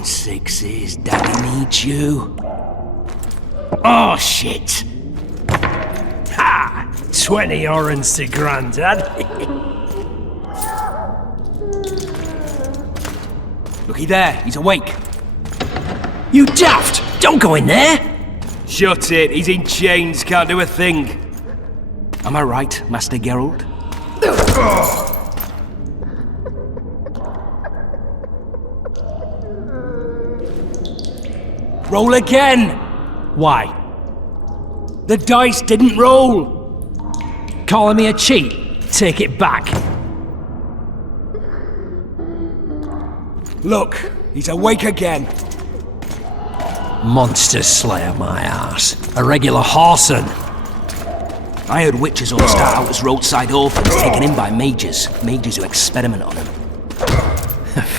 on, sixes. Daddy needs you. Oh, shit. Ha! 20 orange to Grandad. Looky there, he's awake. You daft! Don't go in there! Shut it, he's in chains, can't do a thing. Am I right, Master Geralt? Roll again! Why? The dice didn't roll! Calling me a cheat? Take it back. Look, he's awake again. Monster Slayer, my ass. A regular horson. I heard witches all start out as roadside orphans taken in by mages. Mages who experiment on them.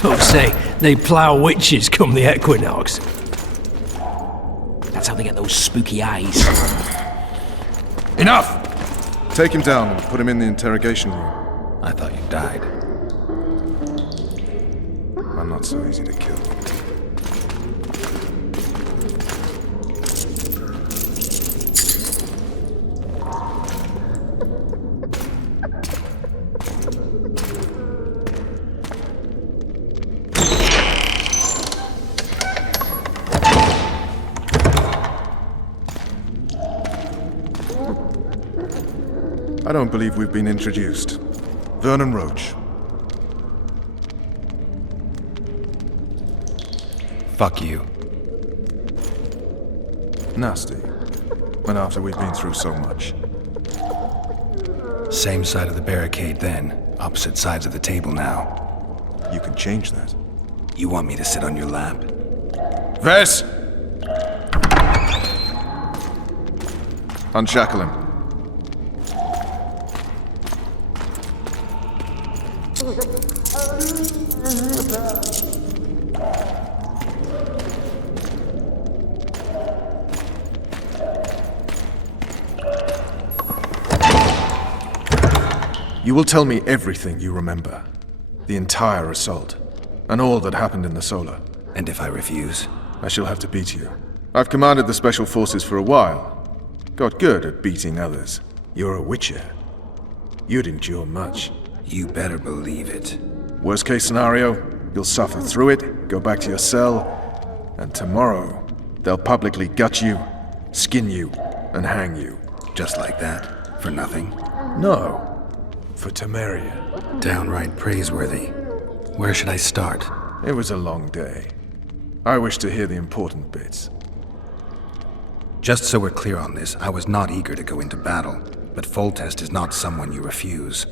Folks say they plough witches come the equinox. That's how they get those spooky eyes. Enough! Take him down and put him in the interrogation room. I thought you died. I'm not so easy to kill. I don't believe we've been introduced. Vernon Roach. Fuck you. Nasty. When after we've been through so much. Same side of the barricade then, opposite sides of the table now. You can change that. You want me to sit on your lap? Ves! Unshackle him. You will tell me everything you remember. The entire assault. And all that happened in the Solar. And if I refuse? I shall have to beat you. I've commanded the Special Forces for a while. Got good at beating others. You're a Witcher. You'd endure much. You better believe it. Worst case scenario, you'll suffer through it, go back to your cell, and tomorrow, they'll publicly gut you, skin you, and hang you. Just like that? For nothing? No. For Temeria. Downright praiseworthy. Where should I start? It was a long day. I wish to hear the important bits. Just so we're clear on this, I was not eager to go into battle, but Foltest is not someone you refuse.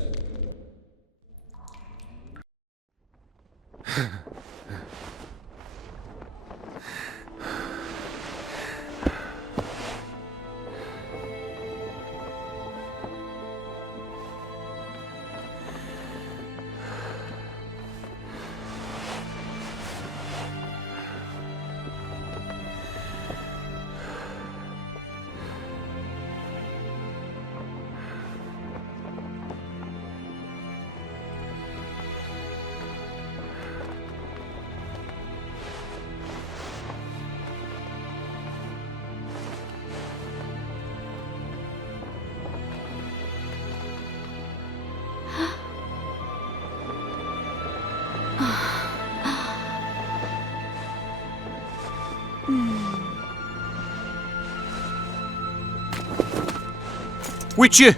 Witcher,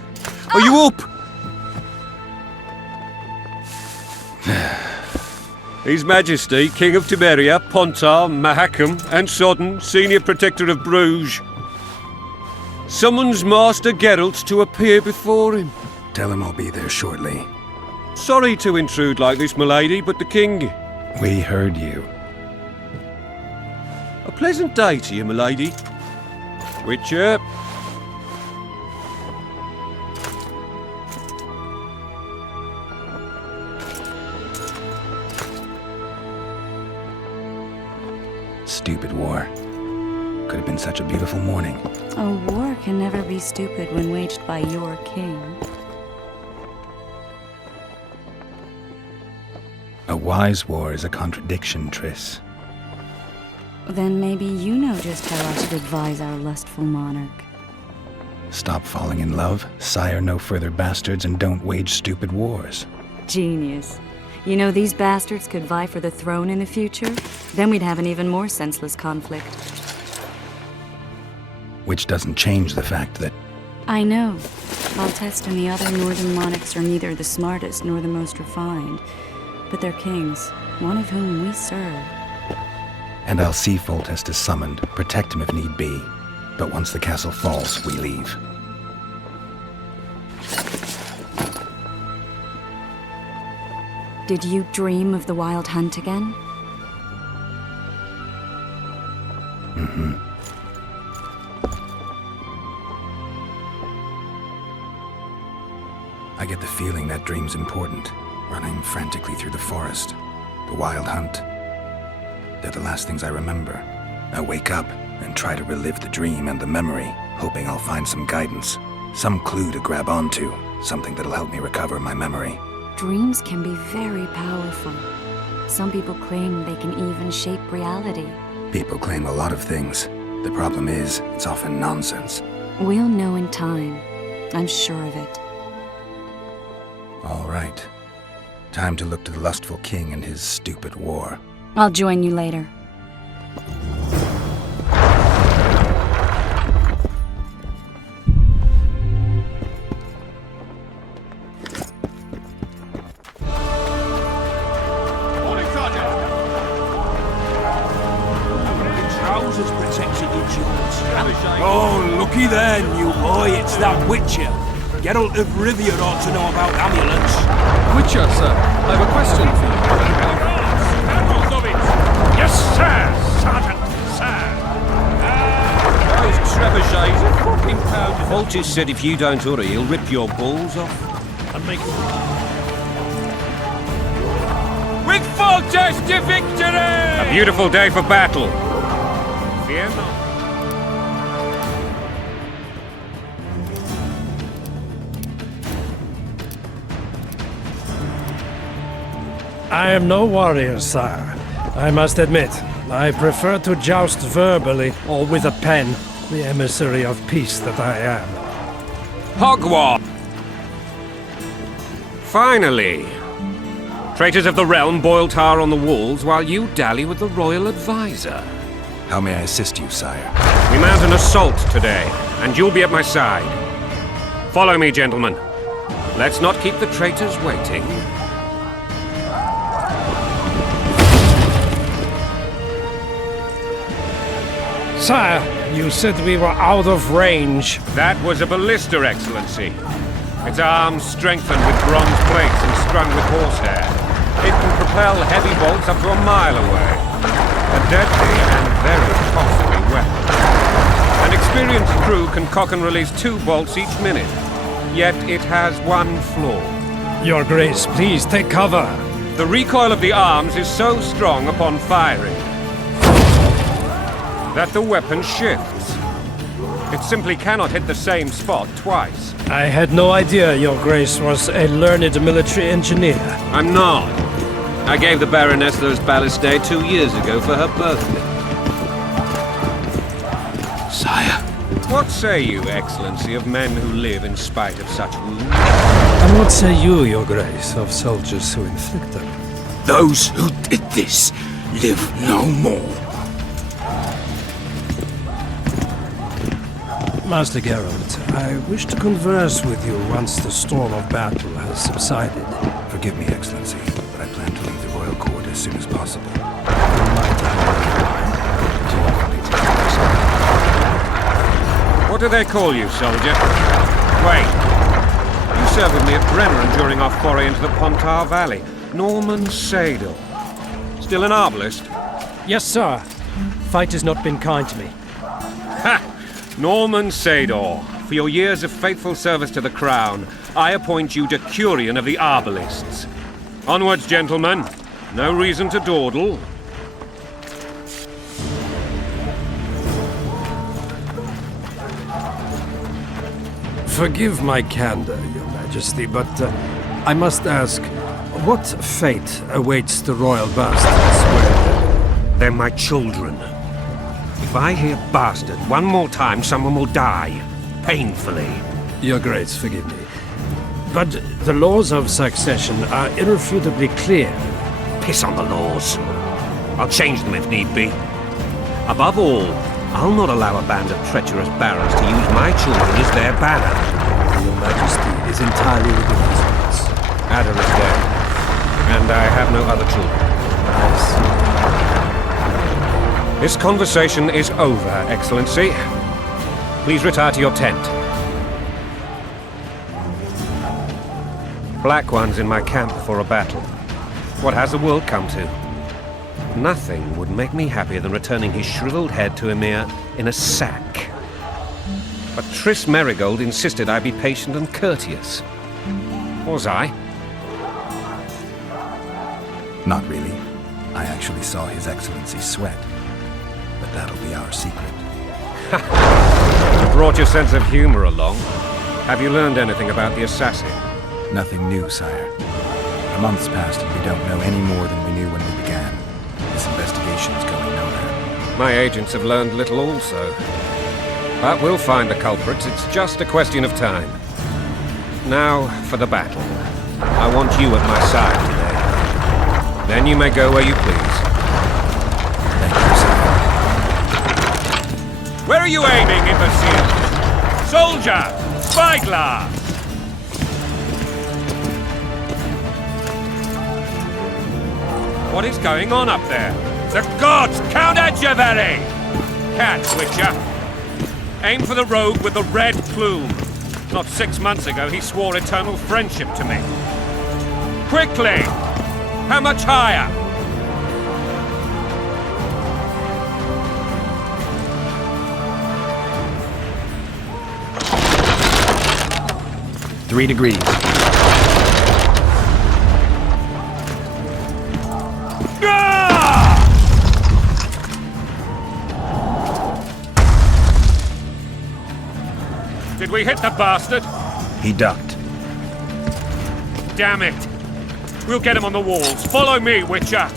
are you up? His Majesty, King of Temeria, Pontar, Mahakam, and Sodden, Senior Protector of Bruges, summons Master Geralt to appear before him. Tell him I'll be there shortly. Sorry to intrude like this, milady, but the King... We heard you. A pleasant day to you, milady. Witcher. Stupid war. Could have been such a beautiful morning. A war can never be stupid when waged by your king. A wise war is a contradiction, Triss. Then maybe you know just how I should advise our lustful monarch. Stop falling in love, sire no further bastards, and don't wage stupid wars. Genius. You know, these bastards could vie for the throne in the future? Then we'd have an even more senseless conflict. Which doesn't change the fact that I know. Maltest and the other northern monarchs are neither the smartest nor the most refined. But they're kings, one of whom we serve. And I'll see Foltest is summoned, protect him if need be. But once the castle falls, we leave. Did you dream of the Wild Hunt again? Mm-hmm. I get the feeling that dream's important. Running frantically through the forest. The Wild Hunt. They're the last things I remember. I wake up and try to relive the dream and the memory, hoping I'll find some guidance. Some clue to grab onto. Something that'll help me recover my memory. Dreams can be very powerful. Some people claim they can even shape reality. People claim a lot of things. The problem is, it's often nonsense. We'll know in time. I'm sure of it. All right. Time to look to the lustful king and his stupid war. I'll join you later. Trousers protecting your jewels. Oh, looky there, new boy, it's that Witcher. Geralt of Rivia ought to know about amulets. Witcher, sir. I have a question for you. Yes, sir, Sergeant, sir. Those trebuchets are fucking powder. Foltest said if you don't hurry, he'll rip your balls off. And make With Foltest to victory! A beautiful day for battle. Fear not. I am no warrior, sire. I must admit, I prefer to joust verbally or with a pen, the emissary of peace that I am. Hogwarts! Finally! Traitors of the realm boil tar on the walls while you dally with the royal advisor. How may I assist you, sire? We mount an assault today, and you'll be at my side. Follow me, gentlemen. Let's not keep the traitors waiting. Sire, you said we were out of range. That was a ballista, Excellency. Its arms strengthened with bronze plates and strung with horsehair. It can propel heavy bolts up to a mile away. A deadly and very costly weapon. An experienced crew can cock and release 2 bolts each minute. Yet it has one flaw. Your Grace, please take cover. The recoil of the arms is so strong upon firing that the weapon shifts. It simply cannot hit the same spot twice. I had no idea Your Grace was a learned military engineer. I'm not. I gave the Baroness those ballistae 2 years ago for her birthday. Sire. What say you, Excellency, of men who live in spite of such wounds? And what say you, Your Grace, of soldiers who inflict them? Those who did this live no more. Master Geralt, I wish to converse with you once the storm of battle has subsided. Forgive me, Excellency, but I plan to leave the royal court as soon as possible. What do they call you, soldier? Wait. You served with me at Bremen during our foray into the Pontar Valley. Norman Sadel. Still an arbalist? Yes, sir. Fight has not been kind to me. Ha! Norman Sador, for your years of faithful service to the crown, I appoint you Decurion of the Arbalists. Onwards, gentlemen. No reason to dawdle. Forgive my candor, Your Majesty, but I must ask, what fate awaits the royal bastards? They're my children. If I hear bastard one more time, someone will die. Painfully. Your Grace, forgive me. But the laws of succession are irrefutably clear. Piss on the laws. I'll change them if need be. Above all, I'll not allow a band of treacherous barons to use my children as their banner. Your Majesty is entirely within his rights. Ada is dead, and I have no other children. This conversation is over, Excellency. Please retire to your tent. Black One's in my camp before a battle. What has the world come to? Nothing would make me happier than returning his shriveled head to Emir in a sack. But Triss Merigold insisted I be patient and courteous. Was I? Not really. I actually saw His Excellency sweat. But that'll be our secret. You brought your sense of humor along. Have you learned anything about the assassin? Nothing new, sire. A month's passed and we don't know any more than we knew when we began. This investigation's going nowhere. My agents have learned little also. But we'll find the culprits. It's just a question of time. Now for the battle. I want you at my side today. Then you may go where you please. Thank you, sire. Where are you aiming, imbecile? Soldier! Spyglass! What is going on up there? The gods! Count Etcheverry! Catch, Witcher. Aim for the rogue with the red plume. Not 6 months ago, he swore eternal friendship to me. Quickly! How much higher? Three degrees. Did we hit the bastard? He ducked. Damn it! We'll get him on the walls. Follow me, Witcher!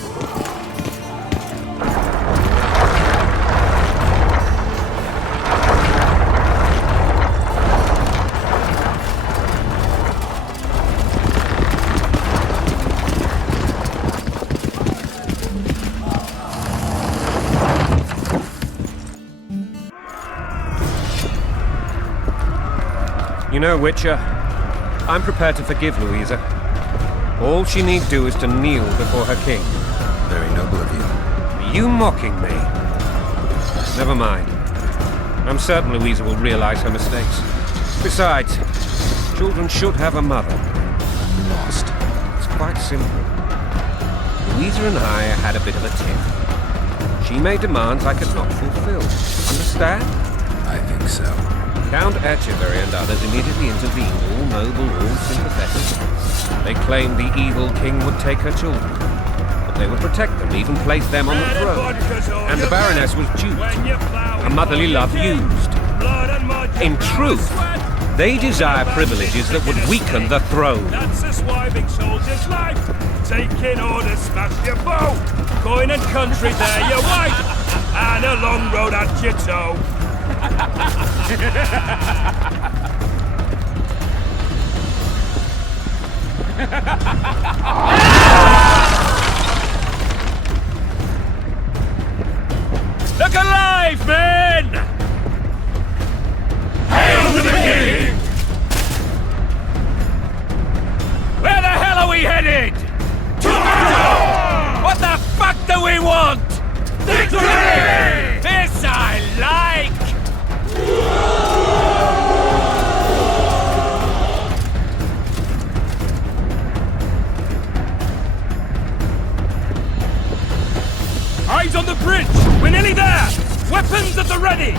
You know, Witcher, I'm prepared to forgive Louisa. All she need do is to kneel before her king. Very noble of you. Are you mocking me? Never mind. I'm certain Louisa will realize her mistakes. Besides, children should have a mother. Lost. It's quite simple. Louisa and I had a bit of a tiff. She made demands I could not fulfill. Understand? I think so. Count Etcheverry and others immediately intervened, all noble, all sympathetic. They claimed the evil king would take her children, but they would protect them, even place them on the throne. And the Baroness was duped, her motherly love used. In truth, they desire privileges that would weaken the throne. That's a swiving soldier's life. Taking orders, smash your bow. Coin and country, there your wife. And a long road at your toe. Look alive, men! Hail to the king! Where the hell are we headed? To What the fuck do we want? victory! This I like! Eyes on the bridge! We're nearly there! Weapons at the ready!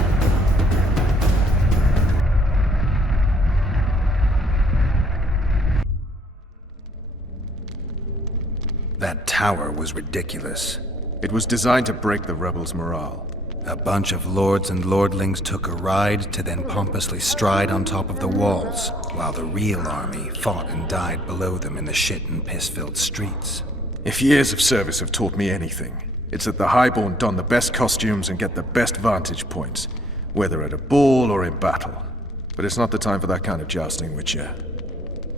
That tower was ridiculous. It was designed to break the rebels' morale. A bunch of lords and lordlings took a ride to then pompously stride on top of the walls, while the real army fought and died below them in the shit and piss-filled streets. If years of service have taught me anything, It's that the Highborn don the best costumes and get the best vantage points, whether at a ball or in battle. But it's not the time for that kind of jousting, Witcher.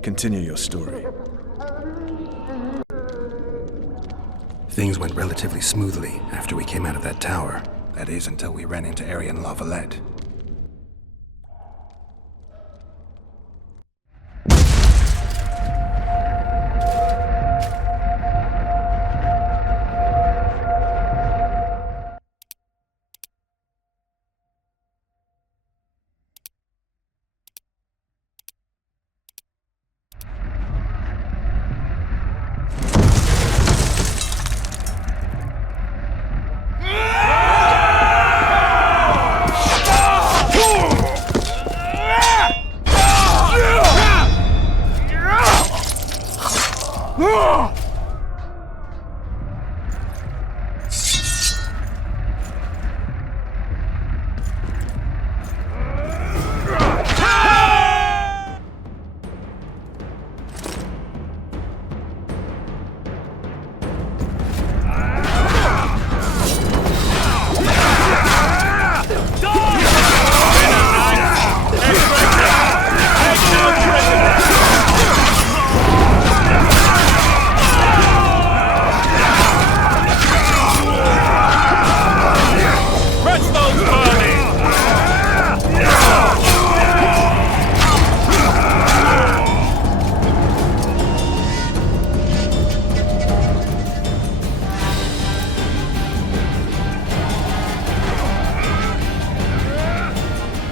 Continue your story. Things went relatively smoothly after we came out of that tower. That is, until we ran into Aryan La Valette.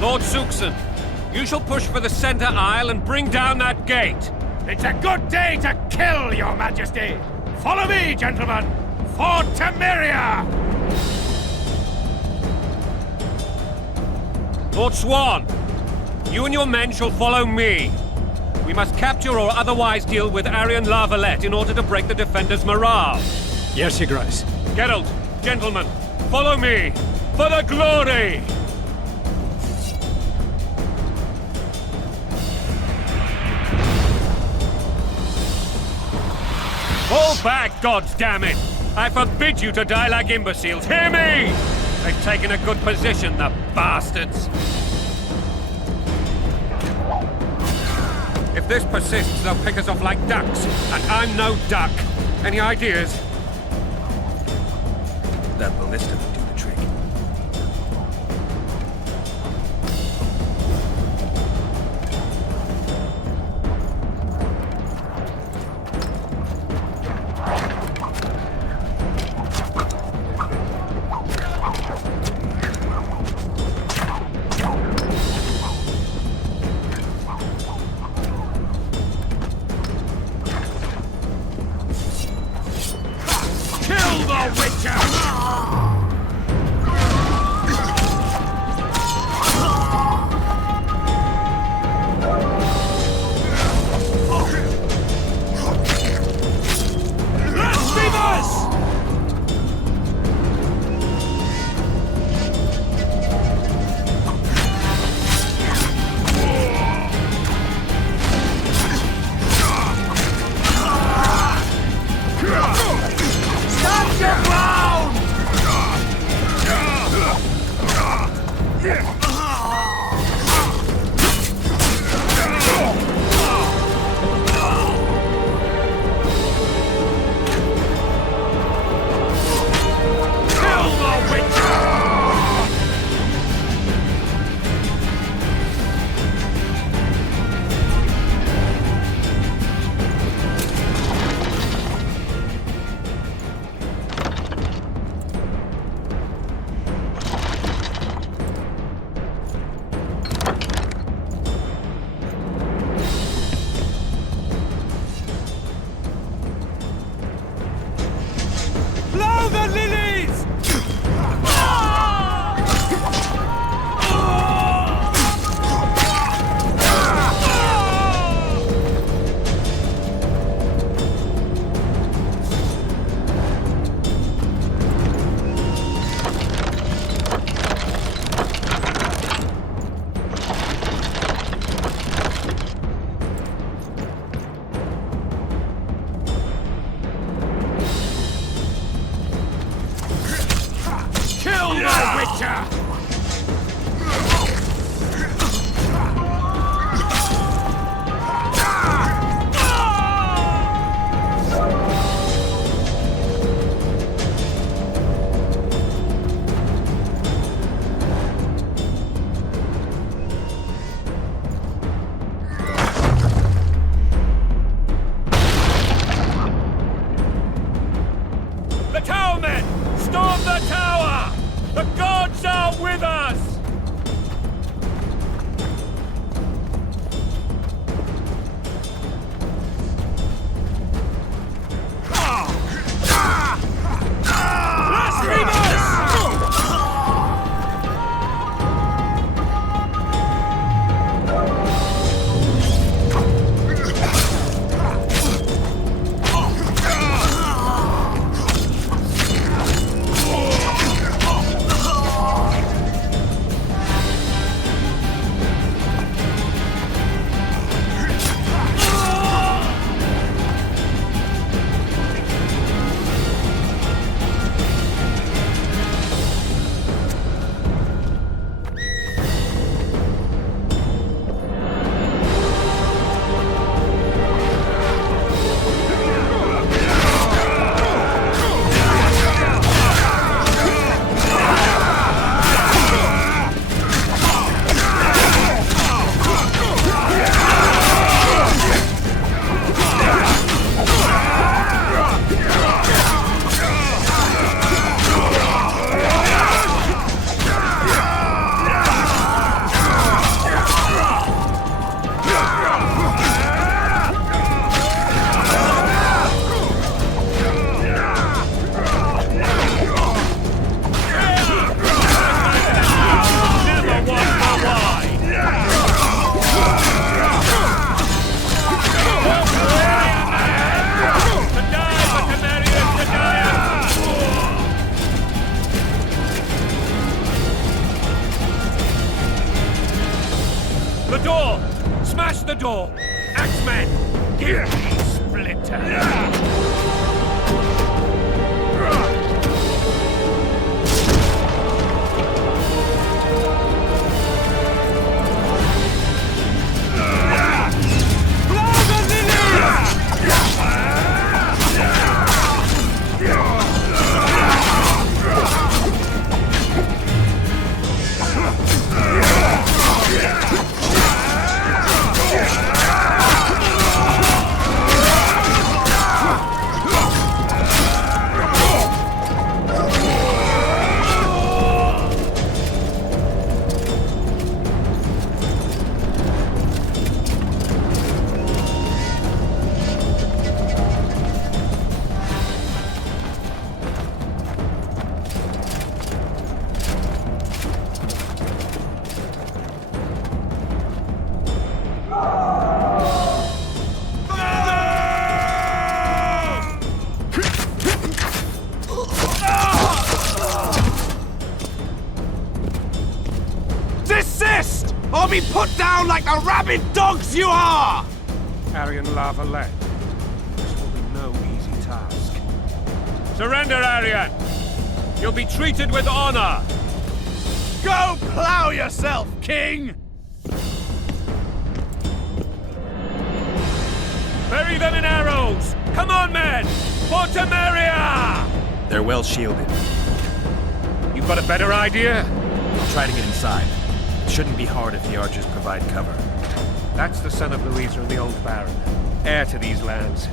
Lord Suxon, you shall push for the center aisle and bring down that gate. It's a good day to kill, Your Majesty! Follow me, gentlemen! For Temeria! Lord Swan, you and your men shall follow me. We must capture or otherwise deal with Aryan La Valette in order to break the defenders' morale. Yes, Your Grace. Geralt, gentlemen, follow me! For the glory! Fall back, goddammit! I forbid you to die like imbeciles. Hear me! They've taken a good position, the bastards. If this persists, they'll pick us off like ducks, and I'm no duck. Any ideas? That ballista would do the trick. Kill the Witcher! Blasphemous! Stand your ground! Witcher! The towermen! Storm the tower! The gods are with us! The door! Smash the door! Axemen! Give me Splinter! Desist! Or be put down like the rabid dogs you are! Arian Lavalette. This will be no easy task. Surrender, Arian! You'll be treated with honor! Go plow yourself, King! Bury them in arrows! Come on, men! For Temeria! They're well shielded. You've got a better idea? I'll try to get inside. It shouldn't be hard if the archers provide cover. That's the son of Louisa and the old Baron. Heir to these lands.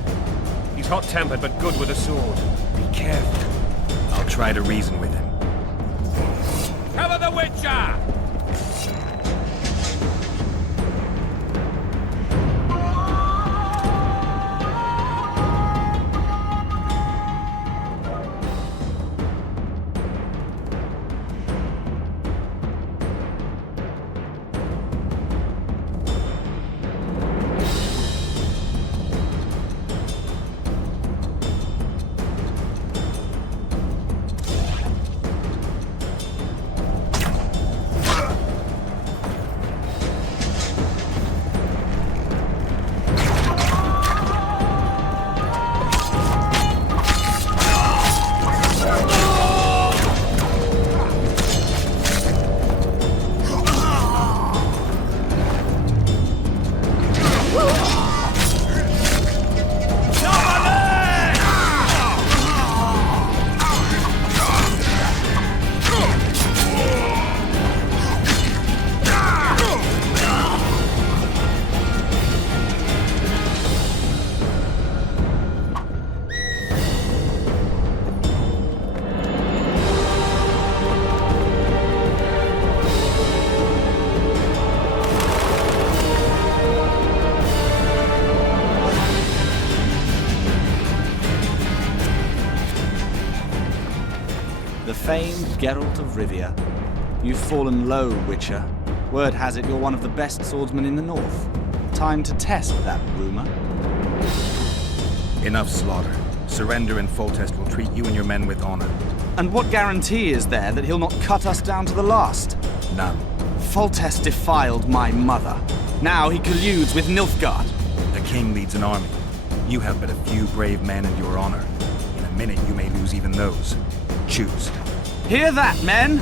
He's hot-tempered but good with a sword. Be careful. I'll try to reason with him. Cover the Witcher! The famed Geralt of Rivia. You've fallen low, Witcher. Word has it you're one of the best swordsmen in the north. Time to test that rumor. Enough slaughter. Surrender and Foltest will treat you and your men with honor. And what guarantee is there that he'll not cut us down to the last? None. Foltest defiled my mother. Now he colludes with Nilfgaard. The king leads an army. You have but a few brave men and your honor. In a minute you may lose even those. Choose. Hear that, men?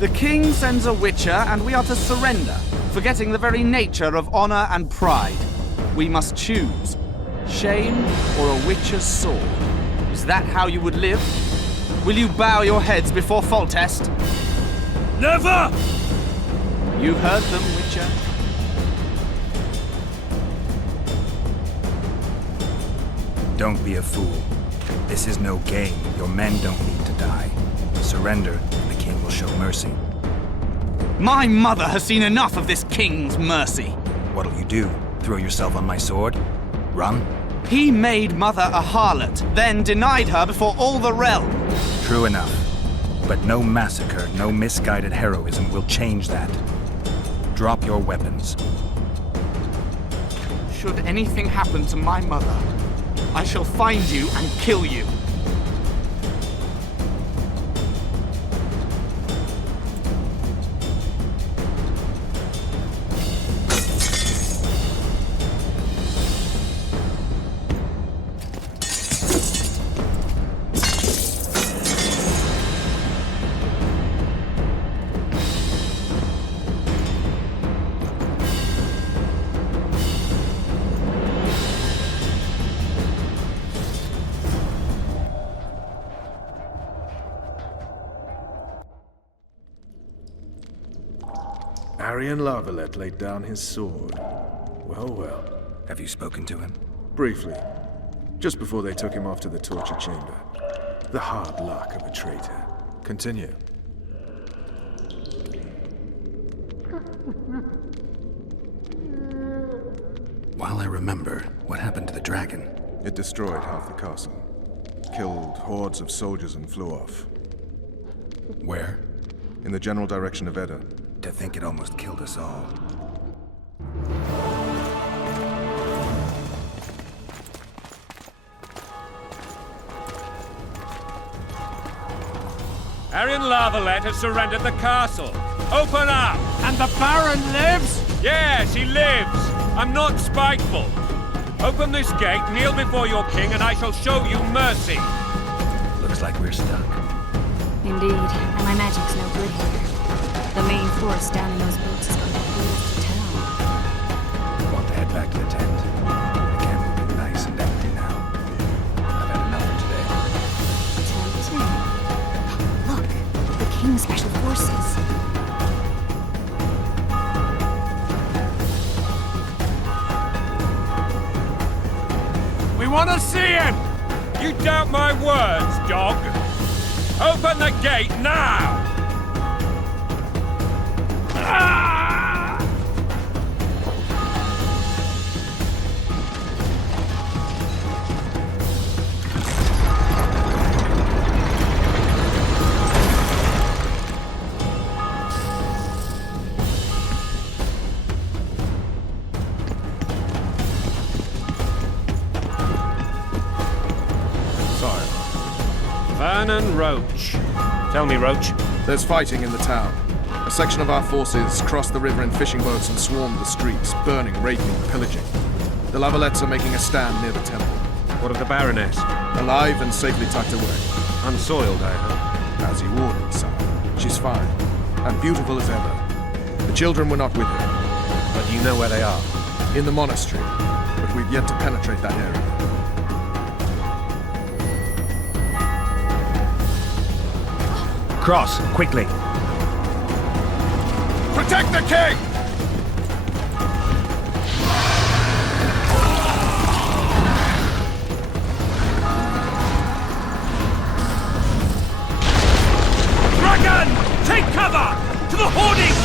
The king sends a Witcher and we are to surrender, forgetting the very nature of honor and pride. We must choose. Shame or a Witcher's sword? Is that how you would live? Will you bow your heads before Foltest? Never! You've heard them, Witcher. Don't be a fool. This is no game. Your men don't need to die. Surrender, and the king will show mercy. My mother has seen enough of this king's mercy. What'll you do? Throw yourself on my sword? Run? He made mother a harlot, then denied her before all the realm. True enough. But no massacre, no misguided heroism will change that. Drop your weapons. Should anything happen to my mother, I shall find you and kill you. Arian Lavalette laid down his sword. Well, well. Have you spoken to him? Briefly. Just before they took him off to the torture chamber. The hard luck of a traitor. Continue. While I remember, what happened to the dragon? It destroyed half the castle. Killed hordes of soldiers and flew off. Where? In the general direction of Edda. To think it almost killed us all. Arian Lavalette has surrendered the castle. Open up! And the Baron lives? Yes, he lives. I'm not spiteful. Open this gate, kneel before your king, and I shall show you mercy. Looks like we're stuck. Indeed, and my magic's no good here. The main force down in those boats is going to pull us to town. I want to head back to the tent. The camp will be nice and empty now. I've had enough for today. Tempting. Look, the King's Special Forces. We want to see him! You doubt my words, dog? Open the gate now! Vernon Roach. Tell me, Roach. There's fighting in the town. A section of our forces crossed the river in fishing boats and swarmed the streets, burning, raping, pillaging. The Lavalettes are making a stand near the temple. What of the Baroness? Alive and safely tucked away. Unsoiled, I hope. As you ordered, sire. She's fine. And beautiful as ever. The children were not with her. But you know where they are? In the monastery. But we've yet to penetrate that area. Cross, quickly! Protect the king! Dragon! Take cover! To the hoardings!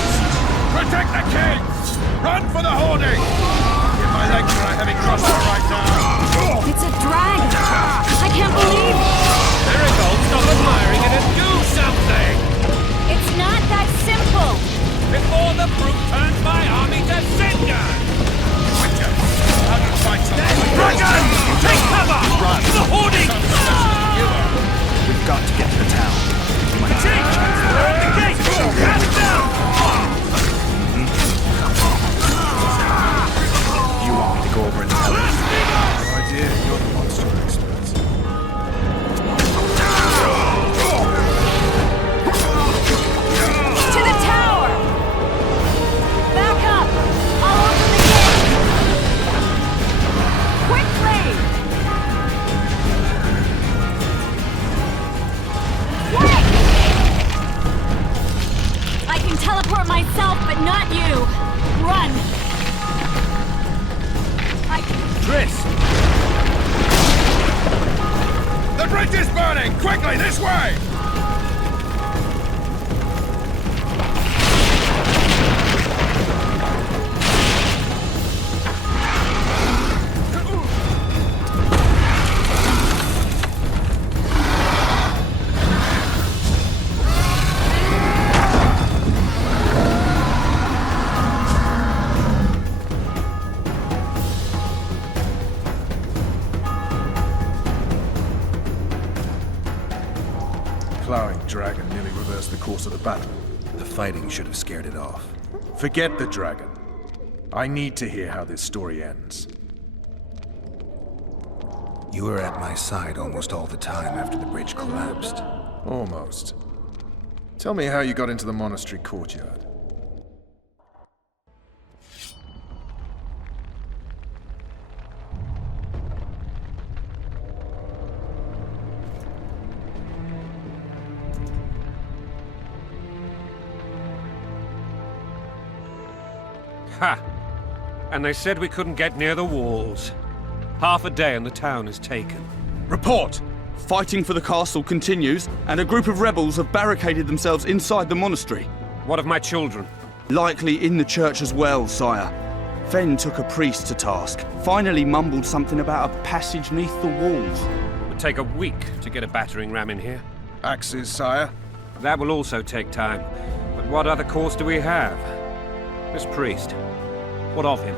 Protect the king! Run for the hoarding! Give my lecturer a heavy crossbow right now! It's a dragon! I can't believe it! Marigold, stop admiring it and do something! is burning! Quickly, this way! Plowing dragon nearly reversed the course of the battle. The fighting should have scared it off. Forget the dragon. I need to hear how this story ends. You were at my side almost all the time after the bridge collapsed. Almost. Tell me how you got into the monastery courtyard. Ha! And they said we couldn't get near the walls. Half a day and the town is taken. Report! Fighting for the castle continues, and a group of rebels have barricaded themselves inside the monastery. What of my children? Likely in the church as well, sire. Fen took a priest to task. Finally mumbled something about a passage neath the walls. It would take a week to get a battering ram in here. Axes, sire? That will also take time. But what other course do we have? This priest. What of him?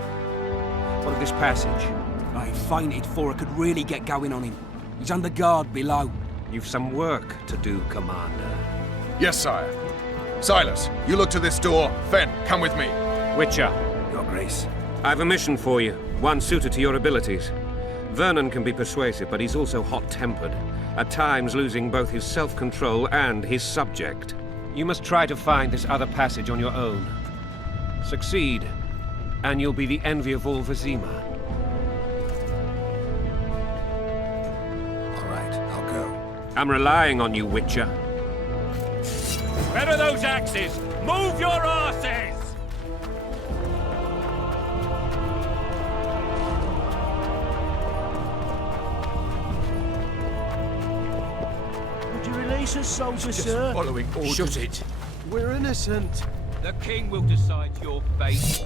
What of this passage? I fainted before I could really get going on him. He's under guard below. You've some work to do, Commander. Yes, sire. Silas, you look to this door. Fen, come with me. Witcher, Your Grace. I've a mission for you. One suited to your abilities. Vernon can be persuasive, but he's also hot-tempered. At times losing both his self-control and his subject. You must try to find this other passage on your own. Succeed, and you'll be the envy of all Vizima. All right, I'll go. I'm relying on you, Witcher. Where are those axes? Move your arses! Would you release us, soldier, sir? Following orders. Shut it. We're innocent. The king will decide your fate.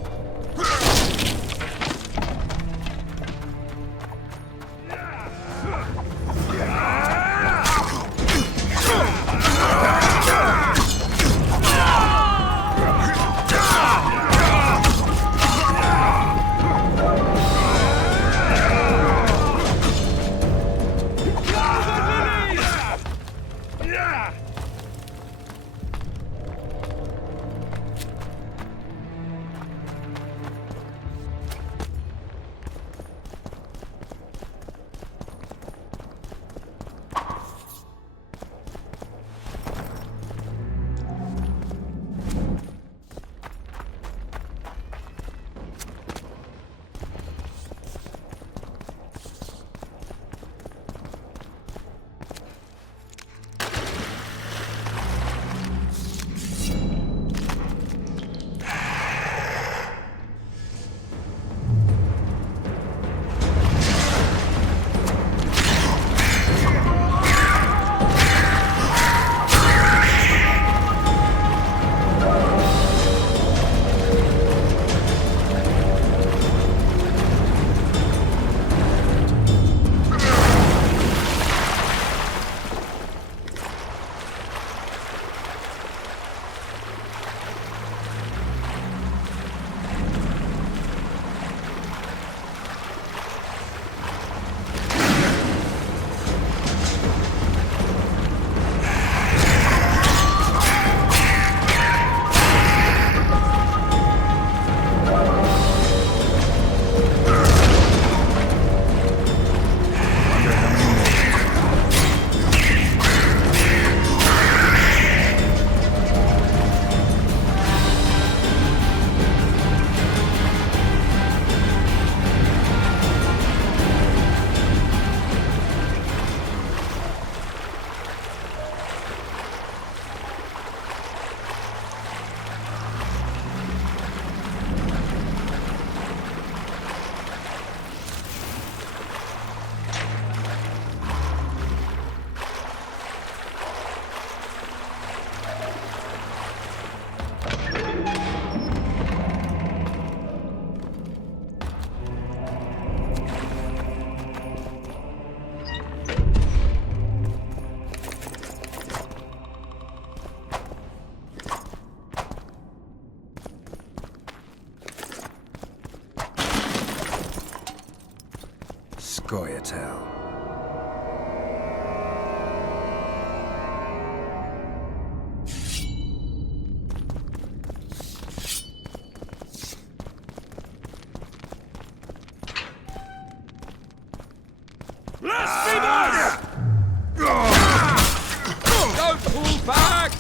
Scoia'tael. Blasphemous! Don't pull back!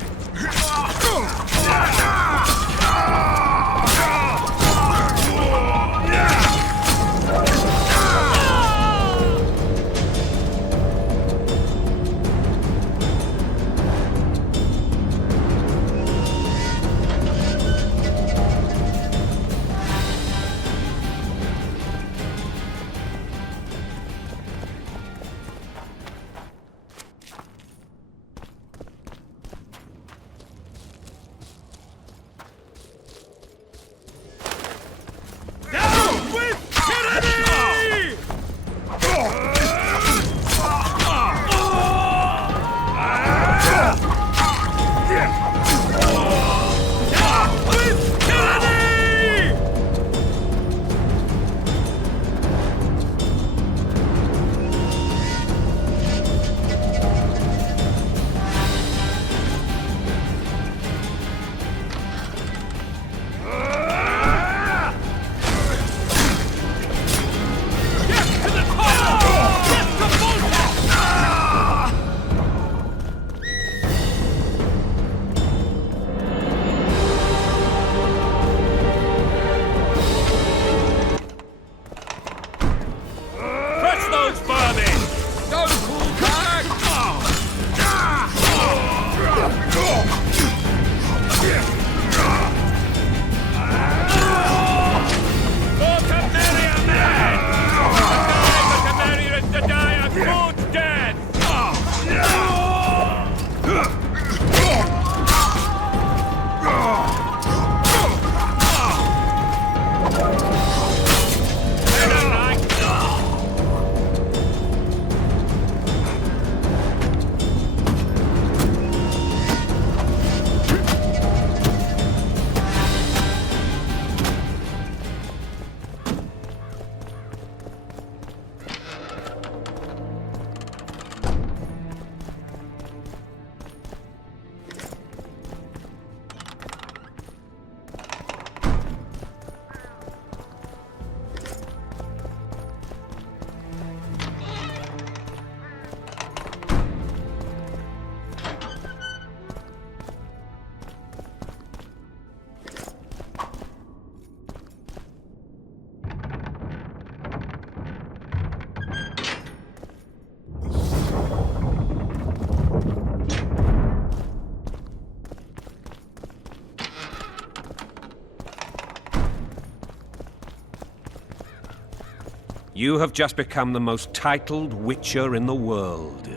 You have just become the most titled Witcher in the world.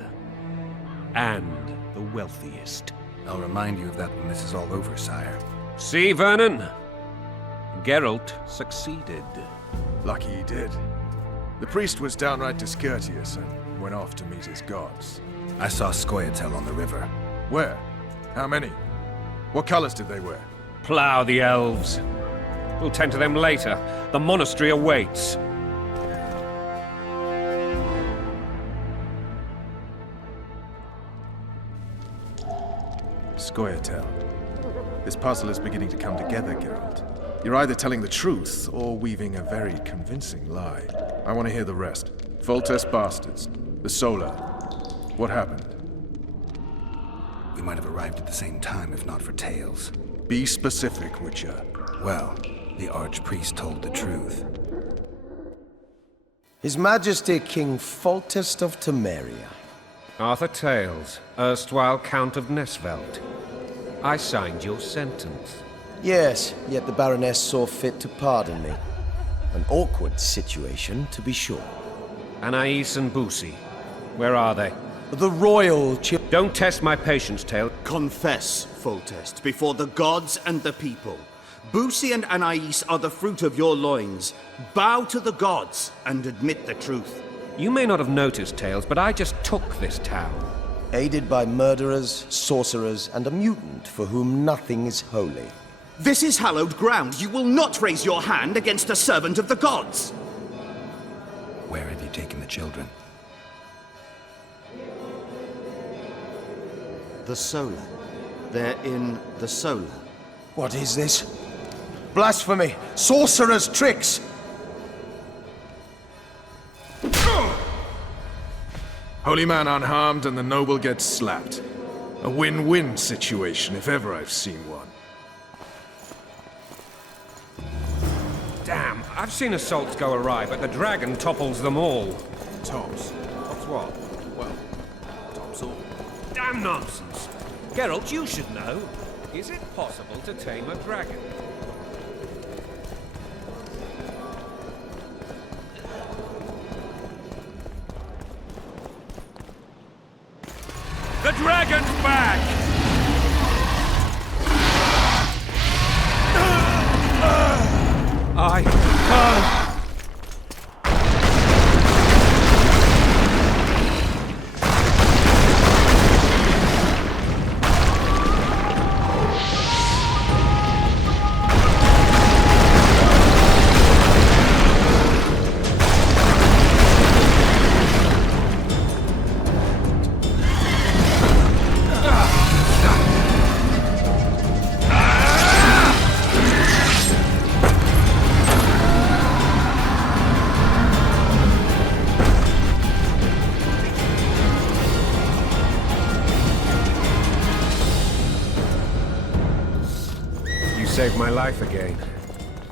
And the wealthiest. I'll remind you of that when this is all over, sire. See, Vernon? Geralt succeeded. Lucky he did. The priest was downright discourteous and went off to meet his gods. I saw Scoia'tael on the river. Where? How many? What colors did they wear? Plough the elves. We'll tend to them later. The monastery awaits. Scoia'tael. This puzzle is beginning to come together, Geralt. You're either telling the truth or weaving a very convincing lie. I want to hear the rest. Foltest bastards. The Solar. What happened? We might have arrived at the same time if not for tales. Be specific, Witcher. Well, the Archpriest told the truth. His Majesty King Foltest of Temeria. Arthur Tales, erstwhile Count of Nesvelt. I signed your sentence. Yes, yet the Baroness saw fit to pardon me. An awkward situation, to be sure. Anais and Boussy, where are they? The royal Don't test my patience, Tale. Confess, Foltest, before the gods and the people. Boussy and Anais are the fruit of your loins. Bow to the gods and admit the truth. You may not have noticed, Tales, but I just took this town. Aided by murderers, sorcerers, and a mutant for whom nothing is holy. This is hallowed ground. You will not raise your hand against a servant of the gods. Where have you taken the children. The Solar. They're in the Solar. What is this? Blasphemy! Sorcerer's tricks! Holy man unharmed and the noble gets slapped. A win-win situation, if ever I've seen one. Damn, I've seen assaults go awry, but the dragon topples them all. Tops. Tops what? Well, tops all. Damn nonsense! Geralt, you should know. Is it possible to tame a dragon? The dragon's back! I can't. Saved my life again.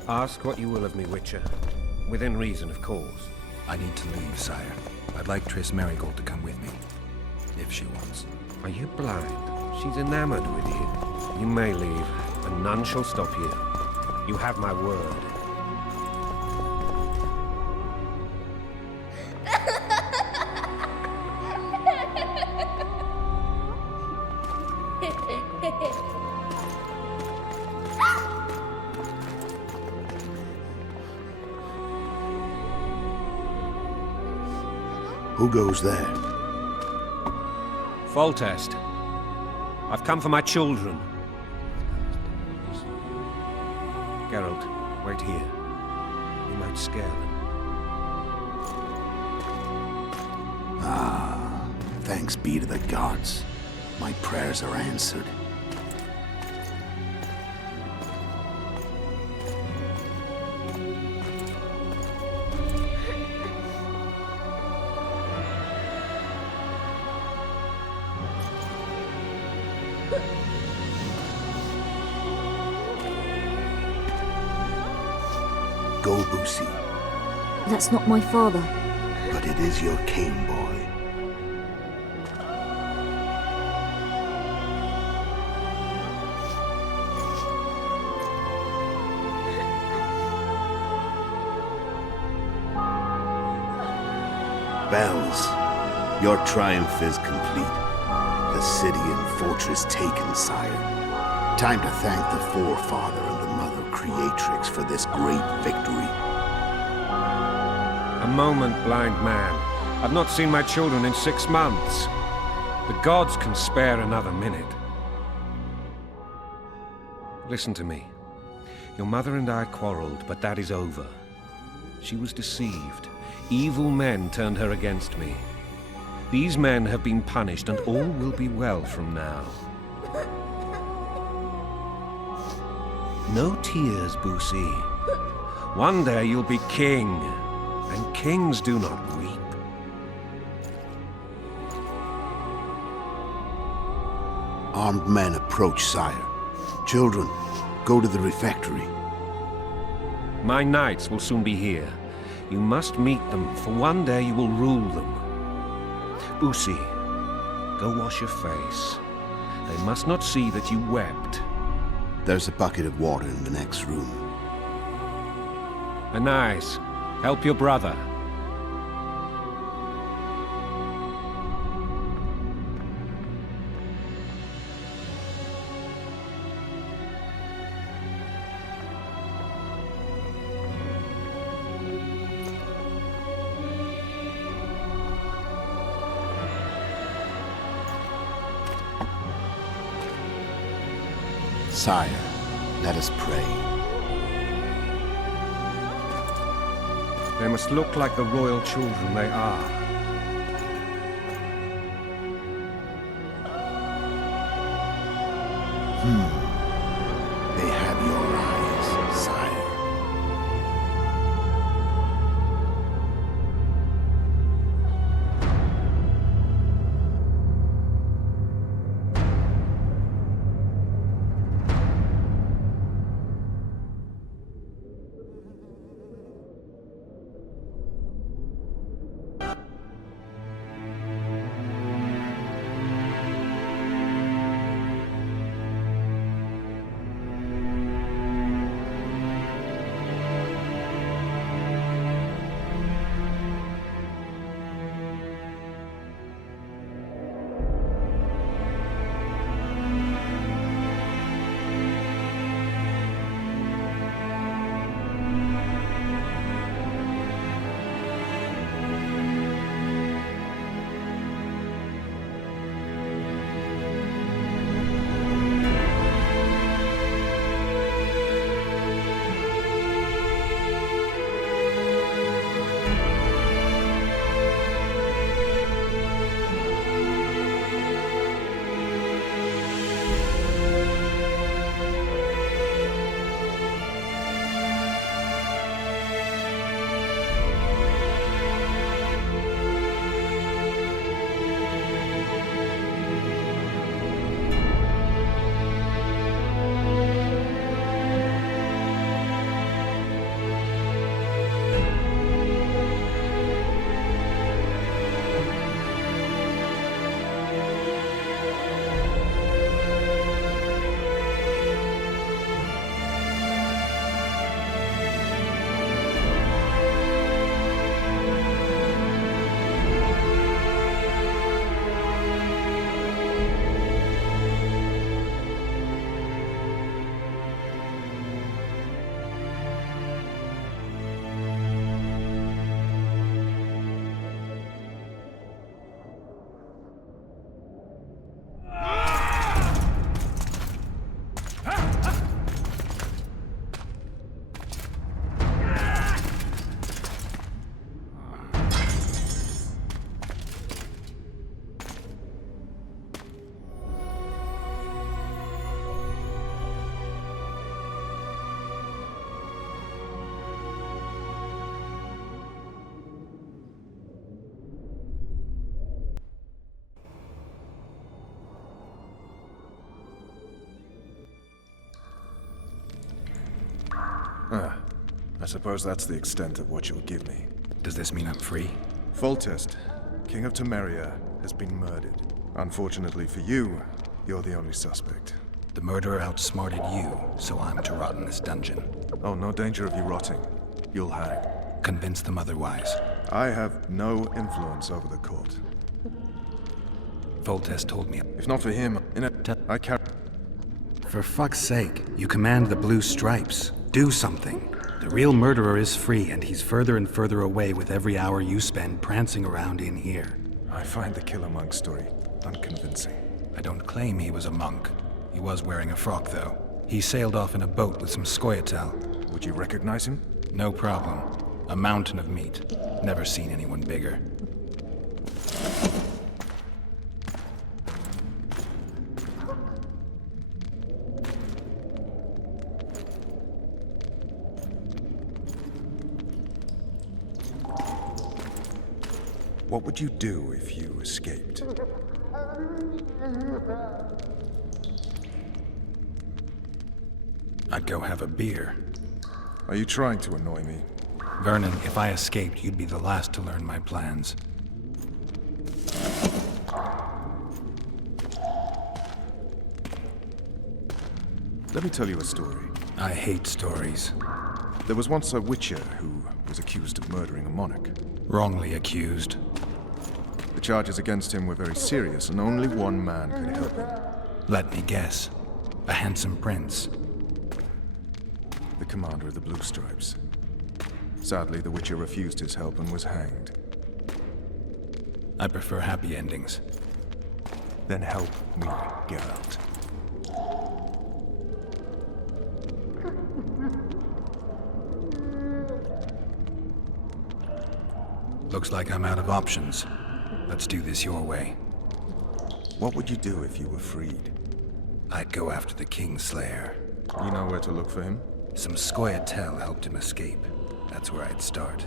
Ask what you will of me, Witcher. Within reason, of course. I need to leave, sire. I'd like Triss Merigold to come with me, if she wants. Are you blind? She's enamored with you. You may leave, and none shall stop you. You have my word. Who goes there? Foltest. I've come for my children. Geralt, wait here. You might scare them. Ah, thanks be to the gods. My prayers are answered. Go, Boosie. That's not my father. But it is your king, boy. Bells, your triumph is complete. The city and fortress taken, sire. Time to thank the forefather and the mother creatrix for this great victory. A moment, blind man. I've not seen my children in 6 months. The gods can spare another minute. Listen to me. Your mother and I quarreled, but that is over. She was deceived. Evil men turned her against me. These men have been punished, and all will be well from now. No tears, Boosie. One day you'll be king, and kings do not weep. Armed men approach, sire. Children, go to the refectory. My knights will soon be here. You must meet them, for one day you will rule them. Boosie, go wash your face. They must not see that you wept. There's a bucket of water in the next room. Anais, help your brother. Sire, let us pray. They must look like the royal children they are. They have your eyes, sire. I suppose that's the extent of what you'll give me. Does this mean I'm free? Foltest, King of Temeria, has been murdered. Unfortunately for you, you're the only suspect. The murderer outsmarted you, so I'm to rot in this dungeon. Oh, no danger of you rotting. You'll hang. Convince them otherwise. I have no influence over the court. Foltest told me. If not for him, I carry... For fuck's sake, you command the Blue Stripes. Do something. The real murderer is free, and he's further and further away with every hour you spend prancing around in here. I find the Killer Monk story unconvincing. I don't claim he was a monk. He was wearing a frock, though. He sailed off in a boat with some Scoia'tael. Would you recognize him? No problem. A mountain of meat. Never seen anyone bigger. What would you do if you escaped? I'd go have a beer. Are you trying to annoy me? Vernon, if I escaped, you'd be the last to learn my plans. Let me tell you a story. I hate stories. There was once a witcher who was accused of murdering a monarch. Wrongly accused. The charges against him were very serious, and only one man could help him. Let me guess. A handsome prince. The commander of the Blue Stripes. Sadly, the Witcher refused his help and was hanged. I prefer happy endings. Then help me, Geralt. Looks like I'm out of options. Let's do this your way. What would you do if you were freed? I'd go after the Kingslayer. You know where to look for him? Some Scoia'tael helped him escape. That's where I'd start.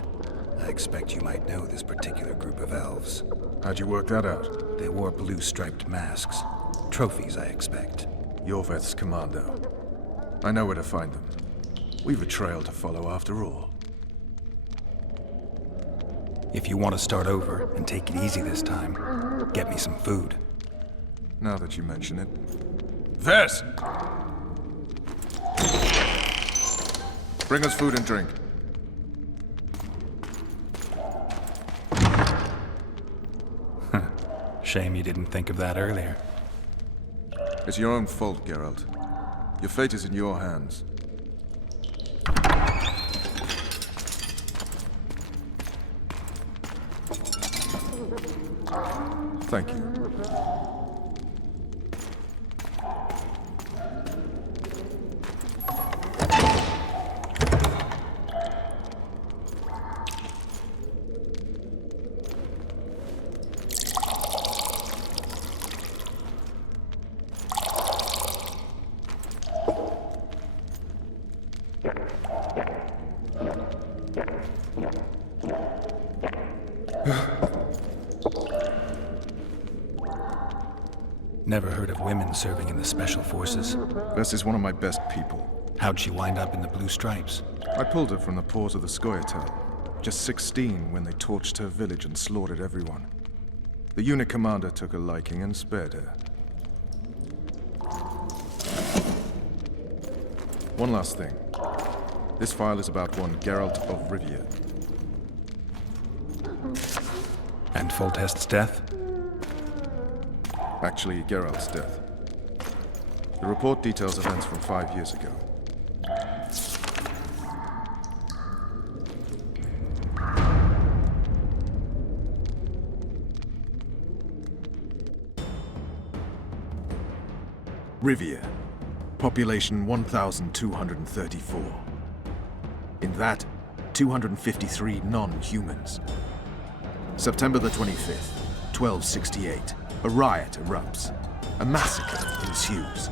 I expect you might know this particular group of elves. How'd you work that out? They wore blue-striped masks. Trophies, I expect. Yorveth's commando. I know where to find them. We've a trail to follow after all. If you want to start over and take it easy this time, get me some food. Now that you mention it. Ves! Bring us food and drink. Shame you didn't think of that earlier. It's your own fault, Geralt. Your fate is in your hands. Thank you. Never heard of women serving in the Special Forces. Ves is one of my best people. How'd she wind up in the Blue Stripes? I pulled her from the paws of the Scoia'tael. Just 16 when they torched her village and slaughtered everyone. The unit commander took a liking and spared her. One last thing. This file is about one Geralt of Rivia. And Foltest's death? Actually, Geralt's death. The report details events from 5 years ago. Rivia. Population 1,234. In that, 253 non-humans. September the 25th, 1268. A riot erupts. A massacre ensues.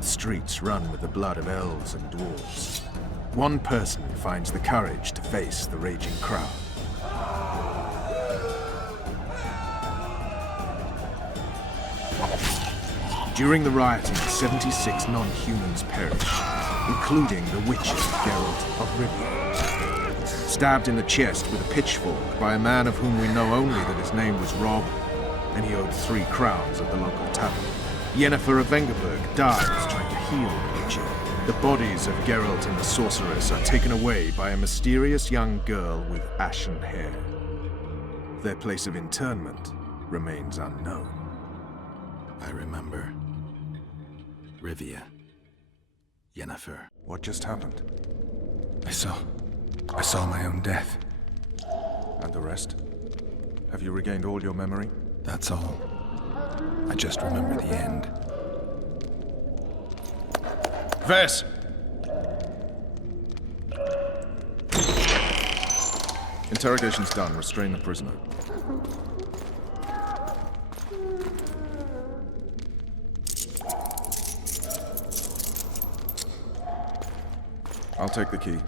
The streets run with the blood of elves and dwarves. One person finds the courage to face the raging crowd. During the rioting, 76 non-humans perish, including the Witcher Geralt of Rivia. Stabbed in the chest with a pitchfork by a man of whom we know only that his name was Rob, and he owed 3 crowns at the local tavern. Yennefer of Vengerberg dies trying to heal the Witcher. The bodies of Geralt and the sorceress are taken away by a mysterious young girl with ashen hair. Their place of internment remains unknown. I remember. Rivia. Yennefer. What just happened? I saw my own death. And the rest? Have you regained all your memory? That's all. I just remember the end. Ves! Interrogation's done. Restrain the prisoner. I'll take the key.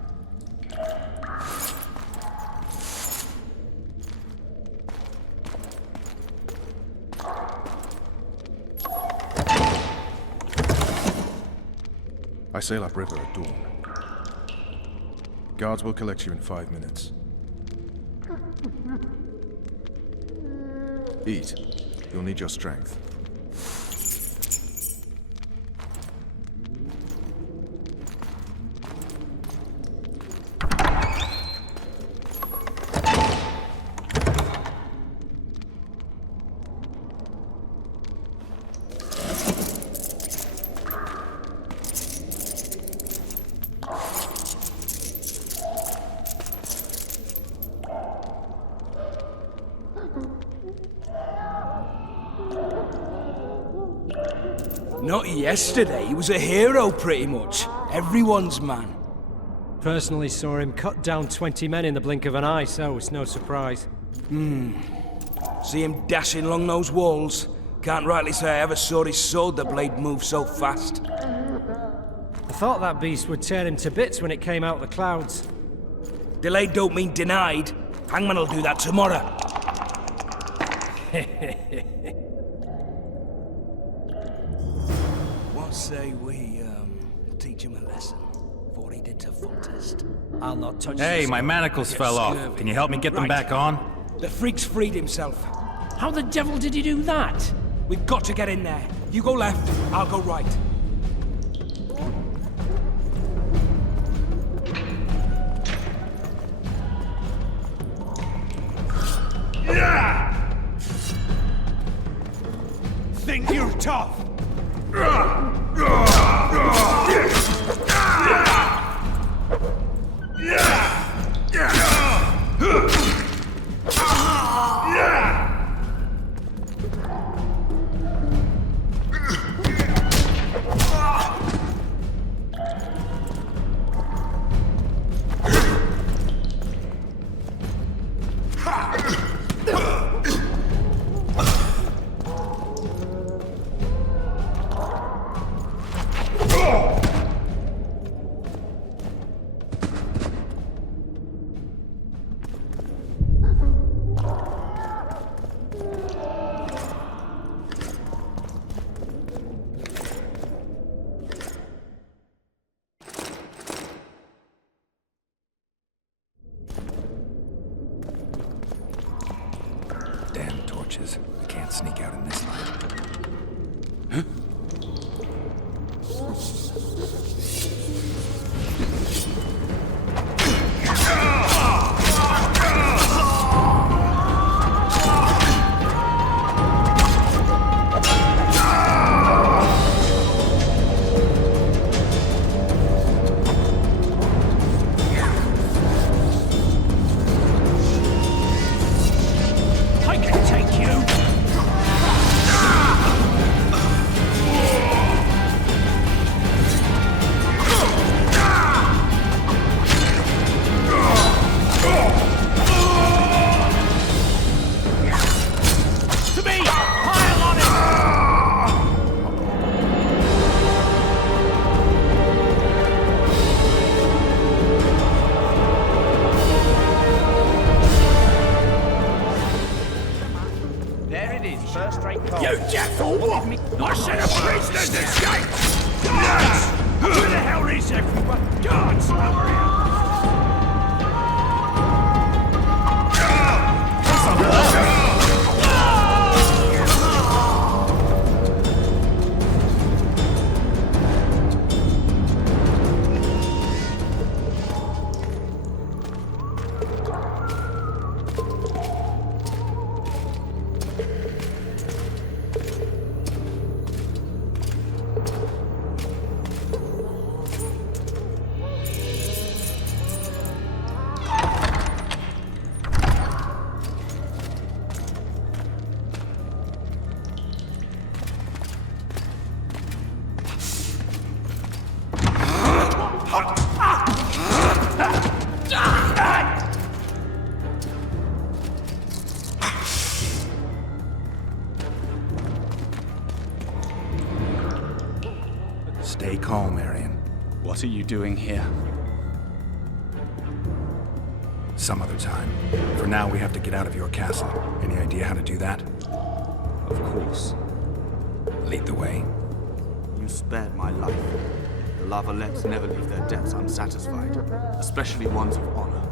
I sail upriver at dawn. Guards will collect you in 5 minutes. Eat. You'll need your strength. Not yesterday, he was a hero pretty much. Everyone's man. Personally saw him cut down 20 men in the blink of an eye, so it's no surprise. See him dashing along those walls? Can't rightly say I ever saw his sword the blade move so fast. I thought that beast would tear him to bits when it came out of the clouds. Delayed don't mean denied. Hangman will do that tomorrow. What say we, teach him a lesson? For what he did to Foltest. I'll not touch Hey, this my sword. manacles Get fell off. scurvy. Can you help me get them Right. back on? The freak's freed himself. How the devil did he do that? We've got to get in there. You go left, I'll go right. Think you're tough? Damn torches. I can't sneak out in this light. I can take you! To me! Pile on it! There it is, first-rate car. You deaf or what? I said a prisoner's escaped! Guards! Where the hell is everyone? Guards, over here! Stay calm, Arian. What are you doing here? Some other time. For now, we have to get out of your castle. Any idea how to do that? Of course. Lead the way. You spared my life. The Lavalettes never leave their debts unsatisfied, especially ones of honor.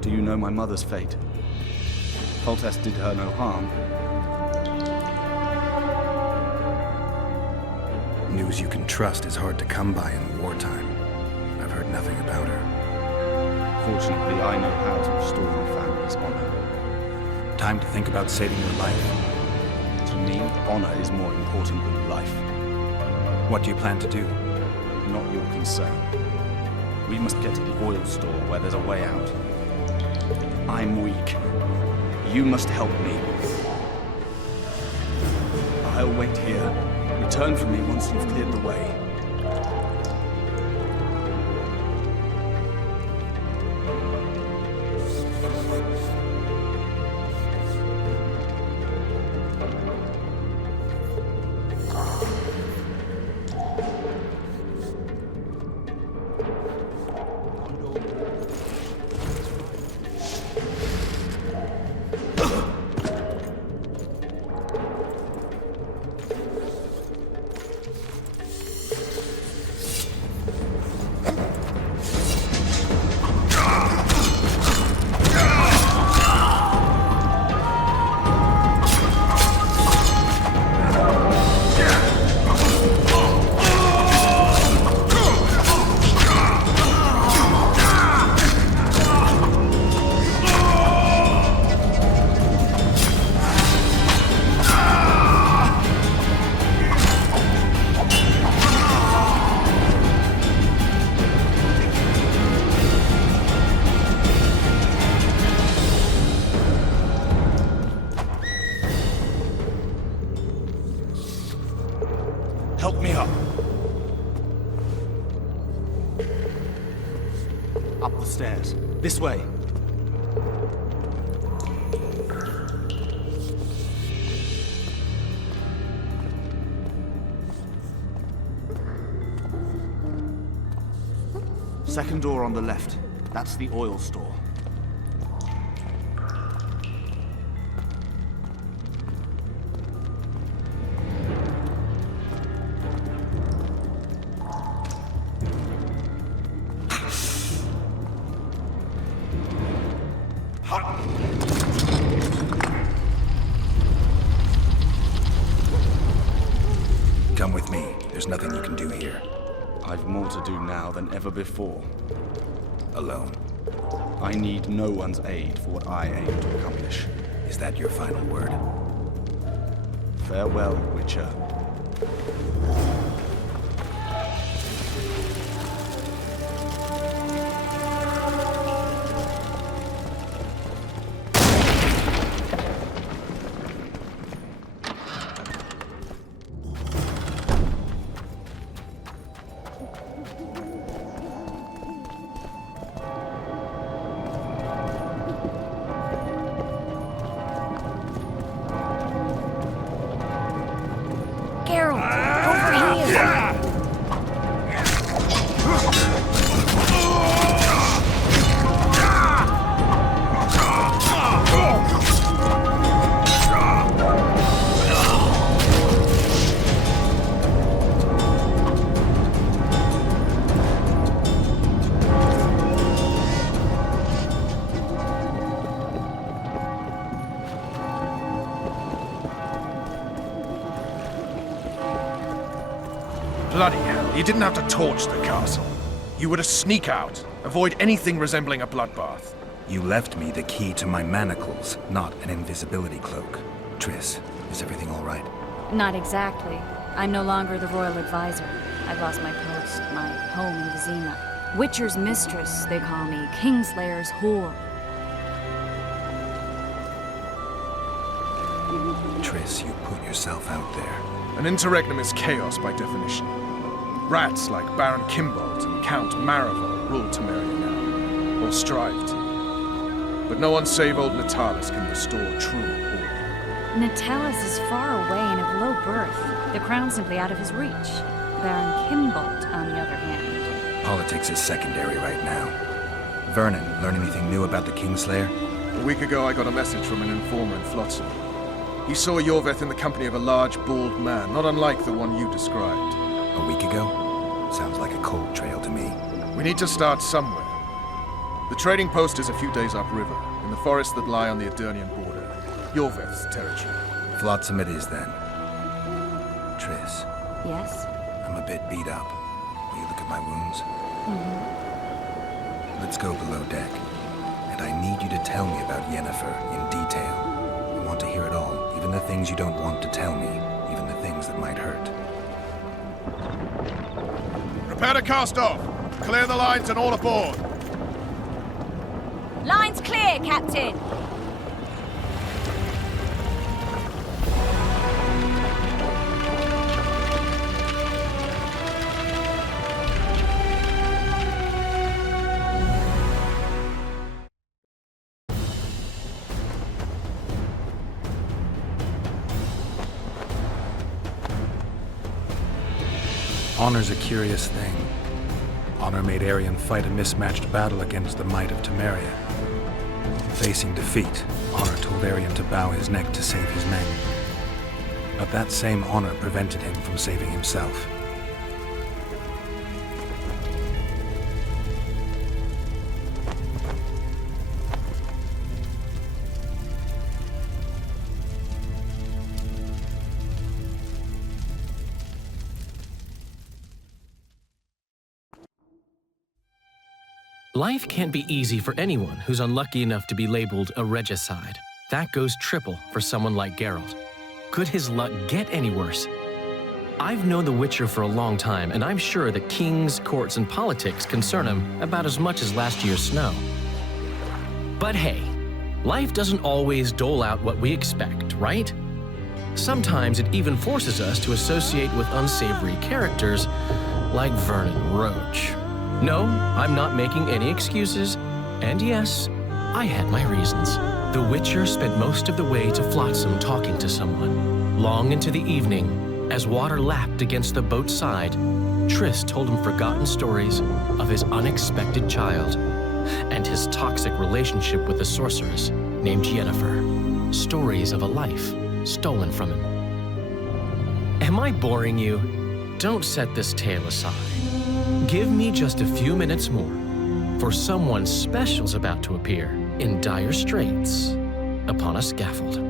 Do you know my mother's fate? Foltest did her no harm. News you can trust is hard to come by in wartime. I've heard nothing about her. Fortunately, I know how to restore my family's honor. Time to think about saving your life. To me, honor is more important than life. What do you plan to do? Not your concern. We must get to the oil store where there's a way out. I'm weak. You must help me. I'll wait here. Return for me once you've cleared the way. Help me up. Up the stairs. This way. Second door on the left. That's the oil store. Come with me. There's nothing you can do here. I've more to do now than ever before. Alone. I need no one's aid for what I aim to accomplish. Is that your final word? Farewell, Witcher. Bloody hell, you didn't have to torch the castle. You were to sneak out, avoid anything resembling a bloodbath. You left me the key to my manacles, not an invisibility cloak. Triss, is everything all right? Not exactly. I'm no longer the royal advisor. I've lost my post, my home in Vizima. Witcher's mistress, they call me. Kingslayer's whore. Triss, you put yourself out there. An interregnum is chaos by definition. Rats like Baron Kimbold and Count Maravel rule Temeria now, or strive to. But no one save old Natalis can restore true order. Natalis is far away and of low birth. The crown's simply out of his reach. Baron Kimbold, on the other hand. Politics is secondary right now. Vernon, learn anything new about the Kingslayer? A week ago I got a message from an informer in Flotsam. He saw Yorveth in the company of a large, bald man, not unlike the one you described. A week ago? Sounds like a cold trail to me. We need to start somewhere. The trading post is a few days upriver, in the forests that lie on the Aedirnian border. Yorveth's territory. Flotsam it is, then. Triss. Yes? I'm a bit beat up. Will you look at my wounds? Mm-hmm. Let's go below deck. And I need you to tell me about Yennefer in detail. I want to hear it all, even the things you don't want to tell me, even the things that might hurt. Prepare to cast off! Clear the lines and all aboard! Line's clear, Captain! Honor's a curious thing. Honor made Arion fight a mismatched battle against the might of Temeria. Facing defeat, Honor told Arion to bow his neck to save his men. But that same honor prevented him from saving himself. Life can't be easy for anyone who's unlucky enough to be labeled a regicide. That goes triple for someone like Geralt. Could his luck get any worse? I've known the Witcher for a long time, and I'm sure that kings, courts, and politics concern him about as much as last year's snow. But hey, life doesn't always dole out what we expect, right? Sometimes it even forces us to associate with unsavory characters like Vernon Roach. No, I'm not making any excuses, and yes, I had my reasons. The Witcher spent most of the way to Flotsam talking to someone. Long into the evening, as water lapped against the boat's side, Triss told him forgotten stories of his unexpected child and his toxic relationship with a sorceress named Yennefer. Stories of a life stolen from him. Am I boring you? Don't set this tale aside. Give me just a few minutes more, for someone special's about to appear in dire straits upon a scaffold.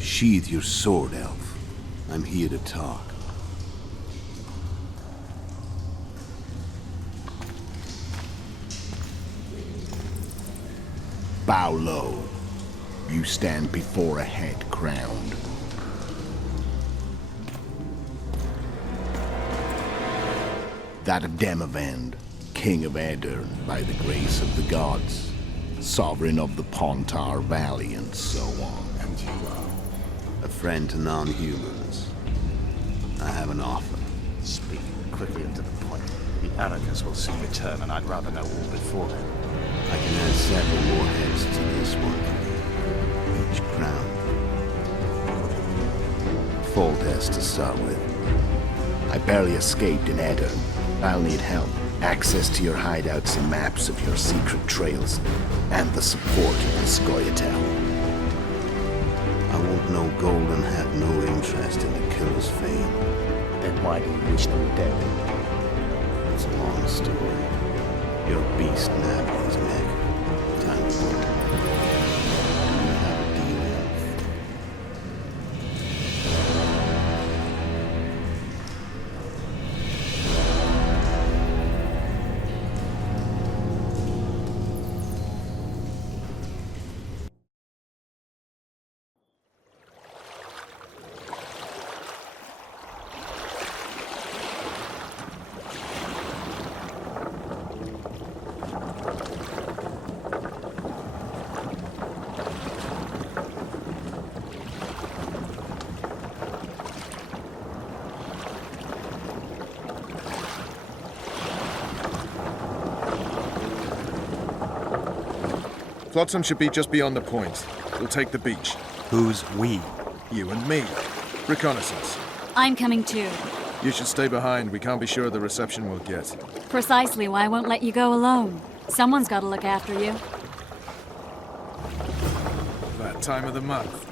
Sheathe your sword, Elf. I'm here to talk. Bow low. You stand before a head crowned. That of Demavend, King of Aedirn, by the grace of the gods, sovereign of the Pontar Valley, and so on. And you are? A friend to non-humans. I have an offer. Speak quickly and to the point. The Arrogans will soon return, and I'd rather know all before then. I can add several more heads to this one. Each crown. Foltest to start with. I barely escaped in Aedirn. I'll need help. Access to your hideouts and maps of your secret trails. And the support of the Scoia'tael. I want no golden hat, no interest in the killer's fame. Then why do you wish them dead? It's a long story. Your beast nabbed his neck. Time to work. Do you have a deal, Elf? Flotsam should be just beyond the point. We'll take the beach. Who's we? You and me. Reconnaissance. I'm coming too. You should stay behind. We can't be sure of the reception we'll get. Precisely why I won't let you go alone. Someone's got to look after you. That time of the month.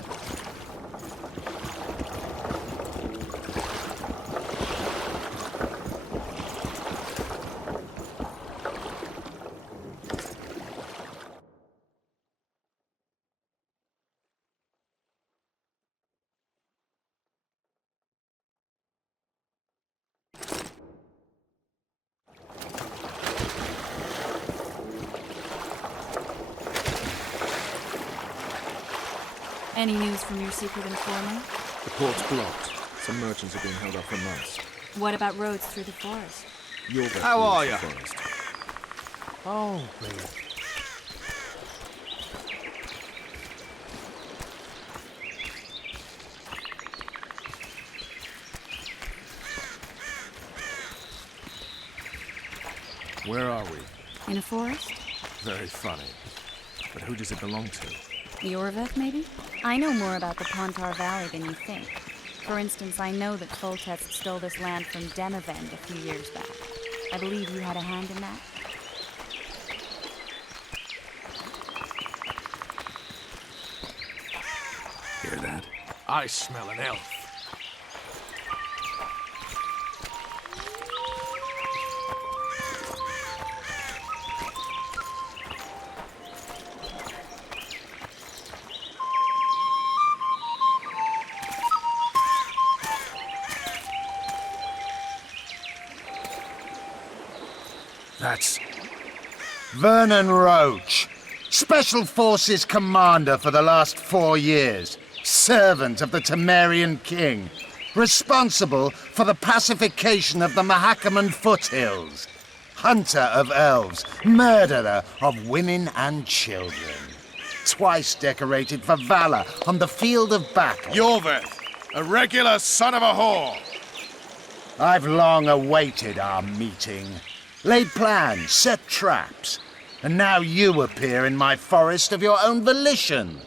Any news from your secret informant? The port's blocked. Some merchants are being held up for months. What about roads through the forest? How are you? Oh, great. Where are we? In a forest? Very funny. But who does it belong to? The Orveth, maybe? I know more about the Pontar Valley than you think. For instance, I know that Foltest stole this land from Demavend a few years back. I believe you had a hand in that. Hear that? I smell an elf. That's Vernon Roach, Special Forces Commander for the last 4 years, servant of the Temerian King, responsible for the pacification of the Mahakaman foothills, hunter of elves, murderer of women and children, twice decorated for valor on the field of battle. Yorveth, a regular son of a whore! I've long awaited our meeting. Laid plans, set traps, and now you appear in my forest of your own volition.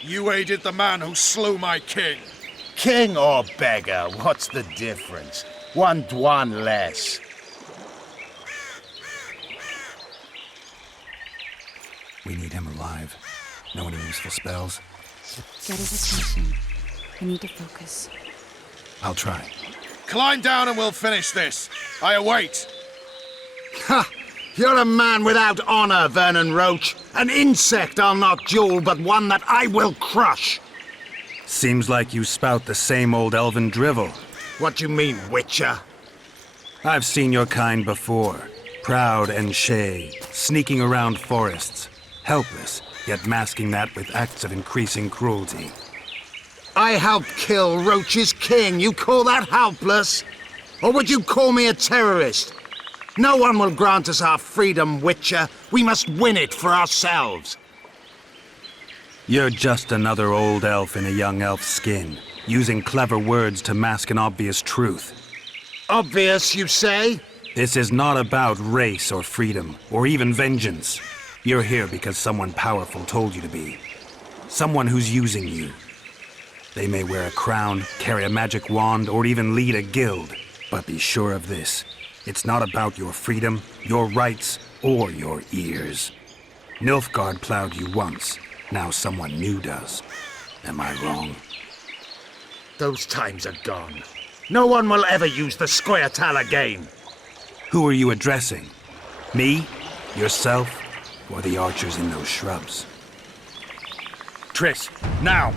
You aided the man who slew my king. King or beggar, what's the difference? One Dwan less. We need him alive. Know any useful spells? Get his attention. I need to focus. I'll try. Climb down and we'll finish this. I await. Ha! You're a man without honor, Vernon Roach. An insect I'll not duel, but one that I will crush. Seems like you spout the same old elven drivel. What do you mean, Witcher? I've seen your kind before. Proud and shay, sneaking around forests. Helpless, yet masking that with acts of increasing cruelty. I helped kill Roach's king. You call that helpless? Or would you call me a terrorist? No one will grant us our freedom, Witcher. We must win it for ourselves. You're just another old elf in a young elf's skin, using clever words to mask an obvious truth. Obvious, you say? This is not about race or freedom, or even vengeance. You're here because someone powerful told you to be. Someone who's using you. They may wear a crown, carry a magic wand, or even lead a guild. But be sure of this. It's not about your freedom, your rights, or your ears. Nilfgaard plowed you once. Now someone new does. Am I wrong? Those times are gone. No one will ever use the Scoia'tael again. Who are you addressing? Me? Yourself? Or the archers in those shrubs? Triss, now!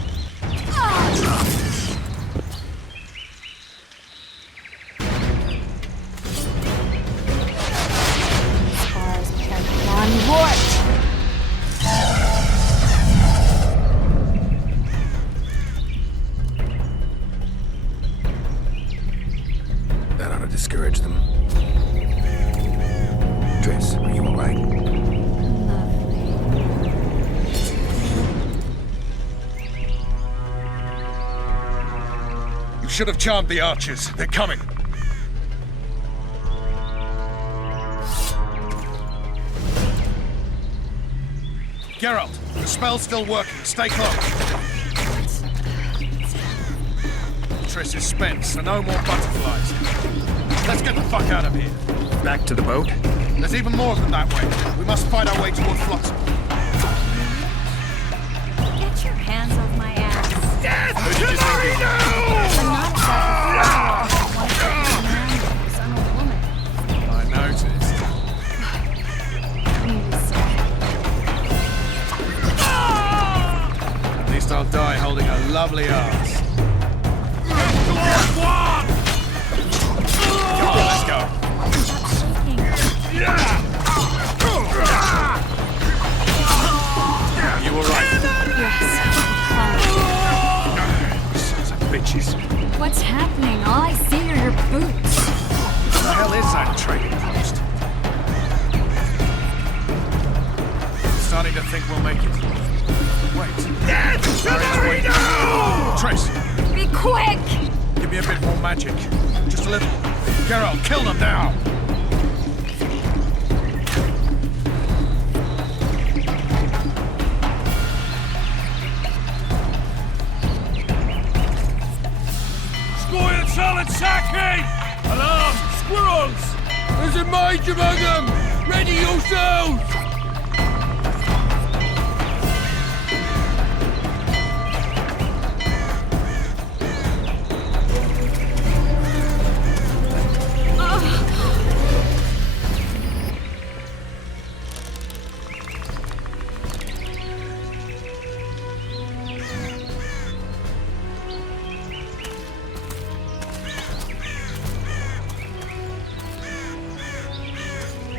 That ought to discourage them. Triss, are you alright? You should have charmed the archers. They're coming. Geralt, the spell's still working. Stay close. Triss is spent, so no more butterflies. Let's get the fuck out of here. Back to the boat? There's even more of them that way. We must find our way toward Flotsam. Get your hands off my ass. Death Who did you think you were? I'm not exactly I'm a woman. I noticed. At least I'll die holding a lovely ass. Come on, let's go. Are you alright? Yes. magic. Just a little. Geralt, kill them now! Squire solid sacking! Alarm! Squirrels! There's a mage among them! Ready yourselves!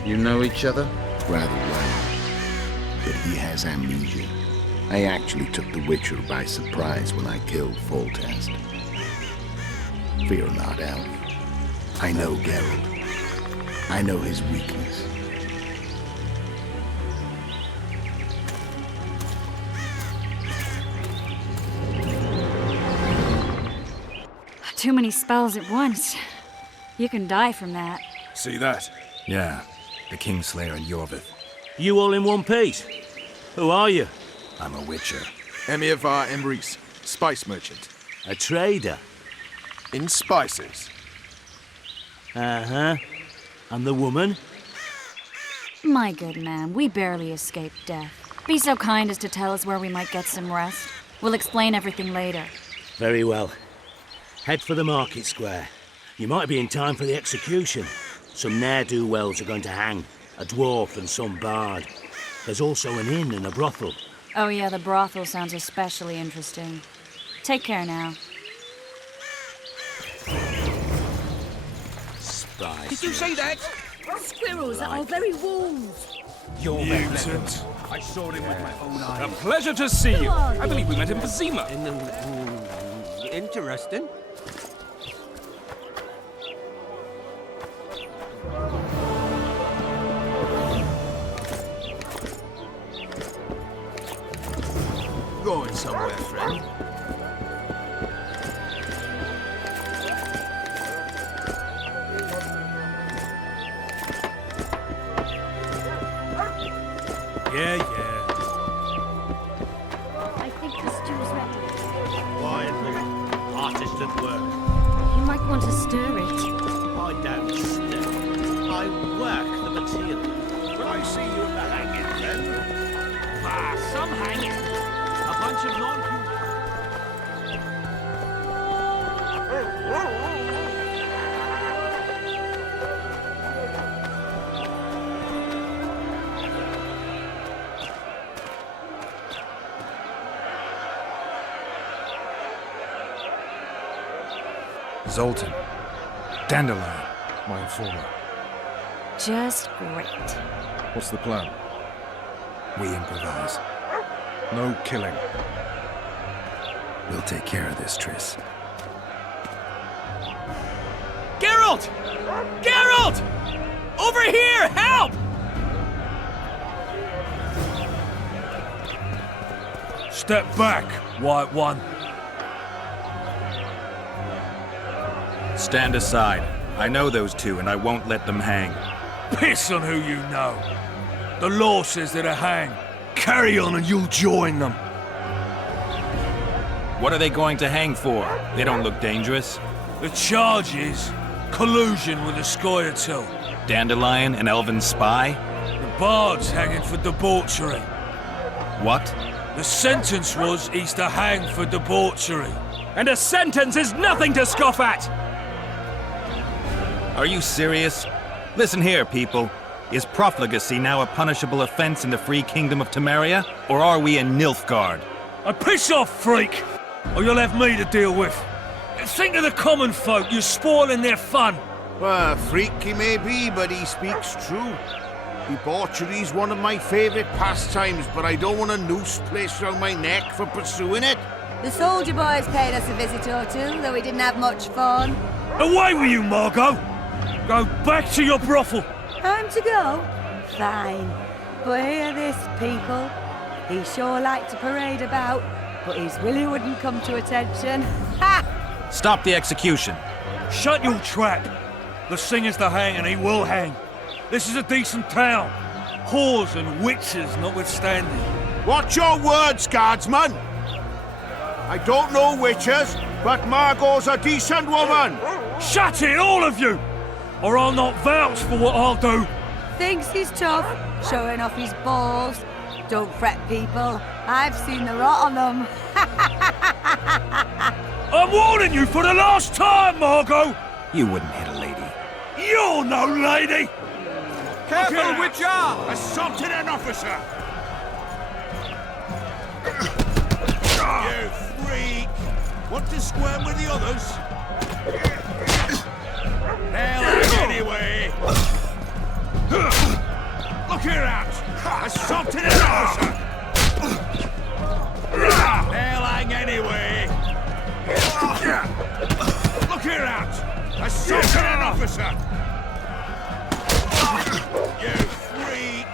You know each other? Rather well. But he has amnesia. I actually took the Witcher by surprise when I killed Foltest. Fear not, Elf. I know Geralt. I know his weakness. Too many spells at once. You can die from that. See that? Yeah, the Kingslayer and Yorvith. You all in one piece? Who are you? I'm a Witcher. Emir var Emrys, spice merchant. A trader? In spices. Uh-huh. And the woman? My good man, we barely escaped death. Be so kind as to tell us where we might get some rest. We'll explain everything later. Very well. Head for the market square. You might be in time for the execution. Some ne'er-do-wells are going to hang. A dwarf and some bard. There's also an inn and a brothel. Oh yeah, the brothel sounds especially interesting. Take care now. Spice. Did you say that? Squirrels at our very walls. You're Mutant. I saw him with my own eyes. A pleasure to see you. I believe we met in Vizima. Interesting. Going somewhere, friend. Yeah. I think the stew's ready. Quietly. Artist at work. You might want to stir it. I don't stir. I work the material. When I see you at the hanging, friend. Ah, some hanging. A bunch of non-human. Zoltan. Dandelion, my informer. Just great. What's the plan? We improvise. No killing. We'll take care of this, Triss. Geralt! Geralt! Over here! Help! Step back, White One. Stand aside. I know those two, and I won't let them hang. Piss on who you know. The law says they're to hang. Carry on and you'll join them. What are they going to hang for? They don't look dangerous. The charge is collusion with the Scoia'tael. Dandelion, an elven spy? The bard's hanging for debauchery. What? The sentence was he's to hang for debauchery. And a sentence is nothing to scoff at! Are you serious? Listen here, people. Is profligacy now a punishable offense in the free kingdom of Temeria? Or are we in Nilfgaard? Piss off, freak! Or you'll have me to deal with. Think of the common folk, you're spoiling their fun. Well, freak he may be, but he speaks true. Debauchery's one of my favourite pastimes, but I don't want a noose placed around my neck for pursuing it. The soldier boys paid us a visit or two, though we didn't have much fun. Away with you, Margot! Go back to your brothel. Time to go? Fine. But hear this, people. He sure liked to parade about, but his willy wouldn't come to attention. Ha! Stop the execution. Shut your trap! The singer's to hang, and he will hang. This is a decent town. Whores and witches notwithstanding. Watch your words, guardsman! I don't know witches, but Margot's a decent woman! Shut it, all of you! Or I'll not vouch for what I'll do. Thinks he's tough, showing off his balls. Don't fret, people. I've seen the rot on them. I'm warning you for the last time, Margot! You wouldn't hit a lady. You're no lady! Careful, Witcher! Assaulted an officer! You freak! Want to squirm with the others? Hell, anyway! Look here out! Assaulted an officer! Hell, anyway! Look here out! Assaulted an officer! You freak!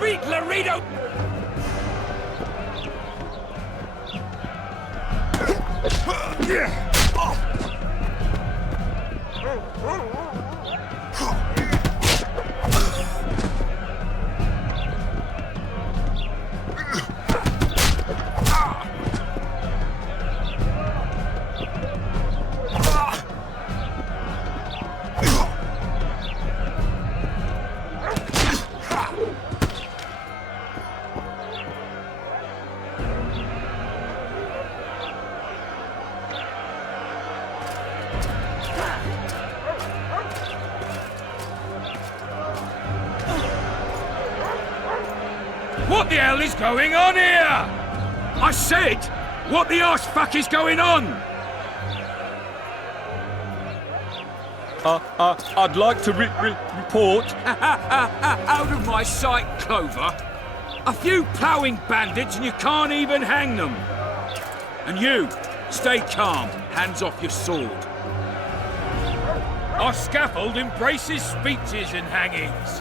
Beat Laredo! What the hell is going on here? I said, what the arse fuck is going on? I'd like to report. Out of my sight, Clover. A few ploughing bandits and you can't even hang them. And you, stay calm, hands off your sword. Our scaffold embraces speeches and hangings.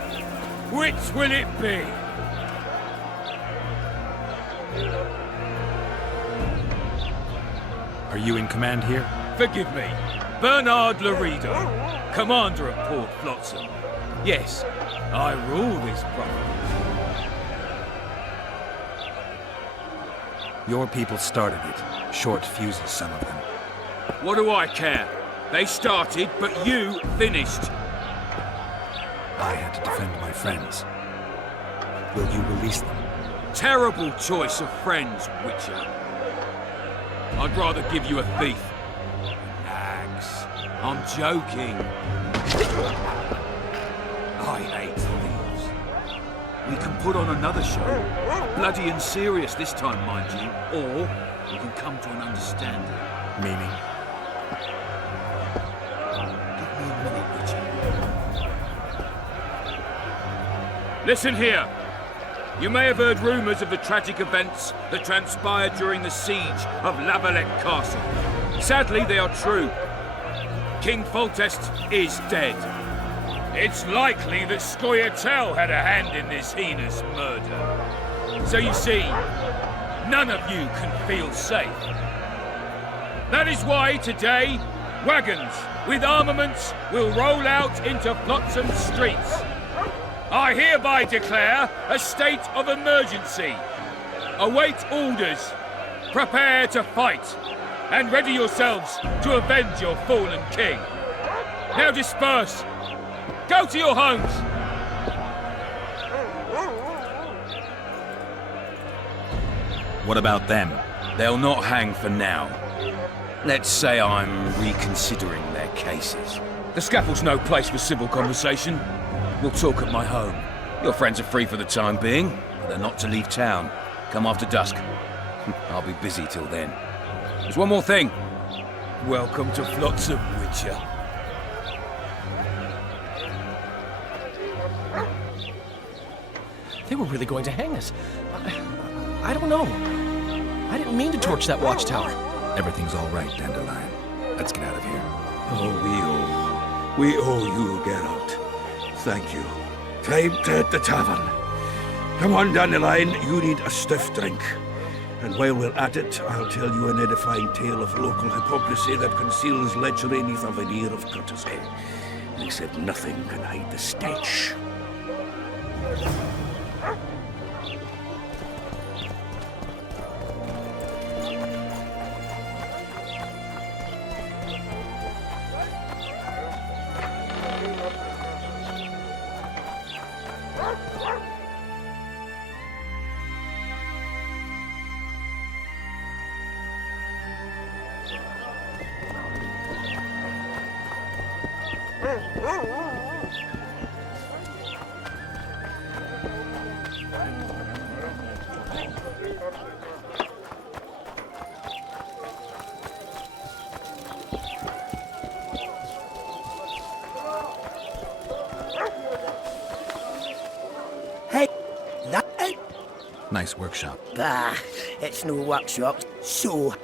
Which will it be? Are you in command here? Forgive me. Bernard Laredo, commander of Port Flotsam. Yes, I rule this province. Your people started it. Short fuses, some of them. What do I care? They started, but you finished. I had to defend my friends. Will you release them? Terrible choice of friends, Witcher. I'd rather give you a thief. Nags. I'm joking. I hate thieves. We can put on another show. Bloody and serious this time, mind you. Or we can come to an understanding. Meaning? Give me a minute, Witcher. Listen here. You may have heard rumours of the tragic events that transpired during the siege of Lavalette Castle. Sadly, they are true. King Foltest is dead. It's likely that Scoia'tael had a hand in this heinous murder. So you see, none of you can feel safe. That is why today, wagons with armaments will roll out into Flotsam streets. I hereby declare a state of emergency. Await orders. Prepare to fight. And ready yourselves to avenge your fallen king. Now disperse. Go to your homes. What about them? They'll not hang for now. Let's say I'm reconsidering their cases. The scaffold's no place for civil conversation. We'll talk at my home. Your friends are free for the time being, but they're not to leave town. Come after dusk. I'll be busy till then. There's one more thing. Welcome to Flotsam, Witcher. They were really going to hang us. I don't know. I didn't mean to torch that watchtower. Everything's all right, Dandelion. Let's get out of here. Oh, we owe you, Geralt. Thank you. Time to hit the tavern. Come on, Dandelion, you need a stiff drink. And while we're at it, I'll tell you an edifying tale of local hypocrisy that conceals lechery neath a veneer of courtesy. Except nothing can hide the stench. Hey, that... Nice workshop. Bah, it's no workshop, so...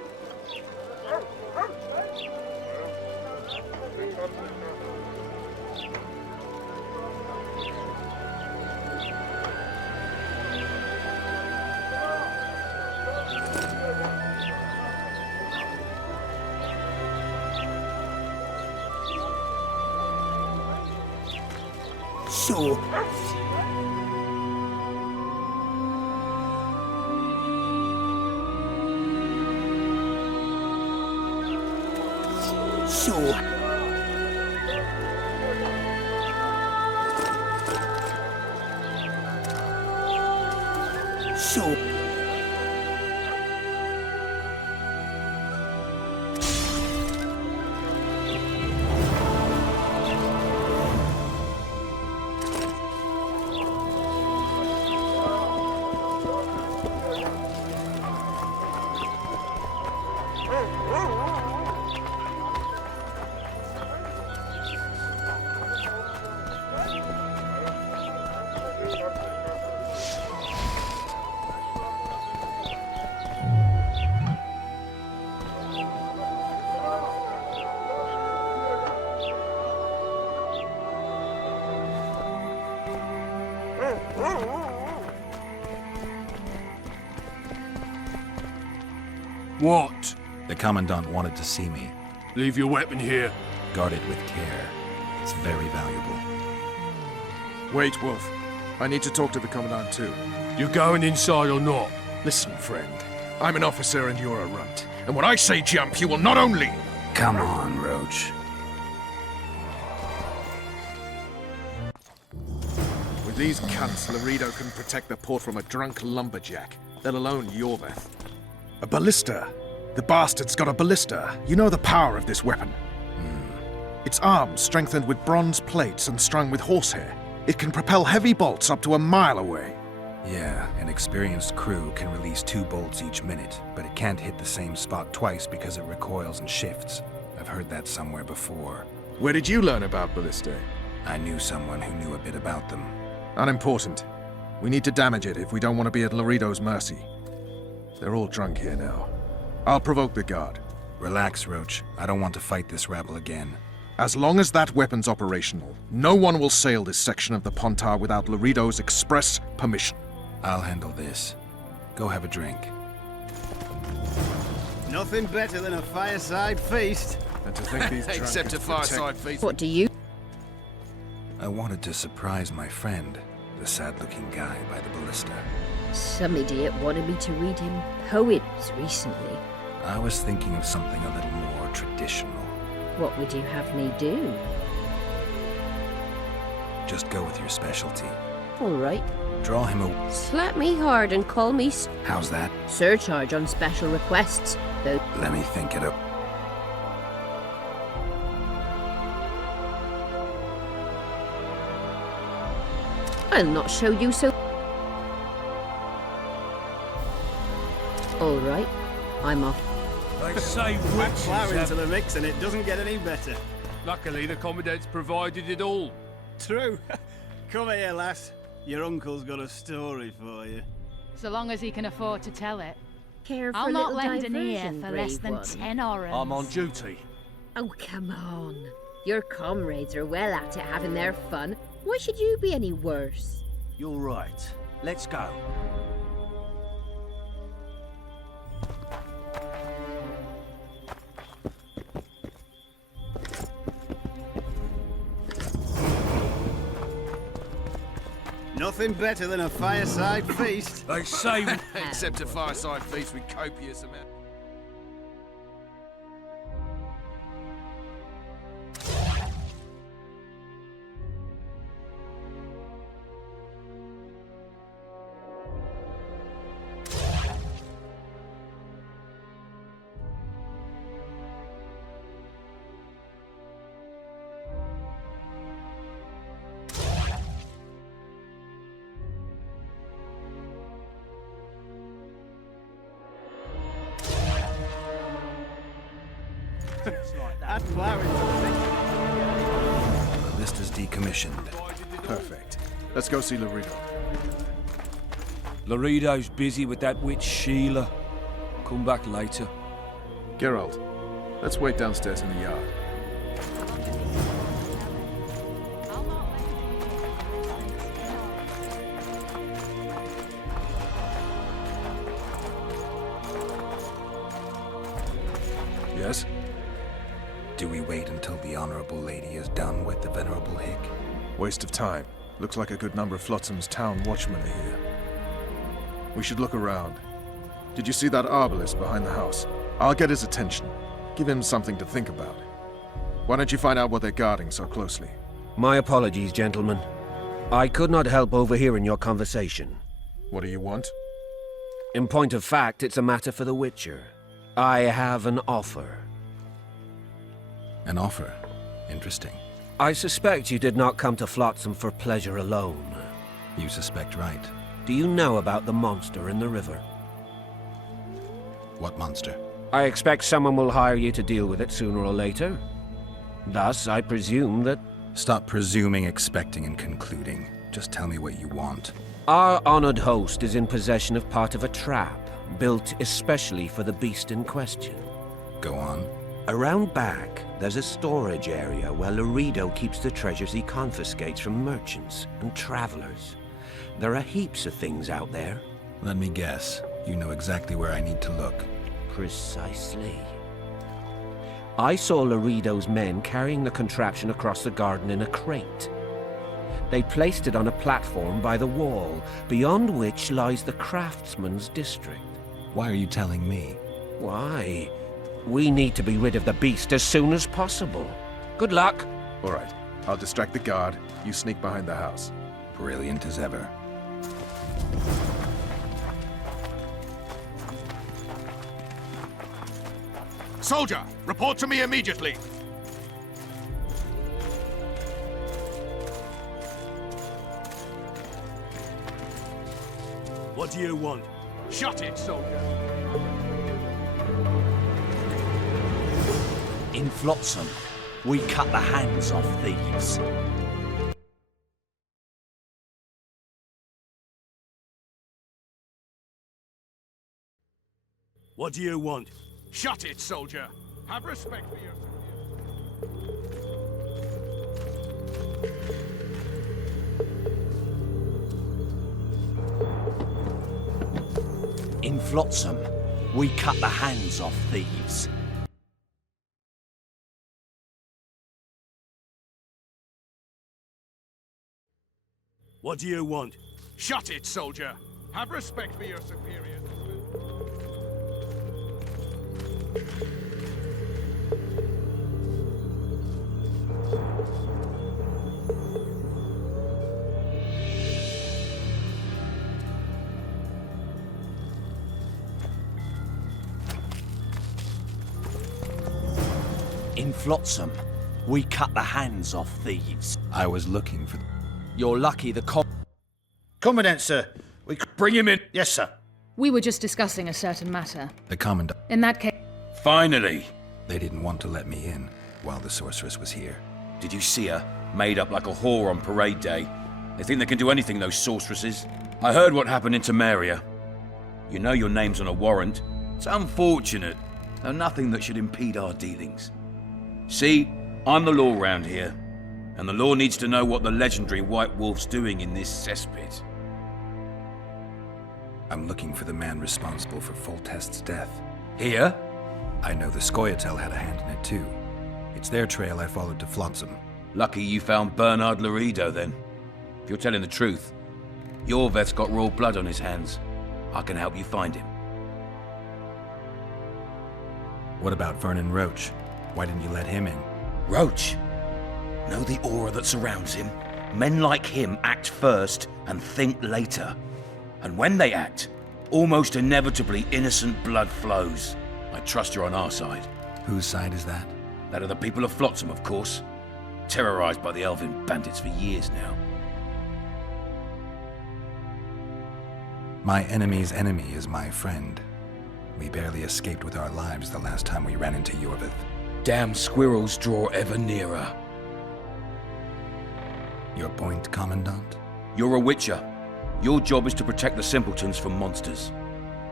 So... So... So... What? The Commandant wanted to see me. Leave your weapon here. Guard it with care. It's very valuable. Wait, Wolf. I need to talk to the Commandant too. You going inside or not? Listen, friend. I'm an officer and you're a runt. And when I say jump, you will not only... Come on, Roach. With these cunts, Laredo can protect the port from a drunk lumberjack, let alone Yorveth. A ballista. The bastard's got a ballista. You know the power of this weapon. Its arms strengthened with bronze plates and strung with horsehair. It can propel heavy bolts up to a mile away. Yeah, an experienced crew can release 2 bolts each minute, but it can't hit the same spot twice because it recoils and shifts. I've heard that somewhere before. Where did you learn about ballistae? I knew someone who knew a bit about them. Unimportant. We need to damage it if we don't want to be at Laredo's mercy. They're all drunk here now. I'll provoke the guard. Relax, Roach. I don't want to fight this rabble again. As long as that weapon's operational, no one will sail this section of the Pontar without Laredo's express permission. I'll handle this. Go have a drink. Nothing better than a fireside feast. And to think these Except a fireside feast. What do you? I wanted to surprise my friend, the sad-looking guy by the ballista. Some idiot wanted me to read him poems recently. I was thinking of something a little more traditional. What would you have me do? Just go with your specialty. All right. Draw him a... Slap me hard and call me How's that? surcharge on special requests, though. Let me think it up. I'll not show you so. All right. I'm off. They say witches Flour into have... the mix and it doesn't get any better. Luckily, the Commandant's provided it all. True. Come here, lass. Your uncle's got a story for you. So long as he can afford to tell it. Care for I'll a not little lend an ear diversion, for less brave than one? 10 orens. I'm on duty. Oh, come on. Your comrades are well at it having their fun. Why should you be any worse? You're right. Let's go. Nothing better than a fireside feast. They say... Except a fireside feast with copious amount. That's plowing. The list is decommissioned. Perfect. Let's go see Laredo. Laredo's busy with that witch Sheila. Come back later. Geralt, let's wait downstairs in the yard. Yes? Do we wait until the Honorable Lady is done with the Venerable Hick? Waste of time. Looks like a good number of Flotsam's town watchmen are here. We should look around. Did you see that arbalist behind the house? I'll get his attention. Give him something to think about. Why don't you find out what they're guarding so closely? My apologies, gentlemen. I could not help overhearing your conversation. What do you want? In point of fact, it's a matter for the Witcher. I have an offer. An offer? Interesting. I suspect you did not come to Flotsam for pleasure alone. You suspect right. Do you know about the monster in the river? What monster? I expect someone will hire you to deal with it sooner or later. Thus, I presume that... Stop presuming, expecting, and concluding. Just tell me what you want. Our honored host is in possession of part of a trap, built especially for the beast in question. Go on. Around back, there's a storage area where Laredo keeps the treasures he confiscates from merchants and travelers. There are heaps of things out there. Let me guess. You know exactly where I need to look. Precisely. I saw Laredo's men carrying the contraption across the garden in a crate. They placed it on a platform by the wall, beyond which lies the craftsman's district. Why are you telling me? Why? We need to be rid of the beast as soon as possible. Good luck. All right. I'll distract the guard. You sneak behind the house. Brilliant as ever. Soldier, report to me immediately. What do you want? Shut it, soldier. In Flotsam, we cut the hands off thieves. What do you want? Shut it, soldier. Have respect for your... In Flotsam, we cut the hands off thieves. What do you want? Shut it, soldier. Have respect for your superiors. In Flotsam, we cut the hands off thieves. I was looking for... You're lucky the Commandant, sir. We bring him in. Yes, sir. We were just discussing a certain matter. The Commandant... In that case... Finally! They didn't want to let me in while the sorceress was here. Did you see her? Made up like a whore on parade day. They think they can do anything, those sorceresses. I heard what happened in Temeria. You know your name's on a warrant. It's unfortunate, though nothing that should impede our dealings. See, I'm the law round here. And the law needs to know what the legendary White Wolf's doing in this cesspit. I'm looking for the man responsible for Foltest's death. Here? I know the Scoia'tael had a hand in it too. It's their trail I followed to Flotsam. Lucky you found Bernard Laredo, then. If you're telling the truth, Yorveth's got royal blood on his hands. I can help you find him. What about Vernon Roach? Why didn't you let him in? Roach? Know the aura that surrounds him? Men like him act first and think later. And when they act, almost inevitably innocent blood flows. I trust you're on our side. Whose side is that? That of the people of Flotsam, of course. Terrorized by the Elven bandits for years now. My enemy's enemy is my friend. We barely escaped with our lives the last time we ran into Yorveth. Damn squirrels draw ever nearer. Your point, Commandant? You're a Witcher. Your job is to protect the simpletons from monsters.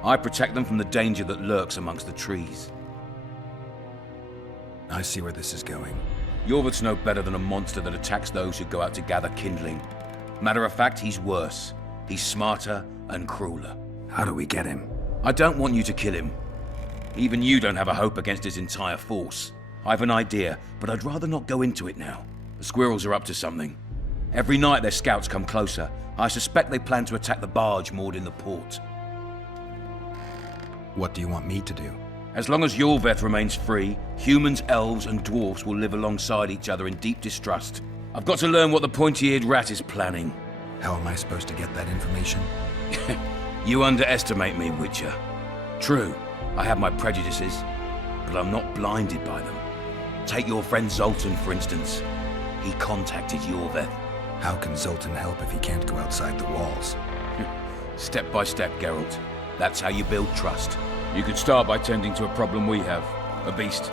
I protect them from the danger that lurks amongst the trees. I see where this is going. Yorveth's no better than a monster that attacks those who go out to gather kindling. Matter of fact, he's worse. He's smarter and crueler. How do we get him? I don't want you to kill him. Even you don't have a hope against his entire force. I've an idea, but I'd rather not go into it now. The squirrels are up to something. Every night their scouts come closer. I suspect they plan to attack the barge moored in the port. What do you want me to do? As long as Yorveth remains free, humans, elves, and dwarfs will live alongside each other in deep distrust. I've got to learn what the pointy-eared rat is planning. How am I supposed to get that information? You underestimate me, Witcher. True, I have my prejudices, but I'm not blinded by them. Take your friend Zoltan, for instance. He contacted Yorveth. How can Zoltan help if he can't go outside the walls? Step by step, Geralt. That's how you build trust. You could start by tending to a problem we have. A beast.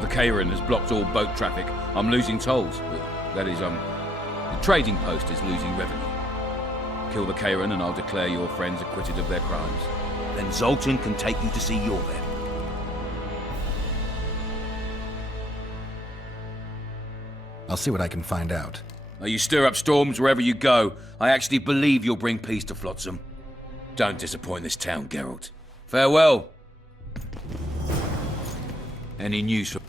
The Kairan has blocked all boat traffic. I'm losing tolls. That is, the trading post is losing revenue. Kill the Kairan and I'll declare your friends acquitted of their crimes. Then Zoltan can take you to see Yorveth. I'll see what I can find out. Now you stir up storms wherever you go. I actually believe you'll bring peace to Flotsam. Don't disappoint this town, Geralt. Farewell. Any news from...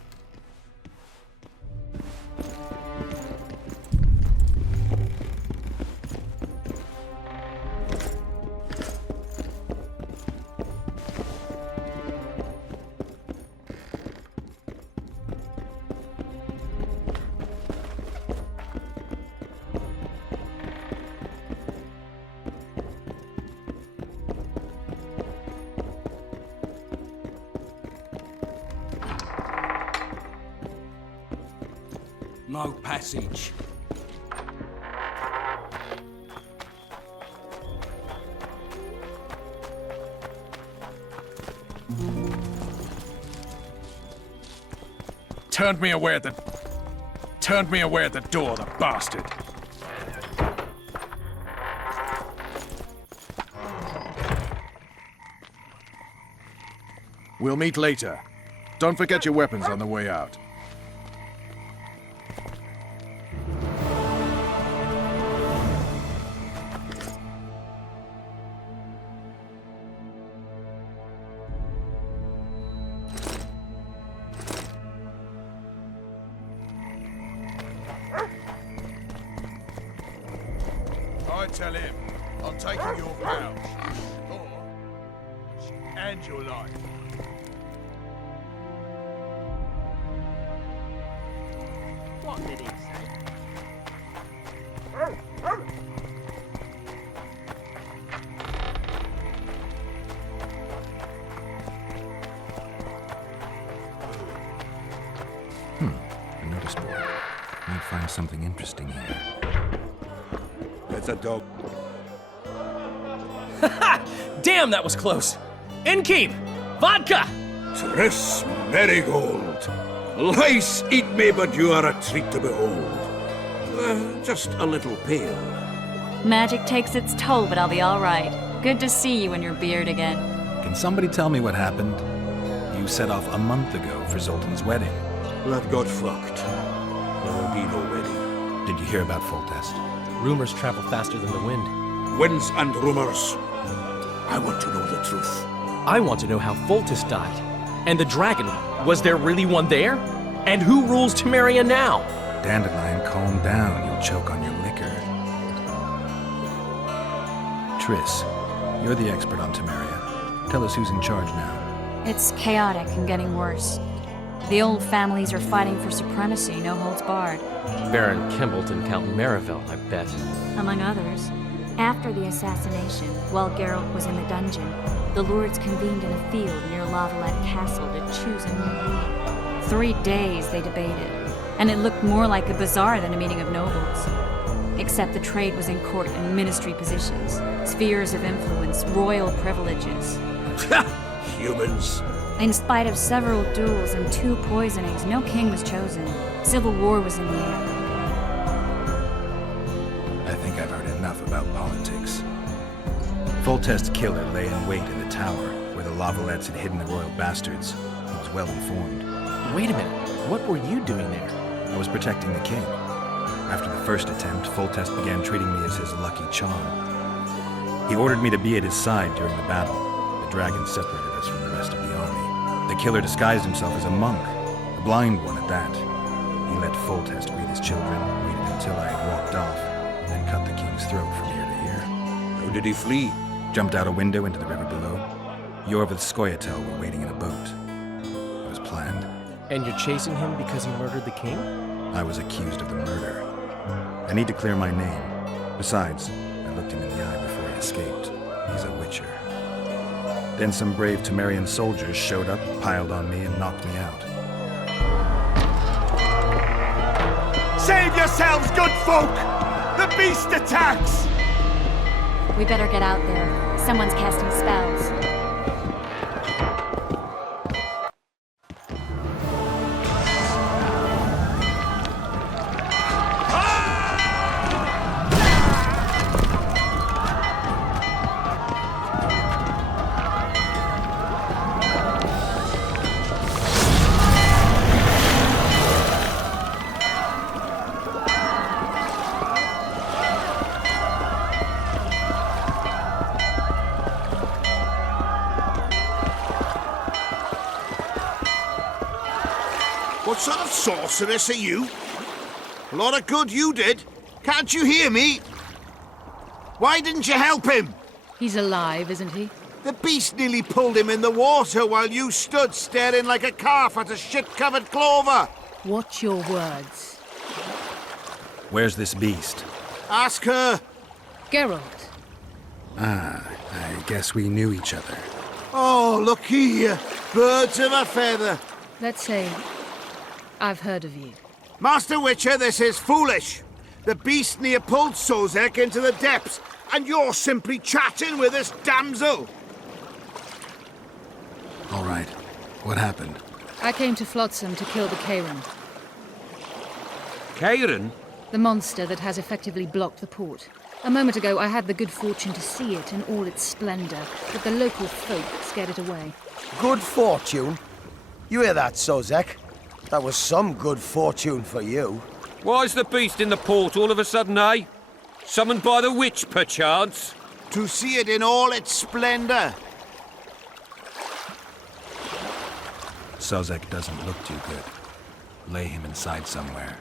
No passage. Turned me away at the door, the bastard. We'll meet later. Don't forget your weapons on the way out. I tell him, I'm taking your pouch, and your life. What did he say? A notice board. Might find something interesting here. That's a dog. Damn, that was close. Innkeep! Vodka! Triss Marigold. Lice eat me, but you are a treat to behold. Just a little pale. Magic takes its toll, but I'll be all right. Good to see you and your beard again. Can somebody tell me what happened? You set off a month ago for Zoltan's wedding. That got fucked. There will be no wedding. Did you hear about Foltest? Rumors travel faster than the wind. Winds and rumors. I want to know the truth. I want to know how Foltest died. And the dragon, was there really one there? And who rules Temeria now? Dandelion, calm down. You'll choke on your liquor. Triss, you're the expert on Temeria. Tell us who's in charge now. It's chaotic and getting worse. The old families are fighting for supremacy, no holds barred. Baron Kembelt and Count Marivel, I bet. Among others. After the assassination, while Geralt was in the dungeon, the lords convened in a field near Lavalette Castle to choose a new ruler. 3 days they debated, and it looked more like a bazaar than a meeting of nobles. Except the trade was in court and ministry positions, spheres of influence, royal privileges. Humans. In spite of several duels and 2 poisonings, no king was chosen. Civil war was in the air. I think I've heard enough about politics. Foltest's killer lay in wait in the tower, where the Lavalettes had hidden the royal bastards. He was well informed. Wait a minute, what were you doing there? I was protecting the king. After the first attempt, Foltest began treating me as his lucky charm. He ordered me to be at his side during the battle. The dragon separated us from the rest of the army. The killer disguised himself as a monk, a blind one at that. He let Foltest greet his children, waited until I had walked off, then cut the king's throat from ear to ear. How did he flee? Jumped out a window into the river below. Yorv and Scoia'tael were waiting in a boat. It was planned. And you're chasing him because he murdered the king? I was accused of the murder. I need to clear my name. Besides, I looked him in the eye before he escaped. He's a witcher. Then some brave Temerian soldiers showed up, piled on me, and knocked me out. Save yourselves, good folk! The beast attacks! We better get out there. Someone's casting spells. What sort of sorceress are you? A lot of good you did. Can't you hear me? Why didn't you help him? He's alive, isn't he? The beast nearly pulled him in the water while you stood staring like a calf at a shit-covered clover. Watch your words. Where's this beast? Ask her. Geralt. Ah, I guess we knew each other. Oh, look here. Birds of a feather. Let's say I've heard of you. Master Witcher, this is foolish. The beast near pulled Sozek into the depths, and you're simply chatting with this damsel. All right. What happened? I came to Flotsam to kill the Kayran. Kayran? The monster that has effectively blocked the port. A moment ago, I had the good fortune to see it in all its splendor, but the local folk scared it away. Good fortune? You hear that, Sozek? That was some good fortune for you. Why's the beast in the port all of a sudden, eh? Summoned by the witch, perchance? To see it in all its splendor. Sozek doesn't look too good. Lay him inside somewhere.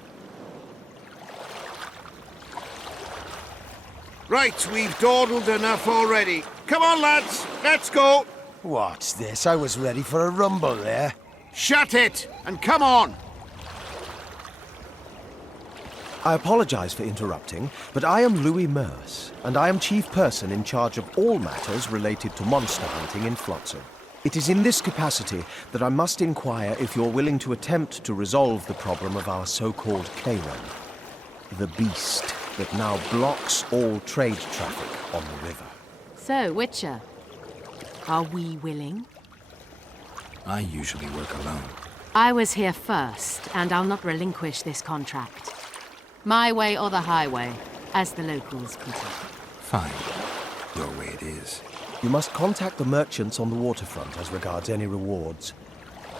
Right, we've dawdled enough already. Come on, lads, let's go. What's this? I was ready for a rumble there. Shut it, and come on. I apologize for interrupting, but I am Louis Merce, and I am chief person in charge of all matters related to monster hunting in Flotsam. It is in this capacity that I must inquire if you're willing to attempt to resolve the problem of our so-called Kayran, the beast that now blocks all trade traffic on the river. So, Witcher, are we willing? I usually work alone. I was here first, and I'll not relinquish this contract. My way or the highway, as the locals put it. Fine. Your way it is. You must contact the merchants on the waterfront as regards any rewards.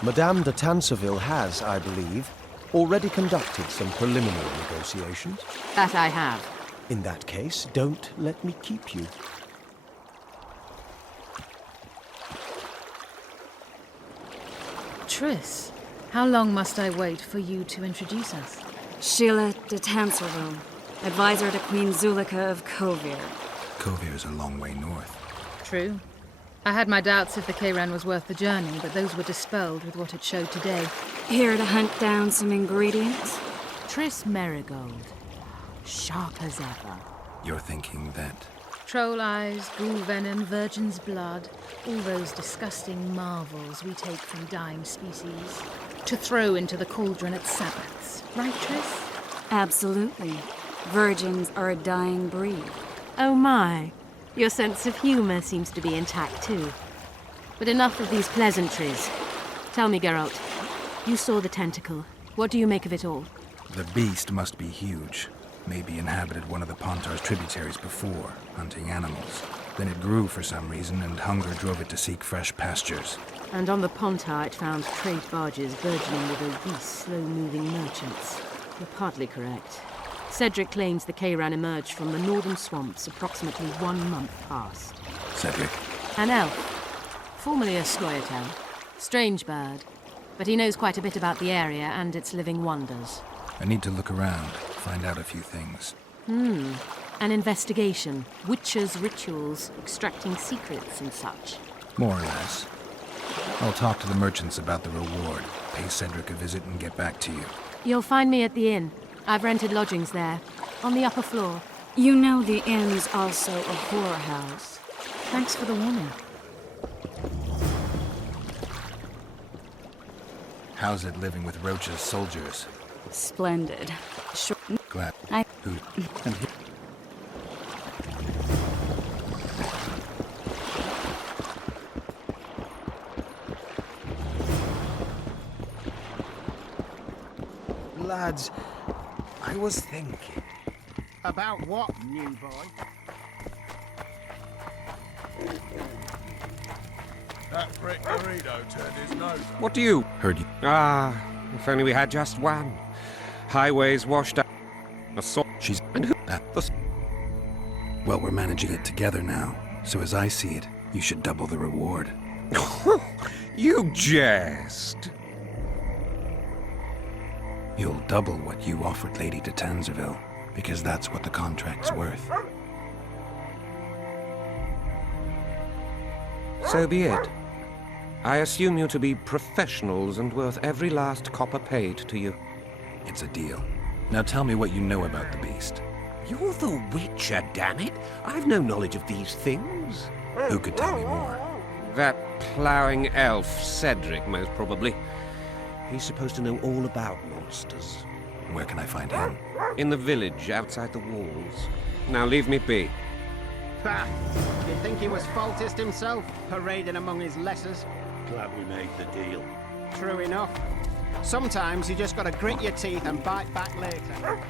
Madame de Tanseville has, I believe, already conducted some preliminary negotiations? That I have. In that case, don't let me keep you. Triss, how long must I wait for you to introduce us? Sheila de Tanserville, advisor to Queen Zulika of Kovir. Kovir is a long way north. True. I had my doubts if the Kayran was worth the journey, but those were dispelled with what it showed today. Here to hunt down some ingredients? Triss Merigold. Sharp as ever. You're thinking that... Troll eyes, ghoul venom, virgin's blood, all those disgusting marvels we take from dying species, to throw into the cauldron at Sabbaths. Right, Triss? Absolutely. Virgins are a dying breed. Oh my. Your sense of humor seems to be intact too. But enough of these pleasantries. Tell me, Geralt. You saw the tentacle. What do you make of it all? The beast must be huge. Maybe inhabited one of the Pontar's tributaries before, hunting animals. Then it grew for some reason, and hunger drove it to seek fresh pastures. And on the Pontar it found trade barges burgeoning with obese, slow-moving merchants. You're partly correct. Cedric claims the Kayran emerged from the northern swamps approximately 1 month past. Cedric? An elf. Formerly a Scoia'tael. Strange bird. But he knows quite a bit about the area and its living wonders. I need to look around, find out a few things. An investigation. Witches' rituals, extracting secrets and such. More or less. I'll talk to the merchants about the reward, pay Cedric a visit and get back to you. You'll find me at the inn. I've rented lodgings there, on the upper floor. You know the inn's also a whorehouse. Thanks for the warning. How's it living with Roach's soldiers? Splendid. Sure. Glad. Who? Lads, I was thinking. About what, new boy? That prick Dorito turned his nose up. What do you? Heard you. Ah, if only we had just one. Highways washed out. She's... And who? Well, we're managing it together now. So as I see it, you should double the reward. You jest. You'll double what you offered Lady de Tanserville, because that's what the contract's worth. So be it. I assume you to be professionals and worth every last copper paid to you. It's a deal. Now tell me what you know about the beast. You're the Witcher, damn it! I've no knowledge of these things. Who could tell me more? That ploughing elf, Cedric, most probably. He's supposed to know all about monsters. Where can I find him? In the village, outside the walls. Now leave me be. Ha! You'd think he was Foltest himself, parading among his lessers. Glad we made the deal. True enough. Sometimes you just gotta grit your teeth and bite back later.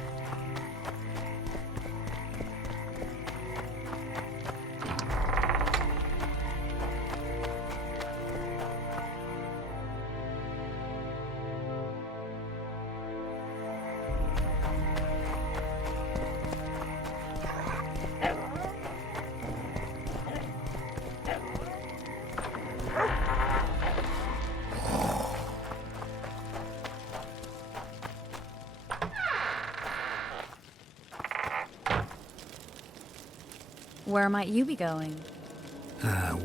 Where might you be going?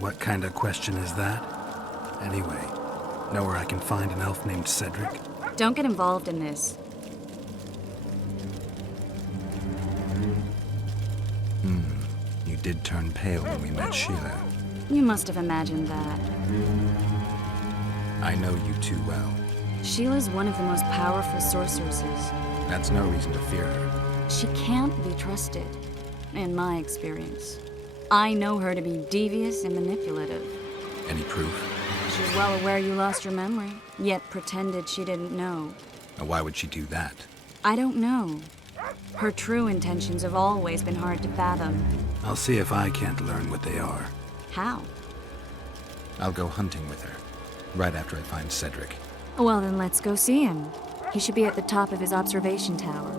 What kind of question is that? Anyway, know where I can find an elf named Cedric? Don't get involved in this. You did turn pale when we met Sheila. You must have imagined that. I know you too well. Sheila's one of the most powerful sorceresses. That's no reason to fear her. She can't be trusted, in my experience. I know her to be devious and manipulative. Any proof? She's well aware you lost your memory, yet pretended she didn't know. Why would she do that? I don't know. Her true intentions have always been hard to fathom. I'll see if I can't learn what they are. How? I'll go hunting with her, right after I find Cedric. Well, then let's go see him. He should be at the top of his observation tower.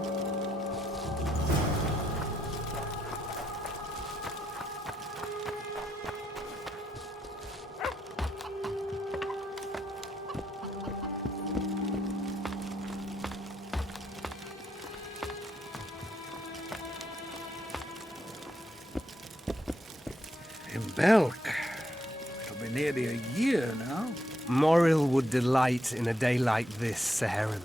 In Belk. It'll be nearly a year now. Moril would delight in a day like this, Saharan.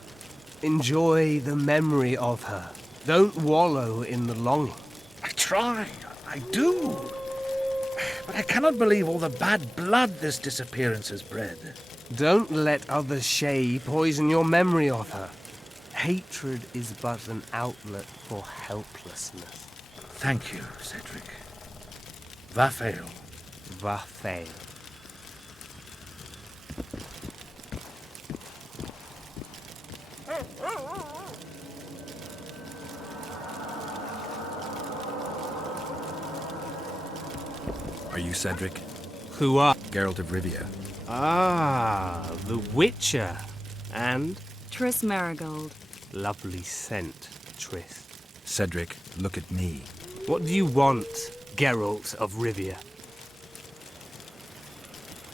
Enjoy the memory of her. Don't wallow in the longing. I try. I do. But I cannot believe all the bad blood this disappearance has bred. Don't let other Shay poison your memory of her. Hatred is but an outlet for helplessness. Thank you, Cedric. Vafael. Vafael. Are you Cedric? Who are? Geralt of Rivia. Ah, the Witcher. And? Triss Marigold. Lovely scent, Triss. Cedric, look at me. What do you want, Geralt of Rivia?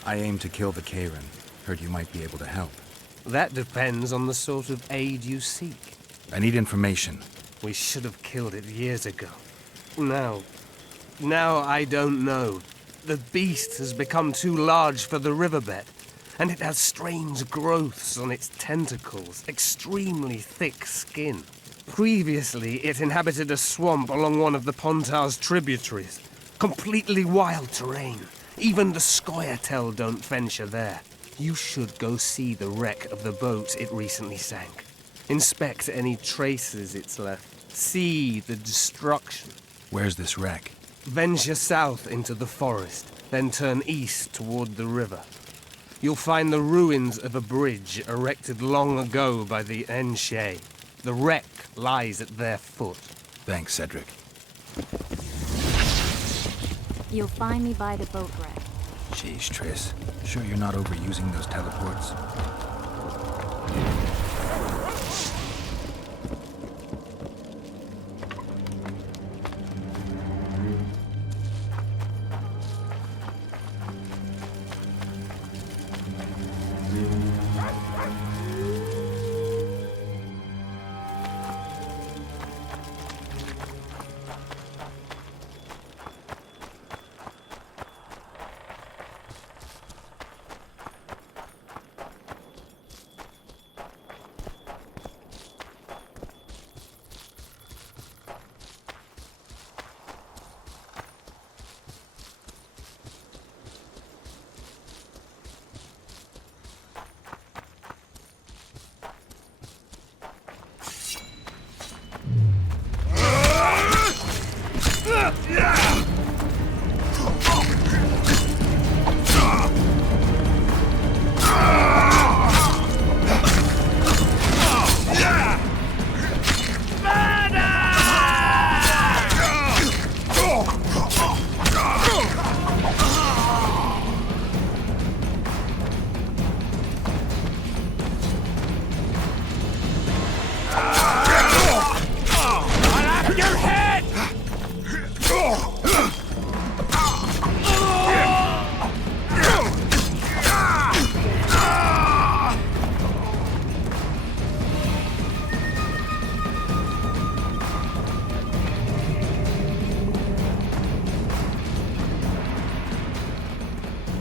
I aim to kill the Karen. Heard you might be able to help. That depends on the sort of aid you seek. I need information. We should have killed it years ago. Now I don't know. The beast has become too large for the riverbed, and it has strange growths on its tentacles, extremely thick skin. Previously, it inhabited a swamp along one of the Pontar's tributaries. Completely wild terrain. Even the Scoia'tael don't venture there. You should go see the wreck of the boat it recently sank. Inspect any traces it's left. See the destruction. Where's this wreck? Venture south into the forest, then turn east toward the river. You'll find the ruins of a bridge erected long ago by the Enshe. The wreck lies at their foot. Thanks, Cedric. You'll find me by the boat wreck. Jeez, Triss. Sure you're not overusing those teleports?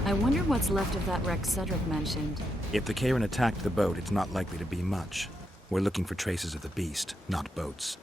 I wonder what's left of that wreck Cedric mentioned. If the Karen attacked the boat, it's not likely to be much. We're looking for traces of the beast, not boats.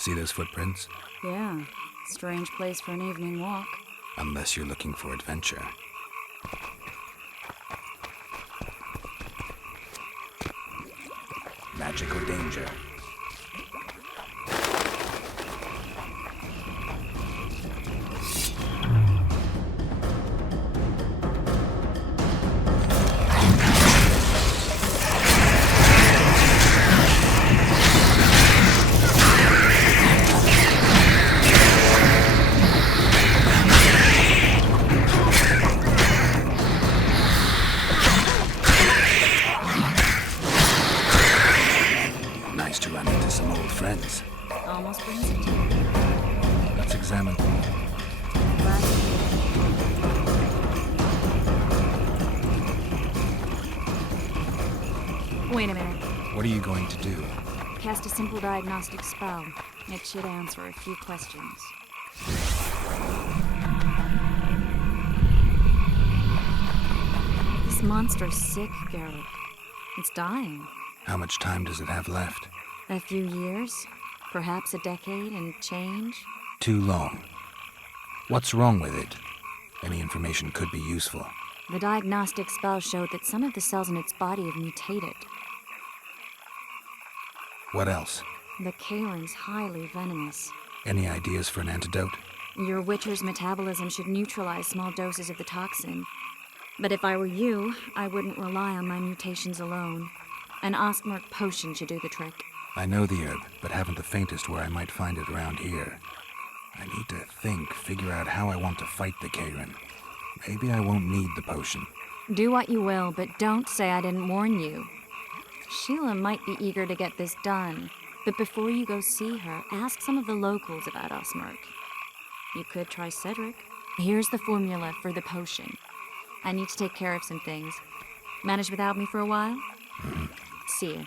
See those footprints? Yeah, strange place for an evening walk. Unless you're looking for adventure. Magic or danger? Nice to run into some old friends. Almost brings it to you. Let's examine. Wait a minute. What are you going to do? Cast a simple diagnostic spell. It should answer a few questions. This monster's sick, Geralt. It's dying. How much time does it have left? A few years? Perhaps a decade and change? Too long. What's wrong with it? Any information could be useful. The diagnostic spell showed that some of the cells in its body have mutated. What else? The Kayran's highly venomous. Any ideas for an antidote? Your Witcher's metabolism should neutralize small doses of the toxin. But if I were you, I wouldn't rely on my mutations alone. An Ostmark potion should do the trick. I know the herb, but haven't the faintest where I might find it around here. I need to think, figure out how I want to fight the Kayran. Maybe I won't need the potion. Do what you will, but don't say I didn't warn you. Sheila might be eager to get this done, but before you go see her, ask some of the locals about Ostmark. You could try Cedric. Here's the formula for the potion. I need to take care of some things. Manage without me for a while? See you.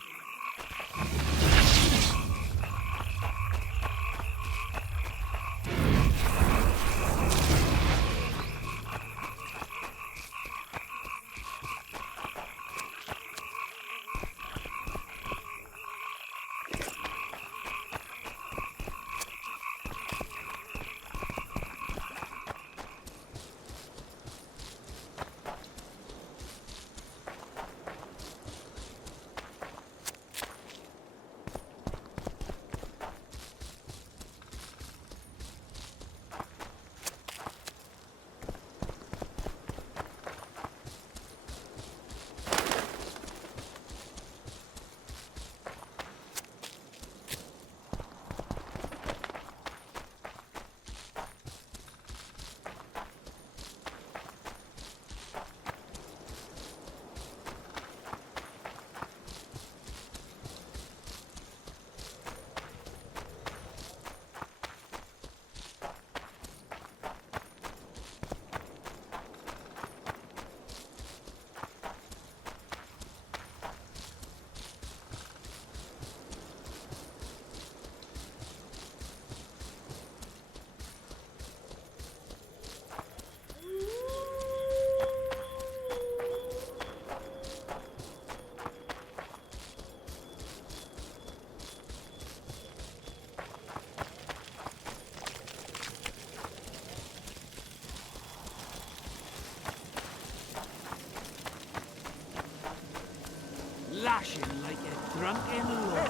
Lashing like a drunken lord.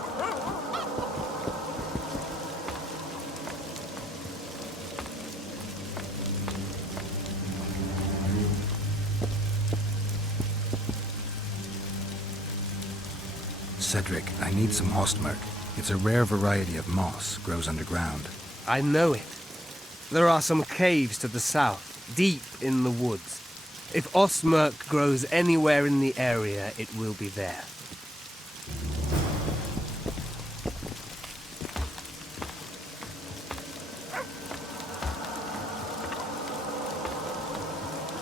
Cedric, I need some Ostmark. It's a rare variety of moss, grows underground. I know it. There are some caves to the south, deep in the woods. If Ostmark grows anywhere in the area, it will be there.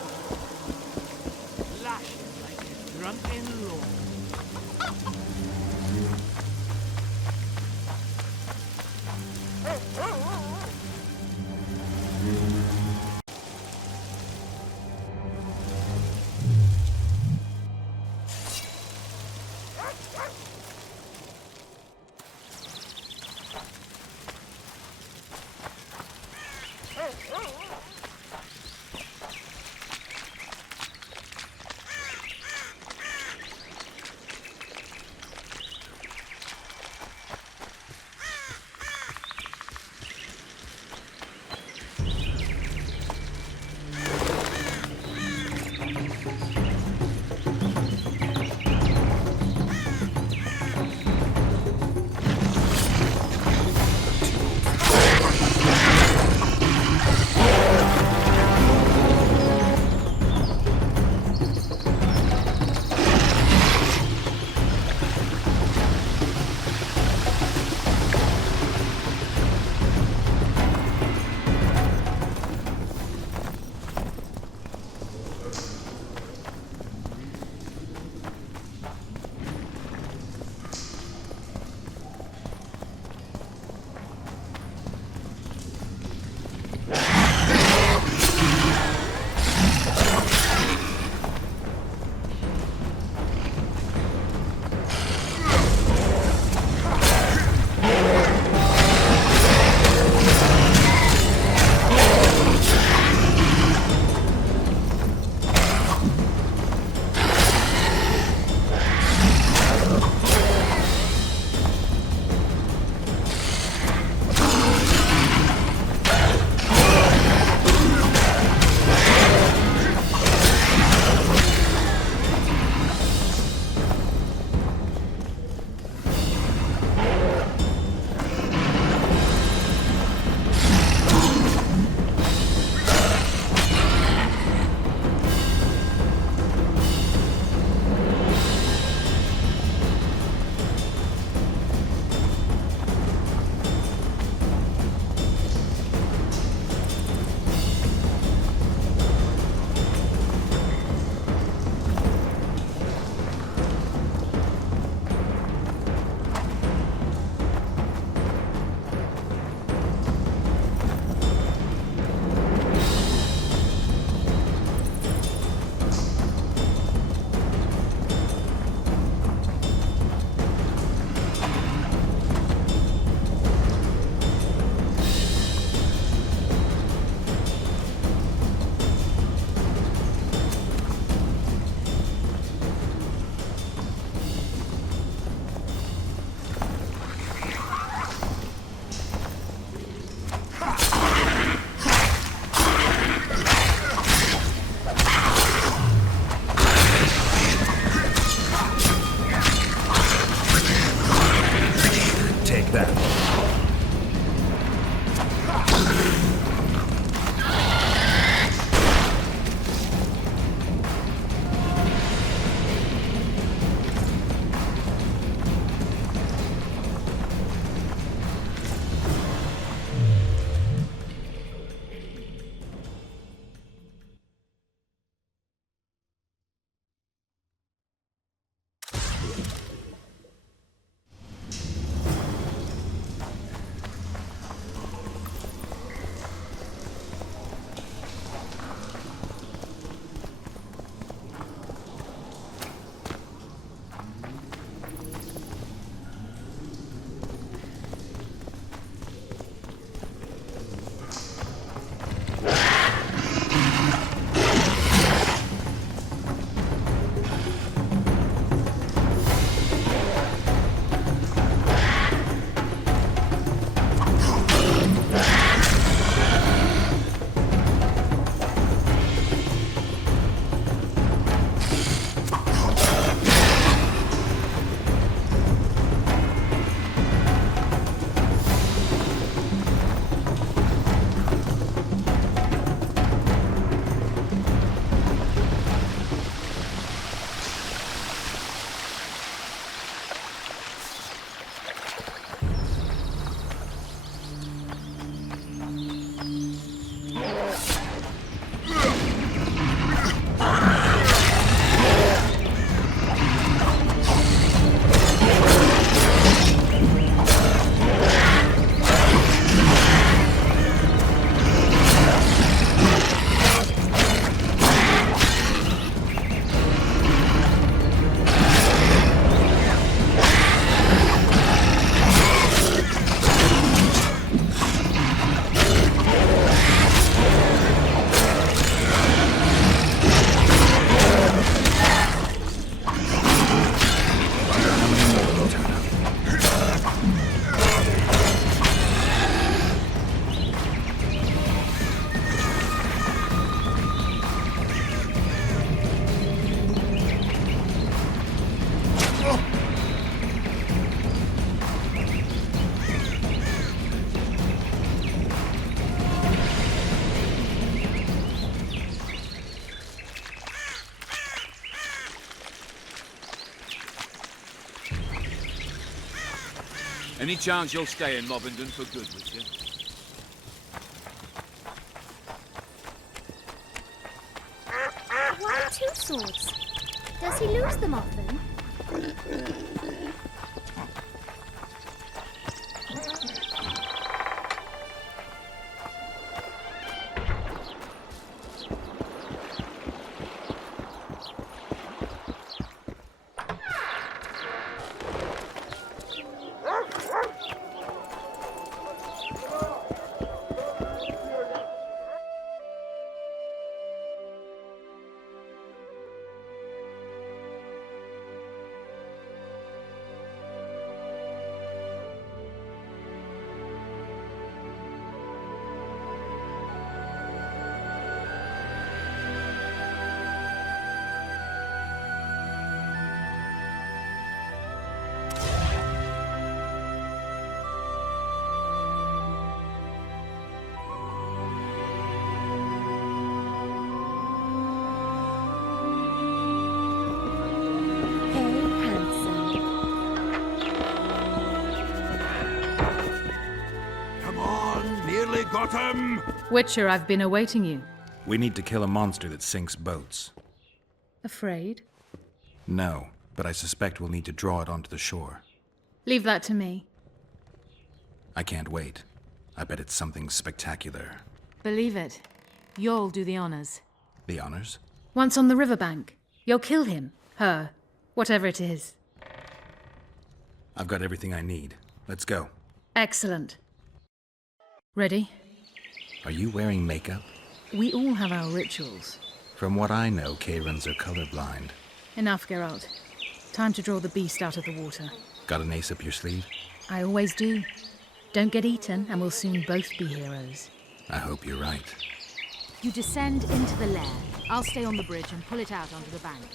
Lashing like a drunken lord. Any chance you'll stay in Mobington for good with you? Why 2 swords? Does he lose them often? Got him! Witcher, I've been awaiting you. We need to kill a monster that sinks boats. Afraid? No, but I suspect we'll need to draw it onto the shore. Leave that to me. I can't wait. I bet it's something spectacular. Believe it. You'll do the honors. The honors? Once on the riverbank, you'll kill him, her, whatever it is. I've got everything I need. Let's go. Excellent. Ready? Are you wearing makeup? We all have our rituals. From what I know, Kayrans are colorblind. Enough, Geralt. Time to draw the beast out of the water. Got an ace up your sleeve? I always do. Don't get eaten, and we'll soon both be heroes. I hope you're right. You descend into the lair. I'll stay on the bridge and pull it out onto the bank.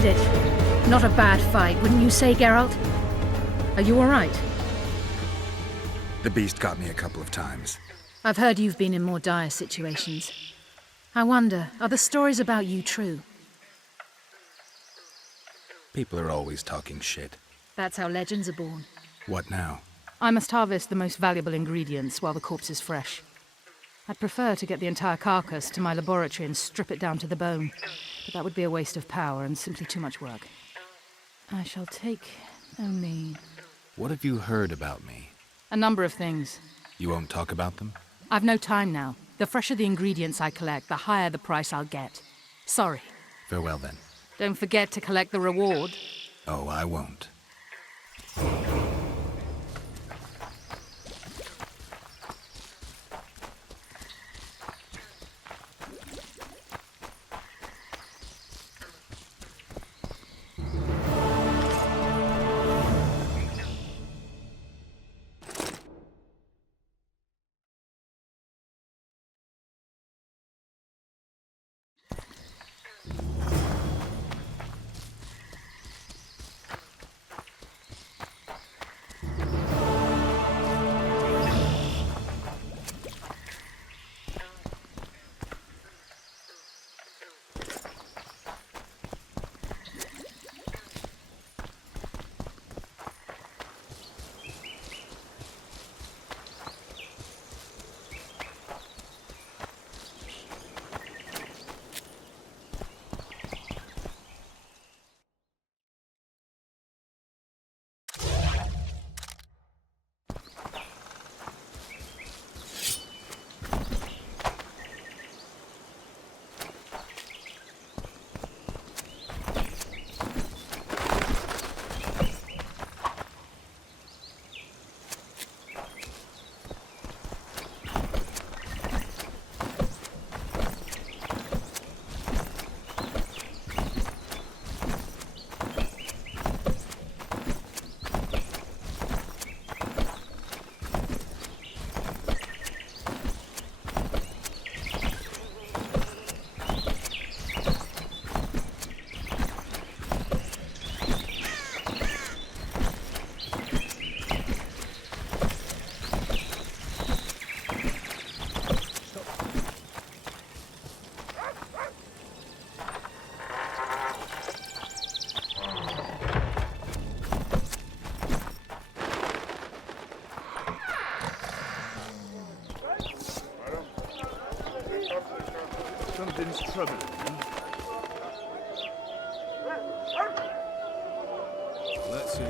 did it. Not a bad fight, wouldn't you say, Geralt? Are you all right? The beast got me a couple of times. I've heard you've been in more dire situations. I wonder, are the stories about you true? People are always talking shit. That's how legends are born. What now? I must harvest the most valuable ingredients while the corpse is fresh. I'd prefer to get the entire carcass to my laboratory and strip it down to the bone, but that would be a waste of power and simply too much work. I shall take only... What have you heard about me? a number of things. You won't talk about them? I've no time now. The fresher the ingredients I collect, the higher the price I'll get. Sorry. Farewell then. Don't forget to collect the reward. Oh, I won't. Something's troubling him. Let's see.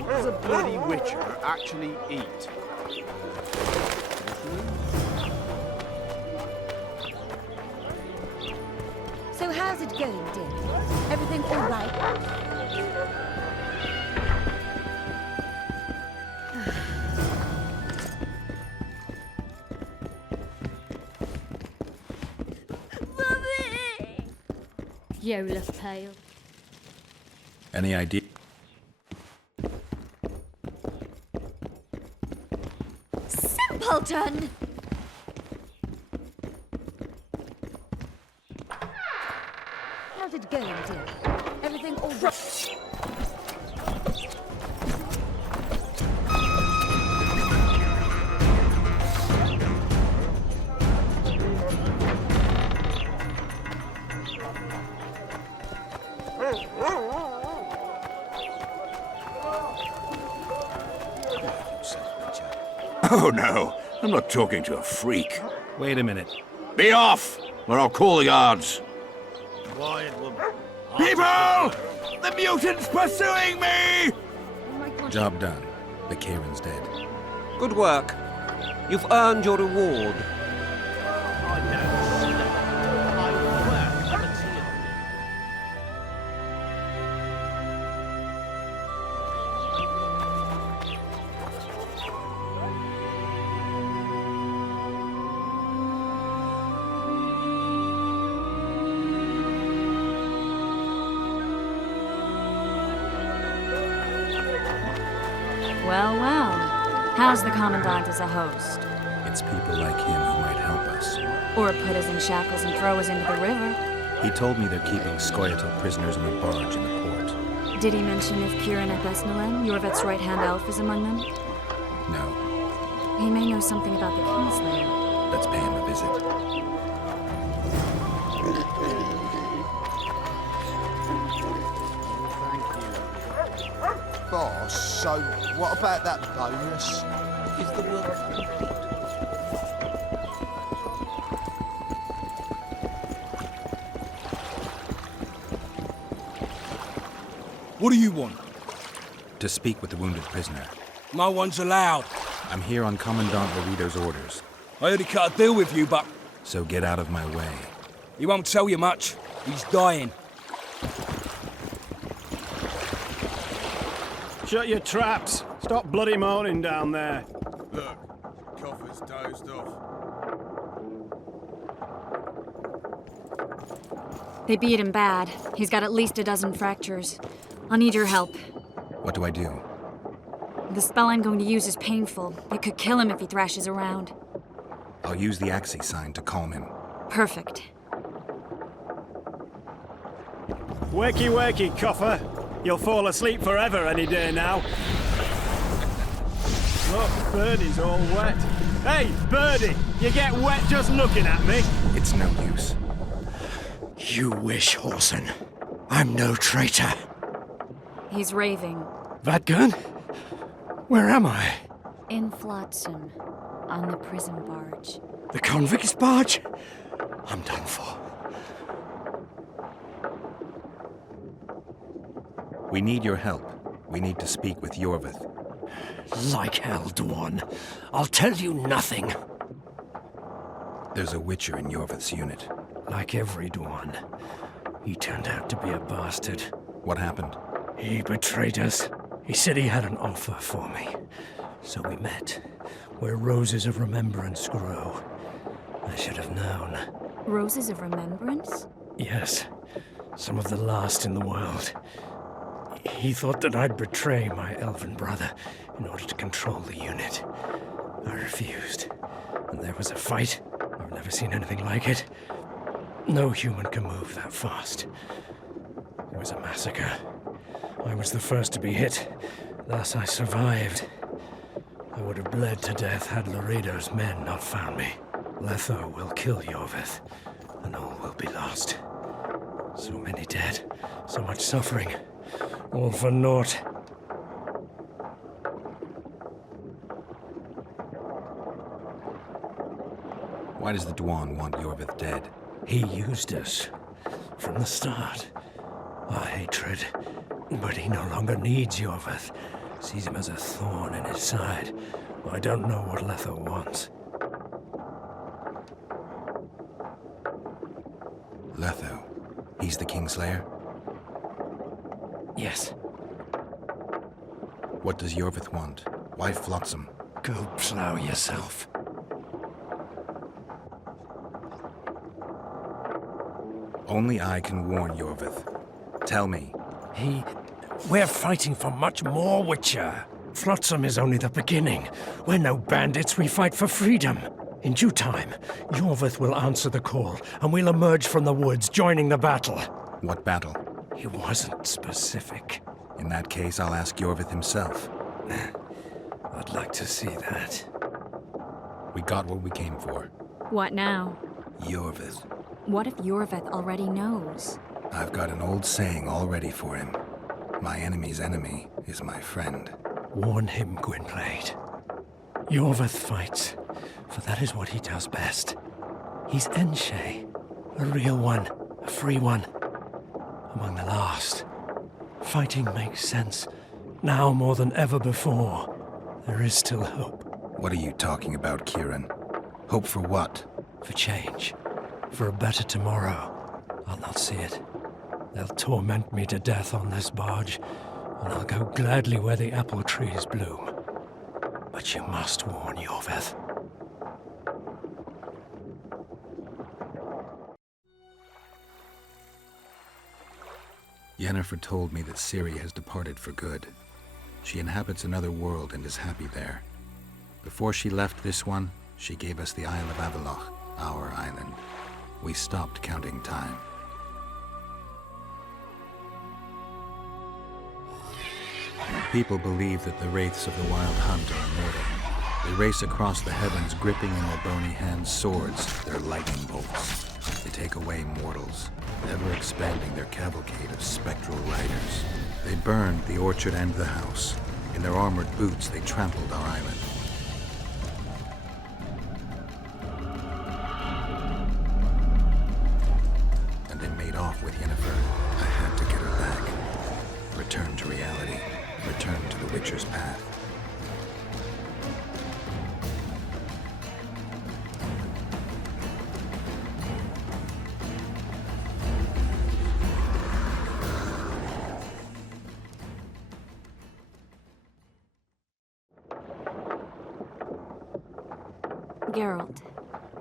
What does a bloody witcher actually eat? So how's it going, dear? Everything all right? You look pale. Any idea? Simpleton! How's it going, dear? Everything all right? Oh no, I'm not talking to a freak. Wait a minute. Be off, or I'll call the guards. Quiet, woman. People! The mutant's pursuing me! Job done. The Kieran's dead. Good work. You've earned your reward. Well, well. How's the Commandant as a host? It's people like him who might help us. Or put us in shackles and throw us into the river? He told me they're keeping Scoia'tael prisoners in a barge in the port. Did he mention if Kieran ap Esnalen, Yorveth's right-hand elf, is among them? No. He may know something about the Kingslayer. Let's pay him a visit. Boss, so what about that bonus? Is the work complete? What do you want? To speak with the wounded prisoner. No one's allowed. I'm here on Commandant Lorido's orders. I already cut a deal with you, but... So get out of my way. He won't tell you much. He's dying. Shut your traps. Stop bloody moaning down there. Look, Coffer's dozed off. They beat him bad. He's got at least a dozen fractures. I'll need your help. What do I do? The spell I'm going to use is painful. It could kill him if he thrashes around. I'll use the Axii sign to calm him. Perfect. Wakey, wakey, Coffer. You'll fall asleep forever any day now. Look, Birdie's all wet. Hey, Birdie! You get wet just looking at me. It's no use. You wish, Whoreson. I'm no traitor. He's raving. Vadgun? Where am I? In Flotsam, on the prison barge. The convict's barge? I'm done for. We need your help. We need to speak with Yorveth. Like hell, Dwan. I'll tell you nothing. There's a Witcher in Yorveth's unit. Like every Dwan. He turned out to be a bastard. What happened? He betrayed us. He said he had an offer for me. So we met, where roses of remembrance grow. I should have known. Roses of remembrance? Yes, some of the last in the world. He thought that I'd betray my elven brother in order to control the unit. I refused, and there was a fight. I've never seen anything like it. No human can move that fast. It was a massacre. I was the first to be hit, thus I survived. I would have bled to death had Lorido's men not found me. Letho will kill Yorveth, and all will be lost. So many dead, so much suffering, all for naught. Why does the Dwan want Yorveth dead? He used us from the start. Our hatred. But he no longer needs Yorveth. Sees him as a thorn in his side. I don't know what Letho wants. Letho. He's the Kingslayer? Yes. What does Yorveth want? Why Flotsam? Go plow yourself. Only I can warn Yorveth. Tell me. We're fighting for much more, Witcher. Flotsam is only the beginning. We're no bandits, we fight for freedom. In due time, Yorveth will answer the call, and we'll emerge from the woods, joining the battle. What battle? He wasn't specific. In that case, I'll ask Yorveth himself. I'd like to see that. We got what we came for. What now? Yorveth. What if Yorveth already knows? I've got an old saying all ready for him. My enemy's enemy is my friend. Warn him, Gwynplaine. Yorveth fights, for that is what he does best. He's Enshe, a real one, a free one. Among the last. Fighting makes sense. Now more than ever before. There is still hope. What are you talking about, Kieran? Hope for what? For change. For a better tomorrow. I'll not see it. They'll torment me to death on this barge, and I'll go gladly where the apple trees bloom. But you must warn Yorveth. Yennefer told me that Ciri has departed for good. She inhabits another world and is happy there. Before she left this one, she gave us the Isle of Avalok, our island. We stopped counting time. people believe that the wraiths of the Wild Hunt are immortal. They race across the heavens, gripping in their bony hands swords, their lightning bolts. They take away mortals, ever expanding their cavalcade of spectral riders. They burned the orchard and the house. In their armored boots, they trampled our island. And they made off with Yennefer. I had to get her back. Return to reality. Return to the Witcher's path. Geralt,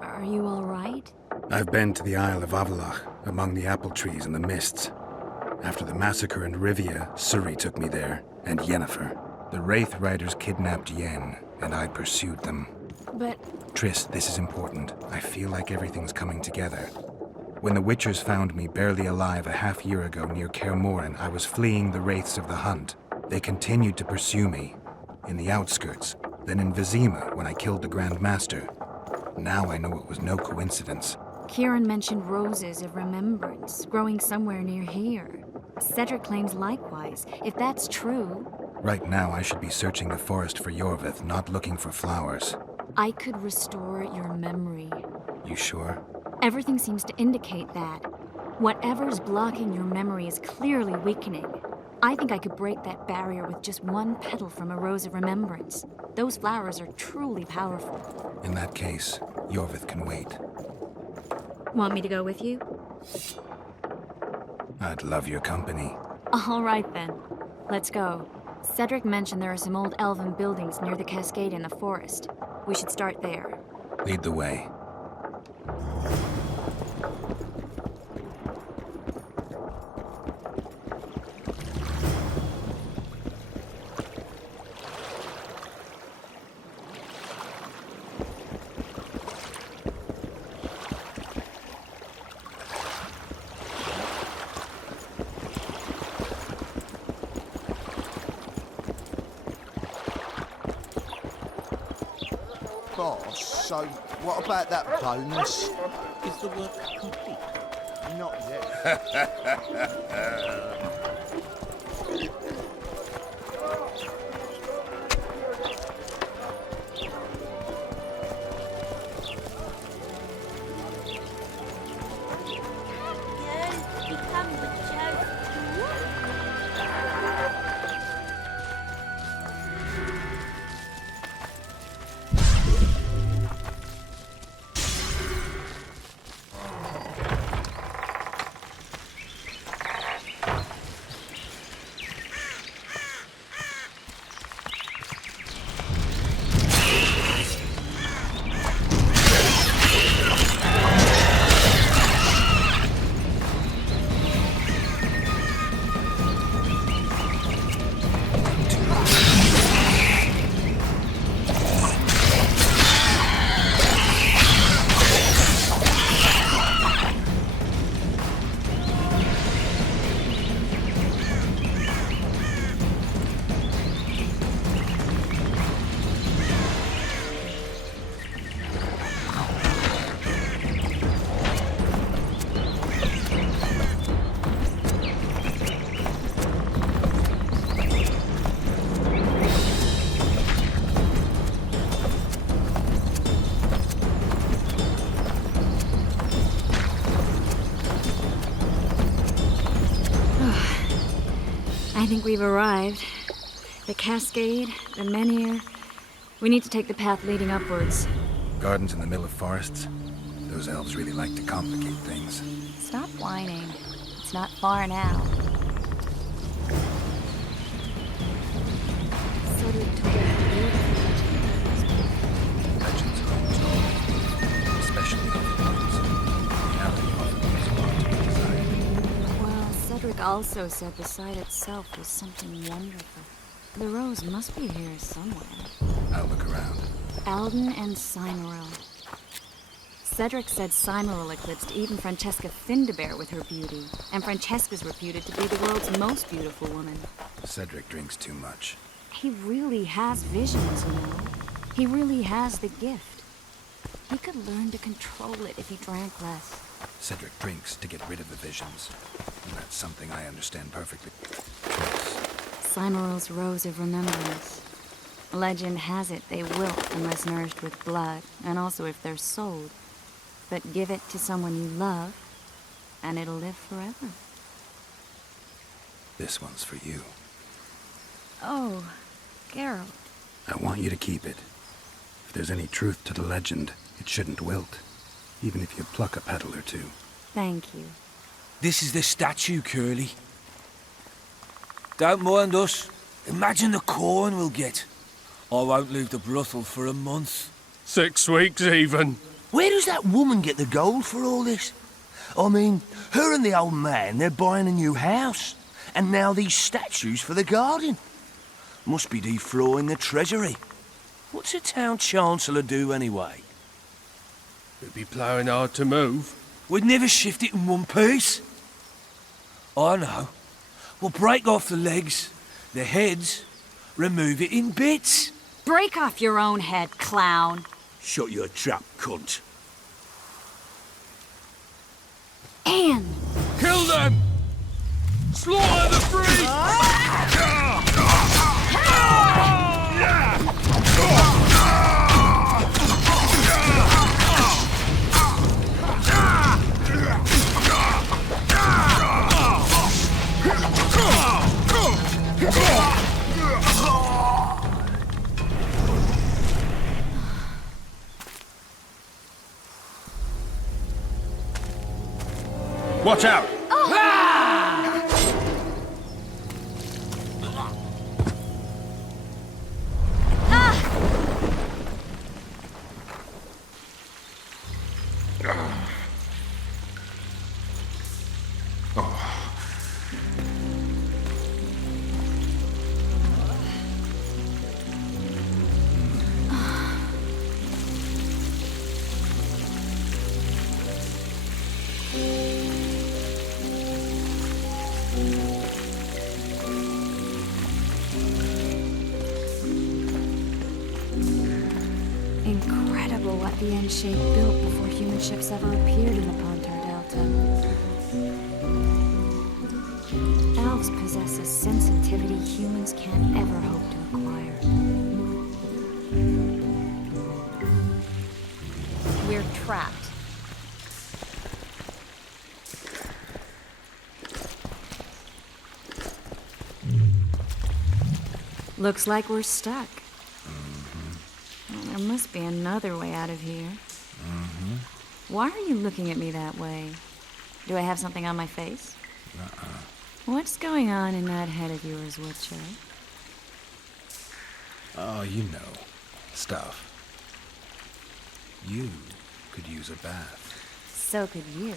are you all right? I've been to the Isle of Avallac'h, among the apple trees and the mists. After the massacre in Rivia, Ciri took me there, and Yennefer. The Wraith Riders kidnapped Yen, and I pursued them. But... Triss, this is important. I feel like everything's coming together. When the Witchers found me barely alive a half-year ago near Kaer Morhen, I was fleeing the Wraiths of the Hunt. They continued to pursue me, in the outskirts, then in Vizima when I killed the Grand Master. Now I know it was no coincidence. Kieran mentioned roses of remembrance growing somewhere near here. Cedric claims likewise. If that's true... Right now I should be searching the forest for Yorvith, not looking for flowers. I could restore your memory. You sure? Everything seems to indicate that. Whatever's blocking your memory is clearly weakening. I think I could break that barrier with just one petal from a rose of remembrance. Those flowers are truly powerful. In that case, Yorvith can wait. Want me to go with you? I'd love your company. All right then. Let's go. Cedric mentioned there are some old elven buildings near the cascade in the forest. We should start there. Lead the way. Boss, so what about that bonus? Is the work complete? Not yet. I think we've arrived. The cascade, the menhir. We need to take the path leading upwards. Gardens in the middle of forests? Those elves really like to complicate things. Stop whining. It's not far now. Cedric told Legends are almost always, especially of the ones. Reality often leaves a lot to be desired. Well, Cedric also said the site itself was something wonderful. The rose must be here somewhere. I'll look around. Alden and Cymoril. Cedric said Cymoril eclipsed even Francesca Findabair with her beauty, and Francesca's reputed to be the world's most beautiful woman. Cedric drinks too much. He really has visions, you know. He really has the gift. He could learn to control it if he drank less. Cedric drinks to get rid of the visions. And that's something I understand perfectly. Cymarul's Rose of Remembrance. Legend has it they wilt unless nourished with blood, and also if they're sold. But give it to someone you love, and it'll live forever. This one's for you. Oh, Geralt. I want you to keep it. If there's any truth to the legend, it shouldn't wilt. Even if you pluck a petal or two. Thank you. This is the statue, Curly. Don't mind us. Imagine the corn we'll get. I won't leave the brothel for a month. 6 weeks even. Where does that woman get the gold for all this? I mean, her and the old man, they're buying a new house. And now these statues for the garden. Must be defraying the treasury. What's a town chancellor do anyway? It'd be ploughing hard to move. We'd never shift it in one piece. I know. We'll break off the legs, the heads, remove it in bits. Break off your own head, clown. Shut your trap, cunt. Anne! Kill them! Slaughter the free! Watch out! Incredible what the N-shape built before human ships ever appeared in the Pontar Delta. Elves possess a sensitivity humans can't ever hope to acquire. We're trapped. Looks like we're stuck. There must be another way out of here. Why are you looking at me that way? Do I have something on my face? What's going on in that head of yours, Witcher? Oh, you know. Stuff. You could use a bath. So could you.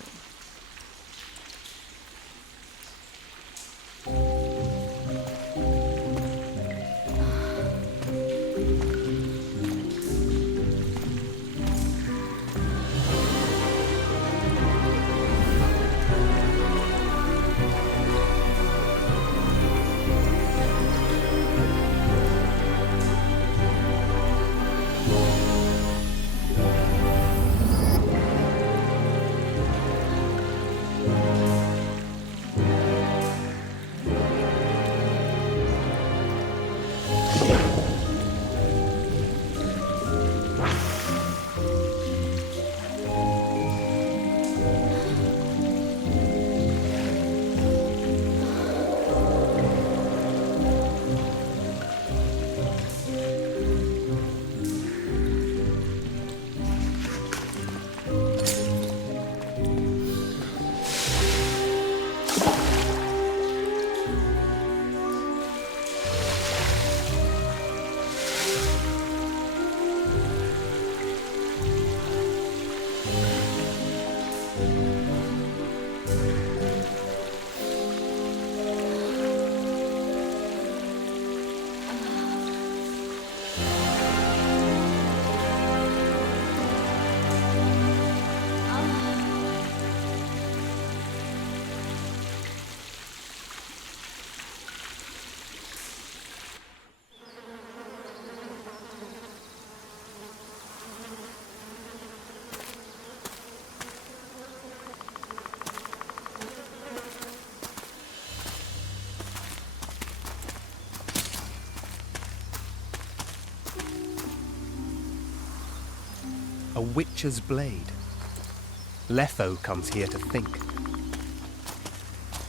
A witcher's blade. Letho comes here to think.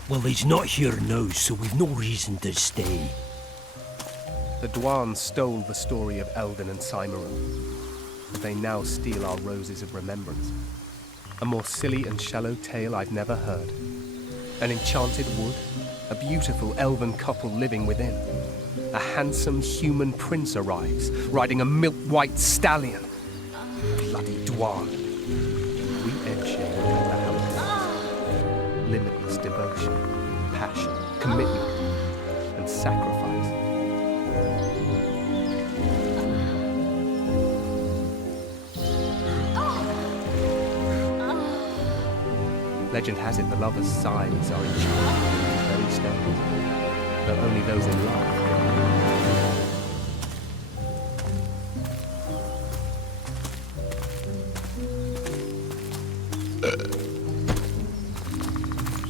Well, he's not here now, so we've no reason to stay. The Dwan stole the story of Eldon and Cymorun. They now steal our roses of remembrance. A more silly and shallow tale I've never heard. An enchanted wood, a beautiful elven couple living within. A handsome human prince arrives, riding a milk-white stallion. Bloody Dwan. We Edshade never helped. Limitless devotion, passion, commitment, and sacrifice. Legend has it the lovers' sighs are enchanted with these very stones, though only those in love.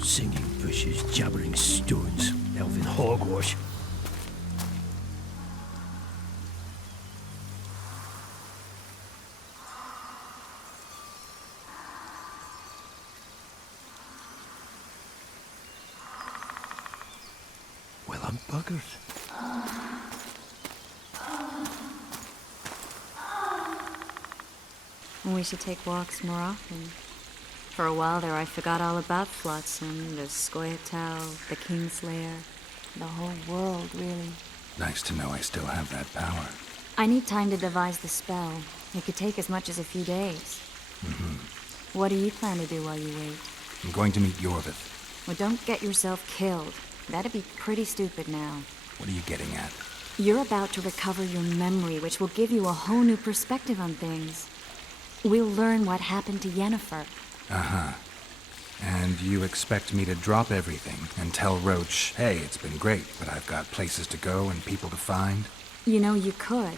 Singing bushes, jabbering stones, elven hogwash. Well, I'm buggered. We should take walks more often. For a while there, I forgot all about Flotsam, the Scoia'tael, the Kingslayer, the whole world, really. Nice to know I still have that power. I need time to devise the spell. It could take as much as a few days. What do you plan to do while you wait? I'm going to meet Yorvith. Well, don't get yourself killed. That'd be pretty stupid now. What are you getting at? You're about to recover your memory, which will give you a whole new perspective on things. We'll learn what happened to Yennefer. Uh-huh. And you expect me to drop everything and tell Roach, hey, it's been great, but I've got places to go and people to find? You know, you could.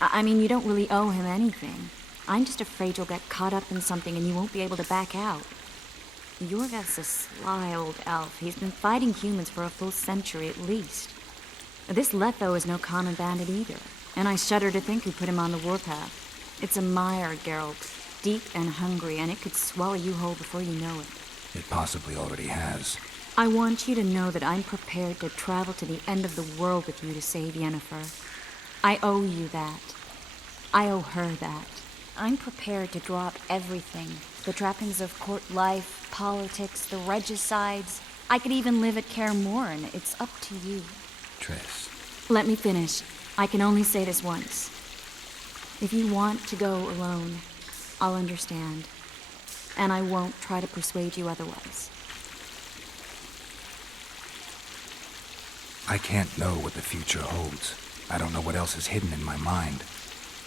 I mean, you don't really owe him anything. I'm just afraid you'll get caught up in something and you won't be able to back out. Yorvith's a sly old elf. He's been fighting humans for a full century at least. This Letho is no common bandit either, and I shudder to think who put him on the warpath. It's a mire, Geralt. Deep and hungry, and it could swallow you whole before you know it. It possibly already has. I want you to know that I'm prepared to travel to the end of the world with you to save Yennefer. I owe you that. I owe her that. I'm prepared to drop everything. The trappings of court life, politics, the regicides. I could even live at Kaer Morhen. It's up to you. Triss. Let me finish. I can only say this once. If you want to go alone, I'll understand. And I won't try to persuade you otherwise. I can't know what the future holds. I don't know what else is hidden in my mind.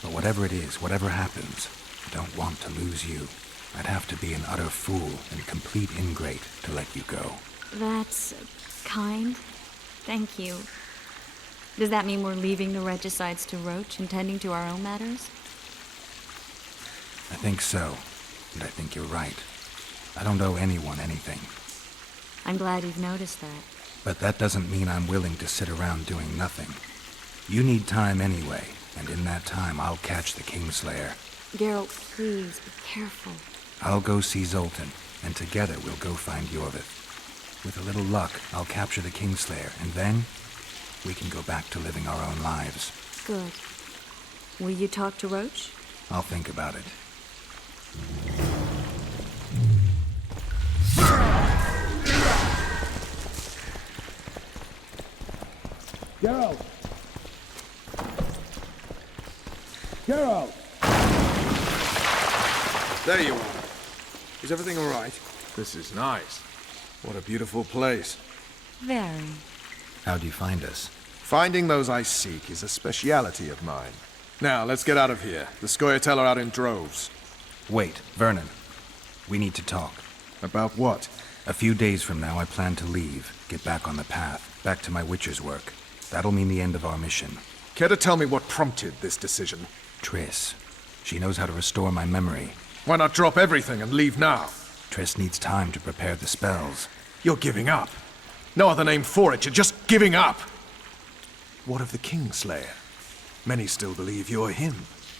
But whatever it is, whatever happens, I don't want to lose you. I'd have to be an utter fool and complete ingrate to let you go. That's kind. Thank you. Does that mean we're leaving the regicides to Roach and tending to our own matters? I think so. And I think you're right. I don't owe anyone anything. I'm glad you've noticed that. But that doesn't mean I'm willing to sit around doing nothing. You need time anyway, and in that time I'll catch the Kingslayer. Geralt, please, be careful. I'll go see Zoltan, and together we'll go find Yorvith. With a little luck, I'll capture the Kingslayer, and then we can go back to living our own lives. Good. Will you talk to Roach? I'll think about it. Geralt! Geralt! There you are. Is everything all right? This is nice. What a beautiful place. Very. How'd you find us? Finding those I seek is a speciality of mine. Now, let's get out of here. The Scoia'tael are out in droves. Wait, Vernon. We need to talk. About what? A few days from now, I plan to leave, get back on the path, back to my witcher's work. That'll mean the end of our mission. Care to tell me what prompted this decision? Triss. She knows how to restore my memory. Why not drop everything and leave now? Triss needs time to prepare the spells. You're giving up. No other name for it, you're just giving up. What of the Kingslayer? Many still believe you're him.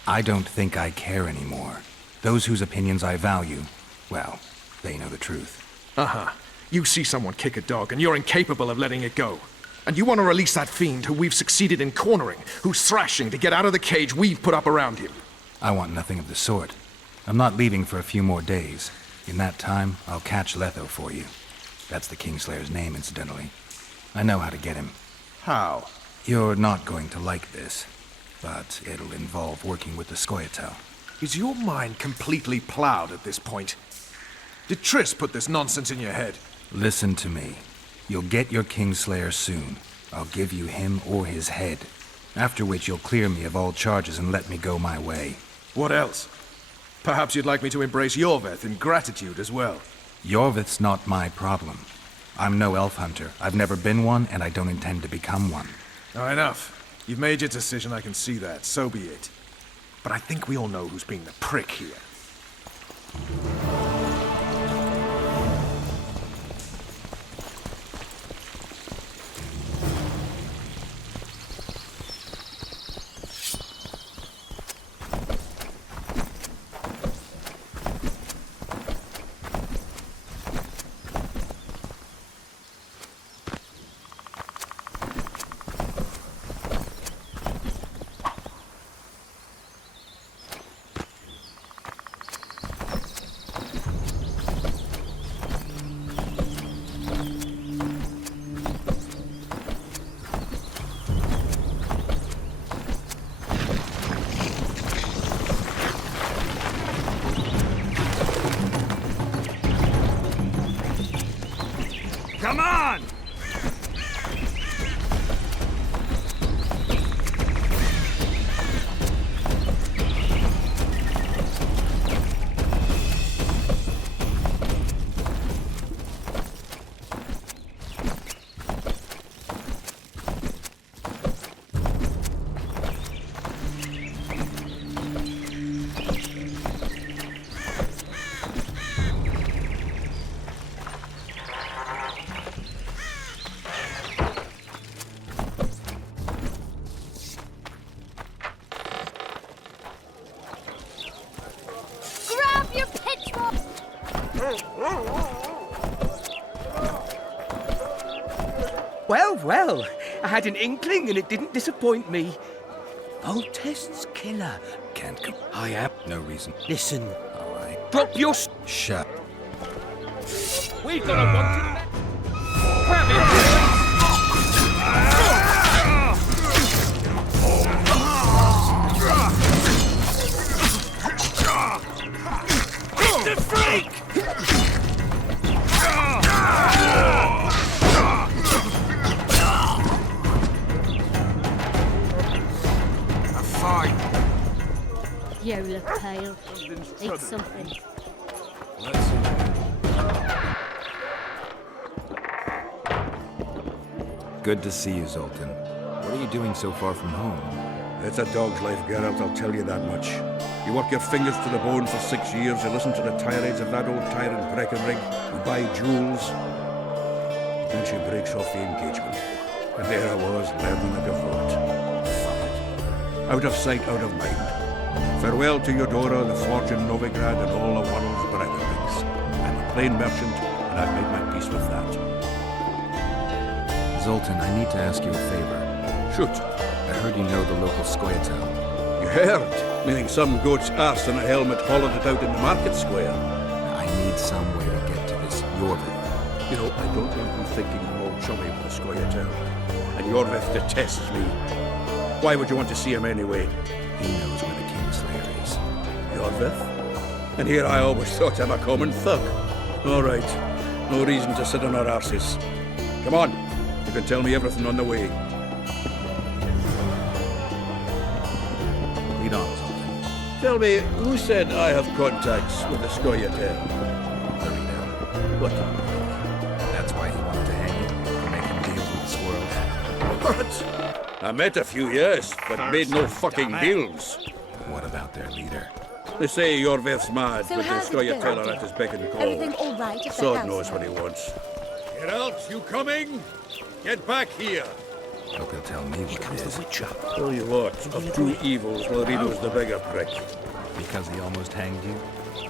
I don't think I care anymore. Those whose opinions I value, well, they know the truth. Uh-huh. You see someone kick a dog and you're incapable of letting it go. And you want to release that fiend who we've succeeded in cornering, who's thrashing to get out of the cage we've put up around him. I want nothing of the sort. I'm not leaving for a few more days. In that time, I'll catch Letho for you. That's the Kingslayer's name, incidentally. I know how to get him. How? You're not going to like this, but it'll involve working with the Scoia'tael. Is your mind completely plowed at this point? Did Triss put this nonsense in your head? Listen to me. You'll get your Kingslayer soon. I'll give you him or his head. After which you'll clear me of all charges and let me go my way. What else? Perhaps you'd like me to embrace Yorveth in gratitude as well. Yorveth's not my problem. I'm no elf hunter. I've never been one, and I don't intend to become one. Oh, enough. You've made your decision, I can see that. So be it. But I think we all know who's being the prick here. Come on! Well, I had an inkling and it didn't disappoint me. Foltest's killer. Can't come. I am. No reason. Listen. All right. Drop your... Shut. We've got a wanted... Grab him! It's the freak! You look pale. Eat something. Good to see you, Zoltan. What are you doing so far from home? It's a dog's life, Geralt, I'll tell you that much. You work your fingers to the bone for 6 years, you listen to the tirades of that old tyrant Breckenrig, you buy jewels. Then she breaks off the engagement. And there I was, learning like a vote. Fuck it. Out of sight, out of mind. Farewell to Eudora, the forge in Novigrad, and all the world's Breckenrigs. I'm a plain merchant, and I've made my peace with that. Zoltan, I need to ask you a favor. Shoot. I heard you know the local Scoia'tael. You heard? Meaning some goat's arse in a helmet hollowed it out in the market square. I need some way to get to this Yorveth. You know, I don't want you thinking I'm all chummy with the Scoia'tael. And Yorveth detests me. Why would you want to see him anyway? He knows where the Kingslayer is. Yorveth? And here I always thought I'm a common thug. All right. No reason to sit on our arses. Come on. You can tell me everything on the way. Lead on, Zoltan. Tell me, who said I have contacts with the Scoia'tael? Larito. What? That's why he wanted to hang you, for making deals with the squirrels. What? I met a few, yes, but made no fucking deals. What about their leader? They say Yorveth's mad, So but the how's it going, Scoia'tael are dear? at his beck and call. Everything all right at the Sod house? knows what he wants. Geralt, you coming? Get back here. Hope he'll tell me what it is. Tell you what, of two evils, Laredo's the bigger prick. Because he almost hanged you?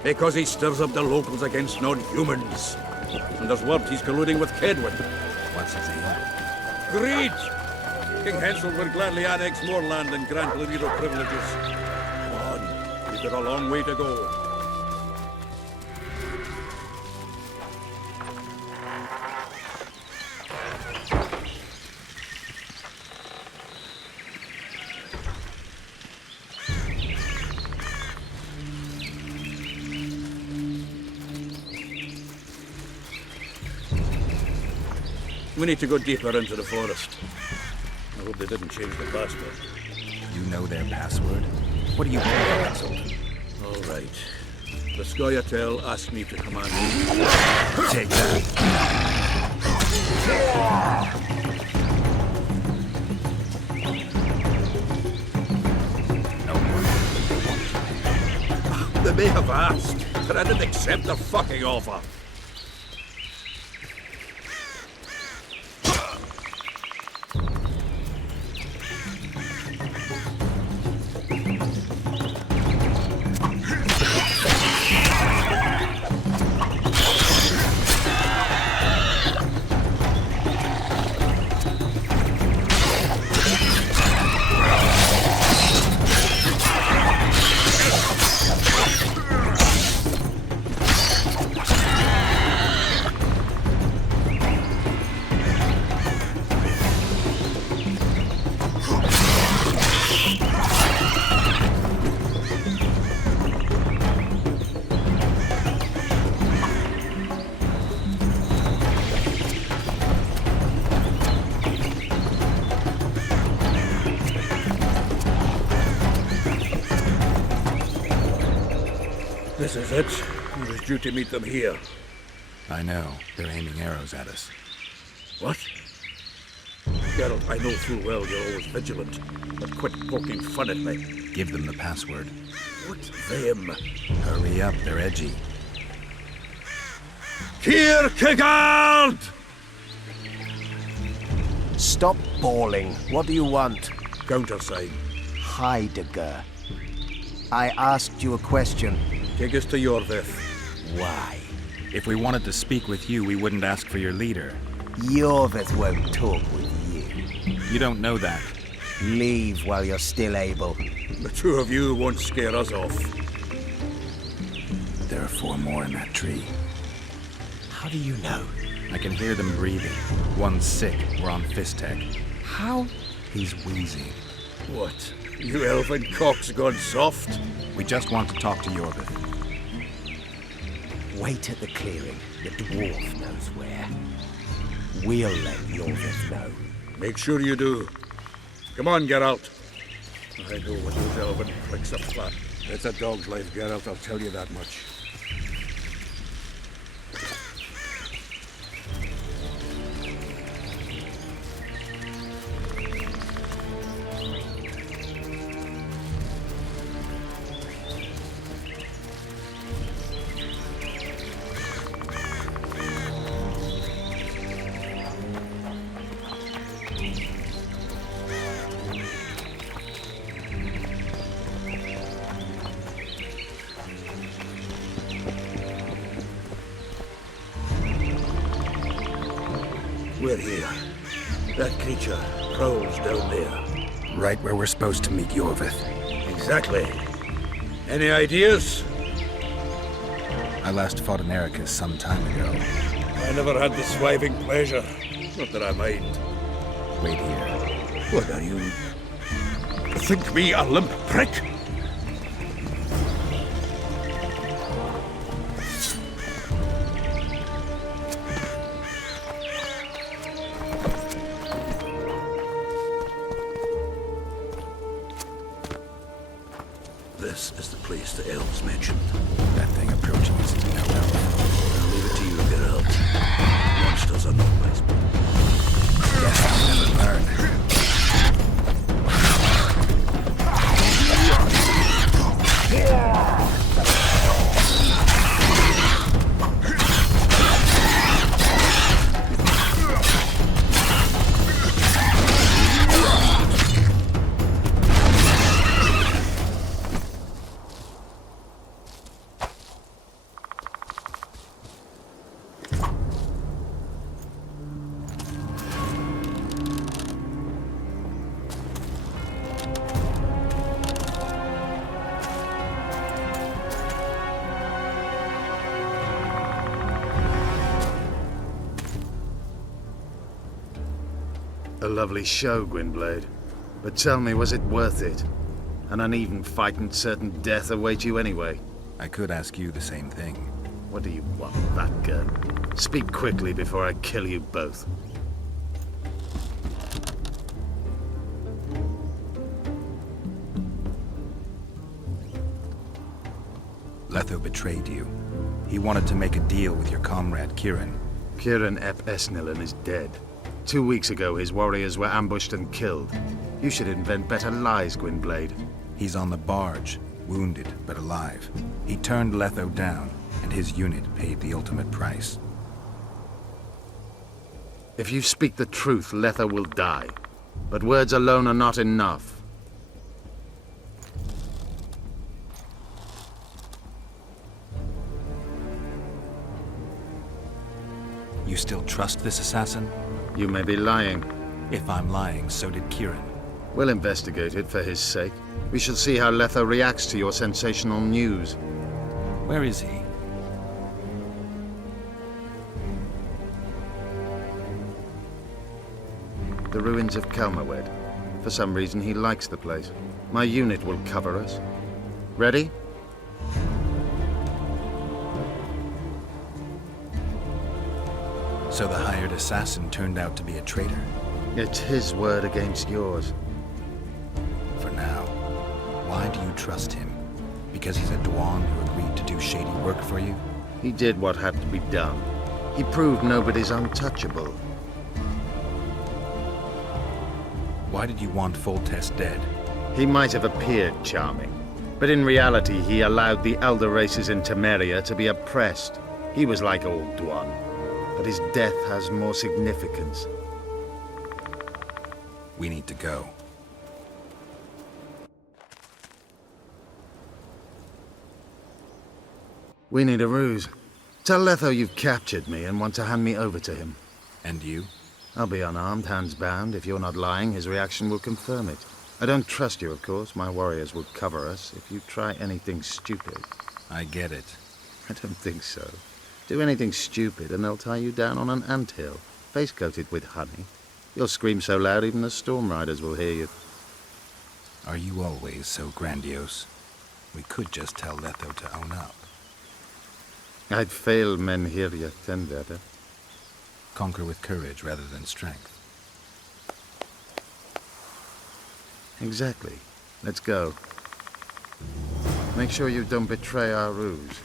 Because he stirs up the locals against non-humans. And there's word he's colluding with Kedwin. What's his aim? Greed! King Hensel would gladly annex more land and grant Laredo privileges. Come on, we've got a long way to go. We need to go deeper into the forest. I hope they didn't change the password. You know their password? What do you care, Consultant? All right. The Scoia'tael asked me to command you. Take that. They may have asked, but I didn't accept the fucking offer. This is it. He was due to meet them here. I know. They're aiming arrows at us. What? Geralt, I know full well you're always vigilant, but quit poking fun at me. Give them the password. What them? Hurry up, they're edgy. Kierkegaard! Stop bawling. What do you want? Countersign. Heidegger. I asked you a question. Take us to Jorveth. Why? If we wanted to speak with you, we wouldn't ask for your leader. Jorveth won't talk with you. You don't know that. Leave while you're still able. The two of you won't scare us off. There are 4 more in that tree. How do you know? I can hear them breathing. One's sick. We're on Fistek. How? He's wheezing. What? You elfin cock's gone soft? We just want to talk to Jorveth. Wait at the clearing. The dwarf knows where. We'll let Jorveth know. Make sure you do. Come on, Geralt. I know what those elven pricks are flat. It's a dog's life, Geralt, I'll tell you that much. We're here. That creature prowls down there. Right where we're supposed to meet Jorveth. Exactly. Any ideas? I last fought an Ericus some time ago. I never had the swiving pleasure. Not that I mind. Wait here. What are you? Think me a limp prick? This is the place the elves mentioned. That thing approaching us is no elf. I'll leave it to you, Geralt. Monsters are not my sport. Guess I'll never learn. A lovely show, Gwynblade. But tell me, was it worth it? An uneven fight and certain death await you anyway. I could ask you the same thing. What do you want with that gun? Speak quickly before I kill you both. Letho betrayed you. He wanted to make a deal with your comrade, Kieran. Kieran ep Esnilin is dead. 2 weeks ago, his warriors were ambushed and killed. You should invent better lies, Gwynblade. He's on the barge, wounded but alive. He turned Letho down, and his unit paid the ultimate price. If you speak the truth, Letho will die. But words alone are not enough. You still trust this assassin? You may be lying. If I'm lying, so did Kieran. We'll investigate it for his sake. We shall see how Letho reacts to your sensational news. Where is he? The ruins of Kelmawed. For some reason, he likes the place. My unit will cover us. Ready? So the hired assassin turned out to be a traitor? It's his word against yours. For now. Why do you trust him? Because he's a Dwan who agreed to do shady work for you? He did what had to be done. He proved nobody's untouchable. Why did you want Foltest dead? He might have appeared charming, but in reality he allowed the elder races in Temeria to be oppressed. He was like old Dwan, but his death has more significance. We need to go. We need a ruse. Tell Letho you've captured me and want to hand me over to him. And you? I'll be unarmed, hands bound. If you're not lying, his reaction will confirm it. I don't trust you, of course. My warriors will cover us if you try anything stupid. I get it. I don't think so. Do anything stupid and they'll tie you down on an anthill, face-coated with honey. You'll scream so loud even the storm riders will hear you. Are you always so grandiose? We could just tell Letho to own up. I'd fail Menhiria Tenvere. Conquer with courage rather than strength. Exactly. Let's go. Make sure you don't betray our ruse.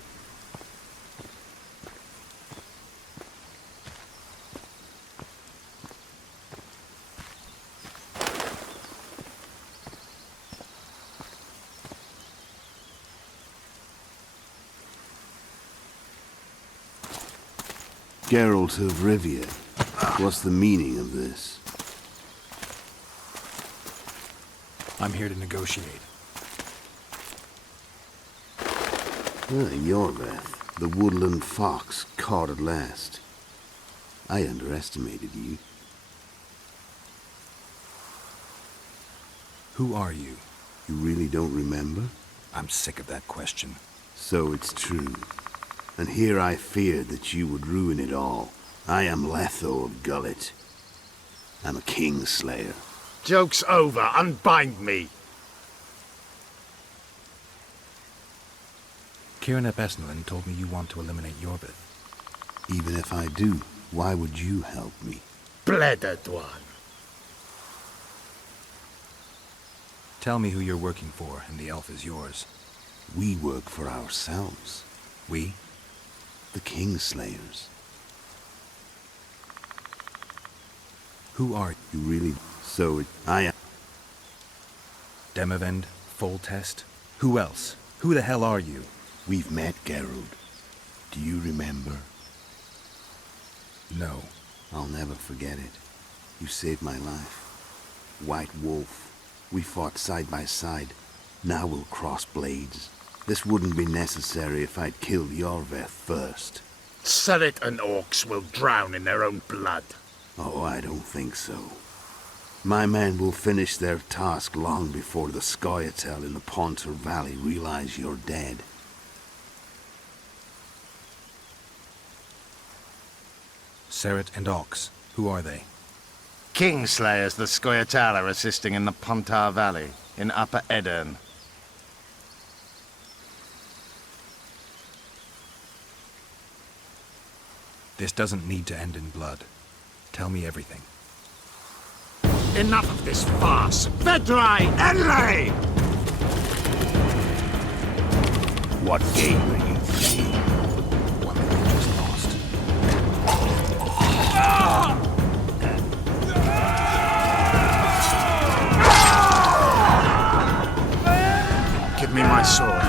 Geralt of Rivia. What's the meaning of this? I'm here to negotiate. Yorveth, the woodland fox, caught at last. I underestimated you. Who are you? You really don't remember? I'm sick of that question. So it's true. And here I feared that you would ruin it all. I am Letho of Gullet. I'm a Kingslayer. Joke's over. Unbind me. Kieran ep Esnilin told me you want to eliminate Yorveth. Even if I do, why would you help me? Bleda Dwan. Tell me who you're working for, and the elf is yours. We work for ourselves. We? The Kingslayers. Who are you really? I am. Demavend? Foltest? Who else? Who the hell are you? We've met, Geralt. Do you remember? No. I'll never forget it. You saved my life. White Wolf. We fought side by side. Now we'll cross blades. This wouldn't be necessary if I'd killed Yorveth first. Surrit and Orcs will drown in their own blood. Oh, I don't think so. My men will finish their task long before the Scoia'tael in the Pontar Valley realize you're dead. Surrit and Ox. Who are they? Kingslayers the Scoia'tael are assisting in the Pontar Valley, in Upper Edirn. This doesn't need to end in blood. Tell me everything. Enough of this farce! Vedrai! Enlay! What game are you playing? One that you just lost. Give me my sword.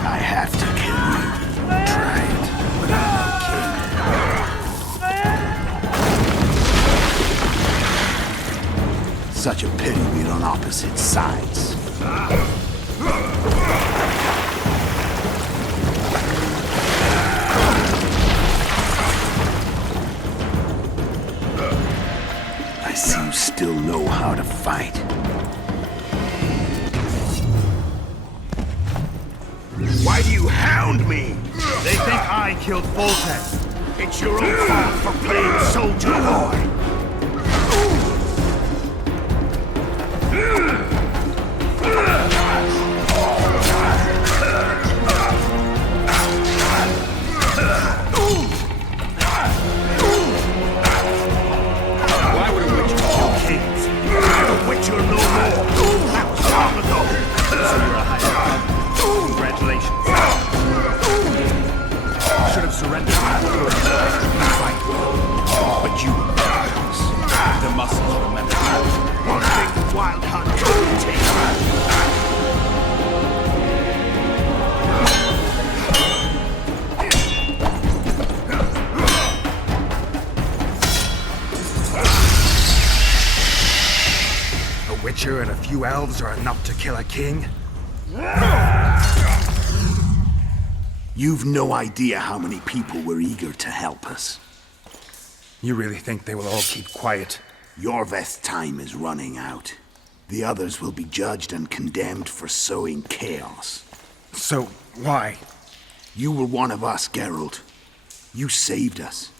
I have to kill you. Tried, but I'm king. Such a pity we're on opposite sides. I see you still know how to fight. Why do you hound me? They think I killed Foltest. It's your own fault for playing soldier boy. Why would a witcher kill kings? The Witcher no more. That was long ago. So you're a higher up. Congratulations. Should have surrendered. You fight well, but you battles. The muscles remember. One thing the Wild Hunt couldn't take. A witcher and a few elves are enough to kill a king? You've no idea how many people were eager to help us. You really think they will all keep quiet? Yorveth's time is running out. The others will be judged and condemned for sowing chaos. So, why? You were one of us, Geralt. You saved us.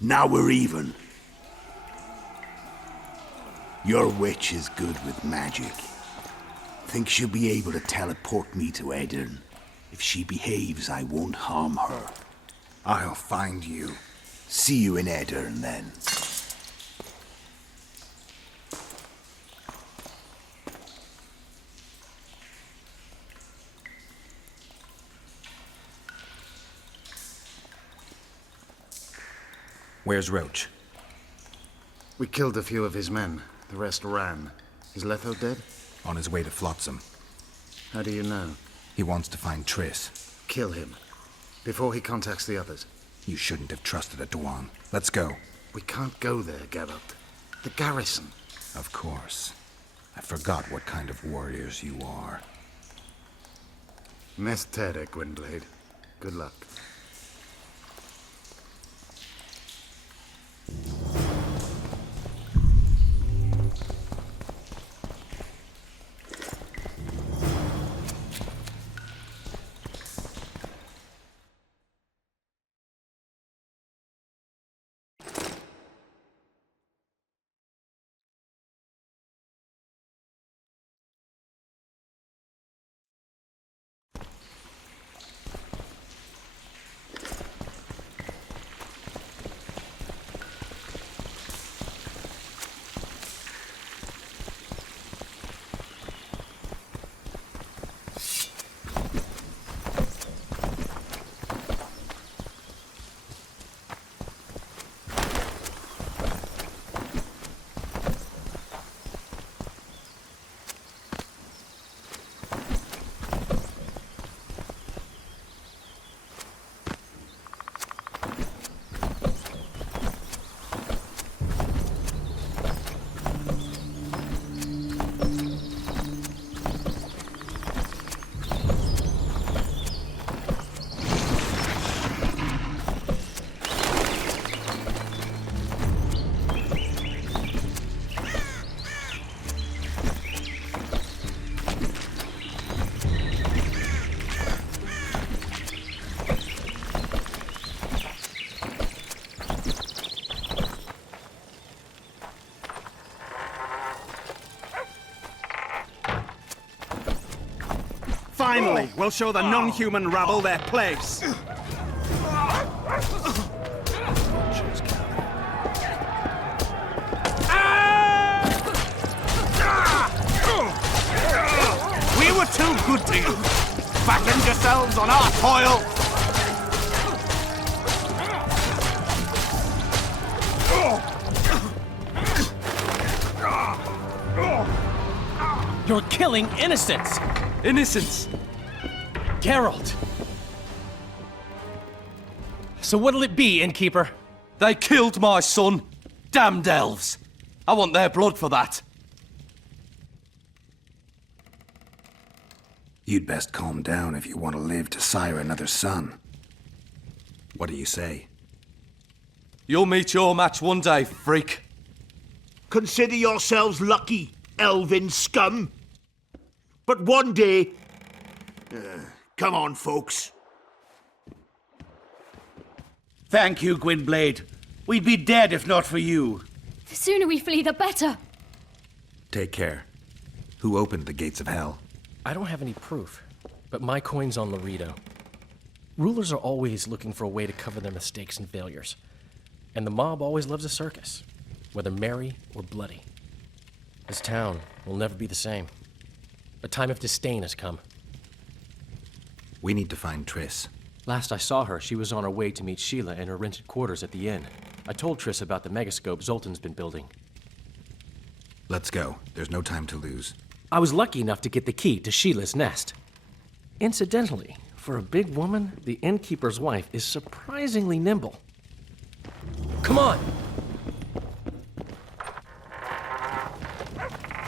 Now we're even. Your witch is good with magic. Think she'll be able to teleport me to Edirn. If she behaves, I won't harm her. I'll find you. See you in Edirn, then. Where's Roach? We killed a few of his men. The rest ran. Is Letho dead? On his way to Flotsam. How do you know? He wants to find Triss. Kill him. Before he contacts the others. You shouldn't have trusted a Dwan. Let's go. We can't go there, Geralt. The garrison. Of course. I forgot what kind of warriors you are. Mestere, Gwynblade. Good luck. Finally, we'll show the non-human rabble their place. We were too good to you. Fatten yourselves on our toil. You're killing innocents! Innocents! Geralt! So what'll it be, innkeeper? They killed my son. Damned elves. I want their blood for that. You'd best calm down if you want to live to sire another son. What do you say? You'll meet your match one day, freak. Consider yourselves lucky, elven scum. But one day... come on, folks. Thank you, Gwynblade. We'd be dead if not for you. The sooner we flee, the better. Take care. Who opened the gates of hell? I don't have any proof, but my coin's on Laredo. Rulers are always looking for a way to cover their mistakes and failures. And the mob always loves a circus, whether merry or bloody. This town will never be the same. A time of disdain has come. We need to find Triss. Last I saw her, she was on her way to meet Sheila in her rented quarters at the inn. I told Triss about the megascope Zoltan's been building. Let's go. There's no time to lose. I was lucky enough to get the key to Sheila's nest. Incidentally, for a big woman, the innkeeper's wife is surprisingly nimble. Come on!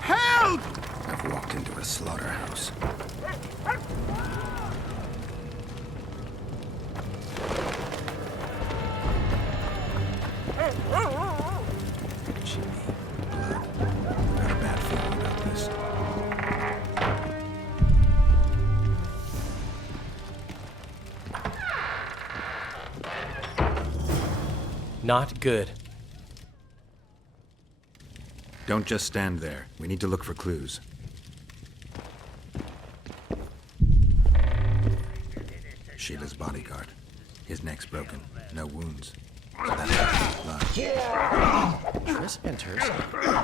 Help! I've walked into a slaughterhouse. Not good. Don't just stand there. We need to look for clues. Sheila's bodyguard. His neck's broken. No wounds. So that's blood. Triss enters,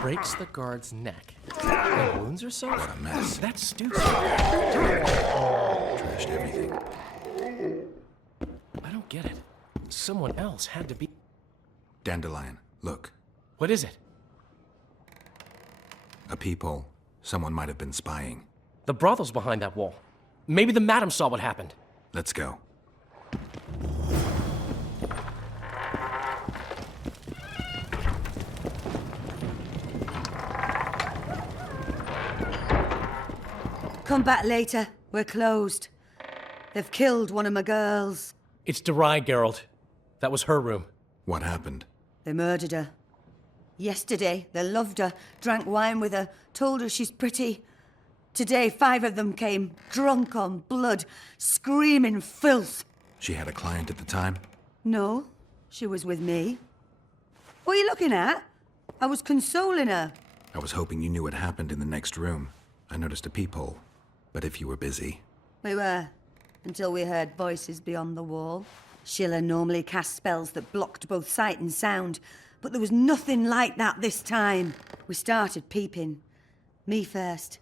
breaks the guard's neck. No wounds or so? What a mess. That's stupid. Trashed everything. I don't get it. Someone else had to be... Dandelion, look. What is it? A peephole. Someone might have been spying. The brothel's behind that wall. Maybe the madam saw what happened. Let's go. Come back later. We're closed. They've killed one of my girls. It's Durai, Geralt. That was her room. What happened? They murdered her. Yesterday, they loved her, drank wine with her, told her she's pretty. Today, 5 of them came, drunk on blood, screaming filth. She had a client at the time? No, she was with me. What are you looking at? I was consoling her. I was hoping you knew what happened in the next room. I noticed a peephole. But if you were busy... We were, until we heard voices beyond the wall. Sheila normally cast spells that blocked both sight and sound, but there was nothing like that this time. We started peeping. Me first.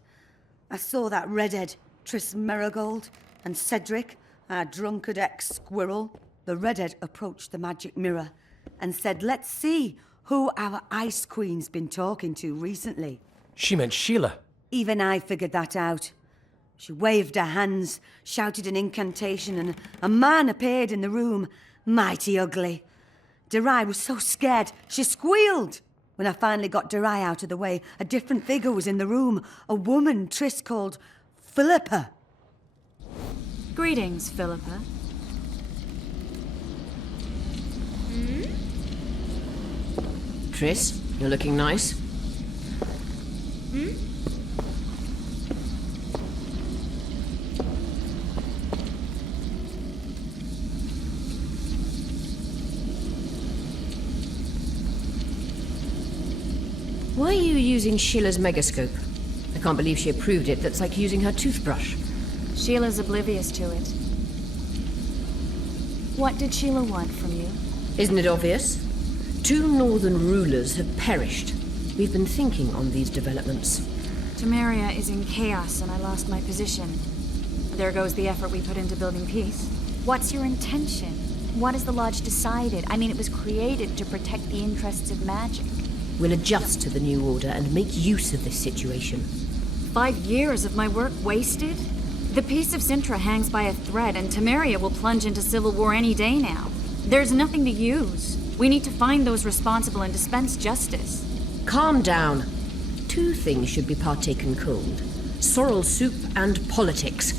I saw that redhead, Triss Merigold, and Cedric, our drunkard ex-squirrel. The redhead approached the magic mirror and said, let's see who our Ice Queen's been talking to recently. She meant Sheila. Even I figured that out. She waved her hands, shouted an incantation, and a man appeared in the room, mighty ugly. Durai was so scared, she squealed. When I finally got Durai out of the way, a different figure was in the room, a woman Triss called Philippa. Greetings, Philippa. Triss, you're looking nice. Why are you using Sheila's megascope? I can't believe she approved it. That's like using her toothbrush. Sheila's oblivious to it. What did Sheila want from you? Isn't it obvious? 2 northern rulers have perished. We've been thinking on these developments. Temeria is in chaos and I lost my position. There goes the effort we put into building peace. What's your intention? What has the Lodge decided? I mean, it was created to protect the interests of magic. We'll adjust to the new order and make use of this situation. 5 years of my work wasted? The peace of Sintra hangs by a thread, and Temeria will plunge into civil war any day now. There's nothing to use. We need to find those responsible and dispense justice. Calm down. 2 things should be partaken cold. Sorrel soup and politics.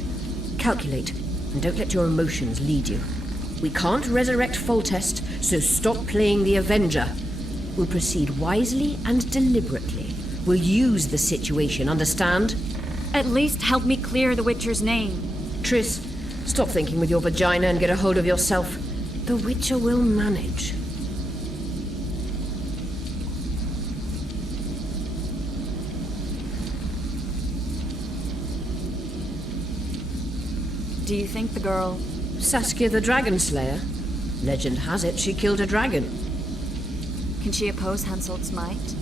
Calculate, and don't let your emotions lead you. We can't resurrect Foltest, so stop playing the Avenger. We'll proceed wisely and deliberately. We'll use the situation, understand? At least help me clear the Witcher's name. Triss, stop thinking with your vagina and get a hold of yourself. The Witcher will manage. Do you think the girl... Saskia the Dragon Slayer? Legend has it she killed a dragon. Can she oppose Henselt's might?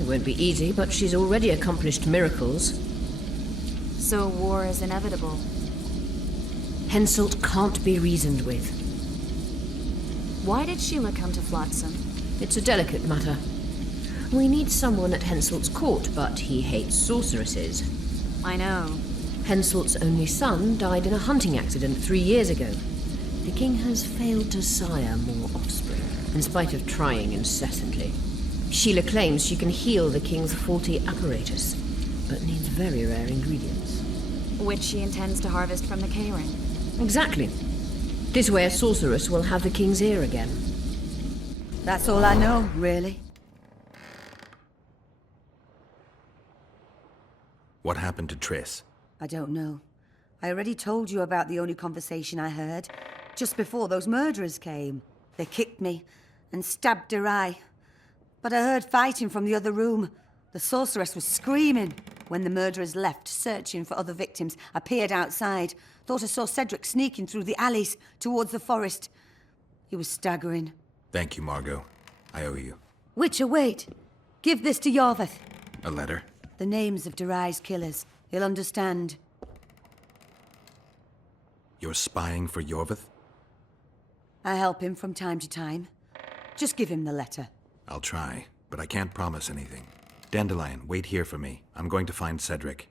It won't be easy, but she's already accomplished miracles. So war is inevitable. Henselt can't be reasoned with. Why did Sheila come to Flotsam? It's a delicate matter. We need someone at Henselt's court, but he hates sorceresses. I know. Henselt's only son died in a hunting accident 3 years ago. The king has failed to sire more offspring, in spite of trying incessantly. Sheila claims she can heal the king's faulty apparatus, but needs very rare ingredients. Which she intends to harvest from the K-ring. Exactly. This way a sorceress will have the king's ear again. That's all I know, really. What happened to Triss? I don't know. I already told you about the only conversation I heard, just before those murderers came. They kicked me and stabbed Durai. But I heard fighting from the other room. The sorceress was screaming. When the murderers left, searching for other victims, I peered outside. Thought I saw Cedric sneaking through the alleys towards the forest. He was staggering. Thank you, Margot. I owe you. Witcher, wait. Give this to Yorveth. A letter? The names of Durai's killers. He'll understand. You're spying for Yorveth? I help him from time to time. Just give him the letter. I'll try, but I can't promise anything. Dandelion, wait here for me. I'm going to find Cedric.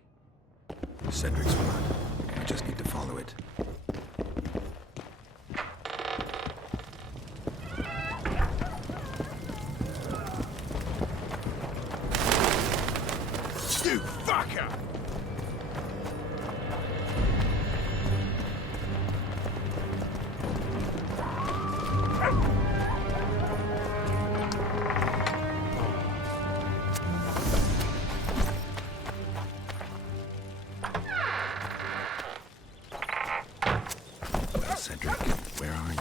Cedric's blood. I just need to follow it. You fucker! Cedric, where are you?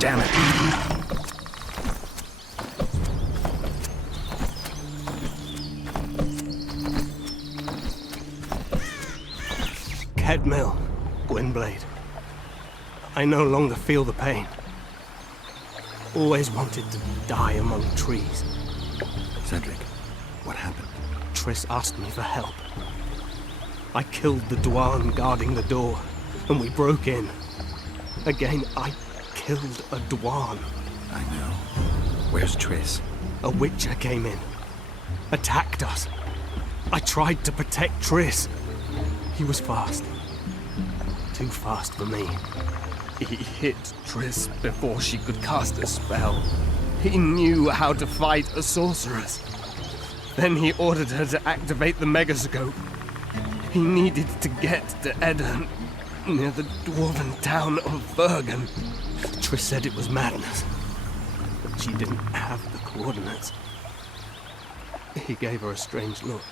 Damn it! Kedmill, Gwynblade. I no longer feel the pain. Always wanted to die among trees. Cedric, what happened? Triss asked me for help. I killed the Dwan guarding the door, and we broke in. Again, I killed a Dwan. I know. Where's Triss? A Witcher came in. Attacked us. I tried to protect Triss. He was fast. Too fast for me. He hit Triss before she could cast a spell. He knew how to fight a sorceress. Then he ordered her to activate the Megascope. He needed to get to Eddern, near the dwarven town of Bergen. Triss said it was madness, but she didn't have the coordinates. He gave her a strange look,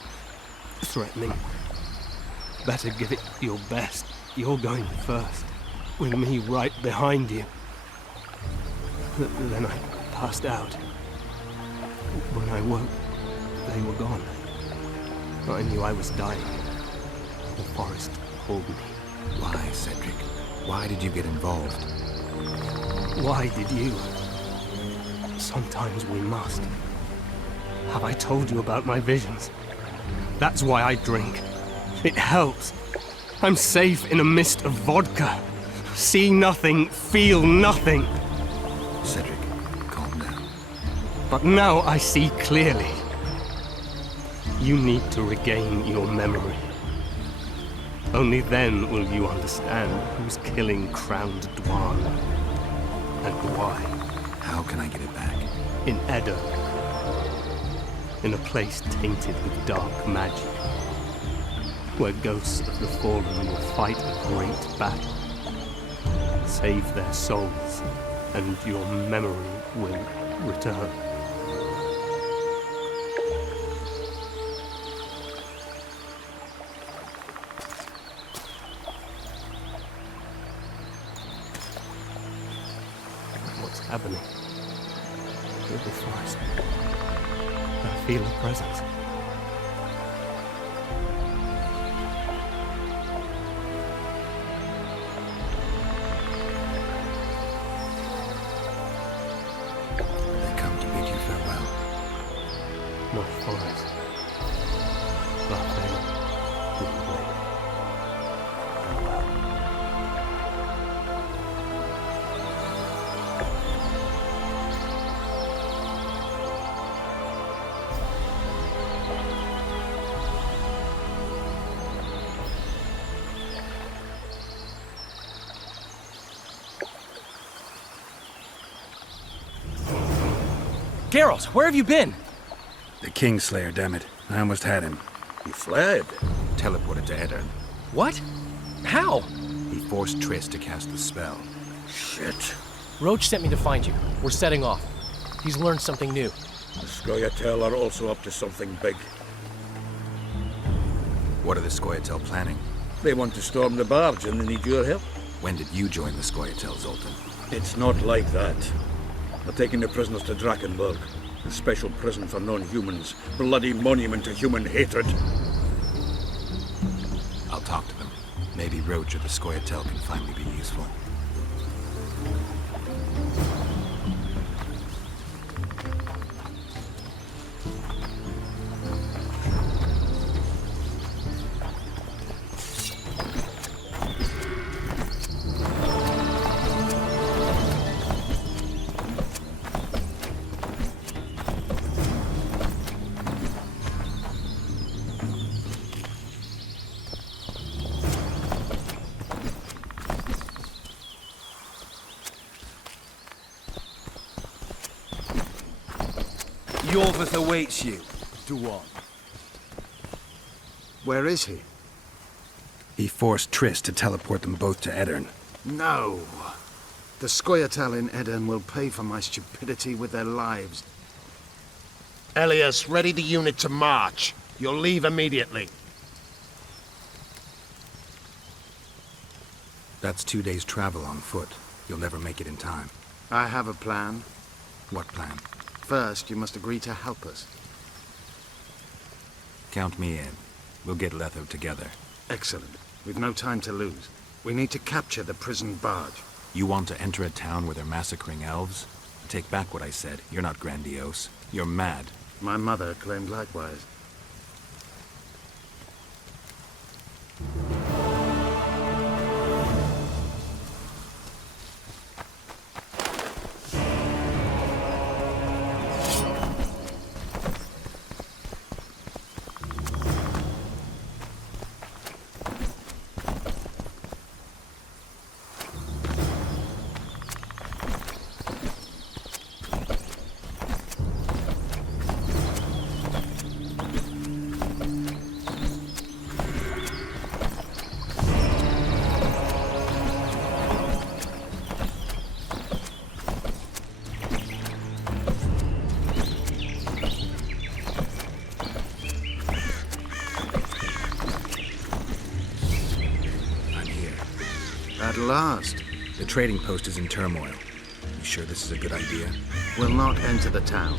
threatening. Better give it your best. You're going first, with me right behind you. Then I passed out. When I woke, they were gone. I knew I was dying. The forest pulled me. Why, Cedric? Why did you get involved? Why did you? Sometimes we must. Have I told you about my visions? That's why I drink. It helps. I'm safe in a mist of vodka. See nothing, feel nothing. Cedric, calm down. But now I see clearly. You need to regain your memory. Only then will you understand who's killing Crowned Dwan. And why. How can I get it back? In Eddern. In a place tainted with dark magic. Where ghosts of the fallen will fight a great battle. Save their souls, and your memory will return. What's happening with the forest? I feel a presence. They come to bid you farewell. My forest. Raphael will wait. Geralt, where have you been? The Kingslayer, damn it. I almost had him. He fled. Teleported to Eddern. What? How? He forced Triss to cast the spell. Shit. Roach sent me to find you. We're setting off. He's learned something new. The Scoia'tael are also up to something big. What are the Scoia'tael planning? They want to storm the barge and they need your help. When did you join the Scoia'tael, Zoltan? It's not like that. They're taking the prisoners to Drakenberg, a special prison for non-humans, bloody monument to human hatred. I'll talk to them. Maybe Roach or the Scoia'tael can finally be useful. Yorvith awaits you, Duan. Where is he? He forced Triss to teleport them both to Eddern. No. The Scoia'tael in Eddern will pay for my stupidity with their lives. Elias, ready the unit to march. You'll leave immediately. That's 2 days' travel on foot. You'll never make it in time. I have a plan. What plan? First, you must agree to help us. Count me in. We'll get Letho together. Excellent. We've no time to lose. We need to capture the prison barge. You want to enter a town where they're massacring elves? Take back what I said. You're not grandiose. You're mad. My mother claimed likewise. At last. The trading post is in turmoil. You sure this is a good idea? We'll not enter the town.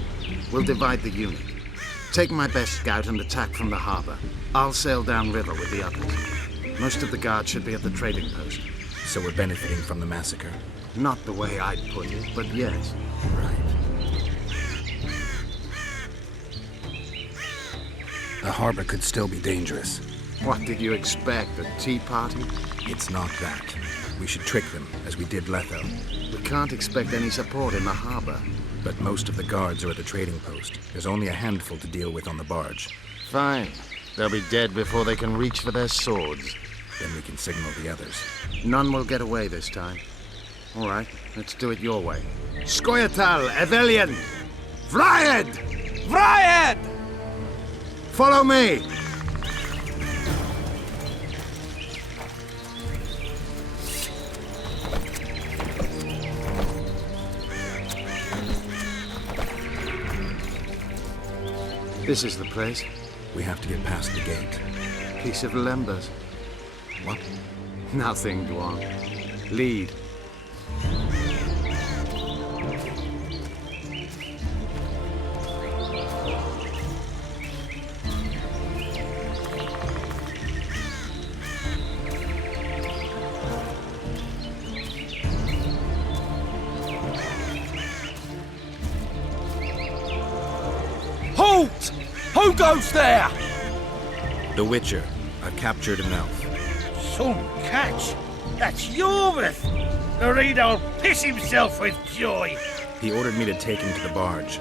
We'll divide the unit. Take my best scout and attack from the harbor. I'll sail downriver with the others. Most of the guards should be at the trading post. So we're benefiting from the massacre? Not the way I'd put it, but yes. Right. The harbor could still be dangerous. What did you expect, a tea party? It's not that. We should trick them, as we did Letho. We can't expect any support in the harbor. But most of the guards are at the trading post. There's only a handful to deal with on the barge. Fine. They'll be dead before they can reach for their swords. Then we can signal the others. None will get away this time. All right, let's do it your way. Skoyatal, Evelian! Vryed! Vryed! Follow me! This is the place. We have to get past the gate. Piece of Lembas. What? Nothing, Duan. Lead. Halt! Who goes there? The Witcher. I've captured an elf. Some catch! That's Yorvith! Loredo'll piss himself with joy! He ordered me to take him to the barge.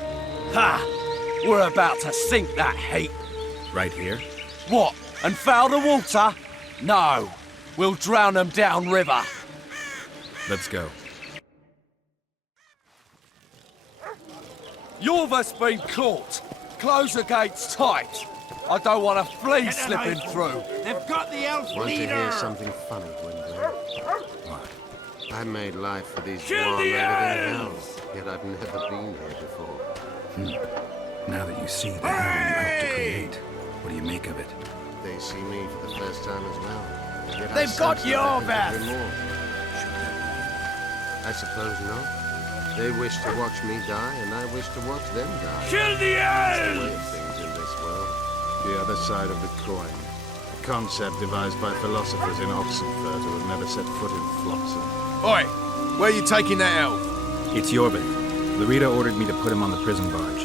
Ha! We're about to sink that heap. Right here? What? And foul the water? No. We'll drown them downriver. Let's go. Yorvith's been caught. Close the gates tight. I don't want a flea slipping through. They've got the elf Want leader! to hear something funny, Gwendolyn? What? I made life for these Kill Dwarven the men in hell, elves! yet I've never been here before. Now that you see the hell you helped to create, what do you make of it? They see me for the first time as well. Yet I They've got sense your that they can back. do more. I suppose not. They wish to watch me die, and I wish to watch them die. Kill the That's the way elves! of things in this world. The other side of the coin. A concept devised by philosophers in Oxenfurt who have never set foot in Flotsam. Oi! Where are you taking that elf? It's Yorvith. Loredo ordered me to put him on the prison barge.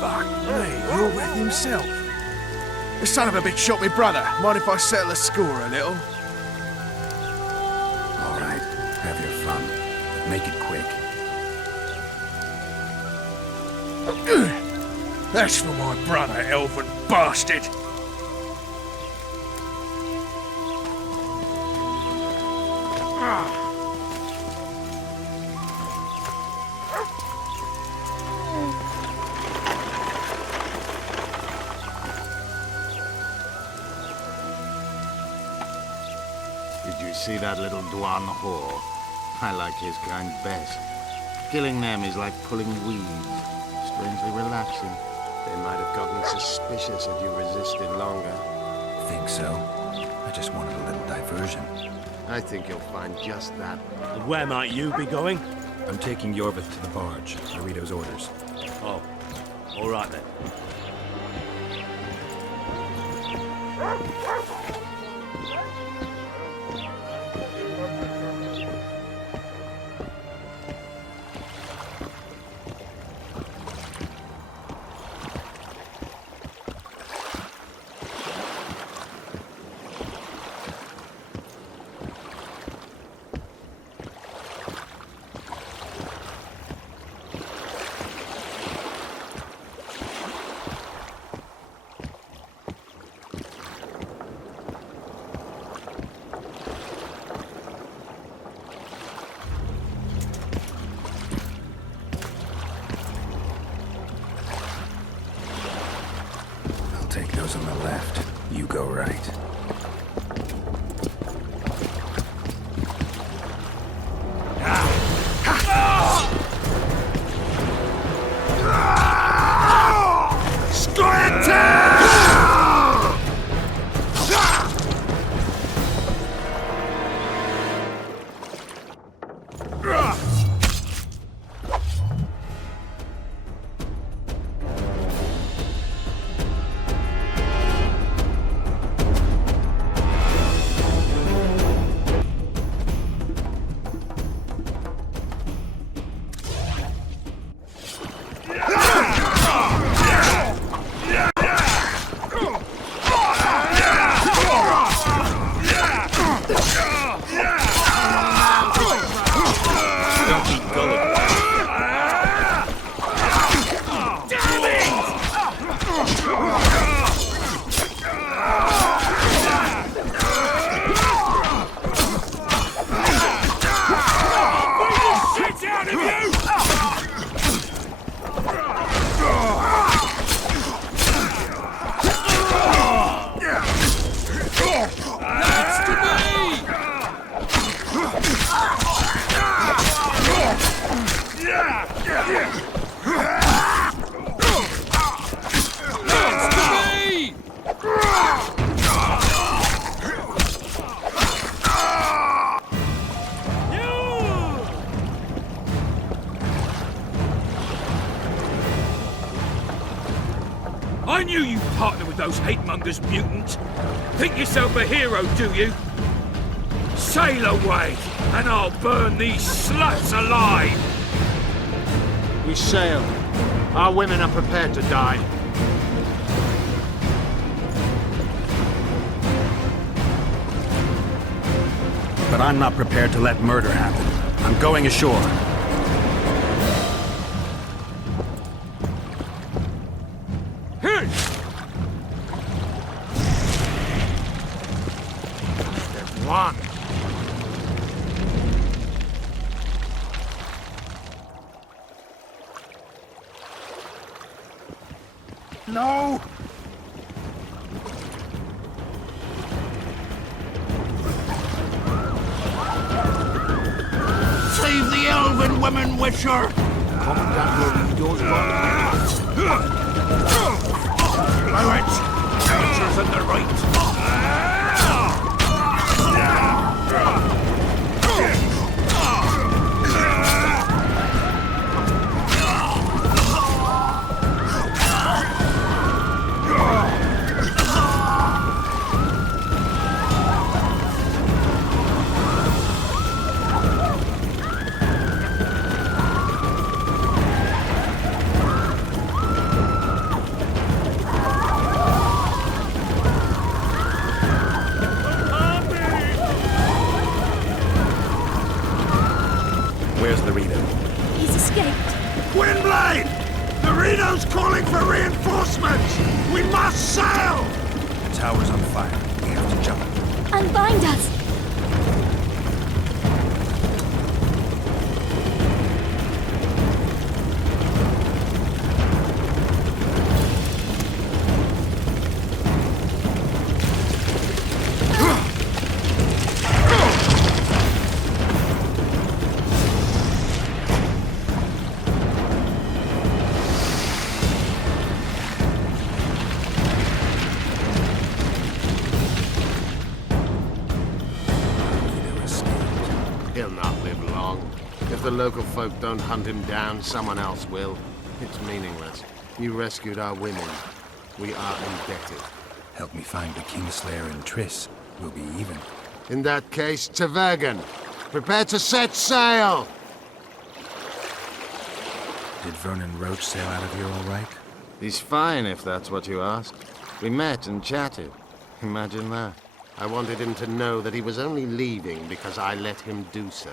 Fuck me, Yorvith himself. The son of a bitch shot me brother. Mind if I settle the score a little? All right, have your fun. But make it quick. That's for my brother, elven bastard! Did you see that little Dwan whore? I like his kind best. Killing them is like pulling weeds. Strangely relaxing. They might have gotten suspicious had you resisted longer. Think so? I just wanted a little diversion. I think you'll find just that. And where might you be going? I'm taking Yorvith to the barge. Loredo's orders. Oh, all right then. Take those on the left. You go right. I knew you'd partner with those hate-mongers, mutant. Think yourself a hero, do you? Sail away, and I'll burn these sluts alive! We sail. Our women are prepared to die. But I'm not prepared to let murder happen. I'm going ashore. Step one. No! Save the elven women, Witcher! Commandant Lorido's Pirate! Archers on the right! Where's the Rito? He's escaped. Gwynblade! The Reno's calling for reinforcements! We must sail! The tower's on fire. We have to jump. Unbind us! He'll not live long. If the local folk don't hunt him down, someone else will. It's meaningless. You rescued our women. We are indebted. Help me find the Kingslayer and Triss. We'll be even. In that case, to Vergen. Prepare to set sail! Did Vernon Roach sail out of here all right? He's fine, if that's what you ask. We met and chatted. Imagine that. I wanted him to know that he was only leaving because I let him do so.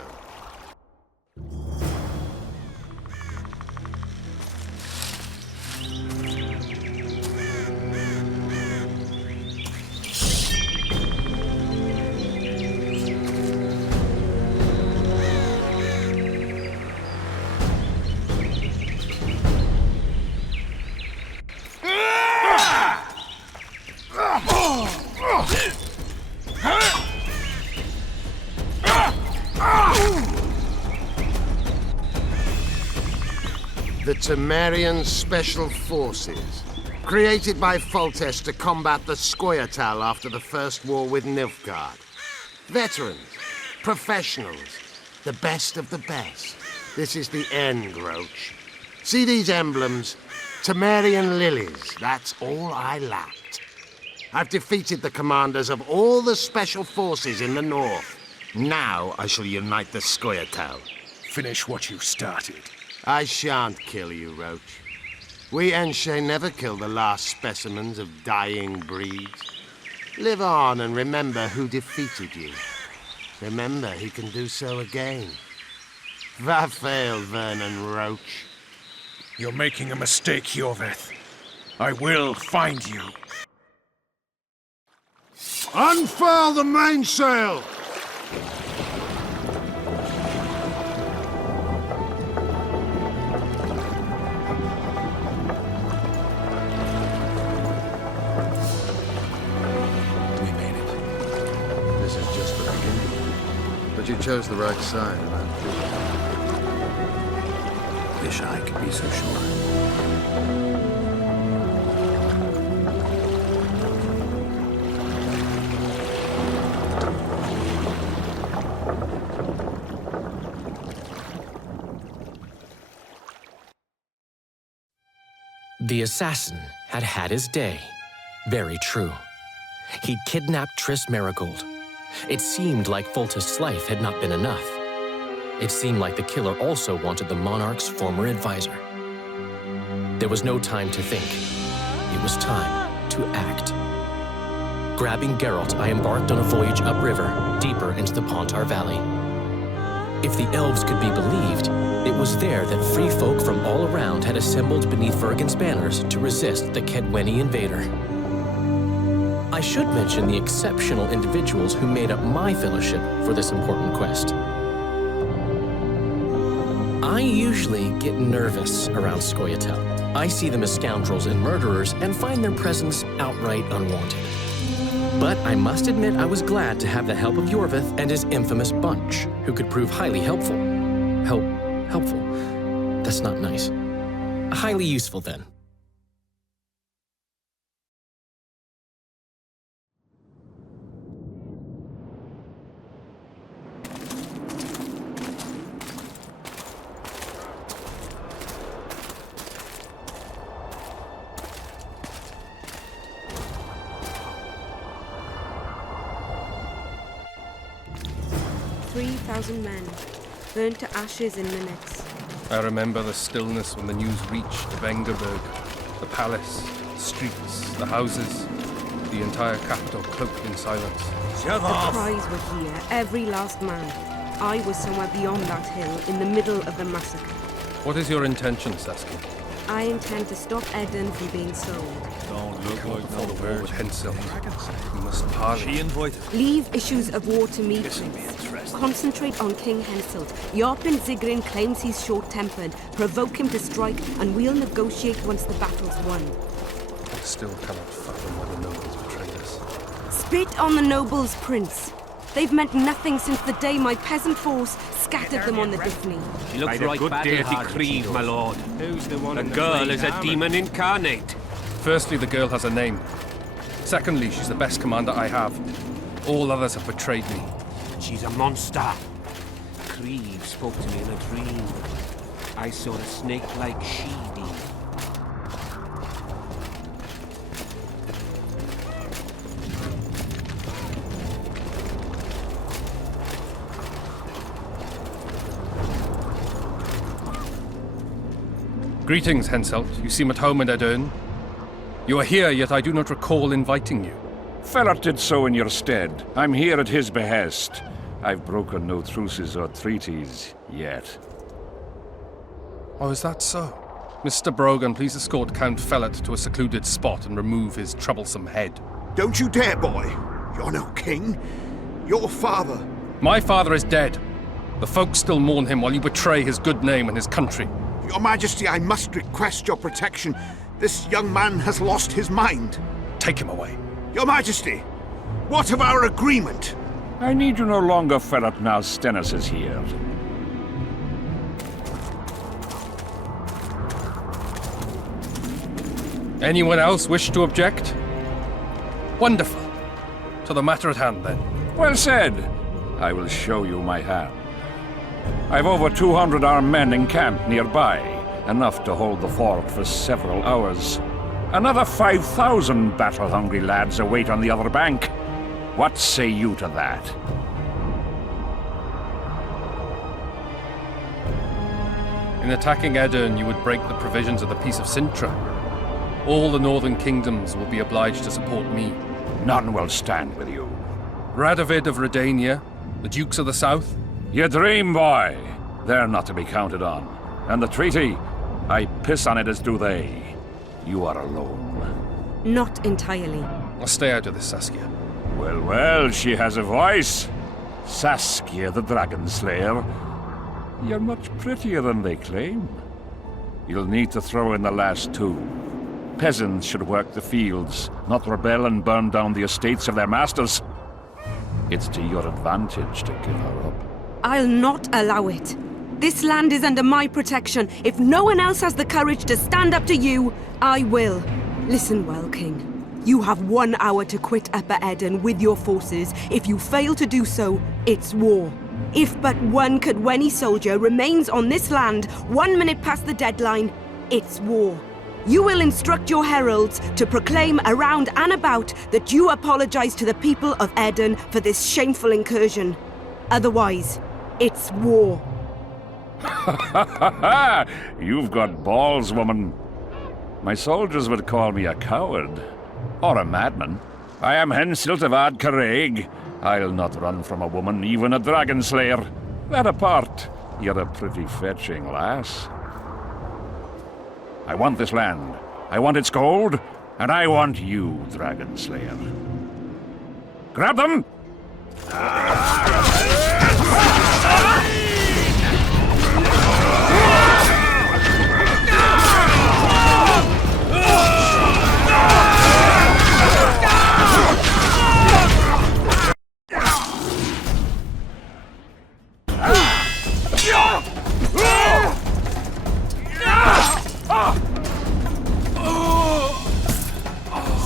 The Temerian Special Forces, created by Foltest to combat the Scoia'tael after the First War with Nilfgaard. Veterans, professionals, the best of the best. This is the end, Roach. See these emblems? Temerian lilies, that's all I lacked. I've defeated the commanders of all the Special Forces in the north. Now I shall unite the Scoia'tael. Finish what you started. I shan't kill you, Roach. We Enshe never kill the last specimens of dying breeds. Live on and remember who defeated you. Remember he can do so again. Vafail, Vernon Roach. You're making a mistake, Iorveth. I will find you. Unfurl the mainsail! You chose the right side. Wish I could be so sure. The assassin had had his day. Very true. He'd kidnapped Triss Merigold. It seemed like Foltest's life had not been enough. It seemed like the killer also wanted the monarch's former advisor. There was no time to think. It was time to act. Grabbing Geralt, I embarked on a voyage upriver, deeper into the Pontar Valley. If the elves could be believed, it was there that free folk from all around had assembled beneath Vergen's banners to resist the Kedweni invader. I should mention the exceptional individuals who made up my fellowship for this important quest. I usually get nervous around Scoia'tael. I see them as scoundrels and murderers and find their presence outright unwanted. But I must admit I was glad to have the help of Yorvith and his infamous bunch, who could prove highly helpful. Helpful? That's not nice. Highly useful, then. Men, burnt to ashes in minutes. I remember the stillness when the news reached Vengerberg. The palace, the streets, the houses, the entire capital cloaked in silence. The cries were here, every last man. I was somewhere beyond that hill, in the middle of the massacre. What is your intention, Saskia? I intend to stop Eden from being sold. Don't look like no word with Henselt. We must parley. She invited. Leave issues of war to me, Prince. Concentrate on King Henselt. Jorpin Zigrin claims he's short-tempered. Provoke him to strike, and we'll negotiate once the battle's won. I still cannot fathom why the nobles betrayed us. Spit on the nobles, Prince. They've meant nothing since the day my peasant force scattered them on the Dyffney. She looks right good Dirty Creve, my lord. Who's the one? The girl is a demon incarnate. Firstly, the girl has a name. Secondly, she's the best commander I have. All others have betrayed me. She's a monster. Creve spoke to me in a dream. I saw a snake like she did. Greetings, Henselt. You seem at home in Aedirn. You are here, yet I do not recall inviting you. Fellat did so in your stead. I'm here at his behest. I've broken no truces or treaties yet. Oh, is that so? Mr. Brogan, please escort Count Fellat to a secluded spot and remove his troublesome head. Don't you dare, boy. You're no king. Your father. My father is dead. The folk still mourn him while you betray his good name and his country. Your Majesty, I must request your protection. This young man has lost his mind. Take him away. Your Majesty, what of our agreement? I need you no longer, Fellat, now Stennis is here. Anyone else wish to object? Wonderful. To the matter at hand, then. Well said. I will show you my hand. I've over 200 armed men encamped nearby, enough to hold the fort for several hours. Another 5,000 battle-hungry lads await on the other bank. What say you to that? In attacking Aedirn, you would break the provisions of the Peace of Sintra. All the northern kingdoms will be obliged to support me. None will stand with you. Radovid of Redania, the dukes of the south. You dream, boy. They're not to be counted on. And the treaty, I piss on it as do they. You are alone. Not entirely. I'll stay out of this, Saskia. Well, well, she has a voice. Saskia, the Dragon Slayer. You're much prettier than they claim. You'll need to throw in the last two. Peasants should work the fields, not rebel and burn down the estates of their masters. It's to your advantage to give her up. I'll not allow it. This land is under my protection. If no one else has the courage to stand up to you, I will. Listen well, King. You have 1 hour to quit Upper Aedirn with your forces. If you fail to do so, it's war. If but one Kedweni soldier remains on this land 1 minute past the deadline, it's war. You will instruct your heralds to proclaim around and about that you apologize to the people of Eden for this shameful incursion. Otherwise, it's war. You've got balls, woman. My soldiers would call me a coward. Or a madman. I am Henselt of Ad Caraig. I'll not run from a woman, even a dragon slayer. That apart, you're a pretty fetching lass. I want this land. I want its gold. And I want you, dragon slayer. Grab them!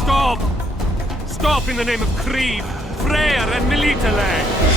Stop! Stop in the name of Krieg, Freyr and Melitele!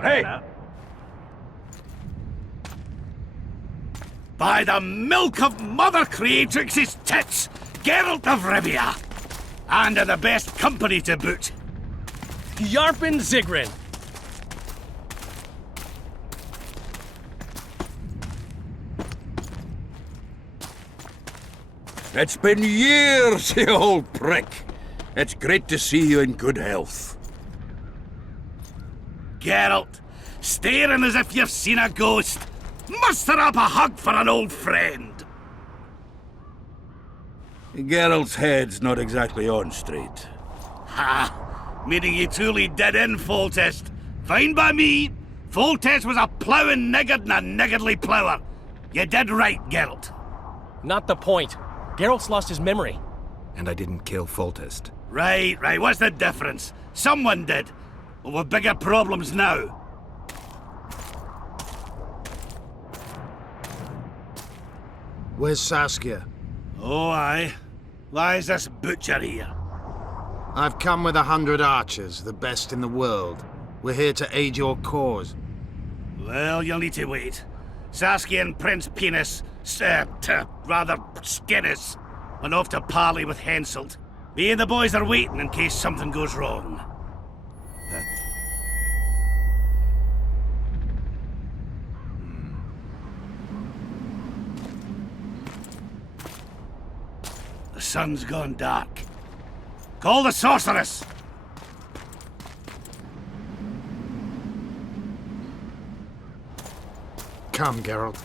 Hey! By the milk of Mother Creatrix's tits, Geralt of Rivia! And of the best company to boot. Yarpen Zigrin! It's been years, you old prick. It's great to see you in good health. Geralt, staring as if you've seen a ghost. Muster up a hug for an old friend. Geralt's head's not exactly on straight. Ha! Meaning you truly did in, Foltest. Fine by me. Foltest was a ploughing niggard and a niggardly plougher. You did right, Geralt. Not the point. Geralt's lost his memory. And I didn't kill Foltest. Right. What's the difference? Someone did. Well, we've bigger problems now. Where's Saskia? Oh, aye. Why is this butcher here? I've come with 100 archers, the best in the world. We're here to aid your cause. Well, you'll need to wait. Saskia and Prince Penis, rather Skinnis, went off to parley with Henselt. Me and the boys are waiting in case something goes wrong. The sun's gone dark. Call the sorceress! Come, Geralt.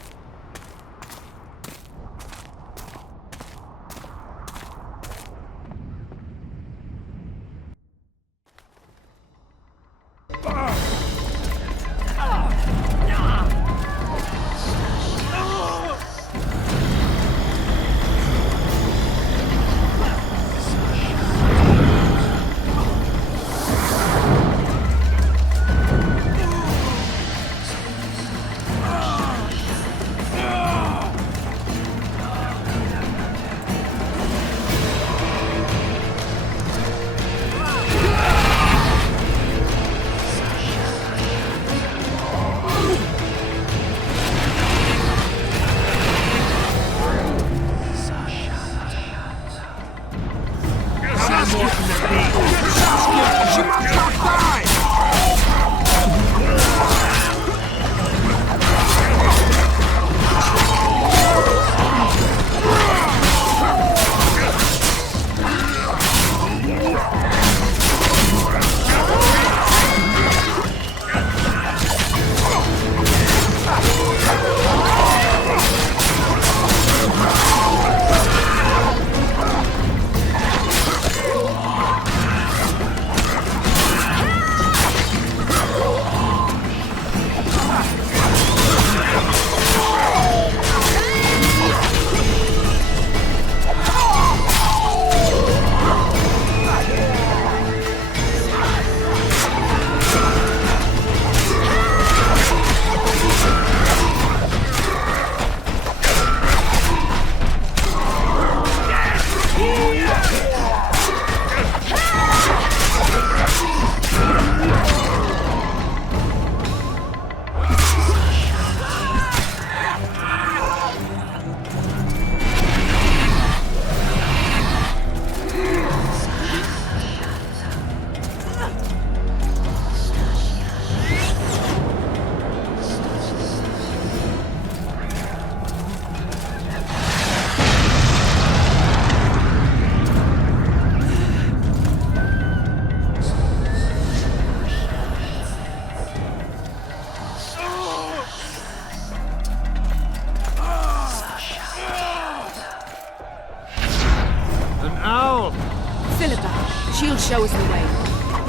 show us the way.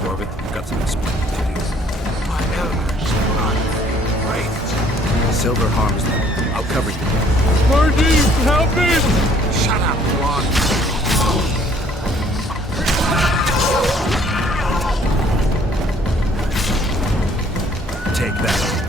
Corbett, you've got some explaining to do. My elders, right. Silver harms them. I'll cover you. Marty, help me! Shut up, Juan. Take that.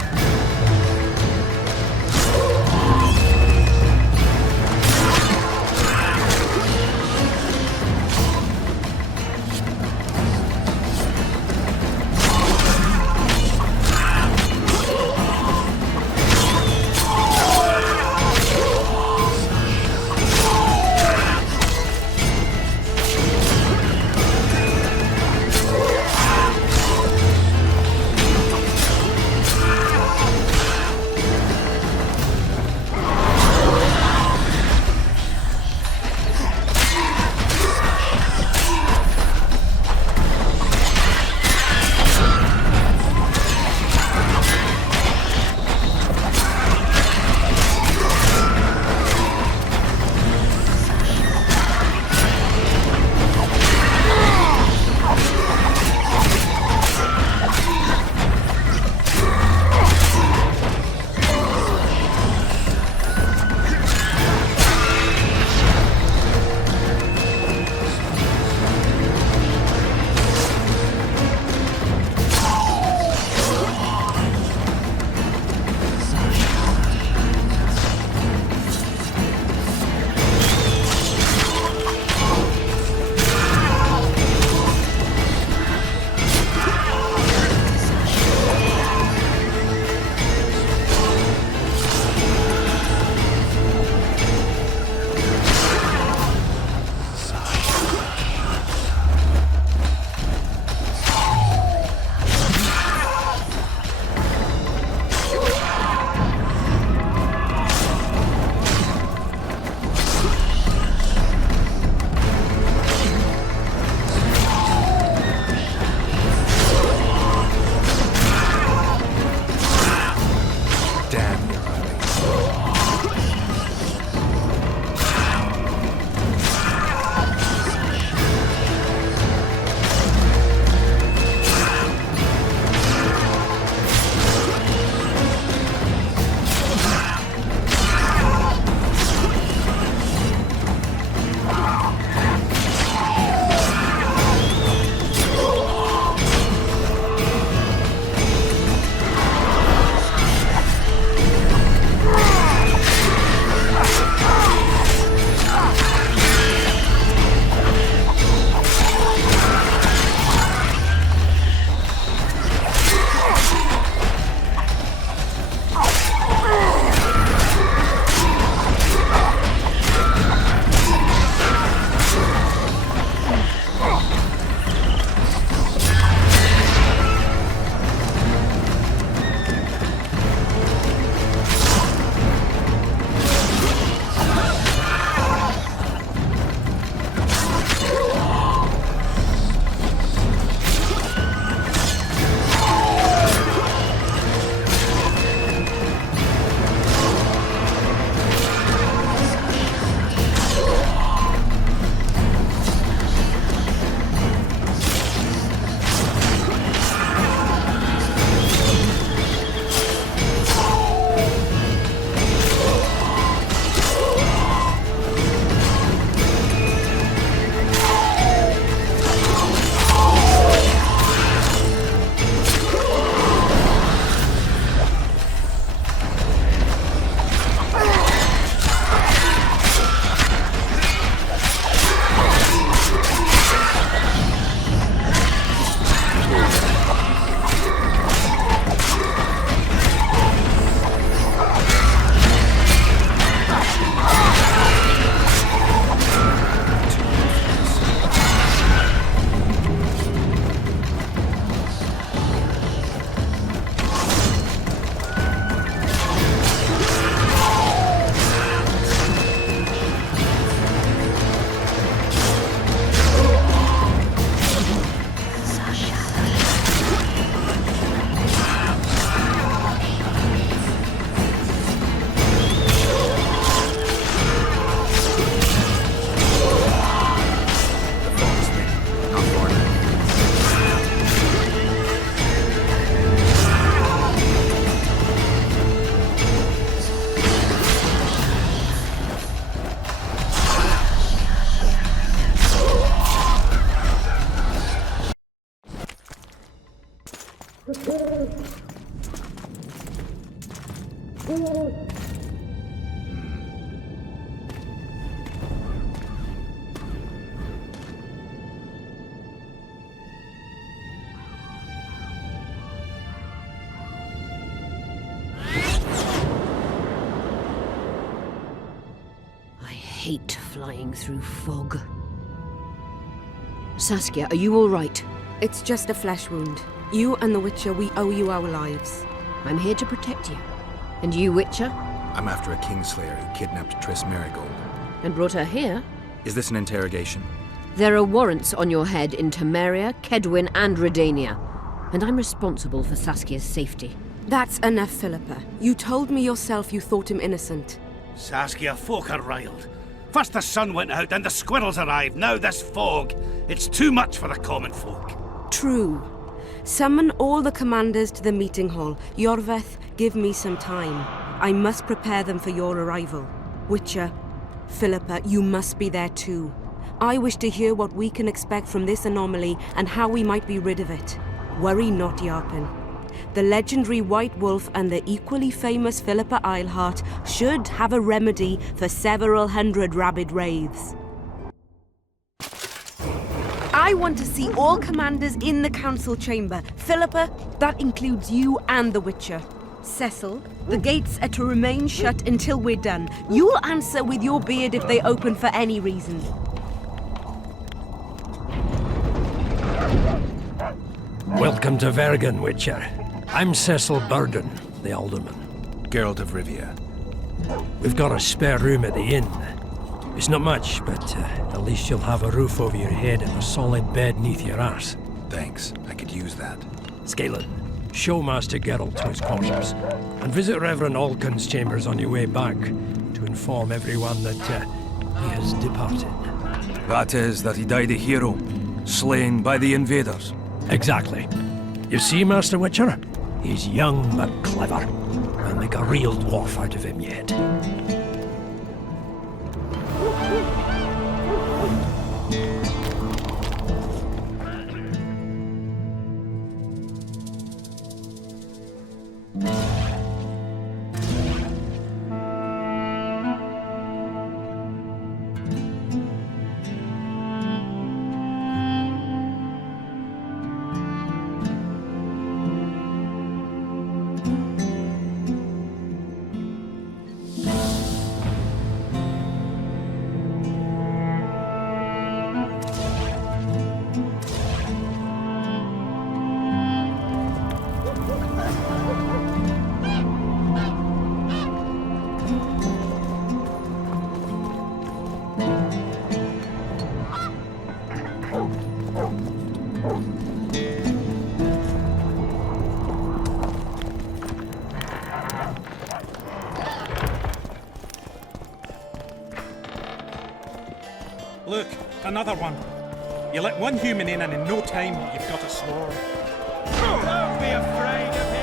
I hate flying through fog. Saskia, are you all right? It's just a flesh wound. You and the Witcher, we owe you our lives. I'm here to protect you. And you, Witcher? I'm after a Kingslayer who kidnapped Triss Merigold. And brought her here? Is this an interrogation? There are warrants on your head in Temeria, Kedwin, and Redania. And I'm responsible for Saskia's safety. That's enough, Philippa. You told me yourself you thought him innocent. Saskia, folk are riled. First the sun went out, then the squirrels arrived, now this fog. It's too much for the common folk. True. Summon all the commanders to the meeting hall. Yorveth, give me some time. I must prepare them for your arrival. Witcher, Philippa, you must be there too. I wish to hear what we can expect from this anomaly and how we might be rid of it. Worry not, Yarpen. The legendary White Wolf and the equally famous Philippa Eilhart should have a remedy for several hundred rabid wraiths. I want to see all commanders in the council chamber. Philippa, that includes you and the Witcher. Cecil, the gates are to remain shut until we're done. You'll answer with your beard if they open for any reason. Welcome to Vergen, Witcher. I'm Cecil Burden, the Alderman. Geralt of Rivia. We've got a spare room at the inn. It's not much, but at least you'll have a roof over your head and a solid bed neath your arse. Thanks, I could use that. Scalen, show Master Geralt to his quarters, and visit Reverend Alcon's chambers on your way back to inform everyone that he has departed. That is, that he died a hero, slain by the invaders. Exactly. You see, Master Witcher? He's young but clever. I'll make a real dwarf out of him yet. Look, another one. You let one human in and in no time you've got a swarm. Don't be afraid of him!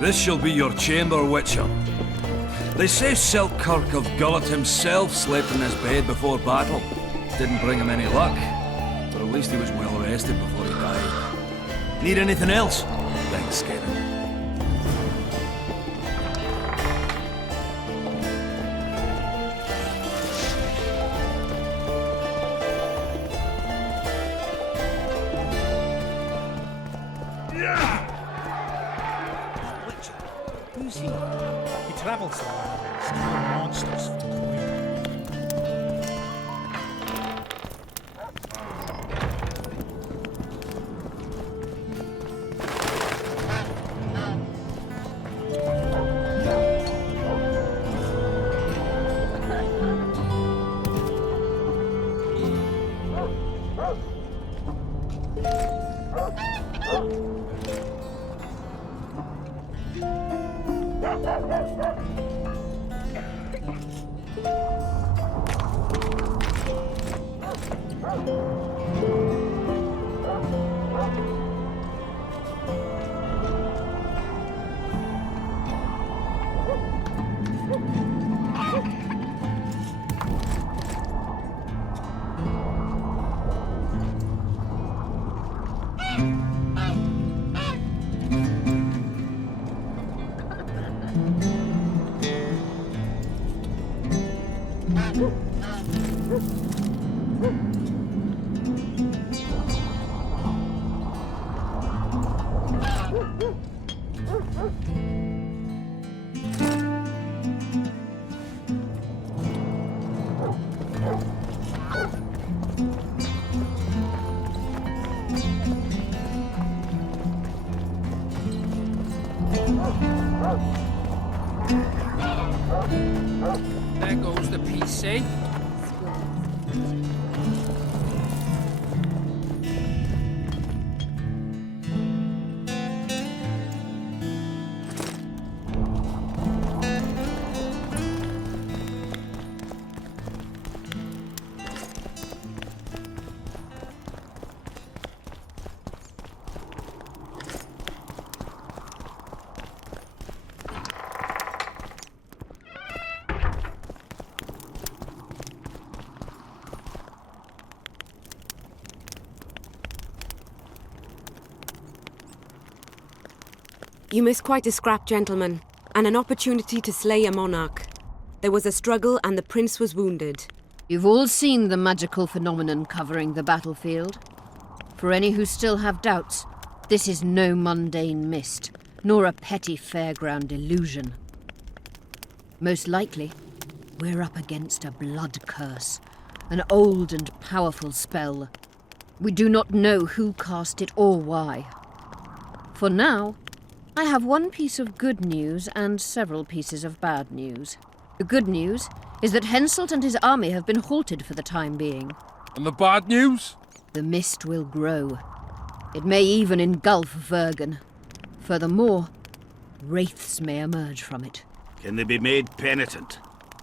This shall be your chamber, Witcher. They say Selkirk of Gullet himself slept in his bed before battle. Didn't bring him any luck, but at least he was well rested before he died. Need anything else? Thanks, Skaven. Who's he? He travels the land, stealing monsters from the Queen. There goes the PC. You missed quite a scrap, gentlemen, and an opportunity to slay a monarch. There was a struggle and the prince was wounded. You've all seen the magical phenomenon covering the battlefield. For any who still have doubts, this is no mundane mist, nor a petty fairground illusion. Most likely, we're up against a blood curse, an old and powerful spell. We do not know who cast it or why. For now, I have one piece of good news and several pieces of bad news. The good news is that Henselt and his army have been halted for the time being. And the bad news? The mist will grow. It may even engulf Vergen. Furthermore, wraiths may emerge from it. Can they be made penitent?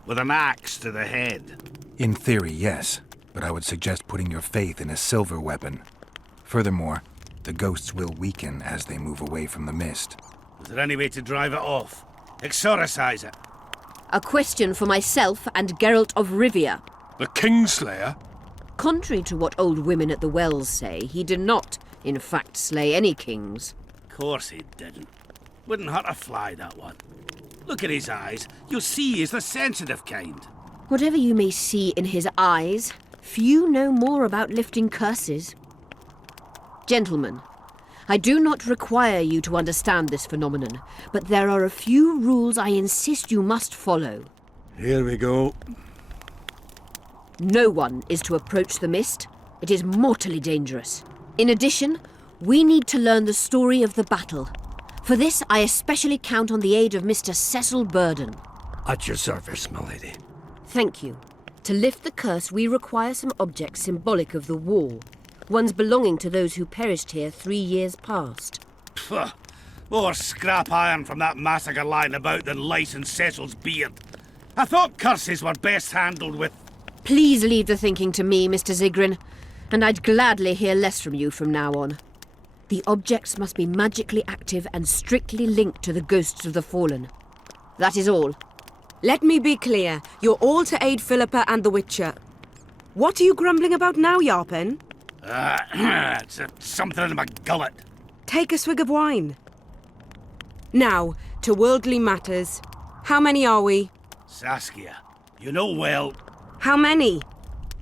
With an axe to the head? In theory, yes, but I would suggest putting your faith in a silver weapon. Furthermore, the ghosts will weaken as they move away from the mist. Is there any way to drive it off? Exorcise it? A question for myself and Geralt of Rivia. The Kingslayer? Contrary to what old women at the wells say, he did not, in fact, slay any kings. Course he didn't. Wouldn't hurt a fly, that one. Look at his eyes. You'll see he's the sensitive kind. Whatever you may see in his eyes, few know more about lifting curses. Gentlemen, I do not require you to understand this phenomenon, but there are a few rules I insist you must follow. Here we go. No one is to approach the mist. It is mortally dangerous. In addition, we need to learn the story of the battle. For this, I especially count on the aid of Mr. Cecil Burden. At your service, milady. Thank you. To lift the curse, we require some objects symbolic of the war. Ones belonging to those who perished here 3 years past. Pfft. More scrap iron from that massacre lying about than lice in Cecil's beard. I thought curses were best handled with... Please leave the thinking to me, Mr. Zigrin, and I'd gladly hear less from you from now on. The objects must be magically active and strictly linked to the ghosts of the fallen. That is all. Let me be clear. You're all to aid Philippa and the Witcher. What are you grumbling about now, Yarpen? It's something in my gullet. Take a swig of wine. Now, to worldly matters. How many are we? Saskia, you know well... How many?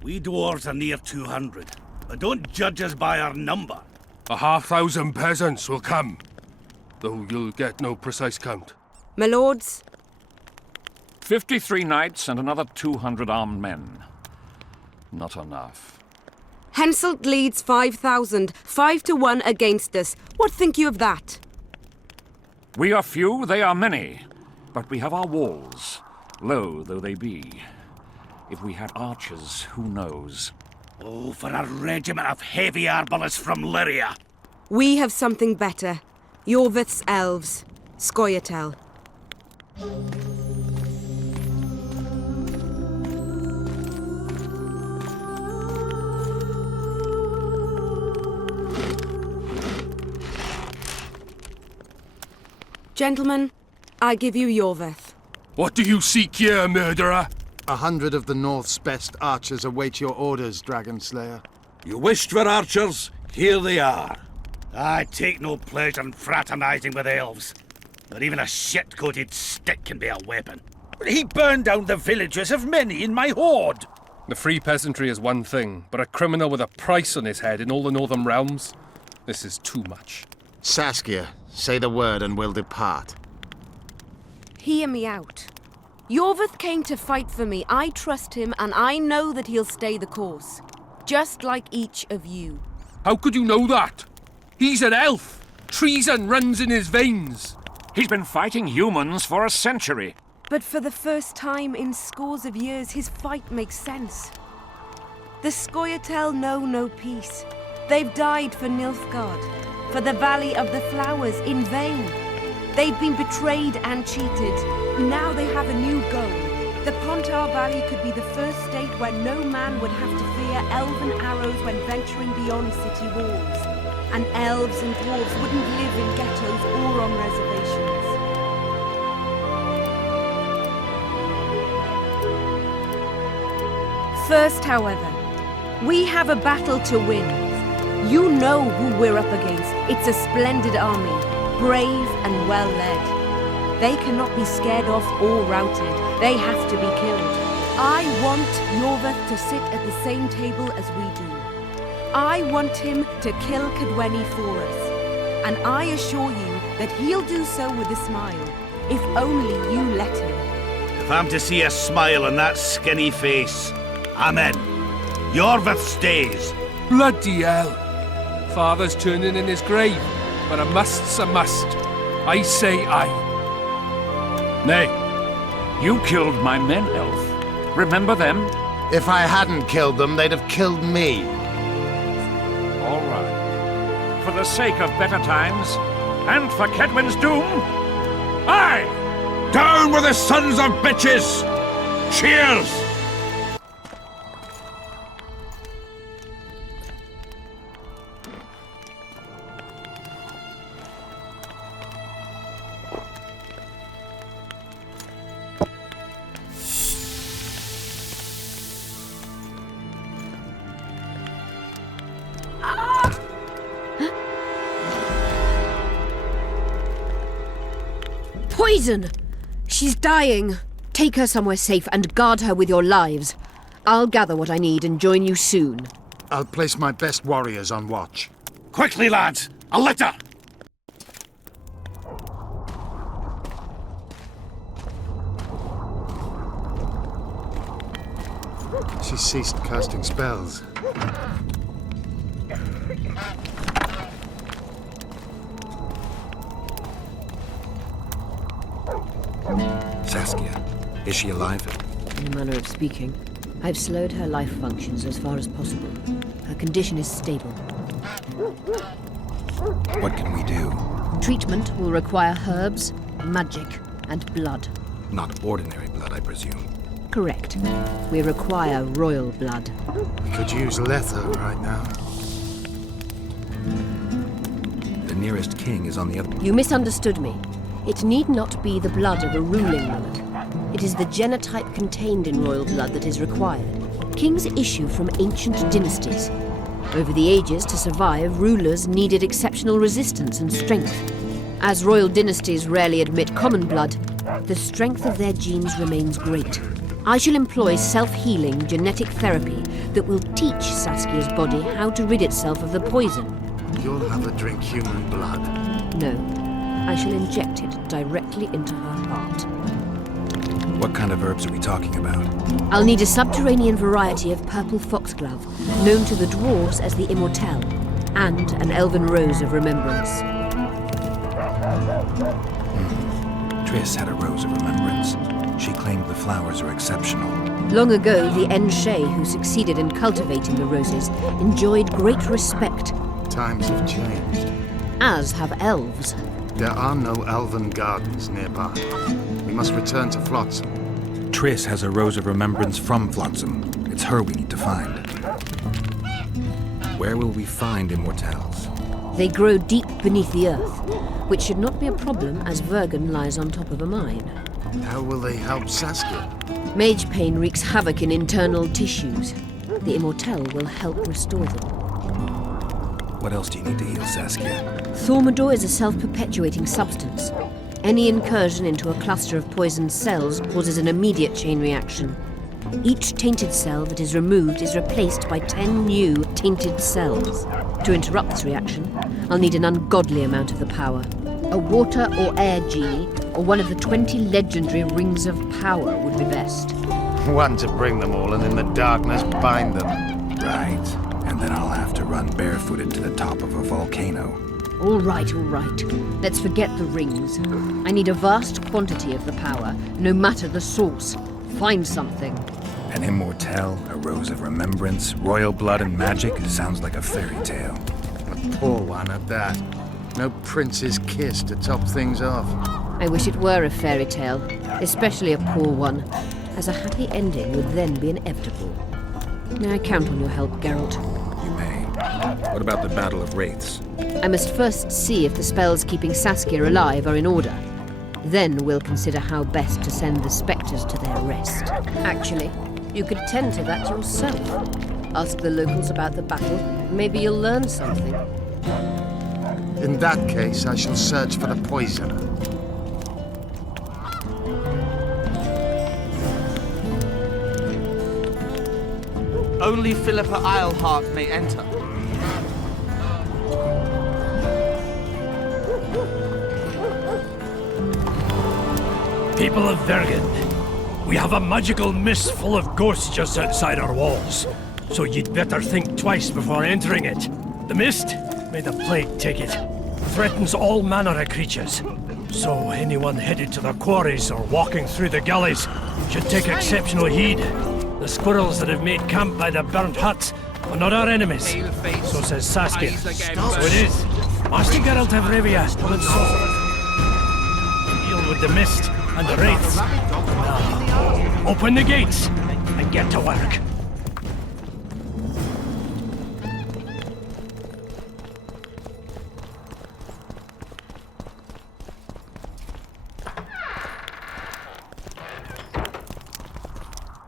We dwarves are near 200, but don't judge us by our number. 1,000 peasants will come, though you'll get no precise count. My lords? 53 knights and another 200 armed men. Not enough. Henselt leads 5,000, 5 to 1 against us. What think you of that? We are few, they are many, but we have our walls, low though they be. If we had archers, who knows? Oh, for a regiment of heavy arbalists from Lyria. We have something better. Yorvith's elves. Scoia'tael. Gentlemen, I give you Yorvith. What do you seek here, murderer? 100 of the North's best archers await your orders, Dragon Slayer. You wished for archers? Here they are. I take no pleasure in fraternizing with elves. But even a shit-coated stick can be a weapon. He burned down the villages of many in my horde. The free peasantry is one thing, but a criminal with a price on his head in all the Northern realms? This is too much. Saskia, say the word and we'll depart. Hear me out. Yorvith came to fight for me. I trust him, and I know that he'll stay the course. Just like each of you. How could you know that? He's an elf. Treason runs in his veins. He's been fighting humans for a century. But for the first time in scores of years, his fight makes sense. The Scoia'tael know no peace. They've died for Nilfgaard, for the Valley of the Flowers, in vain. They've been betrayed and cheated. Now they have a new goal. The Pontar Valley could be the first state where no man would have to fear elven arrows when venturing beyond city walls. And elves and dwarves wouldn't live in ghettos or on reservations. First, however, we have a battle to win. You know who we're up against. It's a splendid army, brave and well led. They cannot be scared off or routed. They have to be killed. I want Yorvith to sit at the same table as we do. I want him to kill Cadweni for us. And I assure you that he'll do so with a smile, if only you let him. If I'm to see a smile on that skinny face, I'm in. Yorvith stays. Bloody hell. Father's turning in his grave, but a must's a must. I say aye. Nay, you killed my men, Elf. Remember them? If I hadn't killed them, they'd have killed me. All right. For the sake of better times, and for Kedwen's doom, aye! Down with the sons of bitches! Cheers! Poison! She's dying. Take her somewhere safe and guard her with your lives. I'll gather what I need and join you soon. I'll place my best warriors on watch. Quickly, lads! A litter! She ceased casting spells. Saskia, is she alive? In a manner of speaking. I've slowed her life functions as far as possible. Her condition is stable. What can we do? Treatment will require herbs, magic, and blood. Not ordinary blood, I presume. Correct. We require royal blood. We could use Letha right now. The nearest king is on the other... You misunderstood me. It need not be the blood of a ruling monarch. It is the genotype contained in royal blood that is required. Kings issue from ancient dynasties. Over the ages, to survive, rulers needed exceptional resistance and strength. As royal dynasties rarely admit common blood, the strength of their genes remains great. I shall employ self-healing genetic therapy that will teach Saskia's body how to rid itself of the poison. You'll have her drink human blood. No. I shall inject it directly into her heart. What kind of herbs are we talking about? I'll need a subterranean variety of purple foxglove, known to the dwarves as the Immortelle, and an elven rose of remembrance. Triss had a rose of remembrance. She claimed the flowers are exceptional. Long ago, the Enshe, who succeeded in cultivating the roses, enjoyed great respect. Times have changed. As have elves. There are no elven gardens nearby. We must return to Flotsam. Triss has a rose of remembrance from Flotsam. It's her we need to find. Where will we find immortelles? They grow deep beneath the earth, which should not be a problem as Vergen lies on top of a mine. How will they help Saskia? Mage pain wreaks havoc in internal tissues. The immortelle will help restore them. What else do you need to heal Saskia? Thaumadour is a self-perpetuating substance. Any incursion into a cluster of poisoned cells causes an immediate chain reaction. Each tainted cell that is removed is replaced by 10 new tainted cells. To interrupt this reaction, I'll need an ungodly amount of the power. A water or air genie, or one of the 20 legendary rings of power would be best. One to bring them all and in the darkness bind them. Right. And then I'll have to run barefooted to the top of a volcano. All right. Let's forget the rings. I need a vast quantity of the power, no matter the source. Find something. An immortelle, a rose of remembrance, royal blood and magic. Sounds like a fairy tale. A poor one at that. No prince's kiss to top things off. I wish it were a fairy tale, especially a poor one, as a happy ending would then be inevitable. May I count on your help, Geralt? You may. What about the Battle of Wraiths? I must first see if the spells keeping Saskia alive are in order. Then we'll consider how best to send the spectres to their rest. Actually, you could tend to that yourself. Ask the locals about the battle. Maybe you'll learn something. In that case, I shall search for the poisoner. Only Philippa Eilhart may enter. People of Vergen, we have a magical mist full of ghosts just outside our walls, so you'd better think twice before entering it. The mist, may the plague take it, threatens all manner of creatures. So anyone headed to the quarries or walking through the gullies should take exceptional heed. The squirrels that have made camp by the burnt huts are not our enemies, so says Saskia. So it is. Master Geralt of Rivia, come and deal with the mist and the wraiths. Now, open the gates and get to work.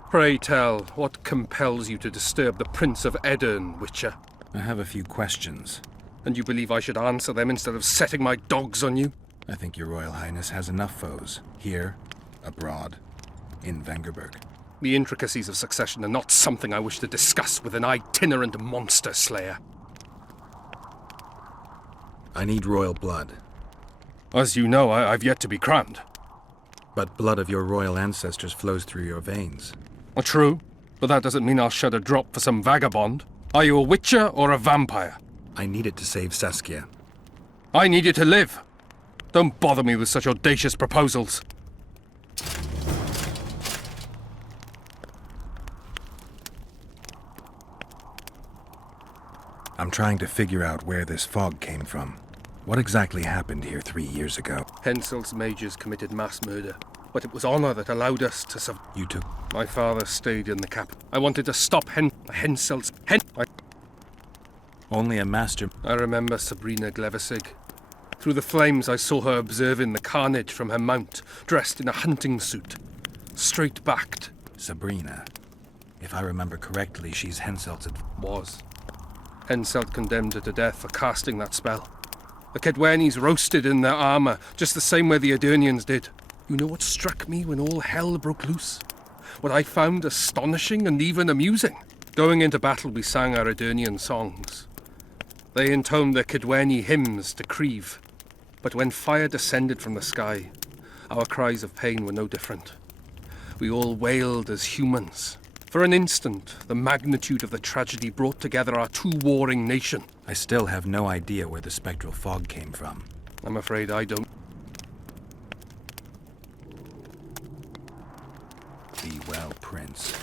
Pray tell, what compels you to disturb the Prince of Edirn, Witcher? I have a few questions. And you believe I should answer them instead of setting my dogs on you? I think your Royal Highness has enough foes. Here, abroad, in Vengerberg. The intricacies of succession are not something I wish to discuss with an itinerant monster slayer. I need royal blood. As you know, I've yet to be crowned. But blood of your royal ancestors flows through your veins. True, but that doesn't mean I'll shed a drop for some vagabond. Are you a witcher or a vampire? I need it to save Saskia. I need you to live. Don't bother me with such audacious proposals. I'm trying to figure out where this fog came from. What exactly happened here 3 years ago? Henselt's mages committed mass murder, but it was honor that allowed us to survive. You took... My father stayed in the capital. I wanted to stop Henselt's... Only a master... I remember Sabrina Glevissig. Through the flames, I saw her observing the carnage from her mount, dressed in a hunting suit, straight-backed. Sabrina. If I remember correctly, she's Henselt's... Was. Henselt condemned her to death for casting that spell. The Kedwenis roasted in their armor, just the same way the Edirnians did. You know what struck me when all hell broke loose? What I found astonishing and even amusing? Going into battle, we sang our Edirnian songs. They intoned their Kedweni hymns to Kriv. But when fire descended from the sky, our cries of pain were no different. We all wailed as humans. For an instant, the magnitude of the tragedy brought together our two warring nation. I still have no idea where the spectral fog came from. I'm afraid I don't. prince.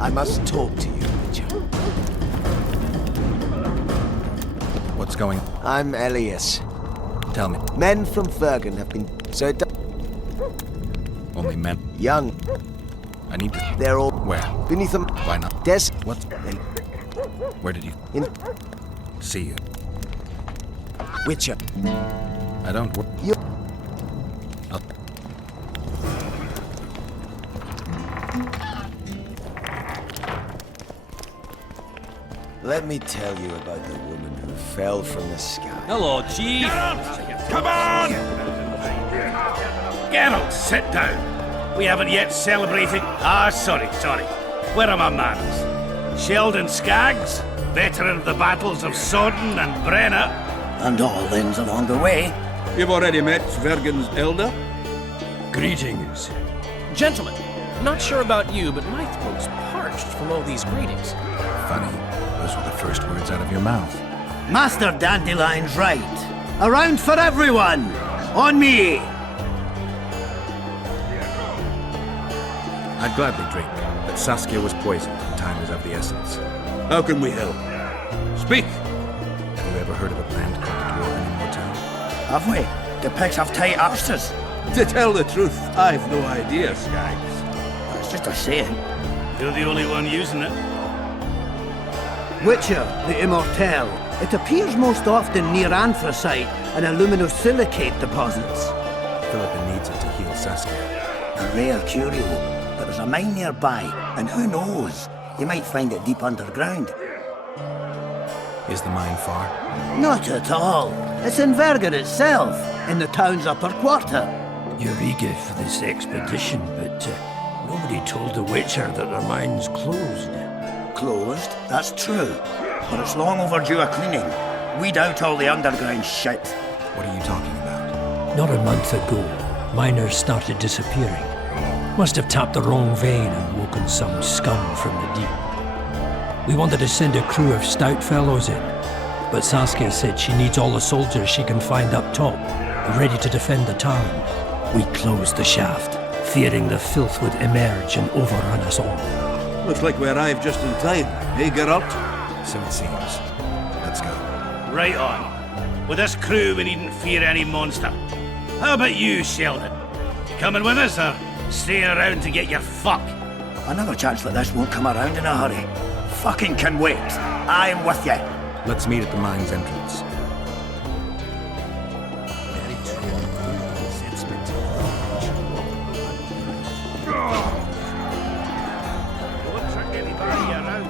I must talk to you, Witcher. What's going? I'm Elias. Tell me. Men from Vergen have been... So it Only men. Young. I need to... They're all... Where? Beneath them. Why not? Des... What? Where did you... In... See you. Witcher. I don't... You... Let me tell you about the woman who fell from the sky. Hello, Chief. Come on! Geralt, sit down. We haven't yet celebrated... sorry. Where are my manners? Sheldon Skaggs, veteran of the battles of Sodden and Brenna. And all things along the way. You've already met Vergen's elder? Greetings. Gentlemen, not sure about you, but my throat's parched from all these greetings. Funny. Those were the first words out of your mouth. Master Dandelion's right. A round for everyone. On me. I'd gladly drink, but Saskia was poisoned and time is of the essence. How can we help? Speak! Have you ever heard of a plant called the Dwarven Immortelle? Have we? The pigs have tight arses. To tell the truth, I've no idea, Skaggs. It's just a saying. You're the only one using it. Witcher, the Immortelle. It appears most often near anthracite and aluminosilicate deposits. Philippa needs it to heal Saskia. A rare curio. But there's a mine nearby, and who knows? You might find it deep underground. Is the mine far? Not at all. It's in Vergen itself, in the town's upper quarter. You're eager for this expedition, but nobody told the Witcher that their mine's closed. Closed? That's true. But it's long overdue a cleaning. Weed out all the underground shit. What are you talking about? Not a month ago, miners started disappearing. Must have tapped the wrong vein and woken some scum from the deep. We wanted to send a crew of stout fellows in, but Saskia said she needs all the soldiers she can find up top, ready to defend the town. We closed the shaft, fearing the filth would emerge and overrun us all. Looks like we arrived just in time. Hey, Geralt? So it seems. Let's go. Right on. With this crew, we needn't fear any monster. How about you, Sheldon? You coming with us, or staying around to get your fuck? Another chance like this won't come around in a hurry. Fucking can wait. I'm with you. Let's meet at the mine's entrance. Don't trick anybody around.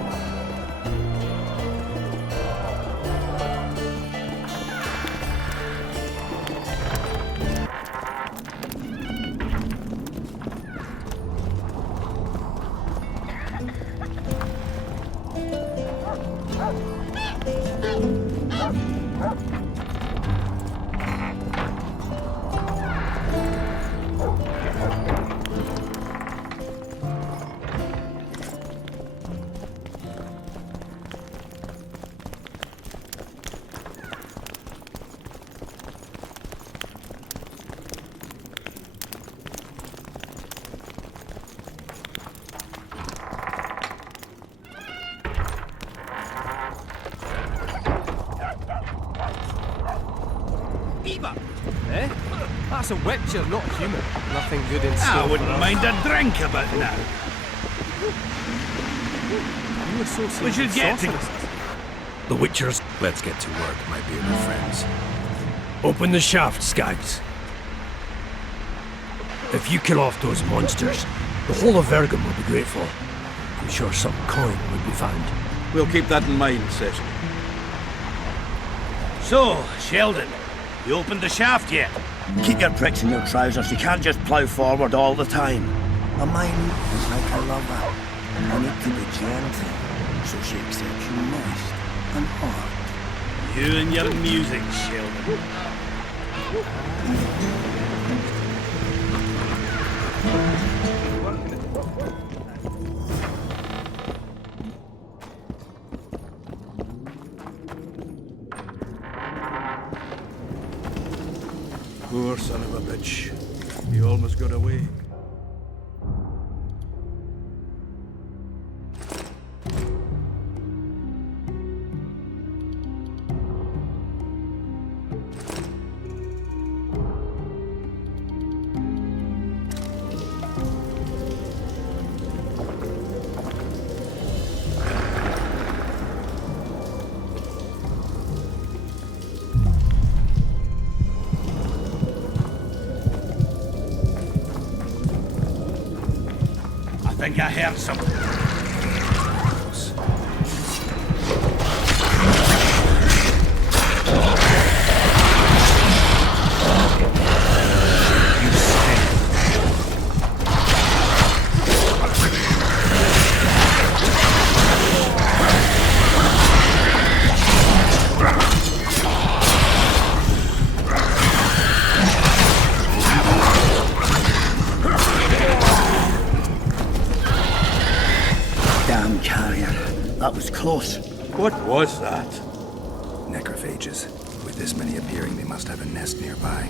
Eh? That's a Witcher, not a human. Nothing good in store. I wouldn't mind a drink about now. You associate We should with get to... sorcerers. The Witcher's... Let's get to work, my bearded friends. Open the shaft, Skaggs. If you kill off those monsters, the whole of Vergen will be grateful. sure some coin would be found. We'll keep that in mind, Cecil. So, Sheldon, you opened the shaft yet? Keep your pricks in your trousers. You can't just plough forward all the time. A mind is like a lover. You need to be gentle, so she accepts you moist and hard. You and your music, Sheldon. Poor son of a bitch. He almost got away. I think I heard something. Damn carrier. That was close. What was that? Necrophages. With this many appearing, they must have a nest nearby.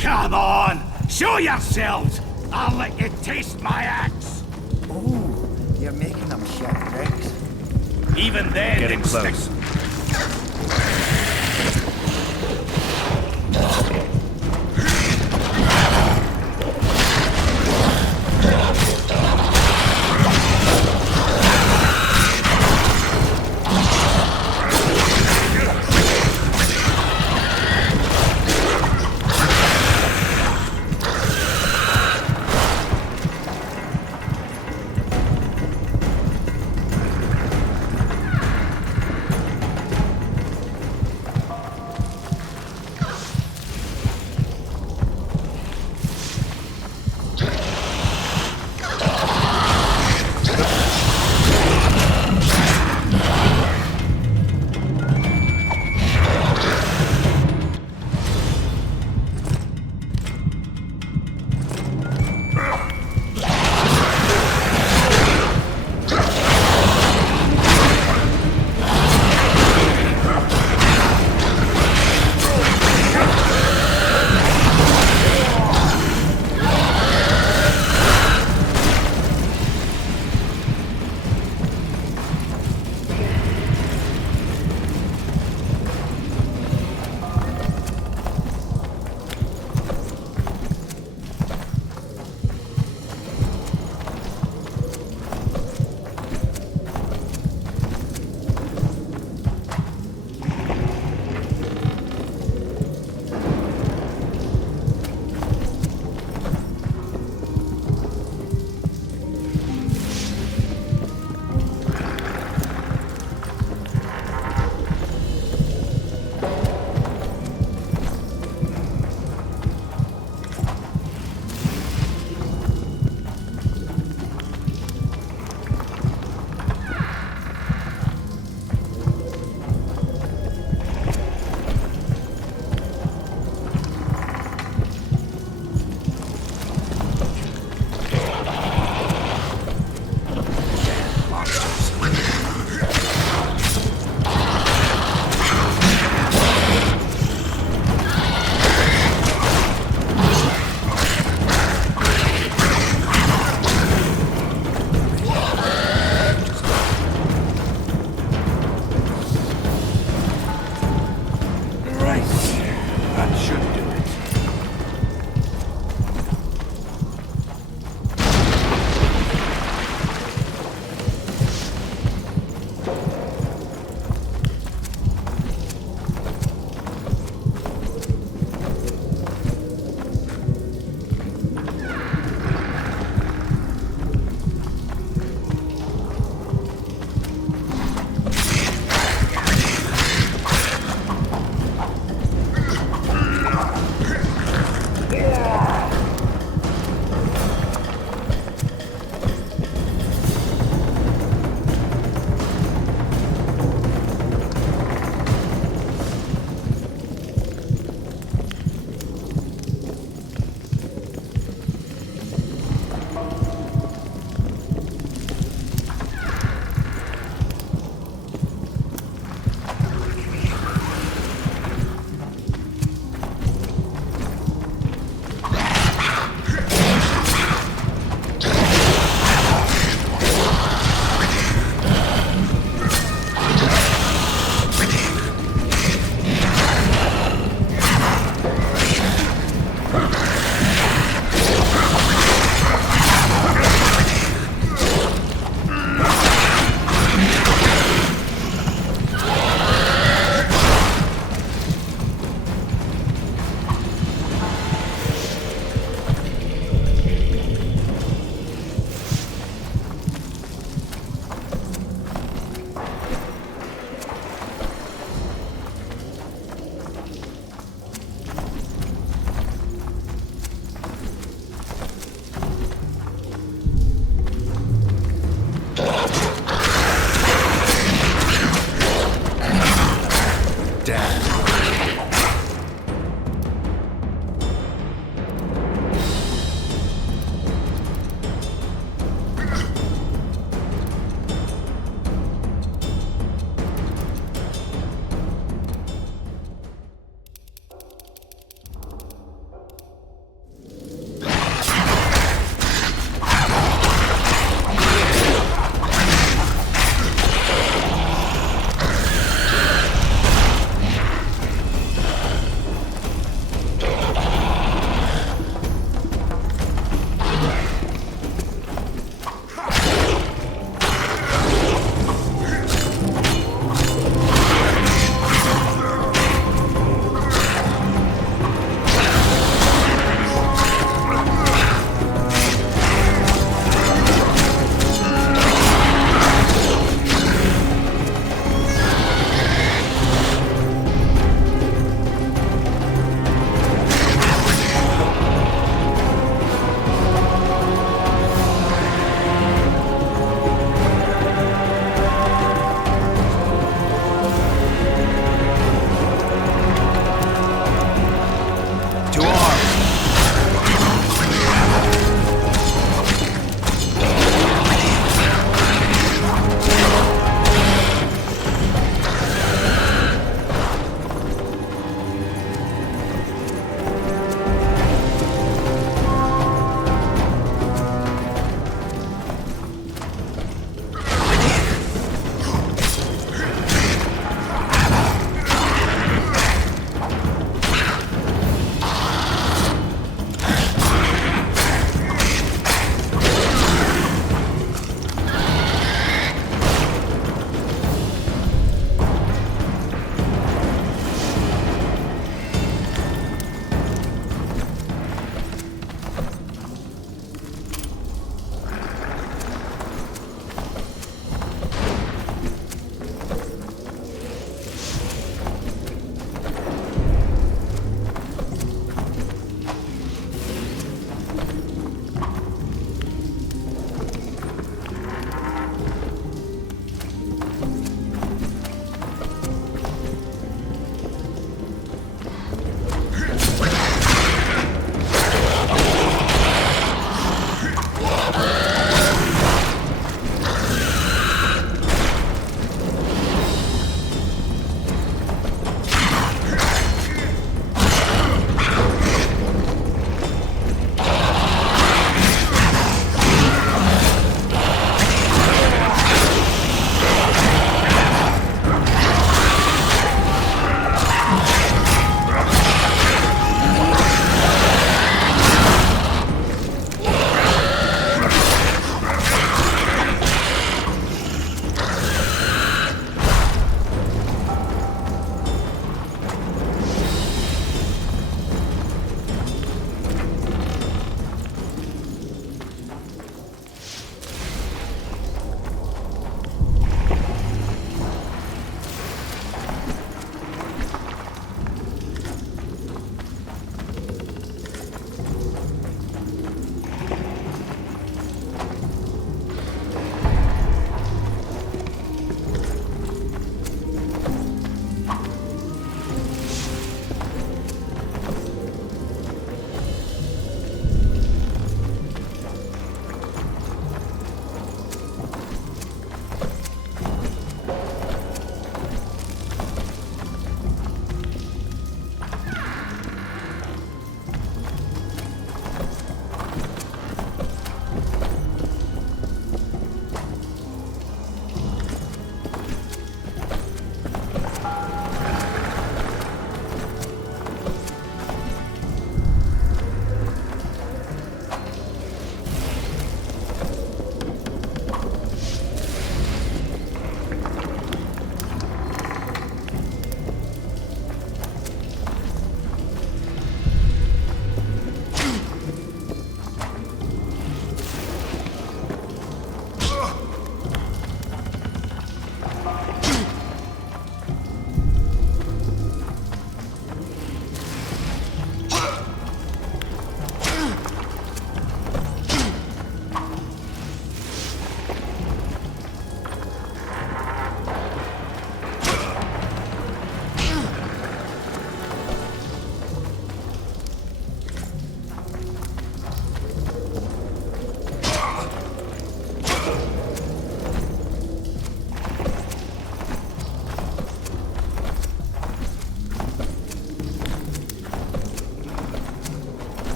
Come on! Show yourselves! I'll let you taste my axe! Oh, you're making them shipwrecks. Even then, Getting it close. sticks.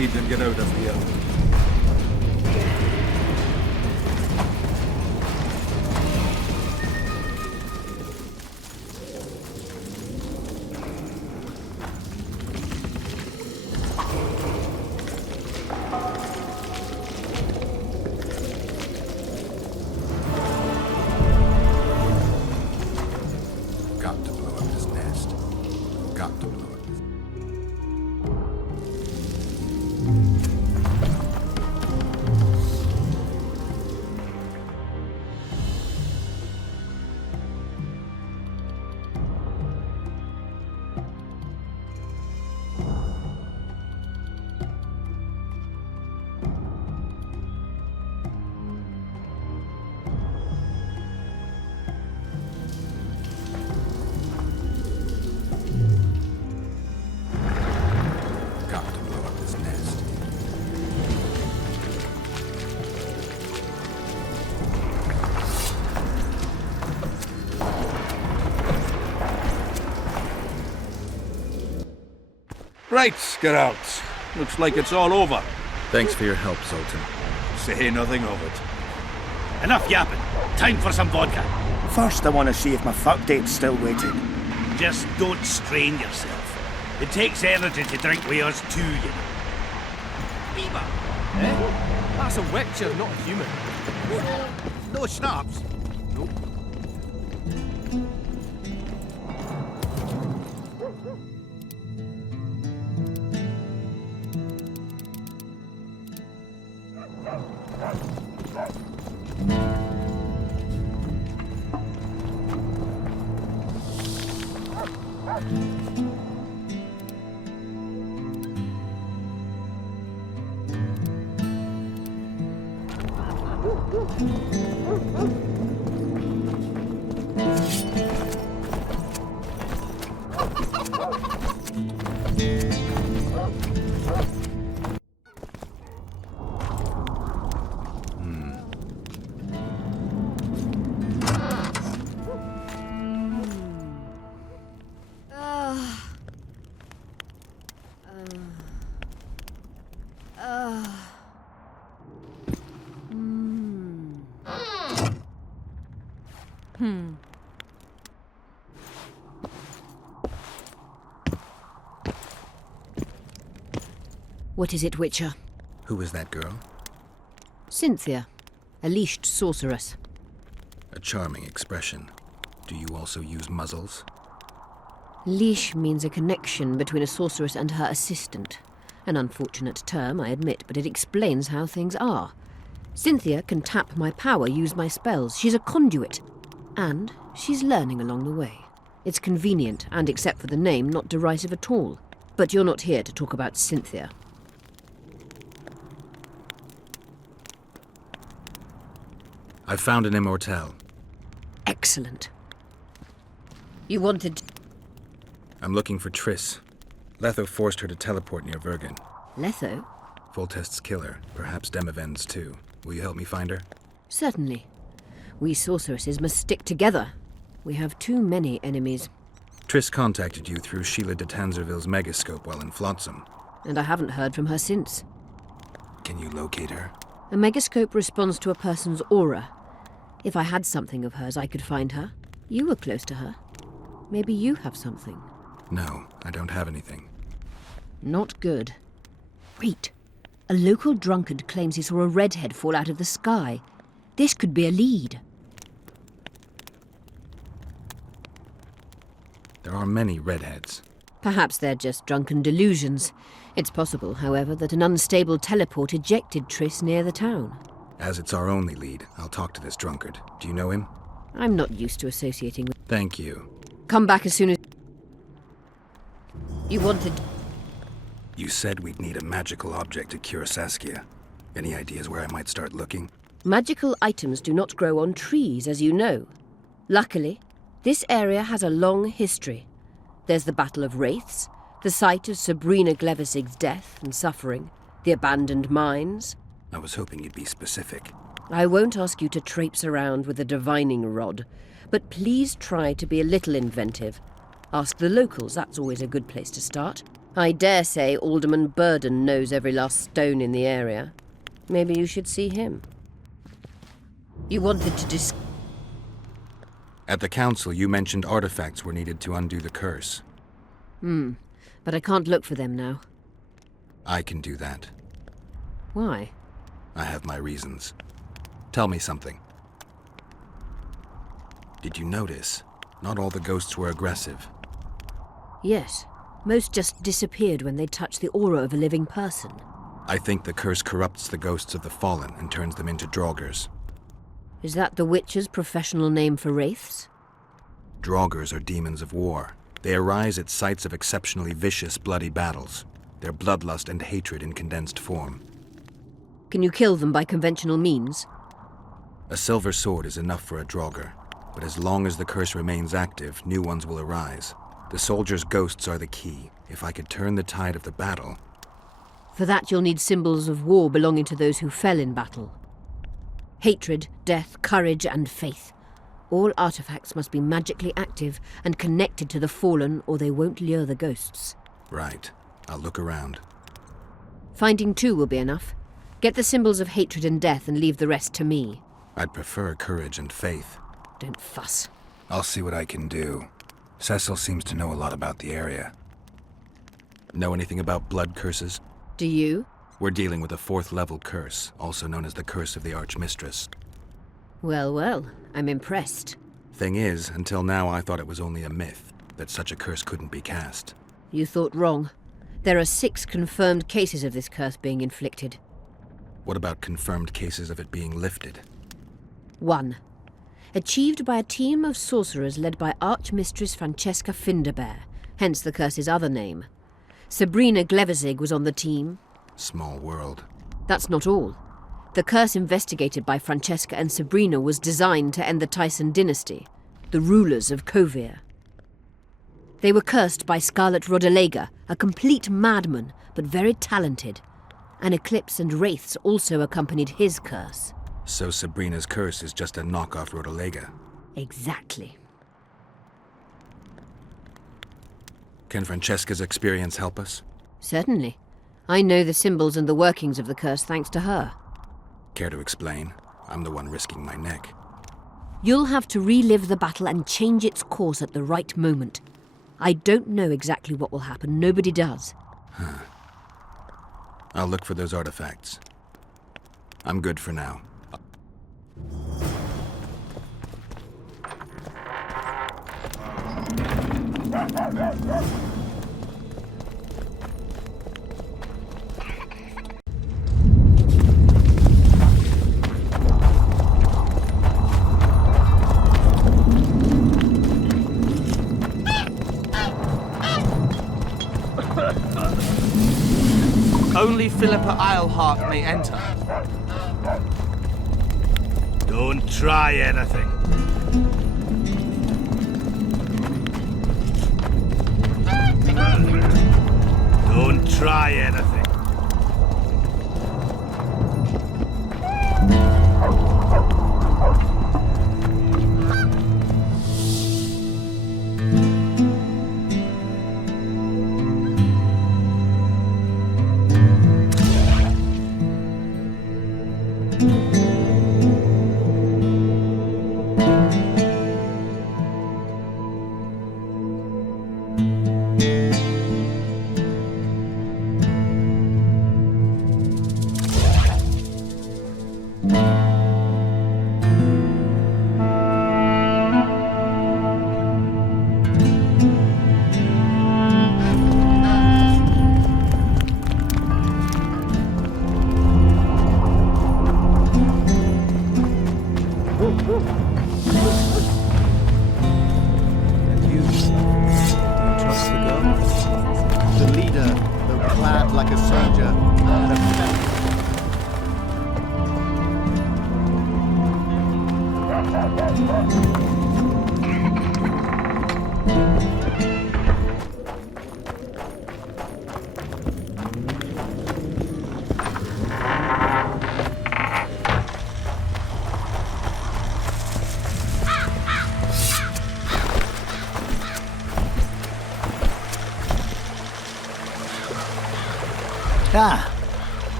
need and get out of here. Got to blow up this nest. Got to blow up this... Got to blow up this nest. Right, Geralt. Looks like it's all over. Thanks for your help, Zoltan. Say nothing of it. Enough yapping. Time for some vodka. First, I want to see if my fuck date's still waiting. Just don't strain yourself. It takes energy to drink with us too, you know. Beaver! Eh? That's a witcher, not a human. No schnapps. Nope. What is it, Witcher? Who is that girl? Cynthia, a leashed sorceress. A charming expression. Do you also use muzzles? Leash means a connection between a sorceress and her assistant. An unfortunate term, I admit, but it explains how things are. Cynthia can tap my power, use my spells. She's a conduit. And she's learning along the way. It's convenient, and except for the name, not derisive at all. But you're not here to talk about Cynthia. I found an immortelle. Excellent. You wanted... I'm looking for Triss. Letho forced her to teleport near Vergen. Letho? Foltest's killer, perhaps Demavend's too. Will you help me find her? Certainly. We sorceresses must stick together. We have too many enemies. Triss contacted you through Sheila de Tanzerville's megascope while in Flotsam. And I haven't heard from her since. Can you locate her? A megascope responds to a person's aura. If I had something of hers, I could find her. You were close to her. Maybe you have something. No, I don't have anything. Not good. Wait. A local drunkard claims he saw a redhead fall out of the sky. This could be a lead. There are many redheads. Perhaps they're just drunken delusions. It's possible, however, that an unstable teleport ejected Triss near the town. As it's our only lead, I'll talk to this drunkard. Do you know him? I'm not used to associating with... Thank you. Come back as soon as... You wanted... You said we'd need a magical object to cure Saskia. Any ideas where I might start looking? Magical items do not grow on trees, as you know. Luckily, this area has a long history. There's the Battle of Wraiths, the site of Sabrina Glevisig's death and suffering, the abandoned mines. I was hoping you'd be specific. I won't ask you to traipse around with a divining rod, but please try to be a little inventive. Ask the locals, that's always a good place to start. I dare say Alderman Burden knows every last stone in the area. Maybe you should see him. You wanted to At the council, you mentioned artifacts were needed to undo the curse. But I can't look for them now. I can do that. Why? I have my reasons. Tell me something. Did you notice? Not all the ghosts were aggressive. Yes. Most just disappeared when they touched the aura of a living person. I think the curse corrupts the ghosts of the fallen and turns them into draugrs. Is that the Witcher's professional name for wraiths? Draugrs are demons of war. They arise at sites of exceptionally vicious, bloody battles. Their bloodlust and hatred in condensed form. Can you kill them by conventional means? A silver sword is enough for a draugr, but as long as the curse remains active, new ones will arise. The soldiers' ghosts are the key. If I could turn the tide of the battle... For that you'll need symbols of war belonging to those who fell in battle. Hatred, death, courage, and faith. All artifacts must be magically active and connected to the fallen, or they won't lure the ghosts. Right. I'll look around. Finding 2 will be enough. Get the symbols of hatred and death and leave the rest to me. I'd prefer courage and faith. Don't fuss. I'll see what I can do. Cecil seems to know a lot about the area. Know anything about blood curses? Do you? We're dealing with a 4th level curse, also known as the Curse of the Archmistress. Well, well, I'm impressed. Thing is, until now I thought it was only a myth, that such a curse couldn't be cast. You thought wrong. There are 6 confirmed cases of this curse being inflicted. What about confirmed cases of it being lifted? 1. Achieved by a team of sorcerers led by Archmistress Francesca Finderbear, hence the curse's other name. Sabrina Glevezig was on the team. Small world. That's not all. The curse investigated by Francesca and Sabrina was designed to end the Tyson dynasty, the rulers of Kovir. They were cursed by Scarlet Rodalega, a complete madman, but very talented. An eclipse and wraiths also accompanied his curse. So Sabrina's curse is just a knockoff Rodalega? Exactly. Can Francesca's experience help us? Certainly. I know the symbols and the workings of the curse thanks to her. Care to explain? I'm the one risking my neck. You'll have to relive the battle and change its course at the right moment. I don't know exactly what will happen. Nobody does. I'll look for those artifacts. I'm good for now. Only Philippa Eilhart may enter. Don't try anything. Don't try anything.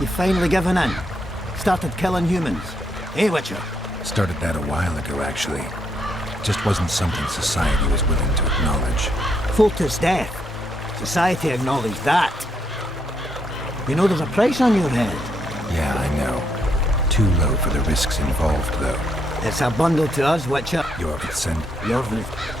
You've finally given in. Started killing humans. Eh, Witcher? Started that a while ago, actually. Just wasn't something society was willing to acknowledge. Foltest's death. Society acknowledged that. You know there's a price on your head. Yeah, I know. Too low for the risks involved, though. It's a bundle to us, Witcher. Jorvitsund. Jorvitsund.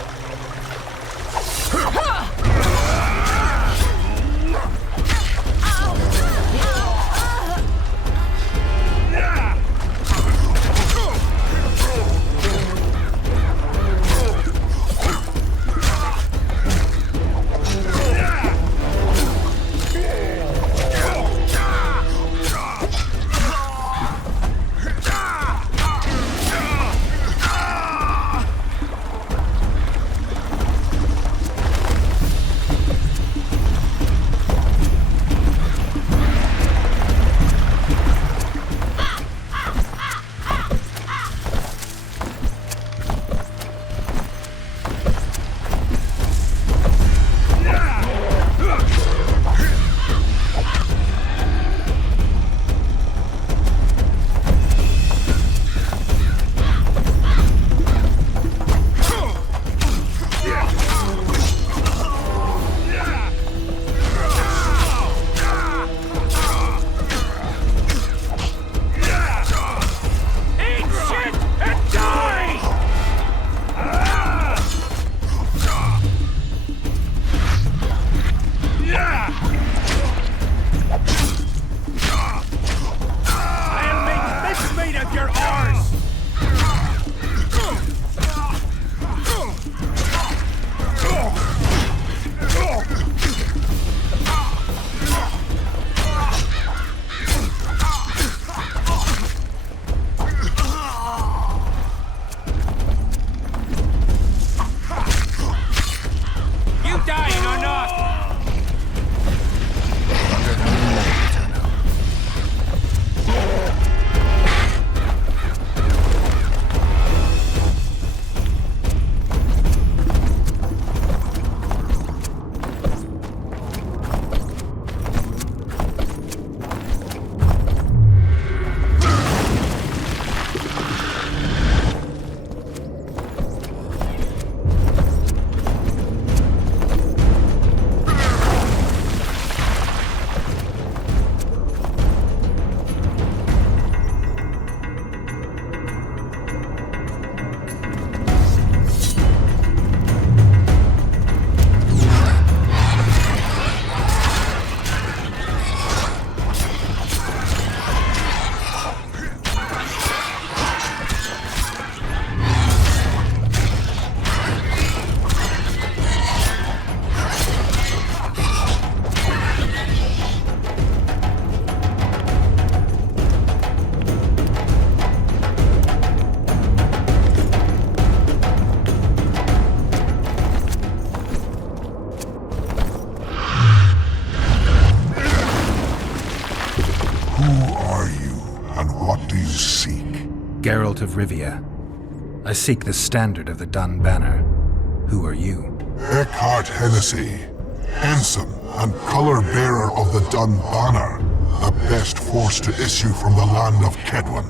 Geralt of Rivia. I seek the standard of the Dun Banner. Who are you? Eckhart Hennessy, ensign and color-bearer of the Dun Banner, the best force to issue from the land of Kedwen.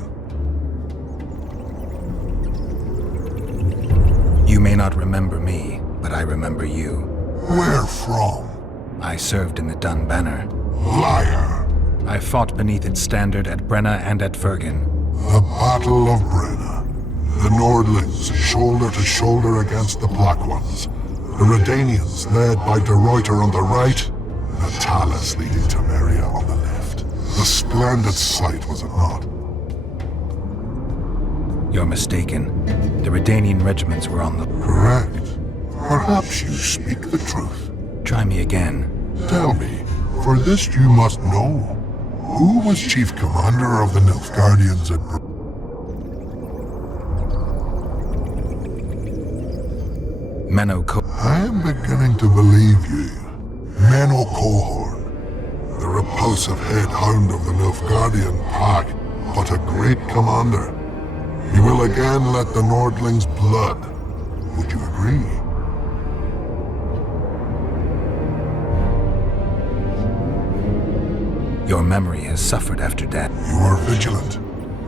You may not remember me, but I remember you. Where from? I served in the Dun Banner. Liar! I fought beneath its standard at Brenna and at Vergen. The Battle of Brenna. The Nordlings, shoulder to shoulder against the Black Ones. The Redanians, led by De Ruyter on the right, the Talus leading Temeria on the left. A splendid sight, was it not? You're mistaken. The Redanian regiments were on the... Correct. Perhaps you speak the truth. Try me again. Tell me, for this you must know. Who was chief commander of the Nilfgaardians at Menno I am beginning to believe you. Menno Cohorn, the repulsive head hound of the Nilfgaardian pack, but a great commander. He will again let the Nordlings' blood. Would you agree? Your memory has suffered after death. You are vigilant.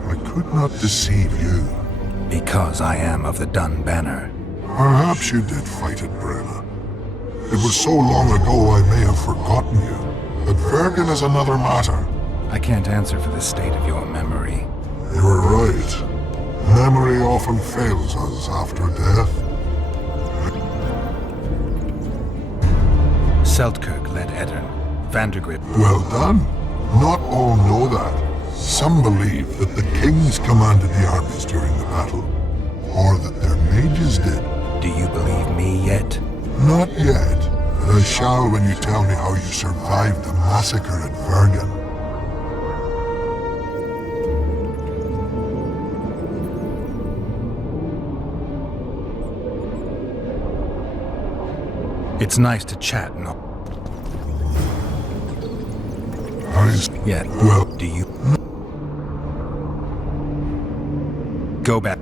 I could not deceive you. Because I am of the Dun Banner. Perhaps you did fight at Brenna. It was so long ago I may have forgotten you. But Vergen is another matter. I can't answer for the state of your memory. You are right. Memory often fails us after death. Seltkirk led Eddern. Vandergrift. Well done. Not all know that. Some believe that the kings commanded the armies during the battle, or that their mages did. Do you believe me yet? Not yet, but I shall when you tell me how you survived the massacre at Vergen. It's nice to chat, no? Yeah. Well, do you... Go back.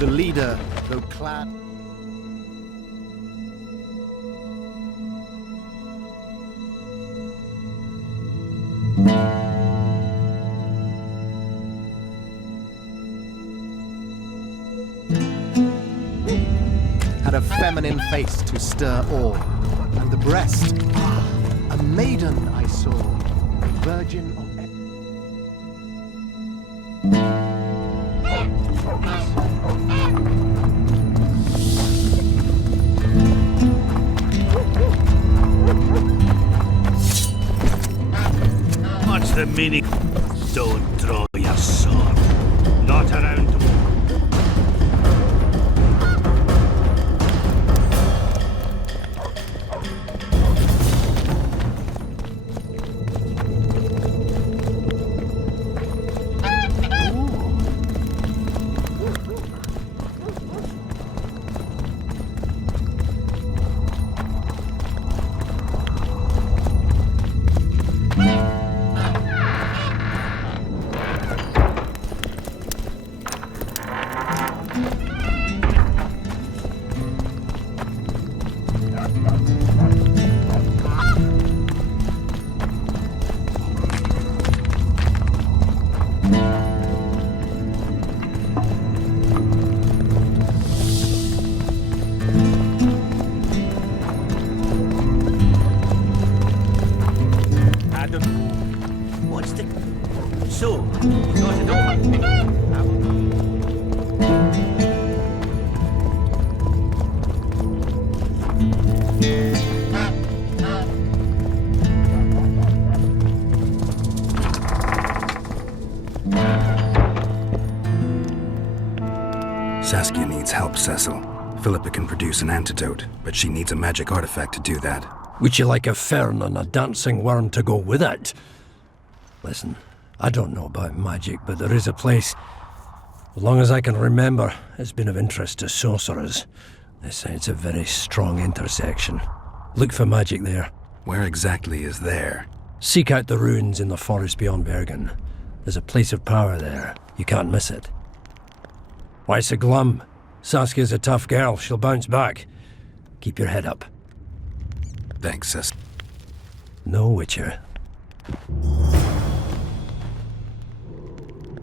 The leader, though clad... had a feminine face to stir awe, and the breast, a maiden I saw, virgin of... What's the meaning? Don't draw your sword. Not around the Adam, what's the... So, you got it all? Saskia needs help, Cecil. Philippa can produce an antidote, but she needs a magic artifact to do that. Would you like a fern and a dancing worm to go with it? Listen, I don't know about magic, but there is a place, as long as I can remember, it's been of interest to sorcerers. They say it's a very strong intersection. Look for magic there. Where exactly is there? Seek out the ruins in the forest beyond Bergen. There's a place of power there. You can't miss it. Why so glum? Saskia's a tough girl. She'll bounce back. Keep your head up. Thanks, Cecil. No, Witcher.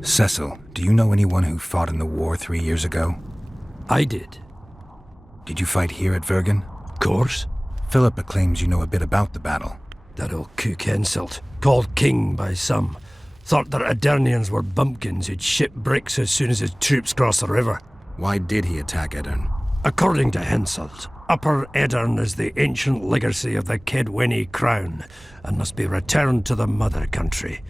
Cecil, do you know anyone who fought in the war 3 years ago? I did. Did you fight here at Vergen? Of course. Philippa claims you know a bit about the battle. That old cook Henselt, called king by some, thought that Aedirnians were bumpkins who'd ship bricks as soon as his troops crossed the river. Why did he attack Edirn? According to Henselt, Upper Edirn is the ancient legacy of the Kedweni crown and must be returned to the mother country.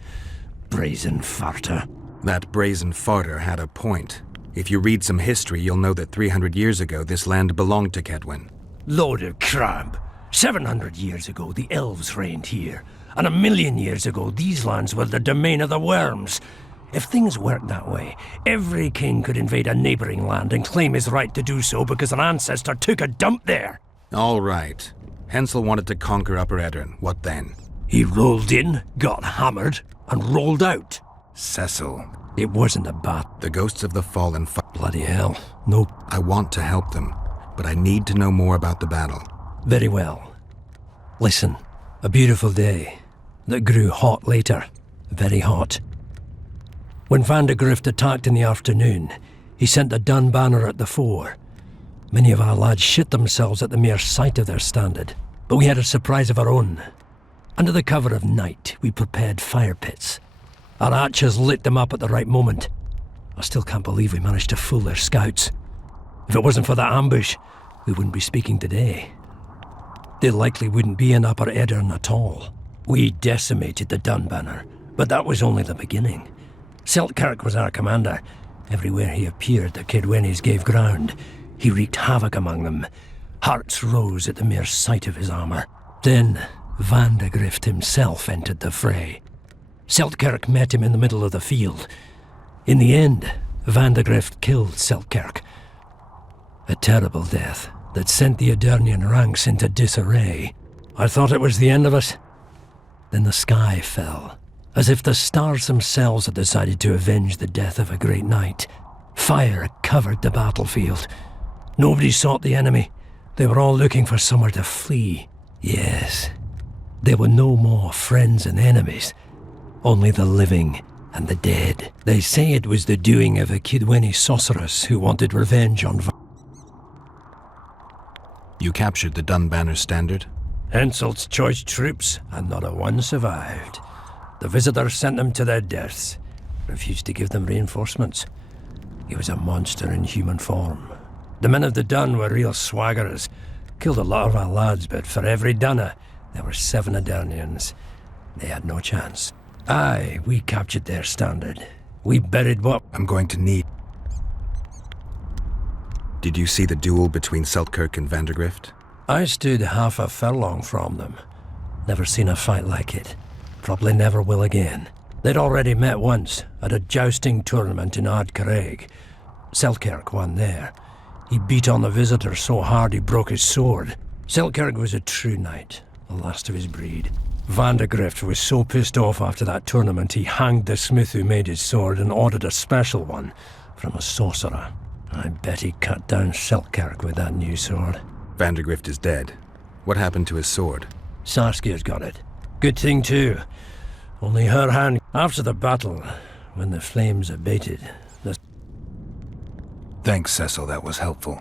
Brazen farter. That brazen farter had a point. If you read some history, you'll know that 300 years ago this land belonged to Kedwen. Load of crab. 700 years ago the elves reigned here, and 1,000,000 years ago these lands were the domain of the worms. If things worked that way, every king could invade a neighboring land and claim his right to do so because an ancestor took a dump there. All right. Hensel wanted to conquer Upper Edirn. What then? He rolled in, got hammered, and rolled out. Cecil. It wasn't a bat. The ghosts of the fallen Bloody hell. Nope. I want to help them, but I need to know more about the battle. Very well. Listen, a beautiful day that grew hot later. Very hot. When Van de Grift attacked in the afternoon, he sent a Dun banner at the fore. Many of our lads shit themselves at the mere sight of their standard, but we had a surprise of our own. Under the cover of night, we prepared fire pits. Our archers lit them up at the right moment. I still can't believe we managed to fool their scouts. If it wasn't for that ambush, we wouldn't be speaking today. They likely wouldn't be in Upper Edirn at all. We decimated the Dun banner, but that was only the beginning. Seltkirk was our commander. Everywhere he appeared, the Kedwenis gave ground. He wreaked havoc among them. Hearts rose at the mere sight of his armour. Then Van de Grift himself entered the fray. Seltkirk met him in the middle of the field. In the end, Van de Grift killed Seltkirk. A terrible death that sent the Aedirnian ranks into disarray. I thought it was the end of us. Then the sky fell, as if the stars themselves had decided to avenge the death of a great knight. Fire covered the battlefield. Nobody sought the enemy. They were all looking for somewhere to flee. Yes, there were no more friends and enemies, only the living and the dead. They say it was the doing of a Kedweni sorceress who wanted revenge on You captured the Dun banner standard? Henselt's choice troops, and not a one survived. The visitors sent them to their deaths, refused to give them reinforcements. He was a monster in human form. The men of the Dun were real swaggerers. Killed a lot of our lads, but for every Dunner, there were 7 Aedirnians. They had no chance. Aye, we captured their standard. We buried what... I'm going to need... Did you see the duel between Seltkirk and Van de Grift? I stood half a furlong from them. Never seen a fight like it. Probably never will again. They'd already met once, at a jousting tournament in Ardcarreg. Seltkirk won there. He beat on the visitor so hard he broke his sword. Seltkirk was a true knight, the last of his breed. Van de Grift was so pissed off after that tournament he hanged the smith who made his sword and ordered a special one from a sorcerer. I bet he cut down Seltkirk with that new sword. Van de Grift is dead. What happened to his sword? Saskia's got it. Good thing too. Only her hand... After the battle, when the flames abated, Thanks, Cecil, that was helpful.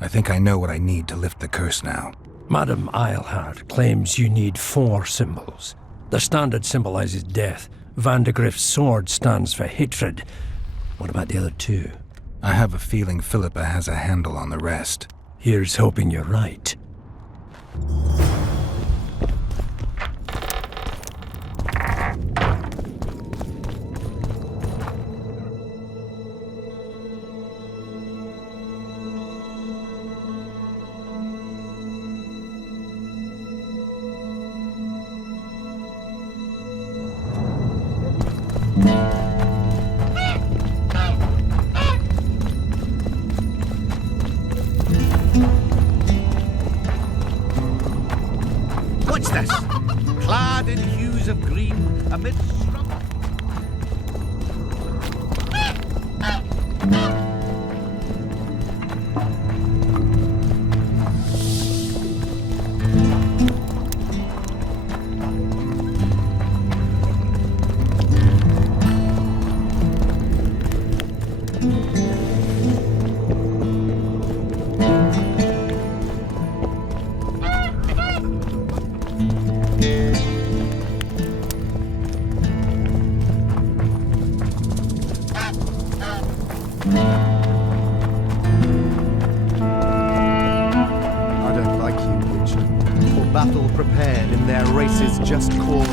I think I know what I need to lift the curse now. Madame Eilhart claims you need 4 symbols. The standard symbolizes death. Vandegrift's sword stands for hatred. What about the other 2? I have a feeling Philippa has a handle on the rest. Here's hoping you're right. What's this? Clad in hues of green, amidst shrub... I don't like you, Witcher. For battle prepared in their race's just cause.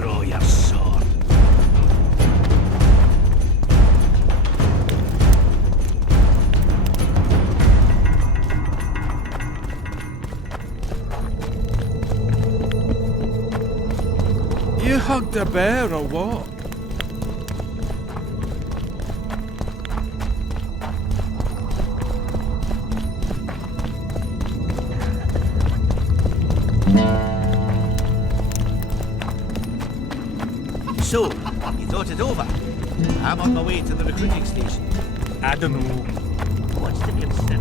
draw your sword. You hugged a bear or what? So, you thought it over? I'm on my way to the recruiting station. I don't know. What's to consider?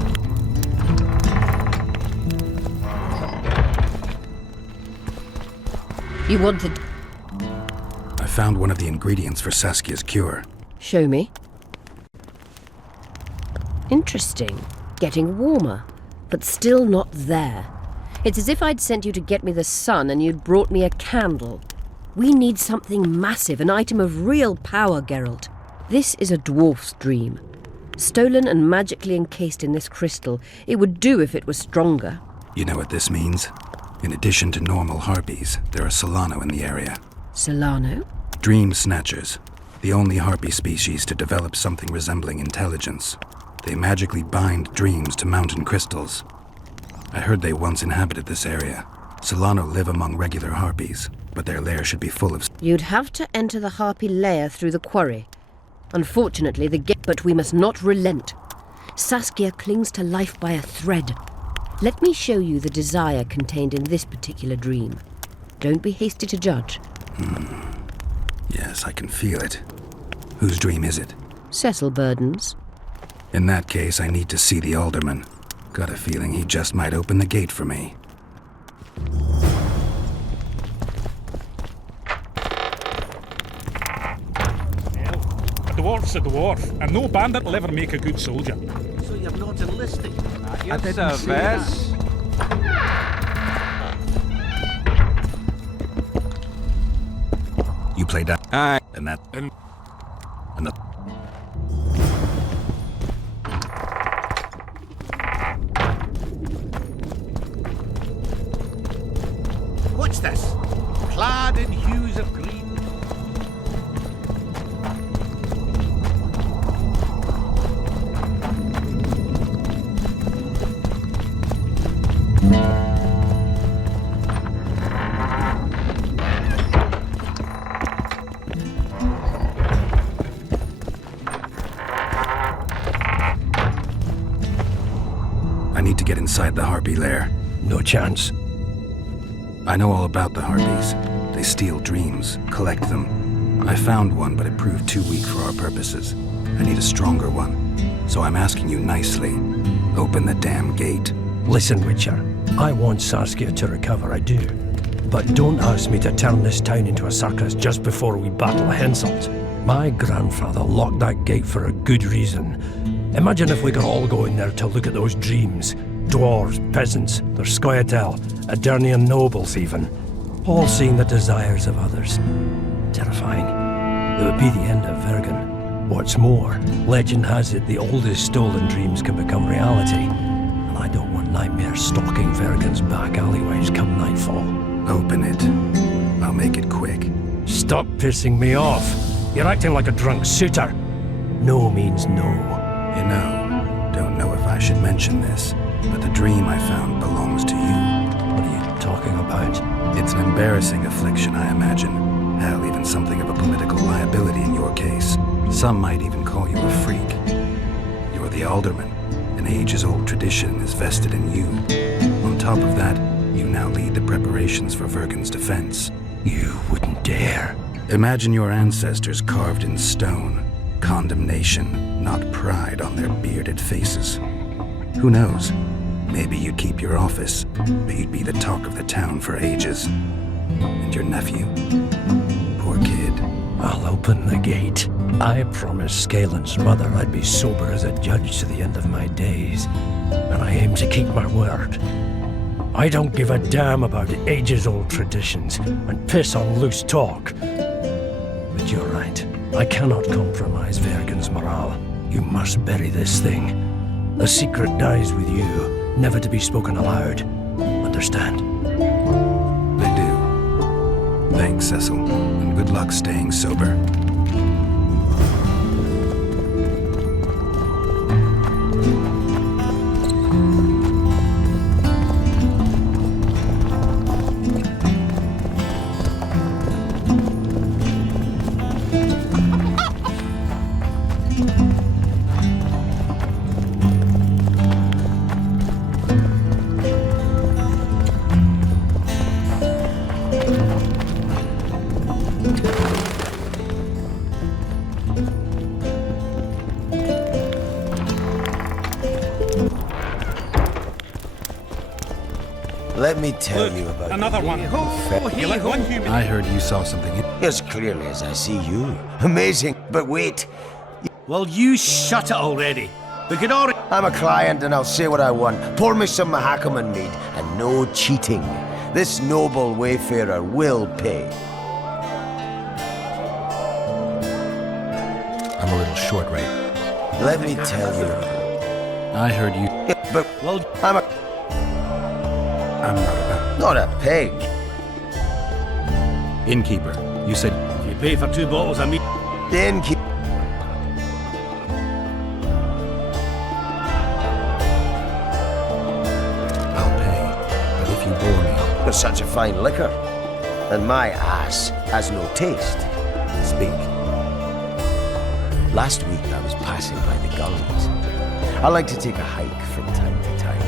You wanted... I found one of the ingredients for Saskia's cure. Show me. Interesting. Getting warmer, but still not there. It's as if I'd sent you to get me the sun and you'd brought me a candle. We need something massive, an item of real power, Geralt. This is a dwarf's dream. Stolen and magically encased in this crystal. It would do if it was stronger. You know what this means? In addition to normal harpies, there are Solano in the area. Solano? Dream Snatchers. The only harpy species to develop something resembling intelligence. They magically bind dreams to mountain crystals. I heard they once inhabited this area. Solano live among regular harpies, but their lair should be full of... You'd have to enter the harpy lair through the quarry. Unfortunately, the gate... But we must not relent. Saskia clings to life by a thread. Let me show you the desire contained in this particular dream. Don't be hasty to judge. Yes, I can feel it. Whose dream is it? Cecil Burden's. In that case, I need to see the alderman. Got a feeling he just might open the gate for me. A dwarf's a dwarf, and no bandit will ever make a good soldier. So you're not enlisting? I didn't say that. You played that. Aye. And that. And the... What's this? Clad in hues of green. I need to get inside the harpy lair. No chance. I know all about the harpies. They steal dreams, collect them. I found one, but it proved too weak for our purposes. I need a stronger one. So I'm asking you nicely, open the damn gate. Listen, Witcher. I want Saskia to recover, I do. But don't ask me to turn this town into a circus just before we battle Henselt. My grandfather locked that gate for a good reason. Imagine if we could all go in there to look at those dreams. Dwarves, peasants, their Scoia'tael, Aedirnian nobles even. All seeing the desires of others. Terrifying. It would be the end of Vergen. What's more, legend has it the oldest stolen dreams can become reality. And I don't want nightmares stalking Vergen's back alleyways come nightfall. Open it. I'll make it quick. Stop pissing me off. You're acting like a drunk suitor. No means no. You know, don't know if I should mention this, but the dream I found belongs to you. What are you talking about? It's an embarrassing affliction, I imagine. Hell, even something of a political liability in your case. Some might even call you a freak. You're the alderman. An ages-old tradition is vested in you. On top of that, you now lead the preparations for Vergen's defense. You wouldn't dare. Imagine your ancestors carved in stone. Condemnation, not pride on their bearded faces. Who knows? Maybe you'd keep your office, but you'd be the talk of the town for ages. And your nephew? Poor kid. I'll open the gate. I promised Scalen's mother I'd be sober as a judge to the end of my days, and I aim to keep my word. I don't give a damn about ages-old traditions and piss on loose talk. But you're right. I cannot compromise Vergen's morale. You must bury this thing. The secret dies with you, never to be spoken aloud. Understand? I do. Thanks, Cecil, and good luck staying sober. Let me tell you about another one. You let one human. I heard you saw something. as clearly as I see you. Amazing. But wait. Well, you shut it already. We could already. I'm a client and I'll say what I want. Pour me some Mahakaman mead and no cheating. This noble wayfarer will pay. I'm a little short, right? Let me tell you. I heard you. But, well, I'm not a pig. Innkeeper, you said... If you pay for 2 bottles of meat... The innkeeper... I'll pay, but if you bore me... There's such a fine liquor. And my ass has no taste. Speak. Last week I was passing by the gullies. I like to take a hike from time to time.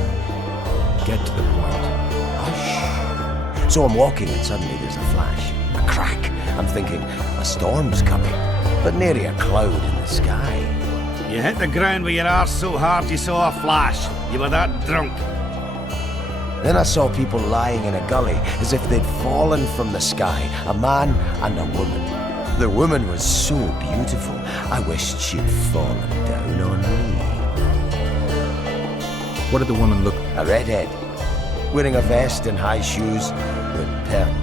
Get to the point. Hush. So I'm walking and suddenly there's a flash, a crack. I'm thinking a storm's coming, but nary a cloud in the sky. You hit the ground with your arse so hard you saw a flash. You were that drunk. Then I saw people lying in a gully as if they'd fallen from the sky, a man and a woman. The woman was so beautiful, I wished she'd fallen down on me. What did the woman look? A redhead, wearing a vest and high shoes with pearl.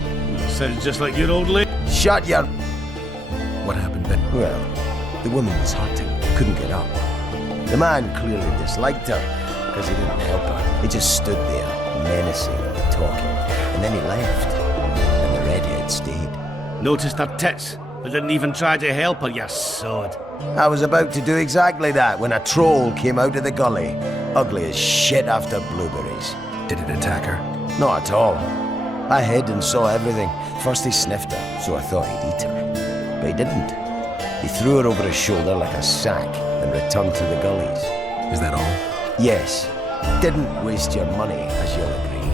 Sounds just like your old lady. Shut your... What happened then? Well, the woman was hurting, couldn't get up. The man clearly disliked her, because he didn't help her. He just stood there, menacing and talking, and then he left, and the redhead stayed. Noticed her tits, but didn't even try to help her, you sod. I was about to do exactly that when a troll came out of the gully, ugly as shit after blueberries. Did it attack her? Not at all. I hid and saw everything. First he sniffed her, so I thought he'd eat her. But he didn't. He threw her over his shoulder like a sack and returned to the gullies. Is that all? Yes. Didn't waste your money, as you'll agree.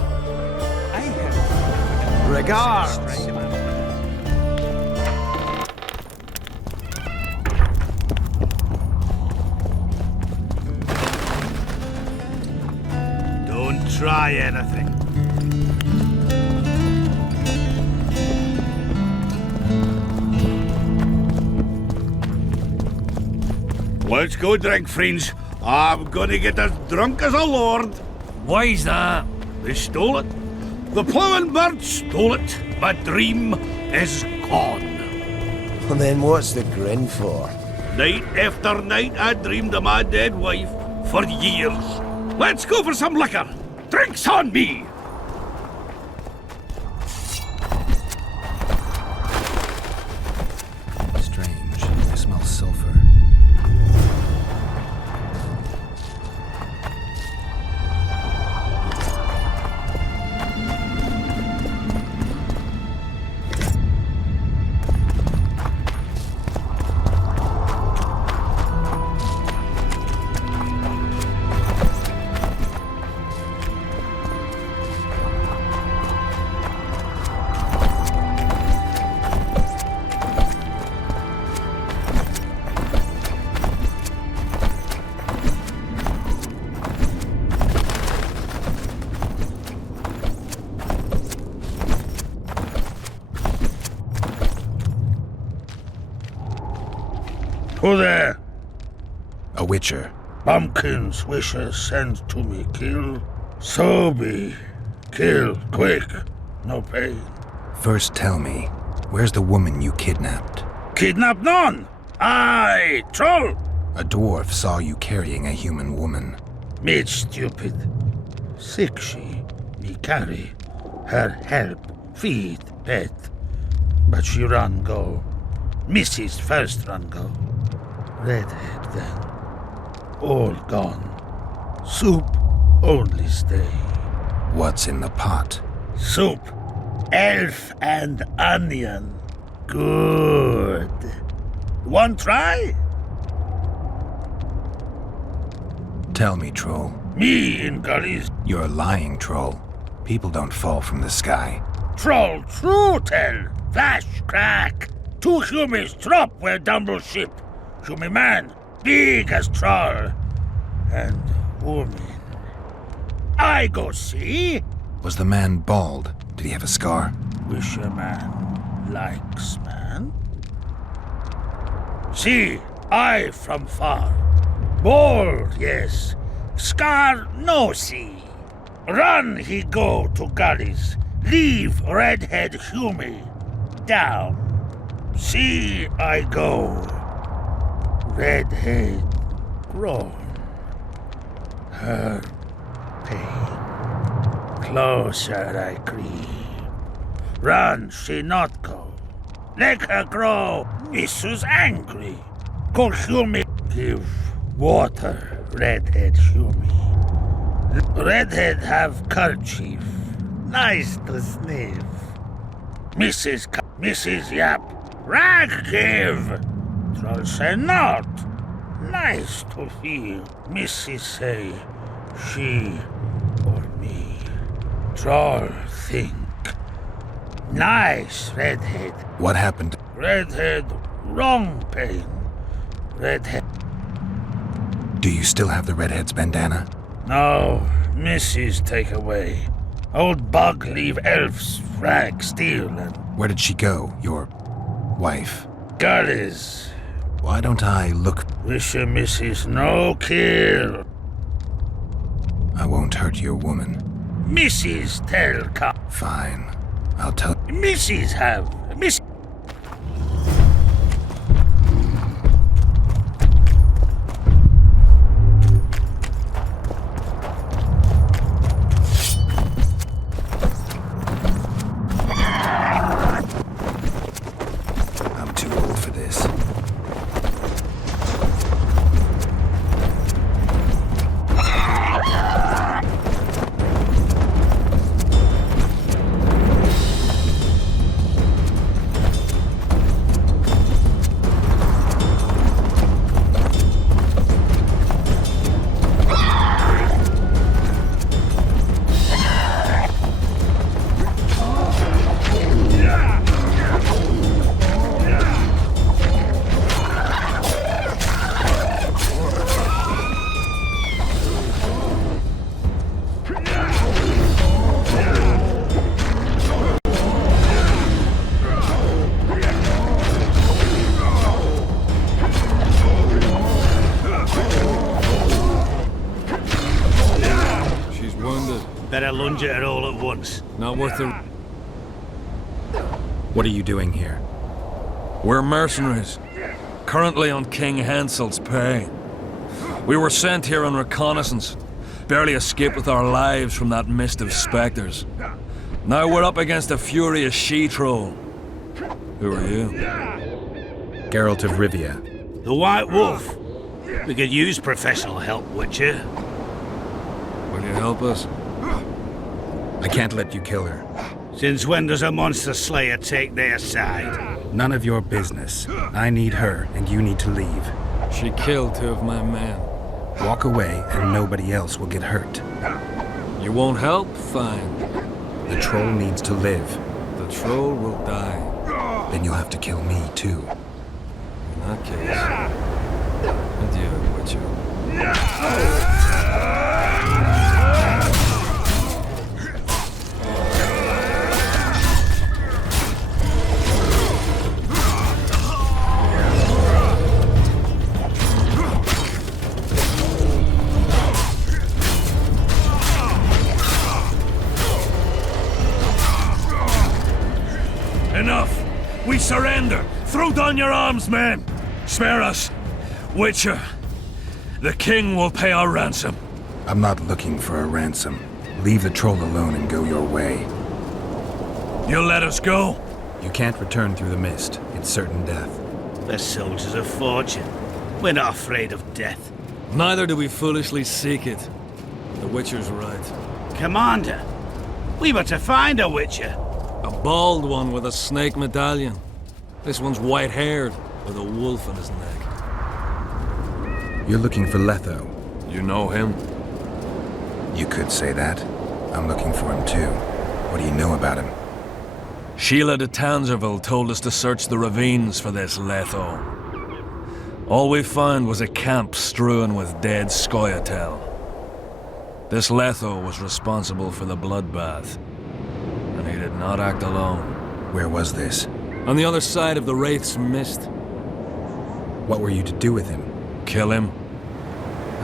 Regards! Don't try anything. Let's go drink, friends. I'm gonna get as drunk as a lord. Why's that? They stole it. The plowing bird stole it. My dream is gone. And then what's the grin for? Night after night I dreamed of my dead wife for years. Let's go for some liquor. Drinks on me! Strange. I smell sulfur. Who there? A witcher. Pumpkins wishes sent to me kill. So be. Kill, quick. No pain. First tell me, where's the woman you kidnapped? Kidnap none! Aye, troll! A dwarf saw you carrying a human woman. Made stupid. Sick she, me carry. Her help, feed, pet. But she run go. Mrs. first run go. Redhead then. All gone. Soup only stay. What's in the pot? Soup. Elf and onion. Good. One try? Tell me, troll. Me in gullies. You're lying, troll. People don't fall from the sky. Troll true tell. Flash crack. 2 humies drop where Dumble ship. Humie man, big as troll. And woman. I go see. Was the man bald? Did he have a scar? Wish a man likes man. See, I from far. Bald, yes. Scar no see. Run he go to gullies. Leave redhead humie. Down. See I go. Redhead grown. Her pain. Closer I creep. Run she not go. Let her grow. Mrs. angry. Call humie. Give water. Redhead humie. Redhead have kerchief. Nice to sniff. Mrs. Yap. Rag give. Troll say not. Nice to feel. Mrs. say she or me. Troll think. Nice, Redhead. What happened? Redhead, wrong pain. Redhead. Do you still have the redhead's bandana? No, Mrs. take away. Old bug leave elf's rag steal and... Where did she go, your wife? Gullies. Why don't I look... Wish your Mrs. no kill. I won't hurt your woman. Mrs. tell come. Fine. I'll tell... Mrs. have. Miss... I'm too old for this. Better lunge at her all at once. Not worth the... What are you doing here? We're mercenaries. Currently on King Hansel's pay. We were sent here on reconnaissance. Barely escaped with our lives from that mist of specters. Now we're up against a furious she-troll. Who are you? Geralt of Rivia. The White Wolf. We could use professional help, Witcher. Will you help us? I can't let you kill her. Since when does a monster slayer take their side? None of your business. I need her, and you need to leave. She killed 2 of my men. Walk away, and nobody else will get hurt. You won't help? Fine. The troll needs to live. The troll will die. Then you'll have to kill me, too. In that case... Adieu, Witcher. Enough! We surrender! Throw down your arms, men! Spare us! Witcher, the king will pay our ransom. I'm not looking for a ransom. Leave the troll alone and go your way. You'll let us go? You can't return through the mist. It's certain death. The soldiers of fortune. We're not afraid of death. Neither do we foolishly seek it. The Witcher's right. Commander, we were to find a Witcher. A bald one with a snake medallion. This one's white-haired, with a wolf on his neck. You're looking for Letho. You know him? You could say that. I'm looking for him too. What do you know about him? Sheila de Tangerville told us to search the ravines for this Letho. All we found was a camp strewn with dead Scoia'tael. This Letho was responsible for the bloodbath, and he did not act alone. Where was this? On the other side of the Wraith's Mist. What were you to do with him? Kill him,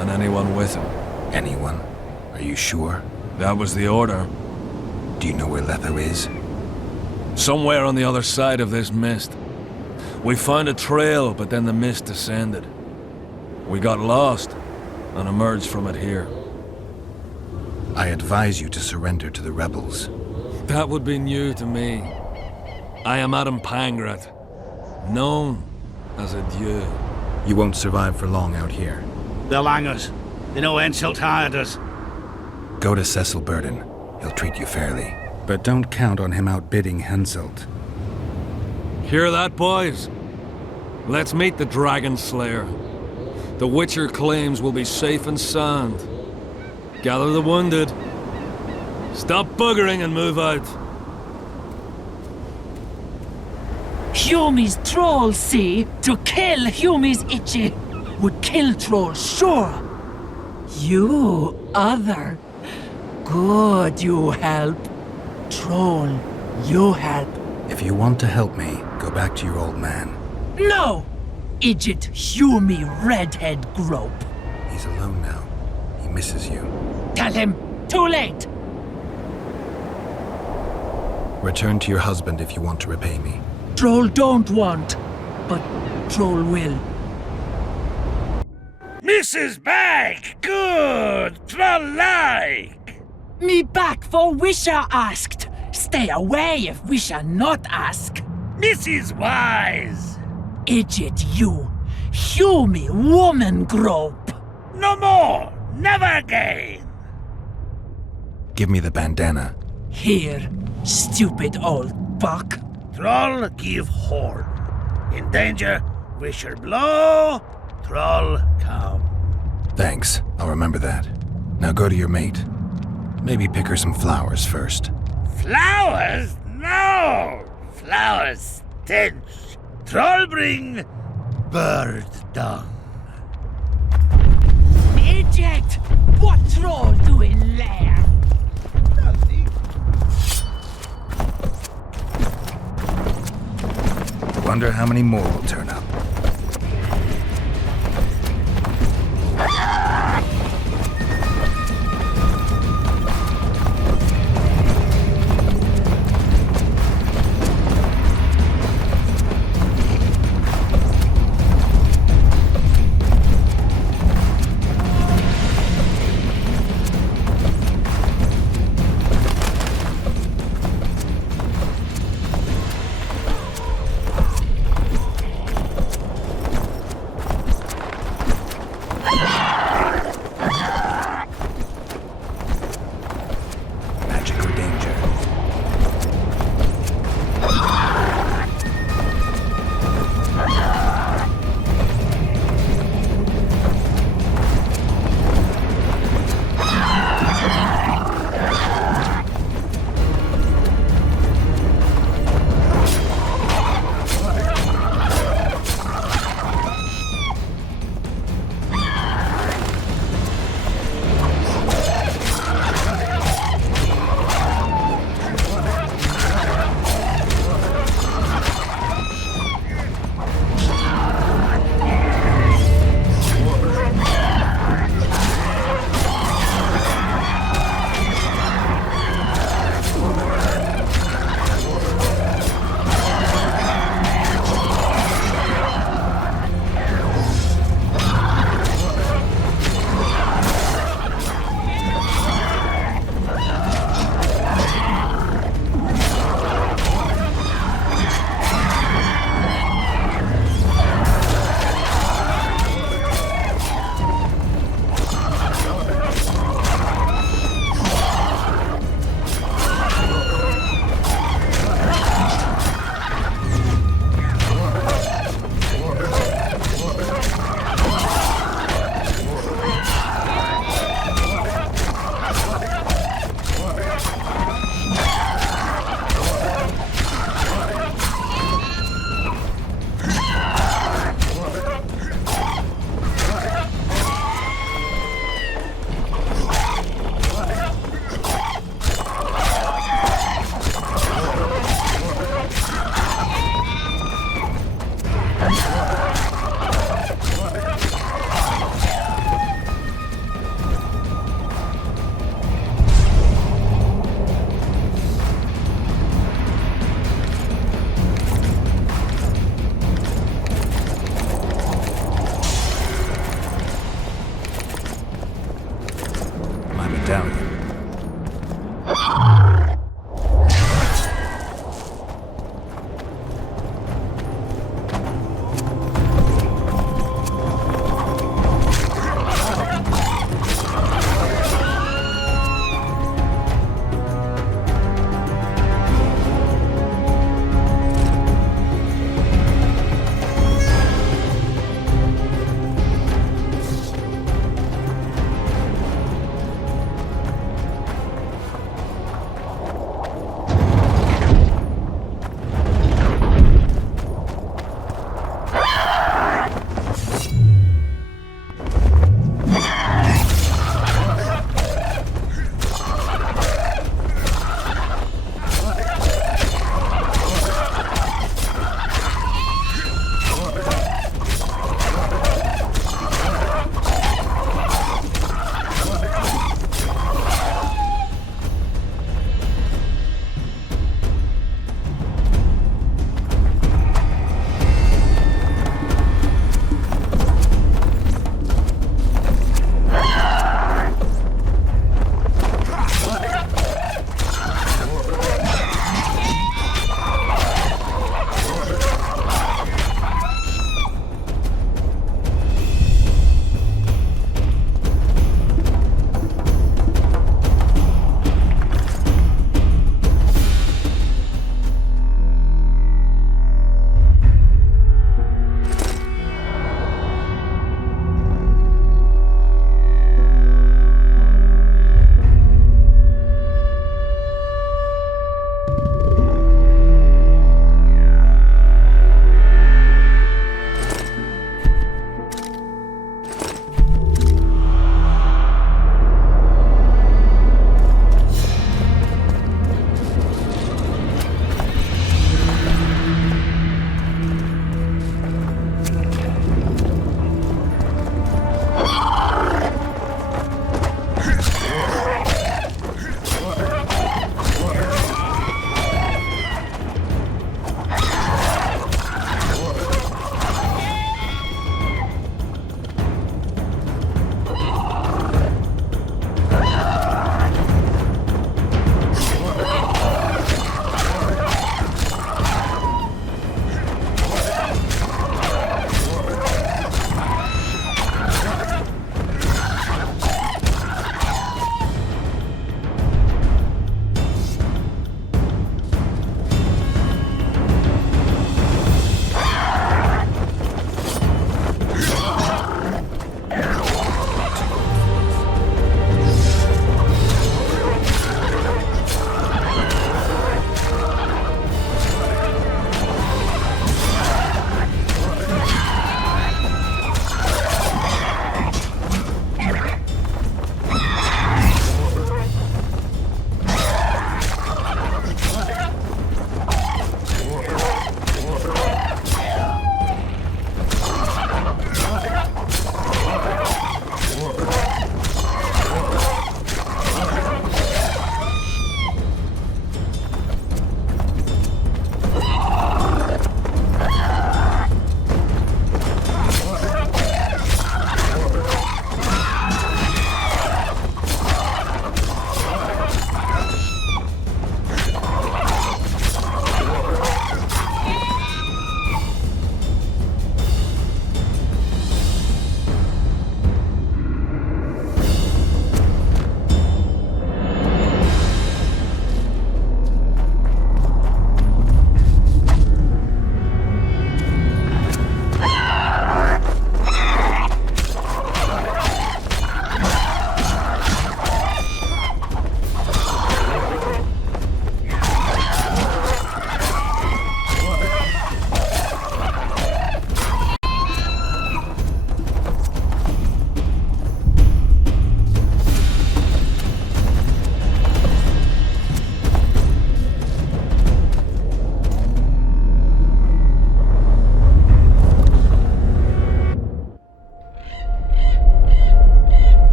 and anyone with him. Anyone? Are you sure? That was the order. Do you know where Letho is? Somewhere on the other side of this mist. We found a trail, but then the mist descended. We got lost, and emerged from it here. I advise you to surrender to the rebels. That would be new to me. I am Adam Pangrat, known as a Dieu. You won't survive for long out here. They'll hang us. They know Henselt hired us. Go to Cecil Burden. He'll treat you fairly. But don't count on him outbidding Henselt. Hear that, boys? Let's meet the Dragon Slayer. The Witcher claims we'll be safe and sound. Gather the wounded. Stop buggering and move out. Humi's troll, see? To kill Humi's itchy would kill troll, sure. You, other. Good, you help. Troll, you help. If you want to help me, go back to your old man. No! Idjit Humi redhead grope. He's alone now. He misses you. Tell him, too late. Return to your husband if you want to repay me. Troll don't want, but Troll will. Mrs. Bag! Good! Troll-like! Me back for Wisha asked. Stay away if Wisha not ask. Mrs. Wise! Idjit you. Humi woman grope. No more! Never again! Give me the bandana. Here, stupid old buck. Troll give horn. In danger, Wisher blow. Troll come. Thanks. I'll remember that. Now go to your mate. Maybe pick her some flowers first. Flowers? No! Flowers stench. Troll bring bird dung. Idjit! What troll doing there? Wonder how many more will turn up.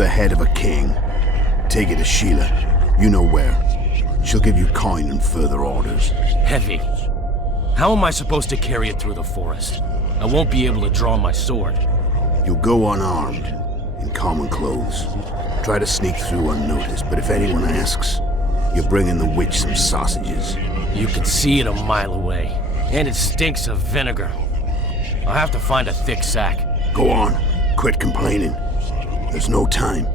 The head of a king. Take it to Sheila. You know where. She'll give you coin and further orders. Heavy. How am I supposed to carry it through the forest? I won't be able to draw my sword. You'll go unarmed. in common clothes. Try to sneak through unnoticed, but if anyone asks, you bring in the witch some sausages. You can see it a mile away, and it stinks of vinegar. I'll have to find a thick sack. Go on, quit complaining. There's no time.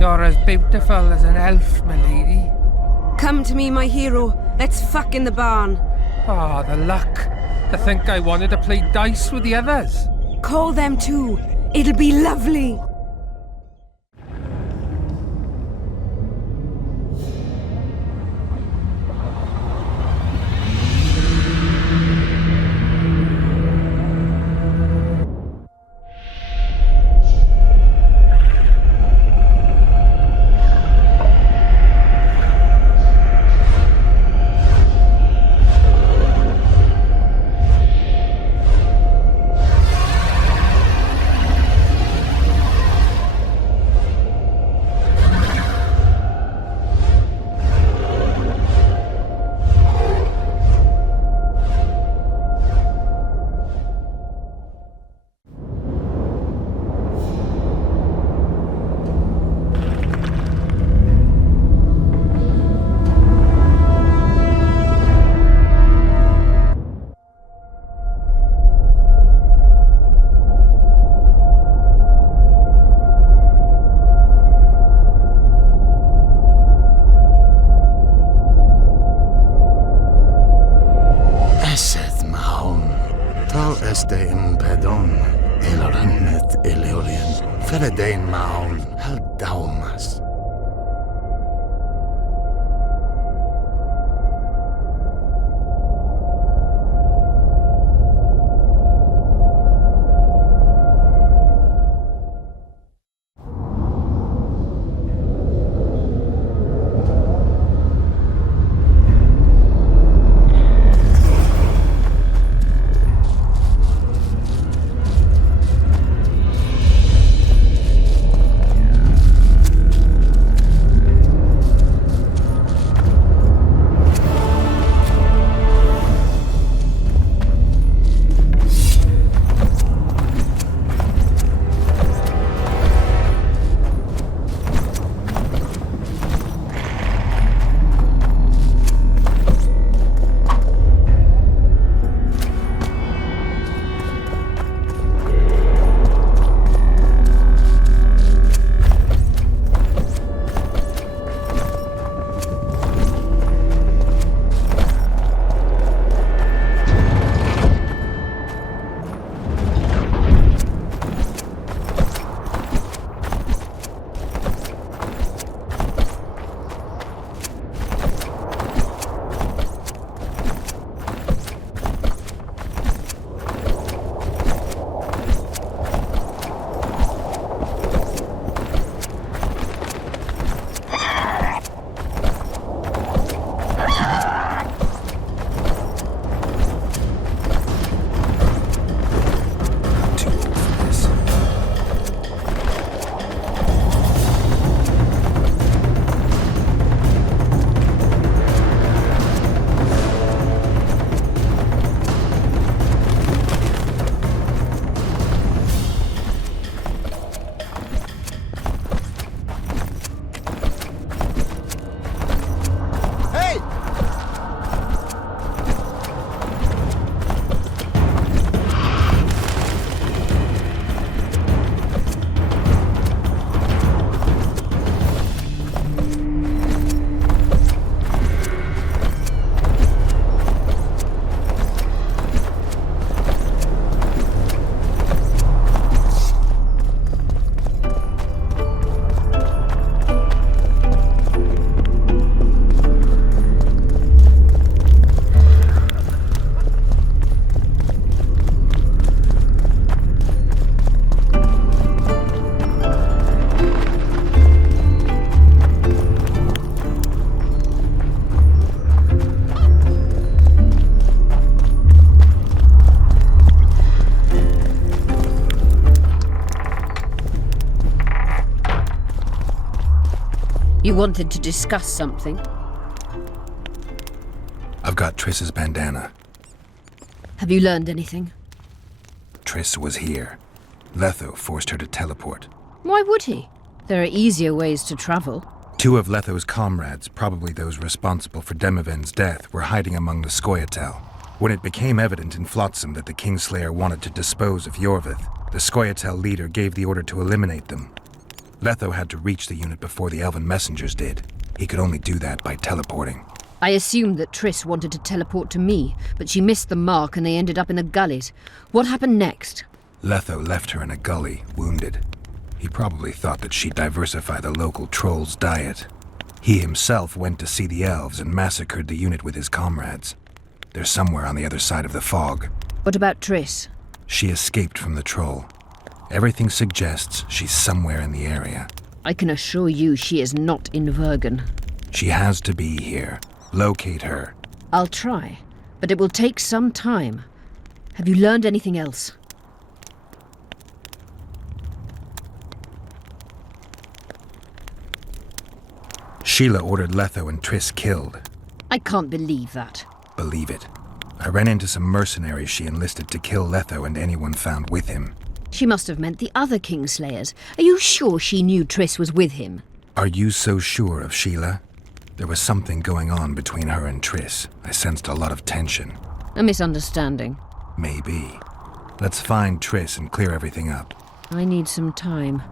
You're as beautiful as an elf, my lady. Come to me, my hero. Let's fuck in the barn. Ah, the luck. To think I wanted to play dice with the others. Call them too. It'll be lovely. Festein pedon, Elrennet Elurian, Feredain Maul, Haldaumas. You wanted to discuss something? I've got Triss's bandana. Have you learned anything? Triss was here. Letho forced her to teleport. Why would he? There are easier ways to travel. 2 of Letho's comrades, probably those responsible for Demoven's death, were hiding among the Scoia'tael. When it became evident in Flotsam that the Kingslayer wanted to dispose of Yorvith, the Scoia'tael leader gave the order to eliminate them. Letho had to reach the unit before the Elven messengers did. He could only do that by teleporting. I assumed that Triss wanted to teleport to me, but she missed the mark and they ended up in the gullies. What happened next? Letho left her in a gully, wounded. He probably thought that she'd diversify the local trolls' diet. He himself went to see the elves and massacred the unit with his comrades. They're somewhere on the other side of the fog. What about Triss? She escaped from the troll. Everything suggests she's somewhere in the area. I can assure you she is not in Vergen. She has to be here. Locate her. I'll try, but it will take some time. Have you learned anything else? Sheila ordered Letho and Triss killed. I can't believe that. Believe it. I ran into some mercenaries she enlisted to kill Letho and anyone found with him. She must have meant the other Kingslayers. Are you sure she knew Triss was with him? Are you so sure of Sheila? There was something going on between her and Triss. I sensed a lot of tension. A misunderstanding. Maybe. Let's find Triss and clear everything up. I need some time.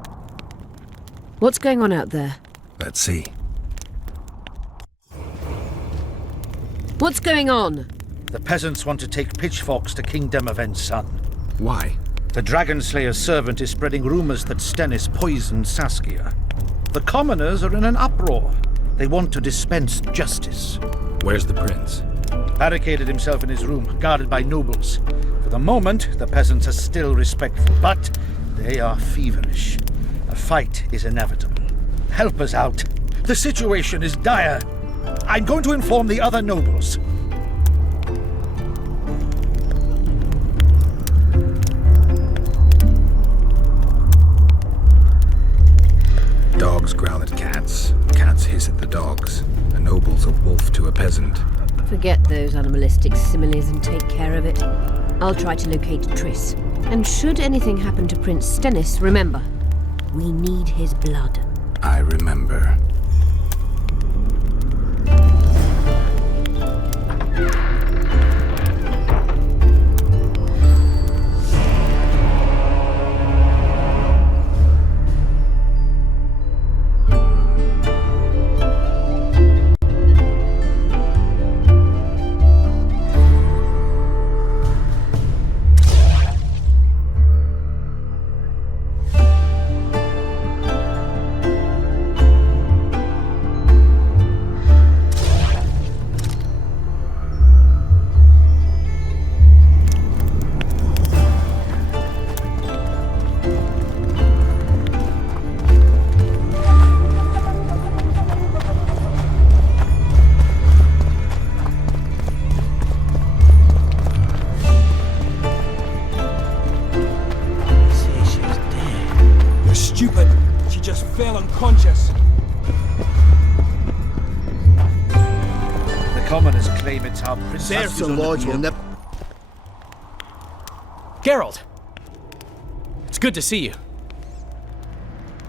What's going on out there? Let's see. What's going on? The peasants want to take pitchforks to King Demoven's son. Why? The Dragonslayer's servant is spreading rumors that Stennis poisoned Saskia. The commoners are in an uproar. They want to dispense justice. Where's the prince? Barricaded himself in his room, guarded by nobles. For the moment, the peasants are still respectful, but they are feverish. A fight is inevitable. Help us out. The situation is dire. I'm going to inform the other nobles. Dogs growl at cats, cats hiss at the dogs. A noble's a wolf to a peasant. Forget those animalistic similes and take care of it. I'll try to locate Triss. And should anything happen to Prince Stennis, remember, we need his blood. I remember. Stupid. She just fell unconscious. The commoners claim it's how Prince Serfs and lords will never... Geralt! It's good to see you.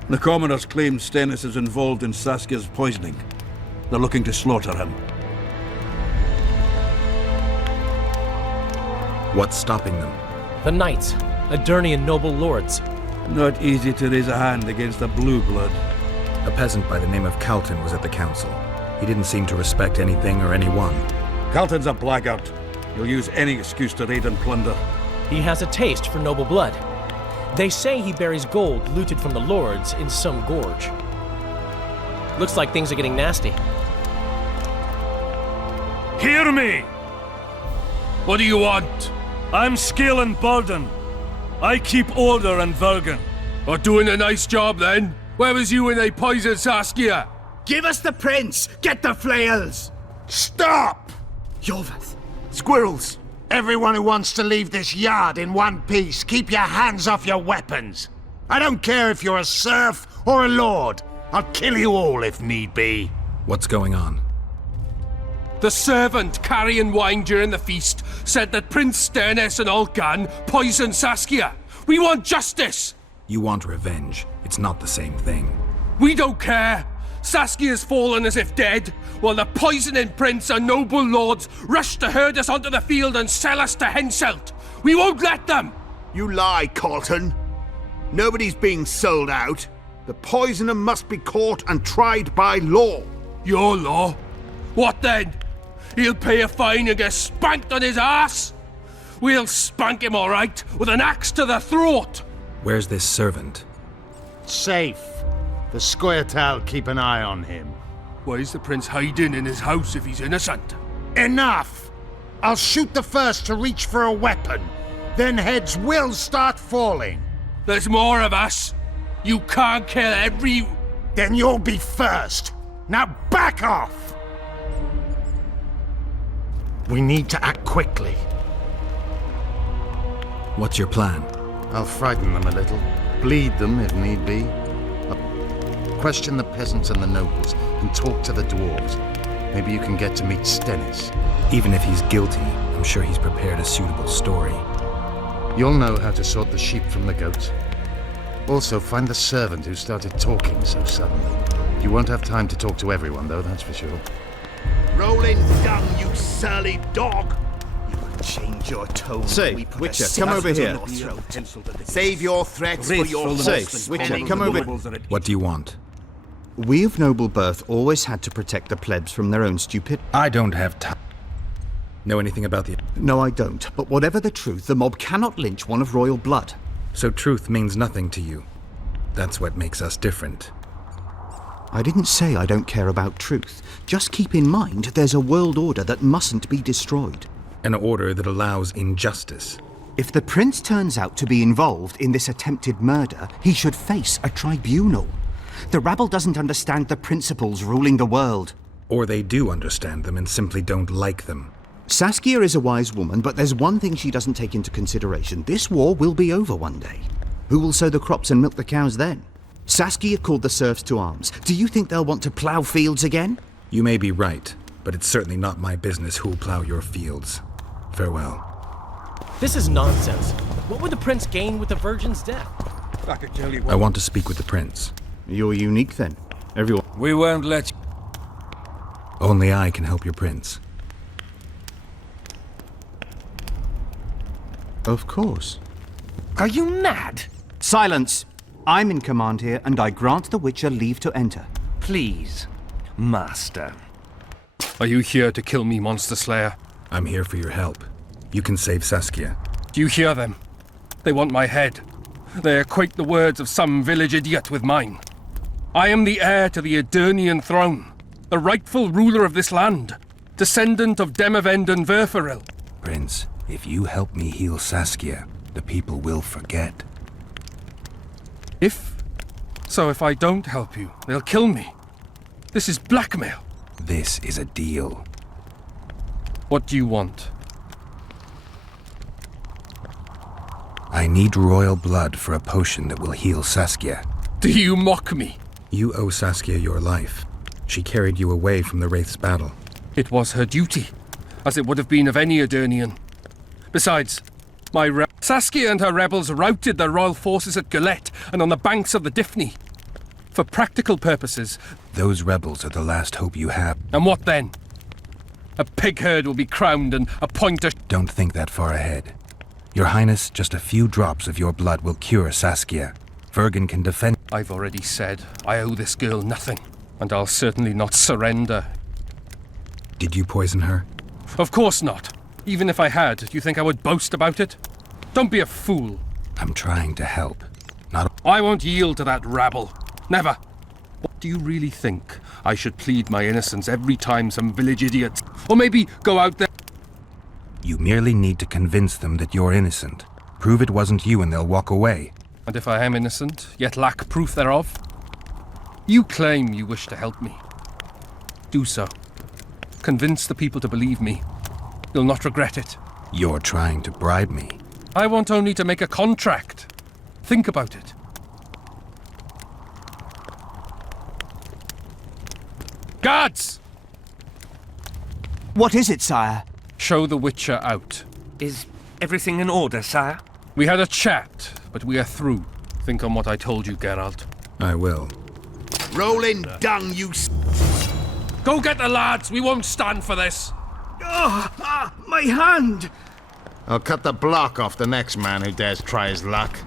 The commoners claim Stennis is involved in Saskia's poisoning. They're looking to slaughter him. What's stopping them? The knights, Aedirnian noble lords. Not easy to raise a hand against a blue blood. A peasant by the name of Calton was at the council. He didn't seem to respect anything or anyone. Calton's a blackguard. He'll use any excuse to raid and plunder. He has a taste for noble blood. They say he buries gold looted from the lords in some gorge. Looks like things are getting nasty. Hear me! What do you want? I'm Skeelan Bolden. I keep order in Vergen. Or doing a nice job then? Where was you when they poisoned Saskia? Give us the prince! Get the flails! Stop! Yovath! Squirrels! Everyone who wants to leave this yard in one piece, keep your hands off your weapons. I don't care if you're a serf or a lord. I'll kill you all if need be. What's going on? The servant carrying wine during the feast said that Prince Stennis and Olcan poisoned Saskia. We want justice! You want revenge. It's not the same thing. We don't care. Saskia's fallen as if dead, while the poisoning prince and noble lords rush to herd us onto the field and sell us to Henselt. We won't let them! You lie, Calton. Nobody's being sold out. The poisoner must be caught and tried by law. Your law? What then? He'll pay a fine and get spanked on his ass? We'll spank him all right, with an axe to the throat! Where's this servant? Safe. The Scoia'tael keep an eye on him. Why is the prince hiding in his house if he's innocent? Enough! I'll shoot the first to reach for a weapon. Then heads will start falling. There's more of us. You can't kill every... Then you'll be first. Now back off! We need to act quickly. What's your plan? I'll frighten them a little. Bleed them if need be. I'll question the peasants and the nobles, and talk to the dwarves. Maybe you can get to meet Stennis. Even if he's guilty, I'm sure he's prepared a suitable story. You'll know how to sort the sheep from the goats. Also, find the servant who started talking so suddenly. You won't have time to talk to everyone, though, that's for sure. Rolling dung, you surly dog! You will change your tone. Say, Witcher, come over here. Save your threats for your Say, Witcher, come over. What do you want? We of noble birth always had to protect the plebs from their own stupid. I don't have time. Know anything about the... No, I don't. But whatever the truth, the mob cannot lynch one of royal blood. So truth means nothing to you. That's what makes us different. I didn't say I don't care about truth. Just keep in mind there's a world order that mustn't be destroyed. An order that allows injustice. If the prince turns out to be involved in this attempted murder, he should face a tribunal. The rabble doesn't understand the principles ruling the world. Or they do understand them and simply don't like them. Saskia is a wise woman, but there's one thing she doesn't take into consideration. This war will be over one day. Who will sow the crops and milk the cows then? Saskia called the serfs to arms. Do you think they'll want to plough fields again? You may be right, but it's certainly not my business who'll plough your fields. Farewell. This is nonsense. What would the prince gain with the virgin's death? I could tell you I want to speak with the prince. You're unique then. Everyone... We won't let you... Only I can help your prince. Of course. Are you mad? Silence! I'm in command here, and I grant the Witcher leave to enter. Please, master. Are you here to kill me, Monster Slayer? I'm here for your help. You can save Saskia. Do you hear them? They want my head. They equate the words of some village idiot with mine. I am the heir to the Edirnian throne, the rightful ruler of this land, descendant of Demavend and Verferil. Prince, if you help me heal Saskia, the people will forget. So if I don't help you, they'll kill me. This is blackmail. This is a deal. What do you want? I need royal blood for a potion that will heal Saskia. Do you mock me? You owe Saskia your life. She carried you away from the Wraith's battle. It was her duty, as it would have been of any Edirnian. Besides, Saskia and her rebels routed the royal forces at Gullet and on the banks of the Dyffny. For practical purposes... Those rebels are the last hope you have. And what then? A pig herd will be crowned and appoint a... Don't think that far ahead. Your Highness, just a few drops of your blood will cure Saskia. Vergen can defend... I've already said I owe this girl nothing, and I'll certainly not surrender. Did you poison her? Of course not. Even if I had, do you think I would boast about it? Don't be a fool. I'm trying to help. I won't yield to that rabble. Never. Do you really think I should plead my innocence every time some village idiots, or maybe go out there... You merely need to convince them that you're innocent. Prove it wasn't you and they'll walk away. And if I am innocent, yet lack proof thereof? You claim you wish to help me. Do so. Convince the people to believe me. You'll not regret it. You're trying to bribe me. I want only to make a contract. Think about it. Guards! What is it, sire? Show the Witcher out. Is everything in order, sire? We had a chat, but we are through. Think on what I told you, Geralt. I will. Rolling dung, you... Go get the lads! We won't stand for this! My hand! I'll cut the block off the next man who dares try his luck.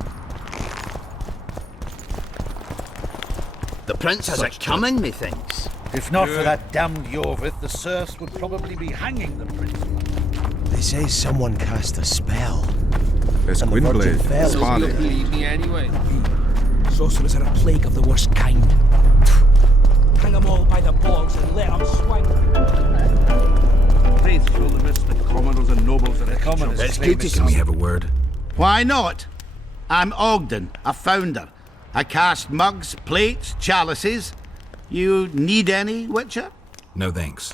The prince has it coming, methinks. If not for that damned Yorvith, the serfs would probably be hanging the prince. They say someone cast a spell. There's And the Virgin Gwynblade. fell. You'll believe me anyway. Sorcerers are a plague of the worst kind. Hang them all by the balls and let them swing. Faith show the rest of the commoners and nobles are the commoners. It's Can we have a word? Why not? I'm Ogden, a founder. I cast mugs, plates, chalices. You need any, Witcher? No thanks.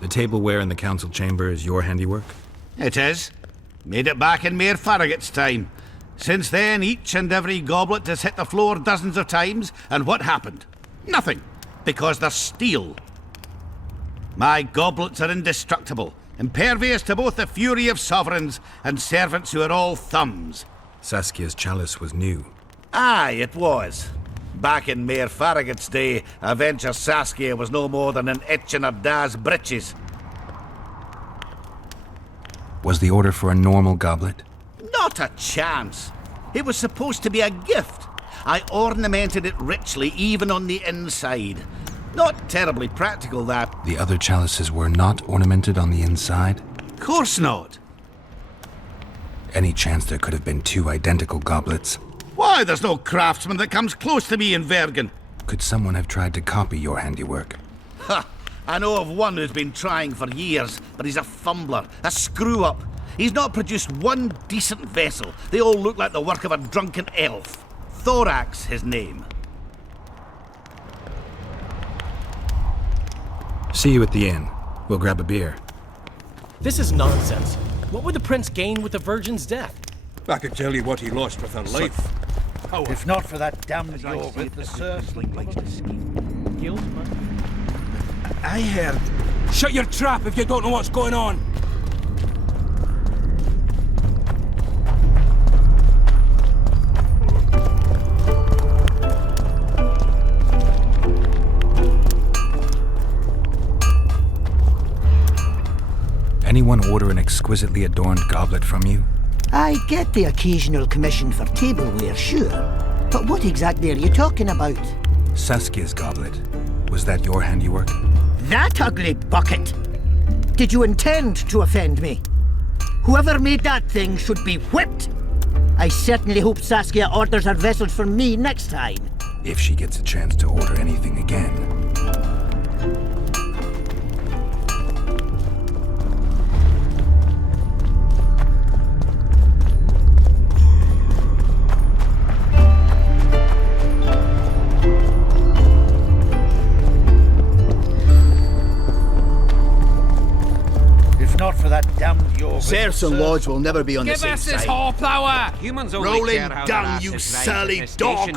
The tableware in the council chamber is your handiwork? It is. Made it back in Mayor Farragut's time. Since then, each and every goblet has hit the floor dozens of times, and what happened? Nothing, because they're steel. My goblets are indestructible, impervious to both the fury of sovereigns and servants who are all thumbs. Saskia's chalice was new. Aye, it was. Back in Mayor Farragut's day, Avenger Saskia was no more than an itch in her da's breeches. Was the order for a normal goblet? Not a chance. It was supposed to be a gift. I ornamented it richly, even on the inside. Not terribly practical, that. The other chalices were not ornamented on the inside? Course not. Any chance there could have been two identical goblets? Why, there's no craftsman that comes close to me in Vergen. Could someone have tried to copy your handiwork? Ha! I know of one who's been trying for years, but he's a fumbler, a screw-up. He's not produced one decent vessel. They all look like the work of a drunken elf. Thorax, his name. See you at the inn. We'll grab a beer. This is nonsense. What would the prince gain with the virgin's death? I can tell you what he lost with her life. If not for that damned Jorvik, the serfs would like to escape. Guilt? I heard. Shut your trap if you don't know what's going on. Anyone order an exquisitely adorned goblet from you? I get the occasional commission for tableware, sure. But what exactly are you talking about? Saskia's goblet. Was that your handiwork? That ugly bucket! Did you intend to offend me? Whoever made that thing should be whipped! I certainly hope Saskia orders her vessels from me next time. If she gets a chance to order anything again. Not for that damned Jorvik. Serfs and lords will never be on the Give same us this side. horsepower! Humans Rolling down, you surly dog!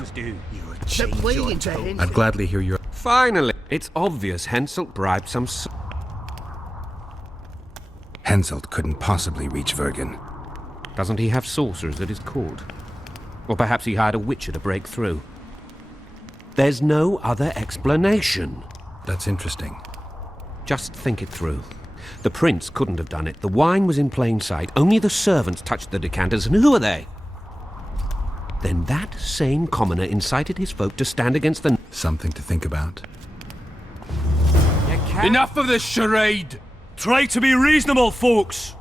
I'd gladly hear your... Finally! It's obvious Henselt bribed some... Henselt couldn't possibly reach Vergen. Doesn't he have saucers at his court? Or perhaps he hired a witcher to break through. There's no other explanation. That's interesting. Just think it through. The prince couldn't have done it. The wine was in plain sight. Only the servants touched the decanters, and who are they? Then that same commoner incited his folk to stand against the... Something to think about. Enough of this charade! Try to be reasonable, folks.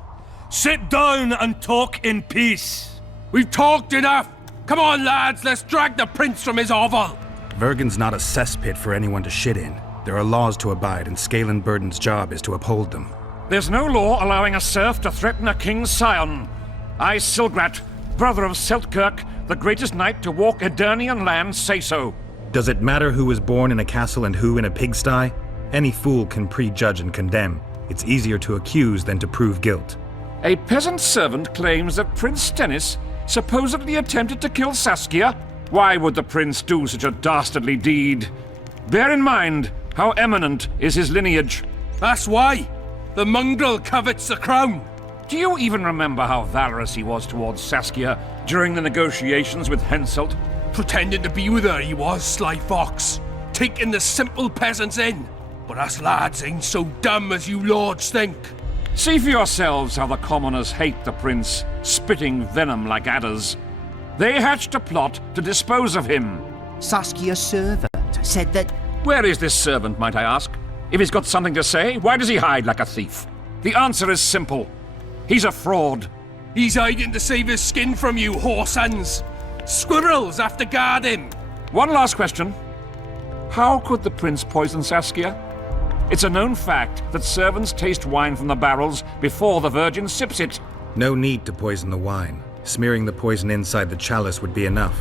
Sit down and talk in peace. We've talked enough! Come on, lads, let's drag the prince from his hovel! Vergen's not a cesspit for anyone to shit in. There are laws to abide, and Scalen Burden's job is to uphold them. There's no law allowing a serf to threaten a king's scion. I, Silgrat, brother of Seltkirk, the greatest knight to walk Edirnian land, say so. Does it matter who was born in a castle and who in a pigsty? Any fool can prejudge and condemn. It's easier to accuse than to prove guilt. A peasant servant claims that Prince Stennis supposedly attempted to kill Saskia. Why would the prince do such a dastardly deed? Bear in mind how eminent is his lineage. That's why! The mongrel covets the crown! Do you even remember how valorous he was towards Saskia during the negotiations with Henselt? Pretending to be with her he was, sly fox. Taking the simple peasants in. But us lads ain't so dumb as you lords think. See for yourselves how the commoners hate the prince, spitting venom like adders. They hatched a plot to dispose of him. Saskia's servant said that... Where is this servant, might I ask? If he's got something to say, why does he hide like a thief? The answer is simple. He's a fraud. He's hiding to save his skin from you, whoresons. Squirrels have to guard him. One last question. How could the prince poison Saskia? It's a known fact that servants taste wine from the barrels before the virgin sips it. No need to poison the wine. Smearing the poison inside the chalice would be enough.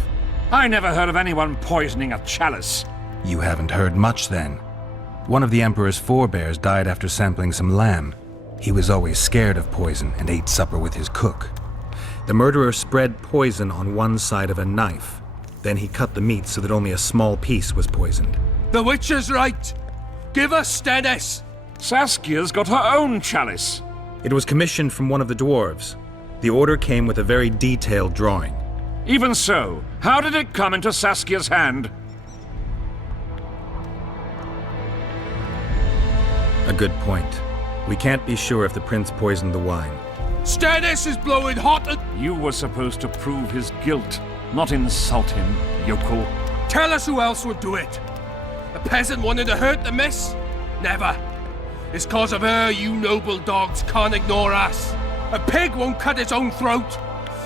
I never heard of anyone poisoning a chalice. You haven't heard much then. One of the Emperor's forebears died after sampling some lamb. He was always scared of poison and ate supper with his cook. The murderer spread poison on one side of a knife. Then he cut the meat so that only a small piece was poisoned. The witch is right. Give us Stennis. Saskia's got her own chalice. It was commissioned from one of the dwarves. The order came with a very detailed drawing. Even so, how did it come into Saskia's hand? A good point. We can't be sure if the prince poisoned the wine. Stennis is blowing hot and... You were supposed to prove his guilt, not insult him, yokel. Tell us who else would do it. A peasant wanted to hurt the miss? Never. It's cause of her you noble dogs can't ignore us. A pig won't cut its own throat.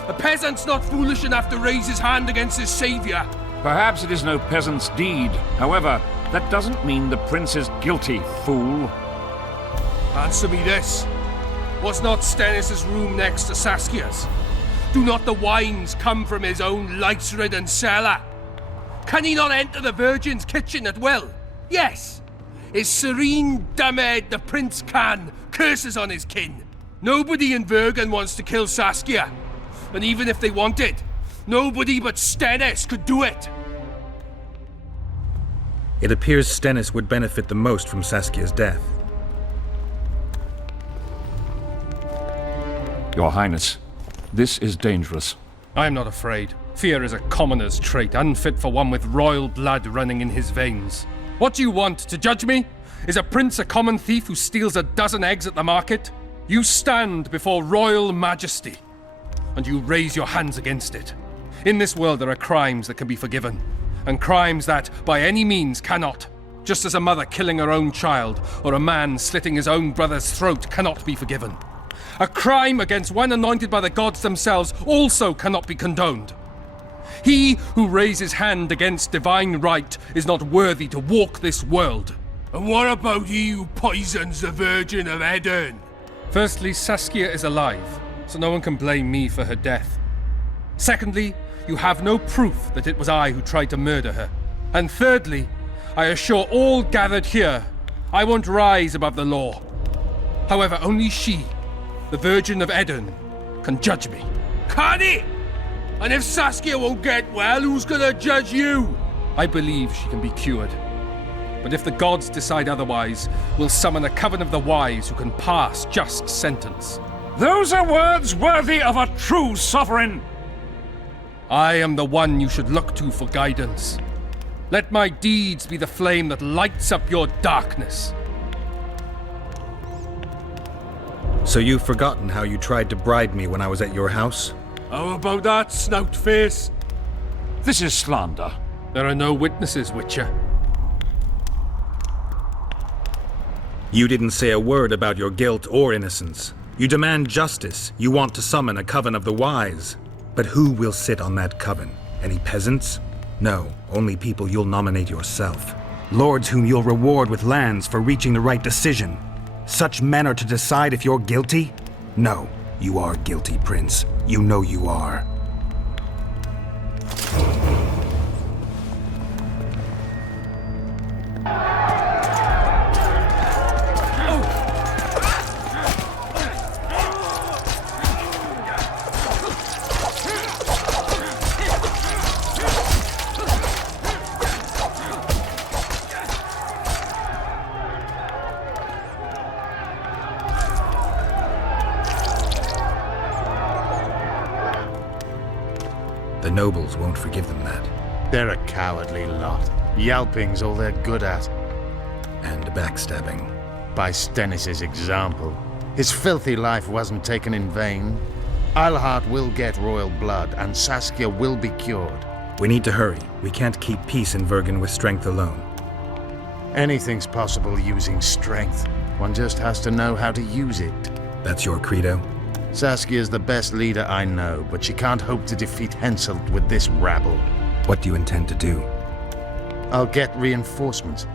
A peasant's not foolish enough to raise his hand against his savior. Perhaps it is no peasant's deed. However, that doesn't mean the prince is guilty, fool. Answer me this. Was not Stennis' room next to Saskia's? Do not the wines come from his own lice-ridden cellar? Can he not enter the Virgin's kitchen at will? Yes. His serene dumbhead, the prince can, curses on his kin. Nobody in Vergen wants to kill Saskia. And even if they wanted, nobody but Stennis could do it. It appears Stennis would benefit the most from Saskia's death. Your Highness, this is dangerous. I am not afraid. Fear is a commoner's trait, unfit for one with royal blood running in his veins. What do you want, to judge me? Is a prince a common thief who steals a dozen eggs at the market? You stand before royal majesty, and you raise your hands against it. In this world there are crimes that can be forgiven, and crimes that, by any means, cannot. Just as a mother killing her own child, or a man slitting his own brother's throat cannot be forgiven. A crime against one anointed by the gods themselves also cannot be condoned. He who raises hand against divine right is not worthy to walk this world. And what about he who poisons the Virgin of Aedirn? Firstly, Saskia is alive, so no one can blame me for her death. Secondly, you have no proof that it was I who tried to murder her. And thirdly, I assure all gathered here, I won't rise above the law. However, only she, the Virgin of Aedirn, can judge me. Can he? And if Saskia won't get well, who's gonna judge you? I believe she can be cured. But if the gods decide otherwise, we'll summon a coven of the wise who can pass just sentence. Those are words worthy of a true sovereign. I am the one you should look to for guidance. Let my deeds be the flame that lights up your darkness. So you've forgotten how you tried to bribe me when I was at your house? How about that, snout face? This is slander. There are no witnesses, Witcher. You didn't say a word about your guilt or innocence. You demand justice. You want to summon a coven of the wise. But who will sit on that coven? Any peasants? No, only people you'll nominate yourself. Lords whom you'll reward with lands for reaching the right decision. Such men are to decide if you're guilty? No, you are guilty, Prince. You know you are. The nobles won't forgive them that. They're a cowardly lot. Yelping's all they're good at. And backstabbing. By Stennis' example. His filthy life wasn't taken in vain. Eilhart will get royal blood, and Saskia will be cured. We need to hurry. We can't keep peace in Vergen with strength alone. Anything's possible using strength. One just has to know how to use it. That's your credo? Saskia's the best leader I know, but she can't hope to defeat Henselt with this rabble. What do you intend to do? I'll get reinforcements.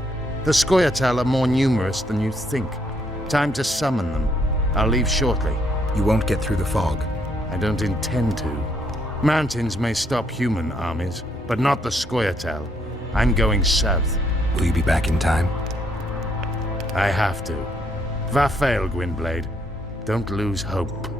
The Scoia'tael are more numerous than you think. Time to summon them. I'll leave shortly. You won't get through the fog. I don't intend to. Mountains may stop human armies, but not the Scoia'tael. I'm going south. Will you be back in time? I have to. Va fail, Gwynblade. Don't lose hope.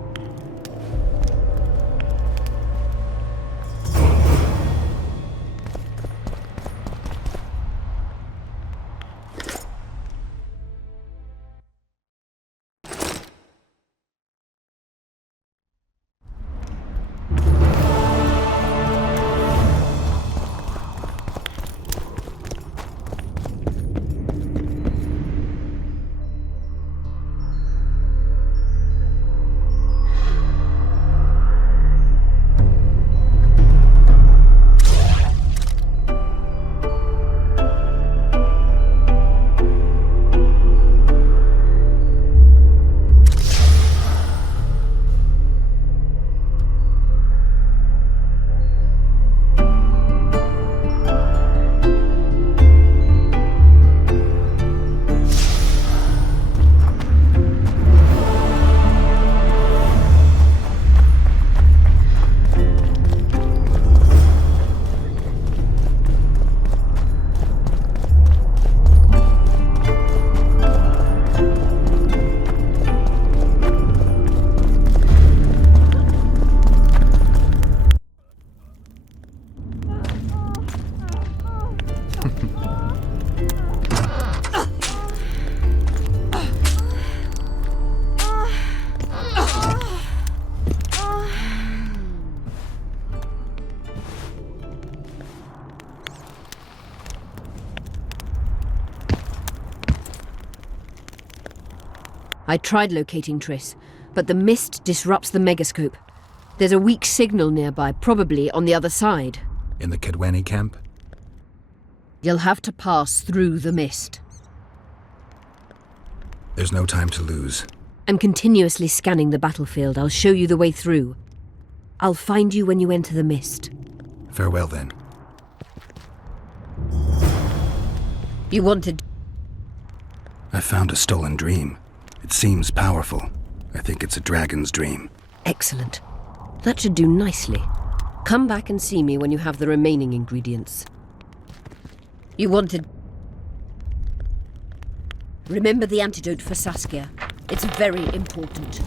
I tried locating Triss, but the mist disrupts the megascope. There's a weak signal nearby, probably on the other side. In the Kedweni camp? You'll have to pass through the mist. There's no time to lose. I'm continuously scanning the battlefield. I'll show you the way through. I'll find you when you enter the mist. Farewell, then. You wanted... I found a stolen dream. It seems powerful. I think it's a dragon's dream. Excellent. That should do nicely. Come back and see me when you have the remaining ingredients. You wanted... Remember the antidote for Saskia. It's very important.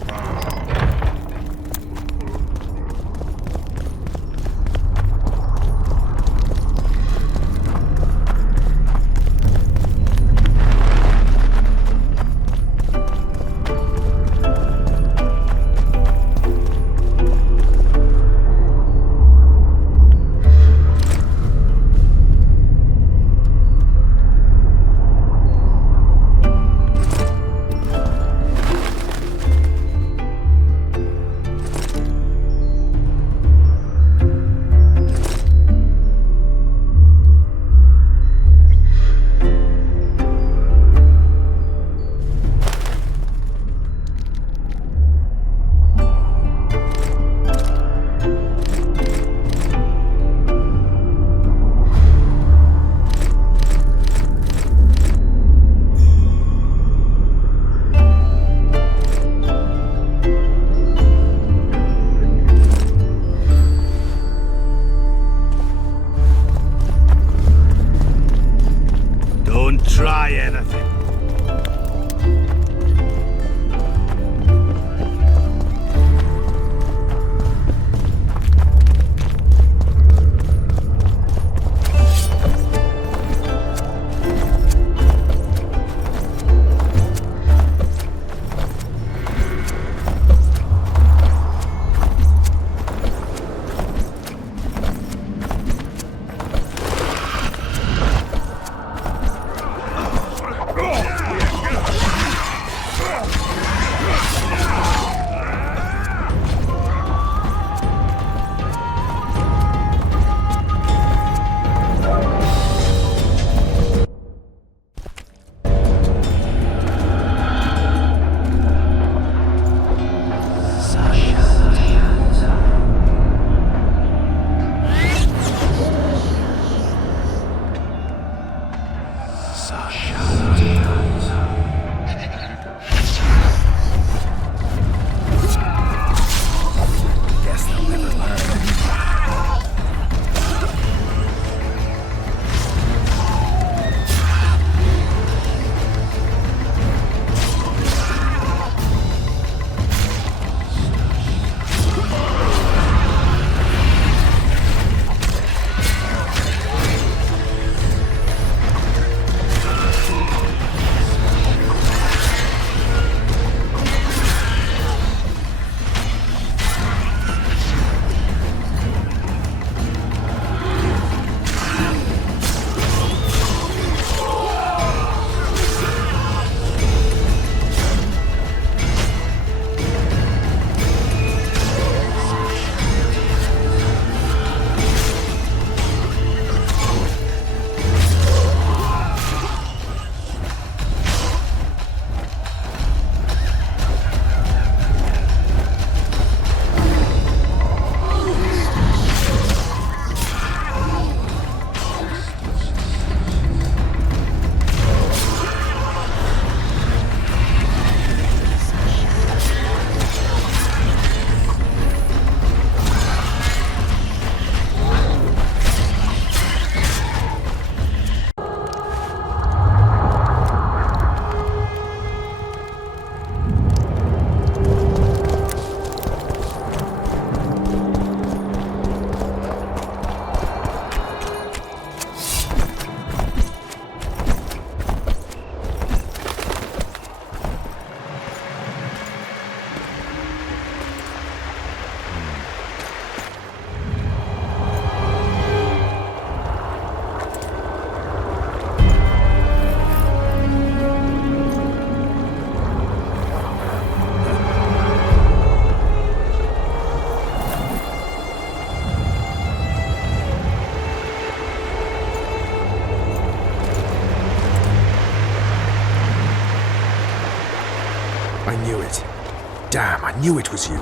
knew it was you.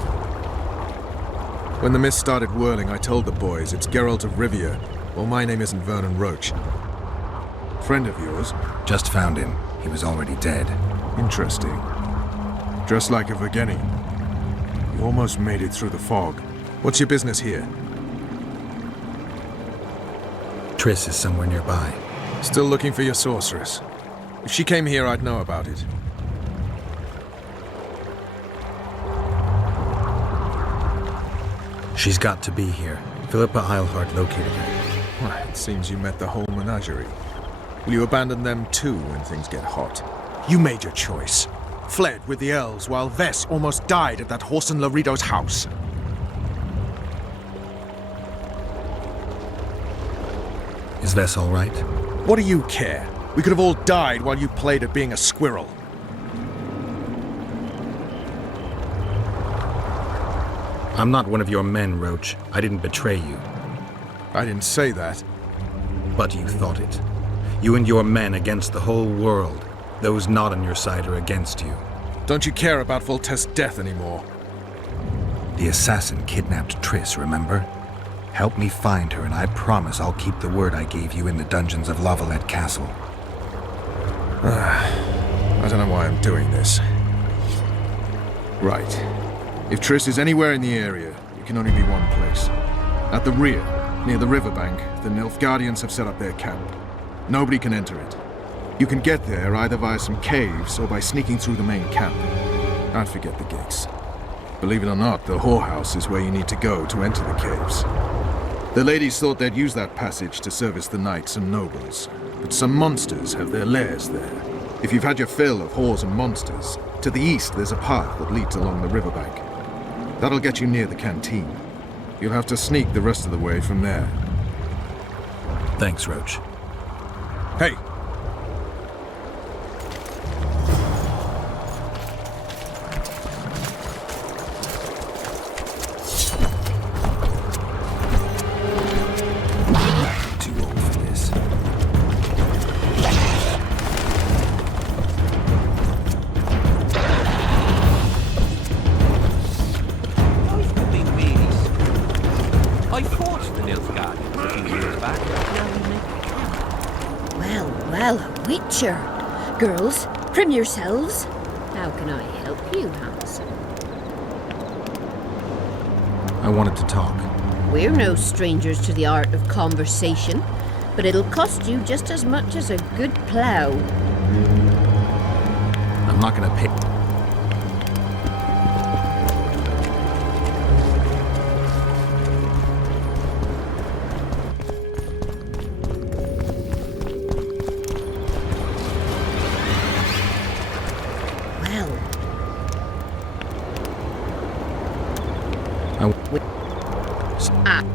When the mist started whirling, I told the boys it's Geralt of Rivia. Well, my name isn't Vernon Roach. Friend of yours? Just found him. He was already dead. Interesting. Dressed like a Vergenni. You almost made it through the fog. What's your business here? Triss is somewhere nearby. Still looking for your sorceress. If she came here, I'd know about it. She's got to be here. Philippa Eilhart located her. Well, it seems you met the whole menagerie. Will you abandon them too when things get hot? You made your choice. Fled with the elves while Vess almost died at that Horson Laredo's house. Is Vess all right? What do you care? We could have all died while you played at being a squirrel. I'm not one of your men, Roach. I didn't betray you. I didn't say that. But you thought it. You and your men against the whole world. Those not on your side are against you. Don't you care about Voltaire's death anymore? The assassin kidnapped Triss, remember? Help me find her, and I promise I'll keep the word I gave you in the dungeons of La Valette Castle. I don't know why I'm doing this. Right. If Triss is anywhere in the area, it can only be one place. At the rear, near the riverbank, the Nilfgaardians have set up their camp. Nobody can enter it. You can get there either via some caves or by sneaking through the main camp. I'd forget the gates. Believe it or not, the whorehouse is where you need to go to enter the caves. The ladies thought they'd use that passage to service the knights and nobles, but some monsters have their lairs there. If you've had your fill of whores and monsters, to the east there's a path that leads along the riverbank. That'll get you near the canteen. You'll have to sneak the rest of the way from there. Thanks, Roach. Hey! Too old for this. I fought the Nilfgaardians a few years back. Well, a witcher. Girls, prim yourselves. How can I help you, Hanson? I wanted to talk. We're no strangers to the art of conversation, but it'll cost you just as much as a good plough. I'm not gonna pay.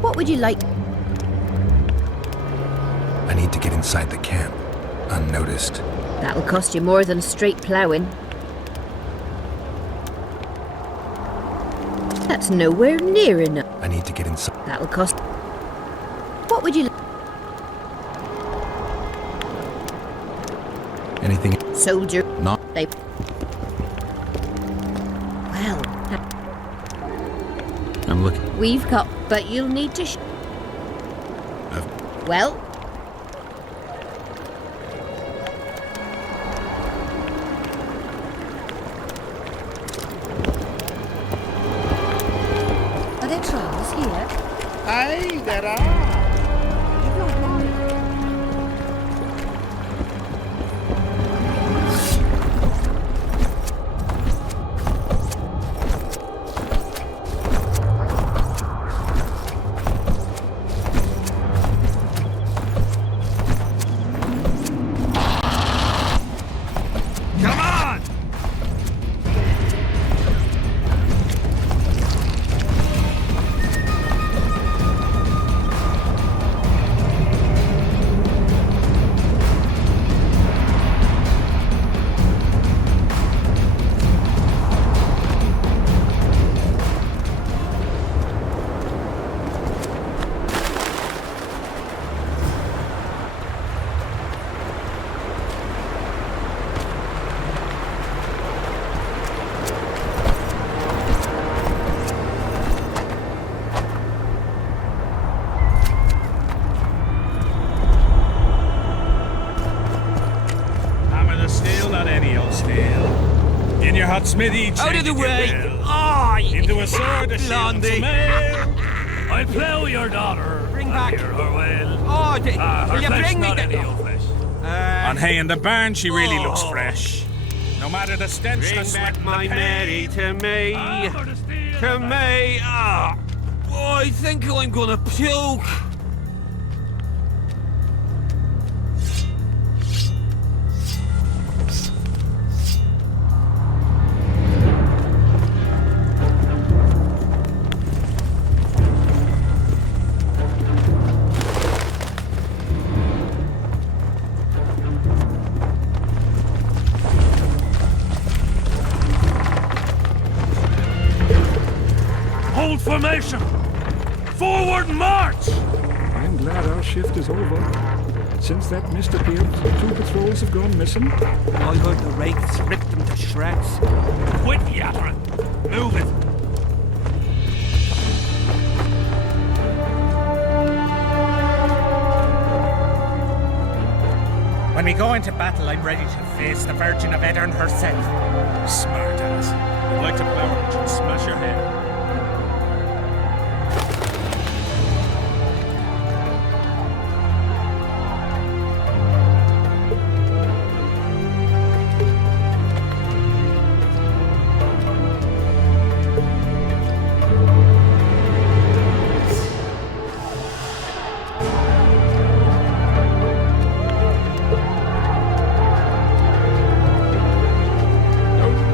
What would you like? I need to get inside the camp, unnoticed. That'll cost you more than straight ploughing. That's nowhere near enough. I need to get inside. That'll cost... What would you like? Anything? Soldier. Not. They... Well... I'm looking. We've got... But you'll need to... Well... Are there trolls here? Aye, there are. that smithy, Out of the way! into a sword, a shield, and some ale. I'll plough your daughter. Bring back. Her well. Oh, Her will you flesh, bring me not the... any old flesh. On hay in the barn, she really looks fresh. No matter the stench, the Bring sweat, back and my the Mary pain. to me. To me. Ah. Oh, I think I'm gonna puke. Hold formation! Forward march! I'm glad our shift is over. Since that mist appeared, 2 patrols have gone missing. I heard the wraiths rip them to shreds. Quit yattering! Move it! When we go into battle, I'm ready to face the Virgin of Edirn herself. Smart ass. You'd like to plow her and smash your head.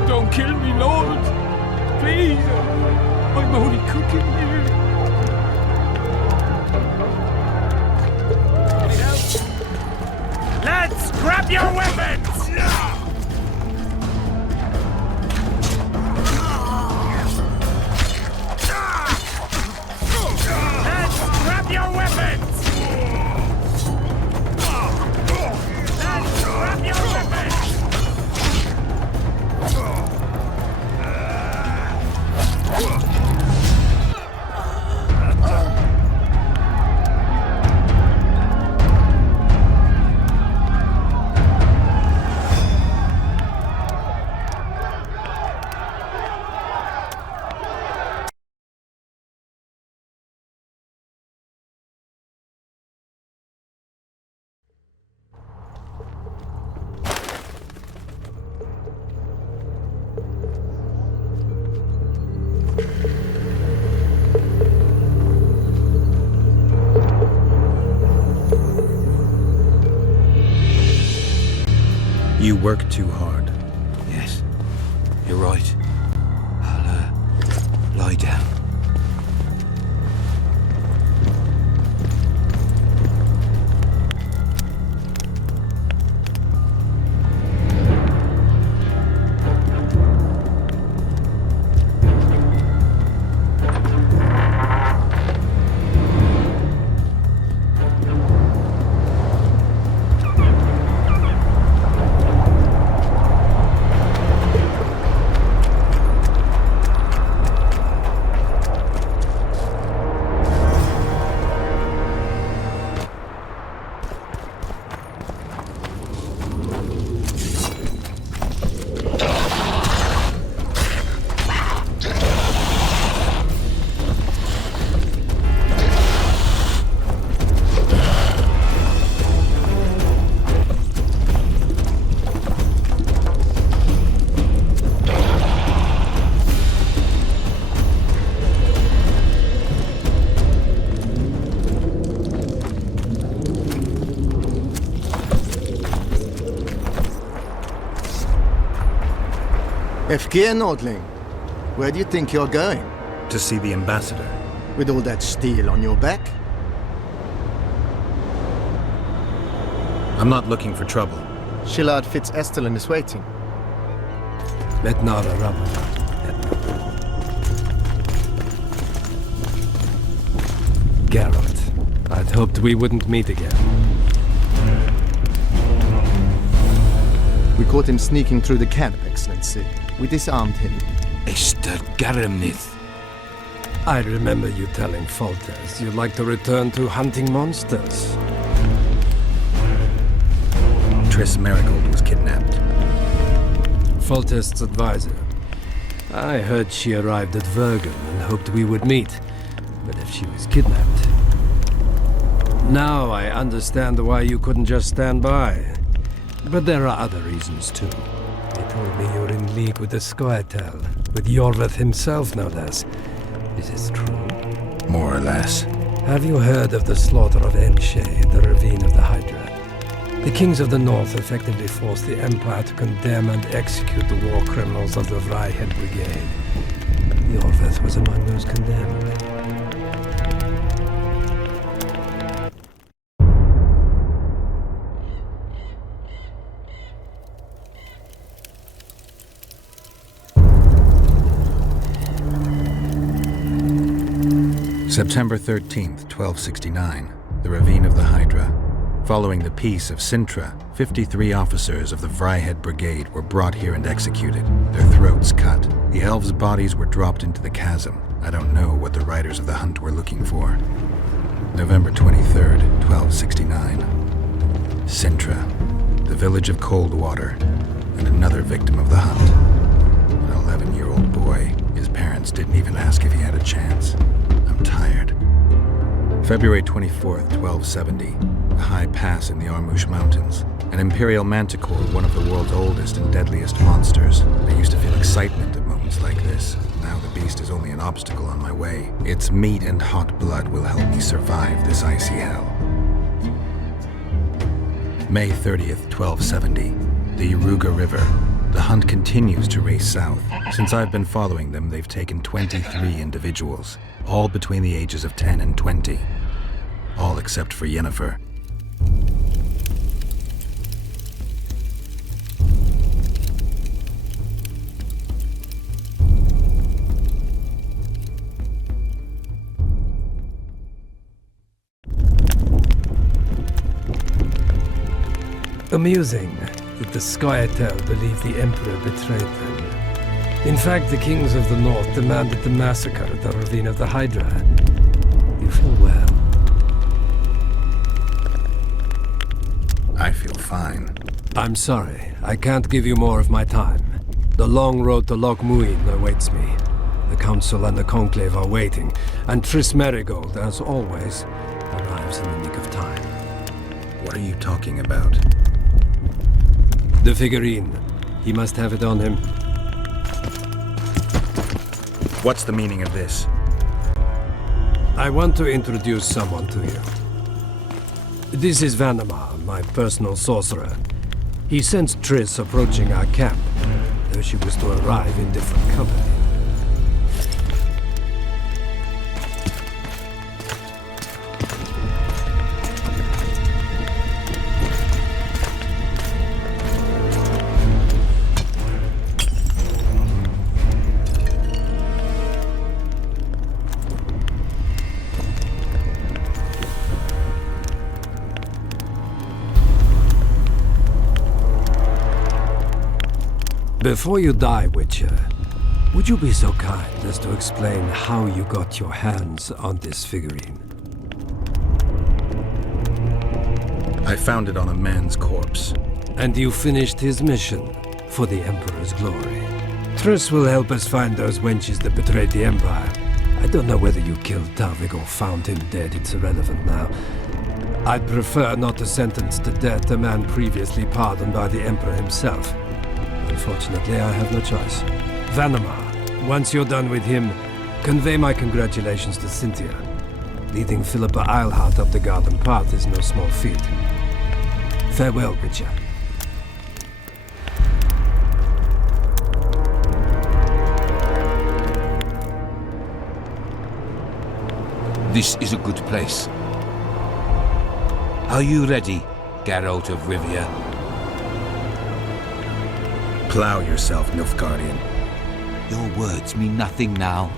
Don't kill me, Lord! Please! I'm only cooking here. Lads, grab your weapons! Lads, grab your weapons! Lads, grab your weapons! You work too hard. Yes, you're right. I'll, lie down. Efkir, Nordling. Where do you think you're going? To see the ambassador. With all that steel on your back? I'm not looking for trouble. Shillard Fitz-Estelin is waiting. Let Nara rub. Geralt, I'd hoped we wouldn't meet again. We caught him sneaking through the camp, Excellency. We disarmed him. Esther Garamnith. I remember you telling Foltest you'd like to return to hunting monsters. Triss Merigold was kidnapped. Foltest's advisor. I heard she arrived at Vergen and hoped we would meet, but if she was kidnapped... Now I understand why you couldn't just stand by. But there are other reasons too. They told me you're in league with the Scoia'tael, with Iorveth himself, no less. Is this true? More or less. Have you heard of the slaughter of Enshe at the Ravine of the Hydra? The kings of the North effectively forced the Empire to condemn and execute the war criminals of the Vryhed Brigade. Iorveth was among those condemned. September 13th, 1269, the Ravine of the Hydra. Following the Peace of Sintra, 53 officers of the Vryhed Brigade were brought here and executed, their throats cut. The elves' bodies were dropped into the chasm. I don't know what the riders of the hunt were looking for. November 23rd, 1269. Sintra, the village of Coldwater, and another victim of the hunt. An 11-year-old boy. His parents didn't even ask if he had a chance. I'm tired. February 24th, 1270. A high pass in the Armouche Mountains. An imperial manticore, one of the world's oldest and deadliest monsters. I used to feel excitement at moments like this. Now the beast is only an obstacle on my way. Its meat and hot blood will help me survive this icy hell. May 30th, 1270. The Yaruga River. The hunt continues to race south. Since I've been following them, they've taken 23 individuals, all between the ages of 10 and 20. All except for Yennefer. Amusing that the Scoia'tael believed the Emperor betrayed them. In fact, the kings of the North demanded the massacre at the Ravine of the Hydra. You feel well? I feel fine. I'm sorry. I can't give you more of my time. The long road to Loch Muin awaits me. The Council and the Conclave are waiting, and Triss Merigold, as always, arrives in the nick of time. What are you talking about? The figurine. He must have it on him. What's the meaning of this? I want to introduce someone to you. This is Vanamar, my personal sorcerer. He sensed Triss approaching our camp, though she was to arrive in different company. Before you die, Witcher, would you be so kind as to explain how you got your hands on this figurine? I found it on a man's corpse. And you finished his mission for the Emperor's glory. Triss will help us find those wenches that betrayed the Empire. I don't know whether you killed Talvik or found him dead. It's irrelevant now. I'd prefer not to sentence to death a man previously pardoned by the Emperor himself. Unfortunately, I have no choice. Vanamar, once you're done with him, convey my congratulations to Cynthia. Leading Philippa Eilhart up the garden path is no small feat. Farewell, Witcher. This is a good place. Are you ready, Geralt of Rivia? Plow yourself, Nilfgaardian. Your words mean nothing now.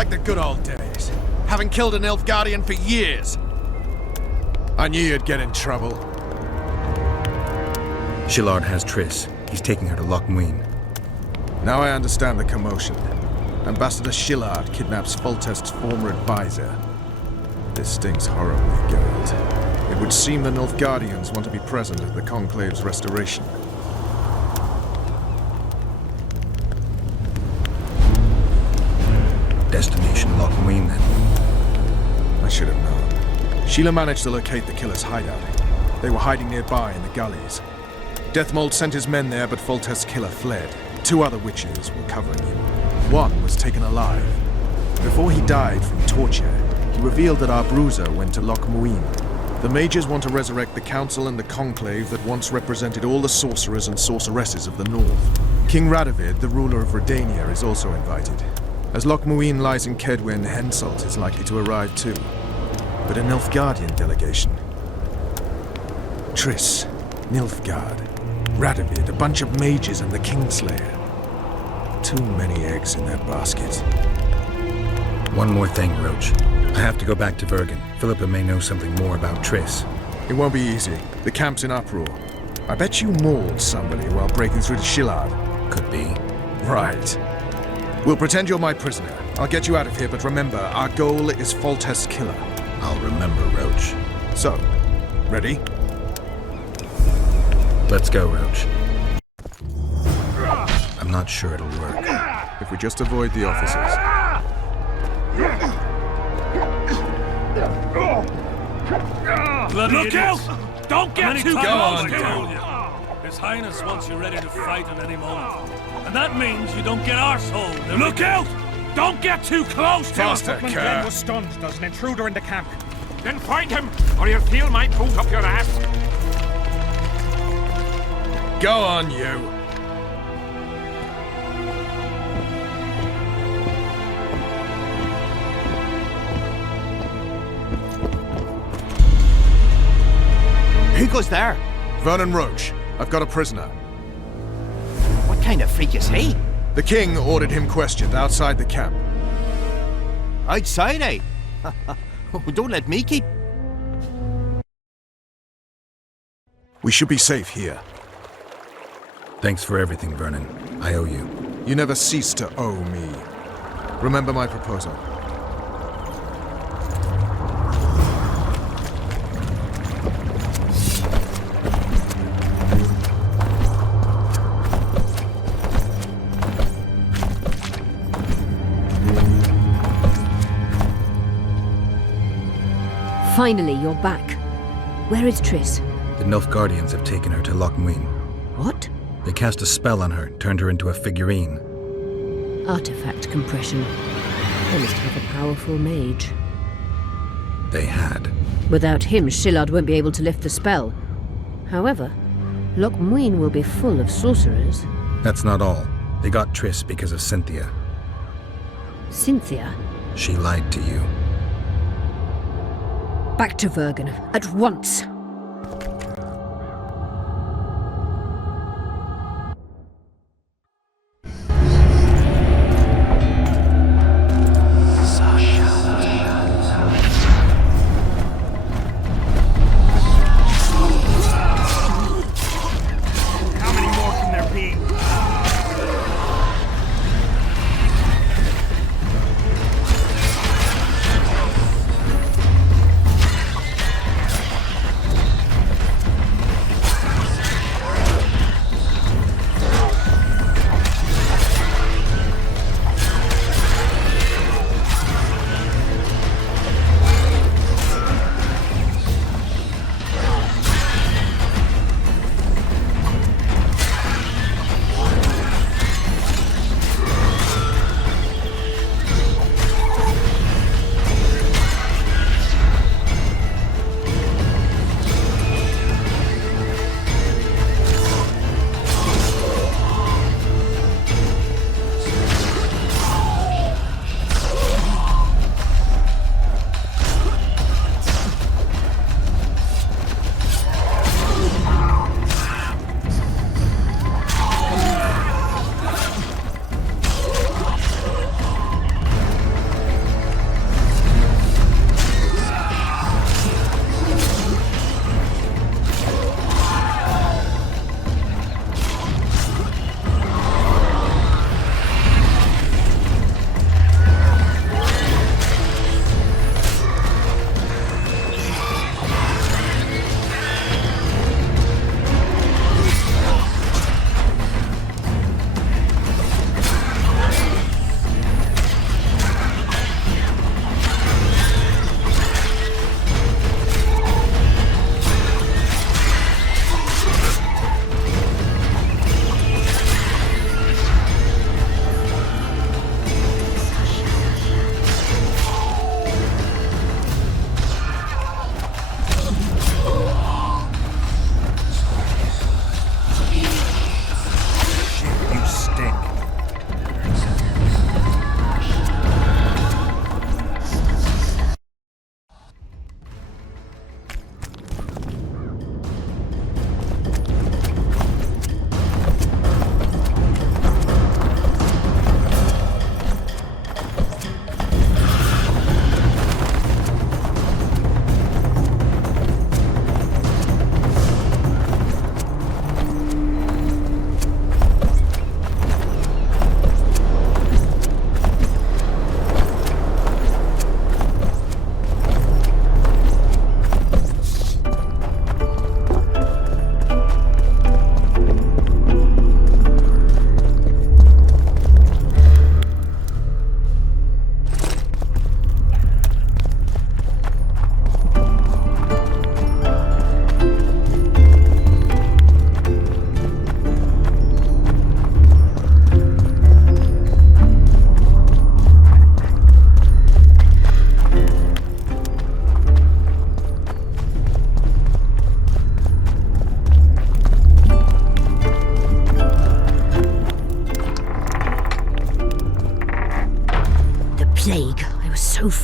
like the good old days. Haven't killed an Nilfgaardian for years. I knew you'd get in trouble. Shillard has Triss. He's taking her to Loch Muin. Now I understand the commotion. Ambassador Shillard kidnaps Foltest's former advisor. This stings horribly, Geralt. It would seem the Nilfgaardians want to be present at the Conclave's restoration. Destination Loch Muin, then. I should have known. Sheila managed to locate the killer's hideout. They were hiding nearby in the gullies. Deathmold sent his men there, but Foltest's killer fled. 2 other witches were covering him. One was taken alive. Before he died from torture, he revealed that our bruiser went to Loch Muin. The mages want to resurrect the council and the conclave that once represented all the sorcerers and sorceresses of the north. King Radovid, the ruler of Redania, is also invited. As Loch Muin lies in Kedwen, Henselt is likely to arrive too. But a Nilfgaardian delegation. Triss, Nilfgaard, Radovid, a bunch of mages and the Kingslayer. Too many eggs in that basket. One more thing, Roach. I have to go back to Vergen. Philippa may know something more about Triss. It won't be easy. The camp's in uproar. I bet you mauled somebody while breaking through to Shillard. Could be. Right. We'll pretend you're my prisoner. I'll get you out of here, but remember, our goal is Foltest's killer. I'll remember, Roach. So, ready? Let's go, Roach. I'm not sure it'll work. If we just avoid the officers. Look out! Don't get too close to him! His Highness wants you ready to fight at any moment. And that means you don't get arsehole. Look out! Don't get too close to him! Faster, Kerr! was stunned. There's an intruder in the camp. Then fight him, or you'll feel my boot up your ass. Go on, you! Who goes there? Vernon Roach. I've got a prisoner. What kind of freak is he? The king ordered him questioned outside the camp. Outside, eh? Don't let me keep... We should be safe here. Thanks for everything, Vernon. I owe you. You never cease to owe me. Remember my proposal. Finally, you're back. Where is Triss? The Nilfgaardians have taken her to Loch Muin. What? They cast a spell on her, turned her into a figurine. Artifact compression. They must have a powerful mage. They had. Without him, Shillard won't be able to lift the spell. However, Loch Muin will be full of sorcerers. That's not all. They got Triss because of Cynthia. Cynthia? She lied to you. Back to Vergen, at once! How many more can there be?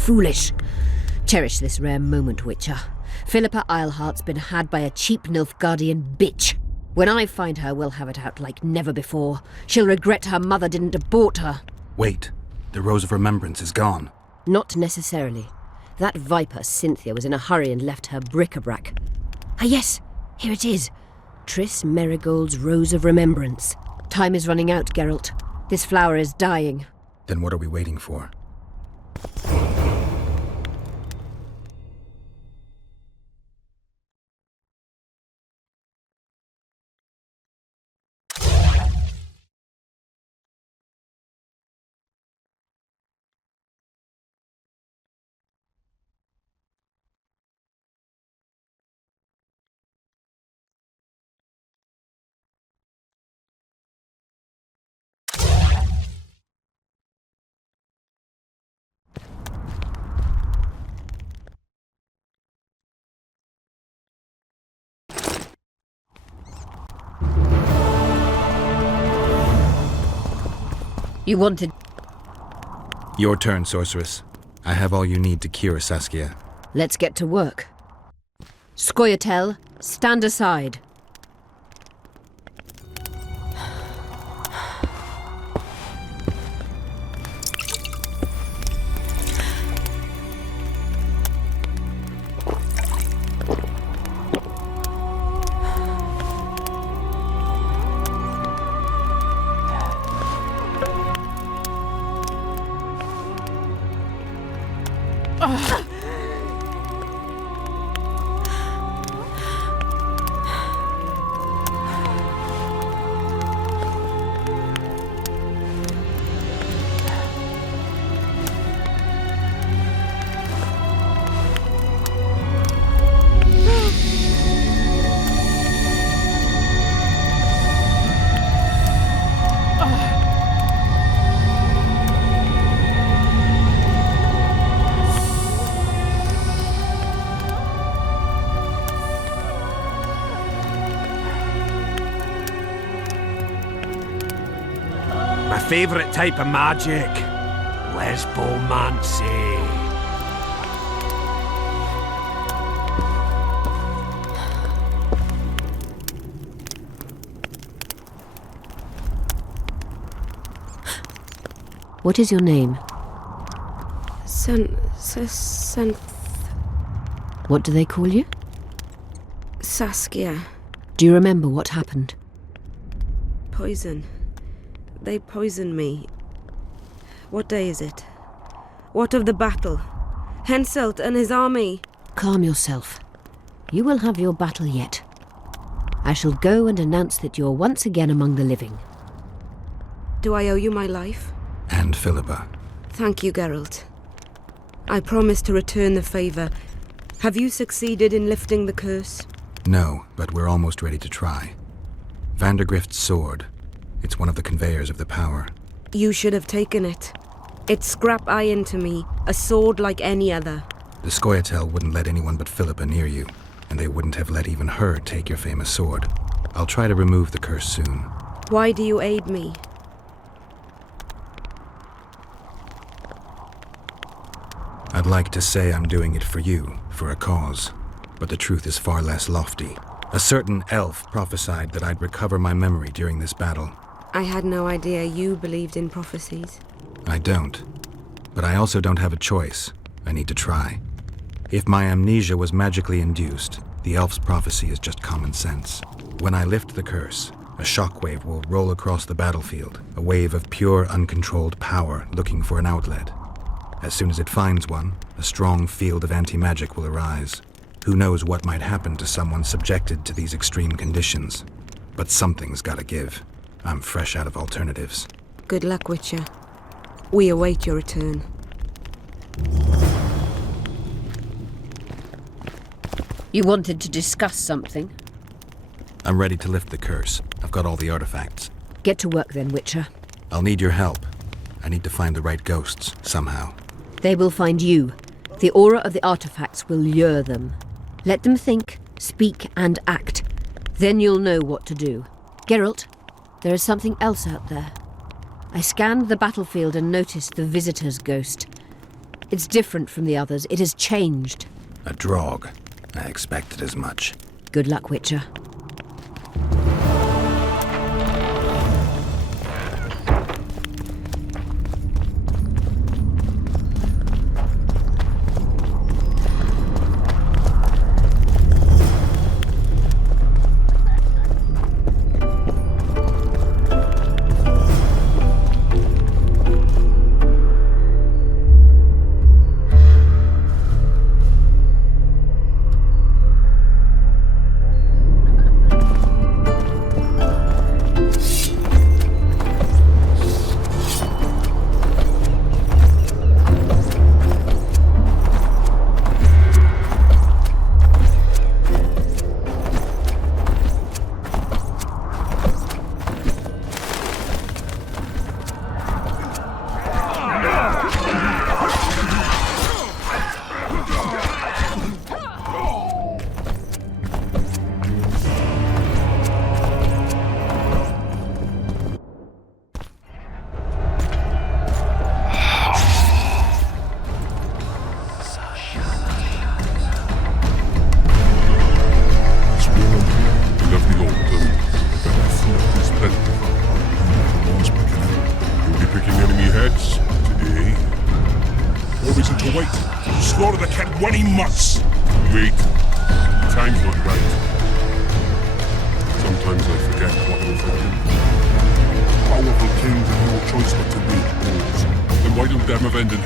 foolish. Cherish this rare moment, Witcher. Philippa Eilhart's been had by a cheap Nilfgaardian bitch. When I find her, we'll have it out like never before. She'll regret her mother didn't abort her. Wait, the Rose of Remembrance is gone. Not necessarily. That viper, Cynthia, was in a hurry and left her bric-a-brac. Ah yes, here it is. Triss Merigold's Rose of Remembrance. Time is running out, Geralt. This flower is dying. Then what are we waiting for? You wanted... Your turn, sorceress. I have all you need to cure Saskia. Let's get to work. Scoia'tael, stand aside. My favourite type of magic. Lesbomancy. What is your name? What do they call you? Saskia. Do you remember what happened? Poison. They poisoned me. What day is it? What of the battle? Henselt and his army. Calm yourself. You will have your battle yet. I shall go and announce that you're once again among the living. Do I owe you my life? And Philippa. Thank you, Geralt. I promise to return the favour. Have you succeeded in lifting the curse? No, but we're almost ready to try. Vandergrift's sword. It's one of the conveyors of the power. You should have taken it. It's scrap iron to me, a sword like any other. The Scoia'tael wouldn't let anyone but Philippa near you, and they wouldn't have let even her take your famous sword. I'll try to remove the curse soon. Why do you aid me? I'd like to say I'm doing it for you, for a cause, but the truth is far less lofty. A certain elf prophesied that I'd recover my memory during this battle. I had no idea you believed in prophecies. I don't. But I also don't have a choice. I need to try. If my amnesia was magically induced, the elf's prophecy is just common sense. When I lift the curse, a shockwave will roll across the battlefield, a wave of pure, uncontrolled power looking for an outlet. As soon as it finds one, a strong field of anti-magic will arise. Who knows what might happen to someone subjected to these extreme conditions? But something's gotta give. I'm fresh out of alternatives. Good luck, Witcher. We await your return. You wanted to discuss something? I'm ready to lift the curse. I've got all the artifacts. Get to work then, Witcher. I'll need your help. I need to find the right ghosts, somehow. They will find you. The aura of the artifacts will lure them. Let them think, speak, and act. Then you'll know what to do. Geralt, there is something else out there. I scanned the battlefield and noticed the Visitor's ghost. It's different from the others. It has changed. A Draug. I expected as much. Good luck, Witcher.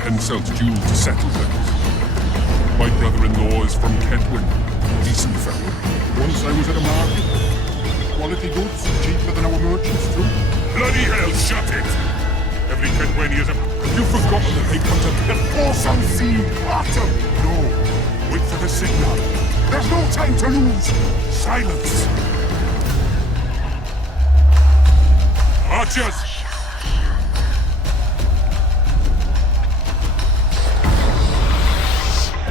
Henselt duel to settle things. My brother-in-law is from Kentwyn. Decent fellow. Once I was at a market. Quality goods, cheaper than our merchants too. Bloody hell, shut it! Every Kentwynian is a... You've forgotten that they come to enforce on sea, Arthur! No. Wait for the signal. There's no time to lose. Silence! Archers!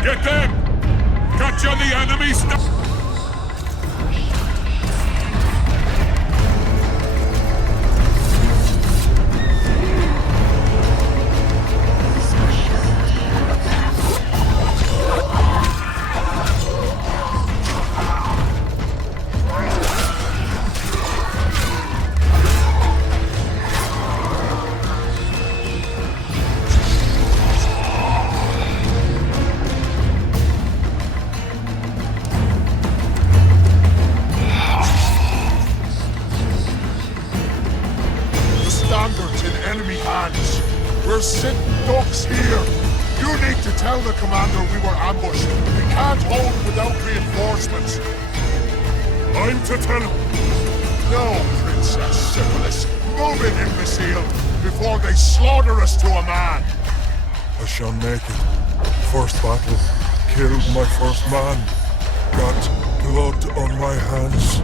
Get them! Catch on the enemy stuff! We're sitting ducks here. You need to tell the commander we were ambushed. We can't hold without reinforcements. I'm to tell him. No, Princess Syphilis. Move it, imbecile, before they slaughter us to a man. I shall make it. First battle. Killed my first man. Got blood on my hands.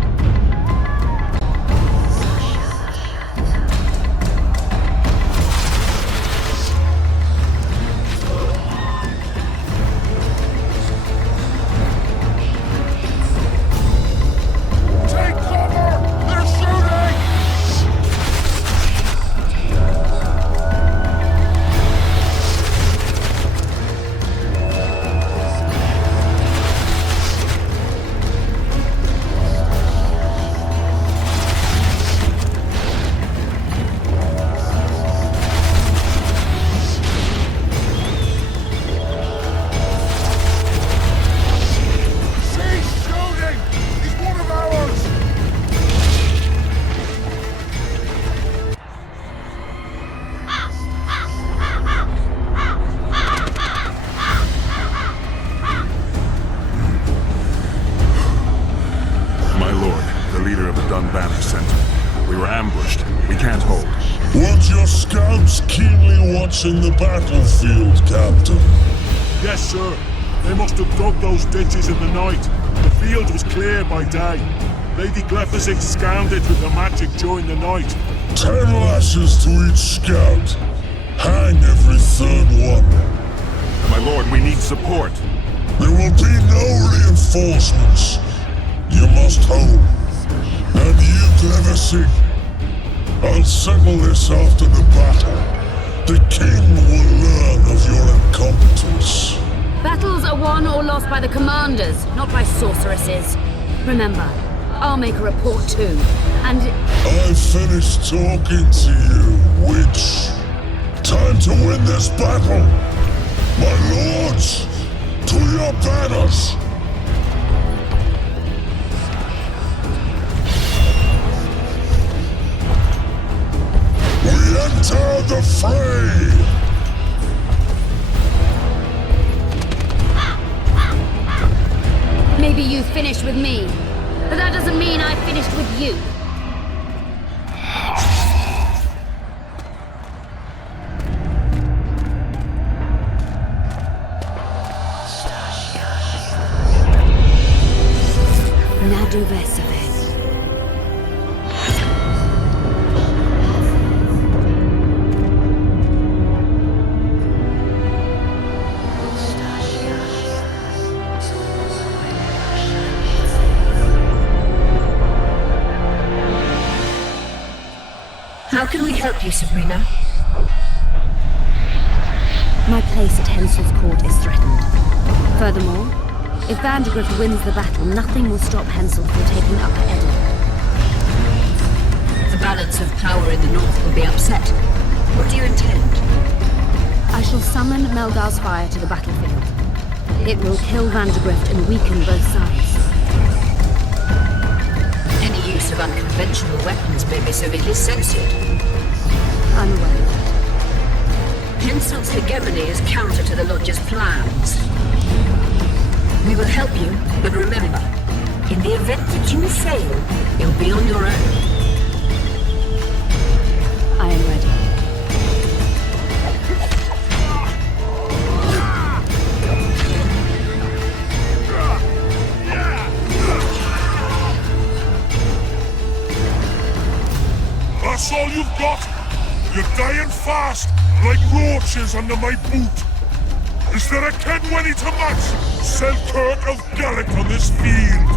Dunbanner Center. We were ambushed. We can't hold. Weren't your scouts keenly watching the battlefield, Captain? Yes, sir. They must have dug those ditches in the night. The field was cleared by day. Lady Glephasig scanned it with her magic during the night. 10 lashes to each scout. Hang every third one. My lord, we need support. There will be no reinforcements. You must hold. And you, Glephasig, I'll settle this after the battle. The king will learn of your incompetence. Battles are won or lost by the commanders, not by sorceresses. Remember, I'll make a report too, and... I've finished talking to you, witch. Time to win this battle. My lords, to your banners! We enter the fray! Maybe you finished with me, but that doesn't mean I finished with you. Nadu Vesavet. How can we help you, Sabrina? My place at Hensel's court is threatened. Furthermore, if Vandegrift wins the battle, nothing will stop Hensel from taking Upper Edinburgh. The balance of power in the north will be upset. What do you intend? I shall summon Melgar's fire to the battlefield. It will kill Vandegrift and weaken both sides. Any use of unconventional weapons may be severely censored. I'm aware of that. Hensel's hegemony is counter to the Lodge's plans. We will help you, but remember, in the event that you fail, you'll be on your own. I am ready. That's all you've got? You're dying fast, like roaches under my boot. Is there a Kenwenny to match Selkirk of Garrett on this field?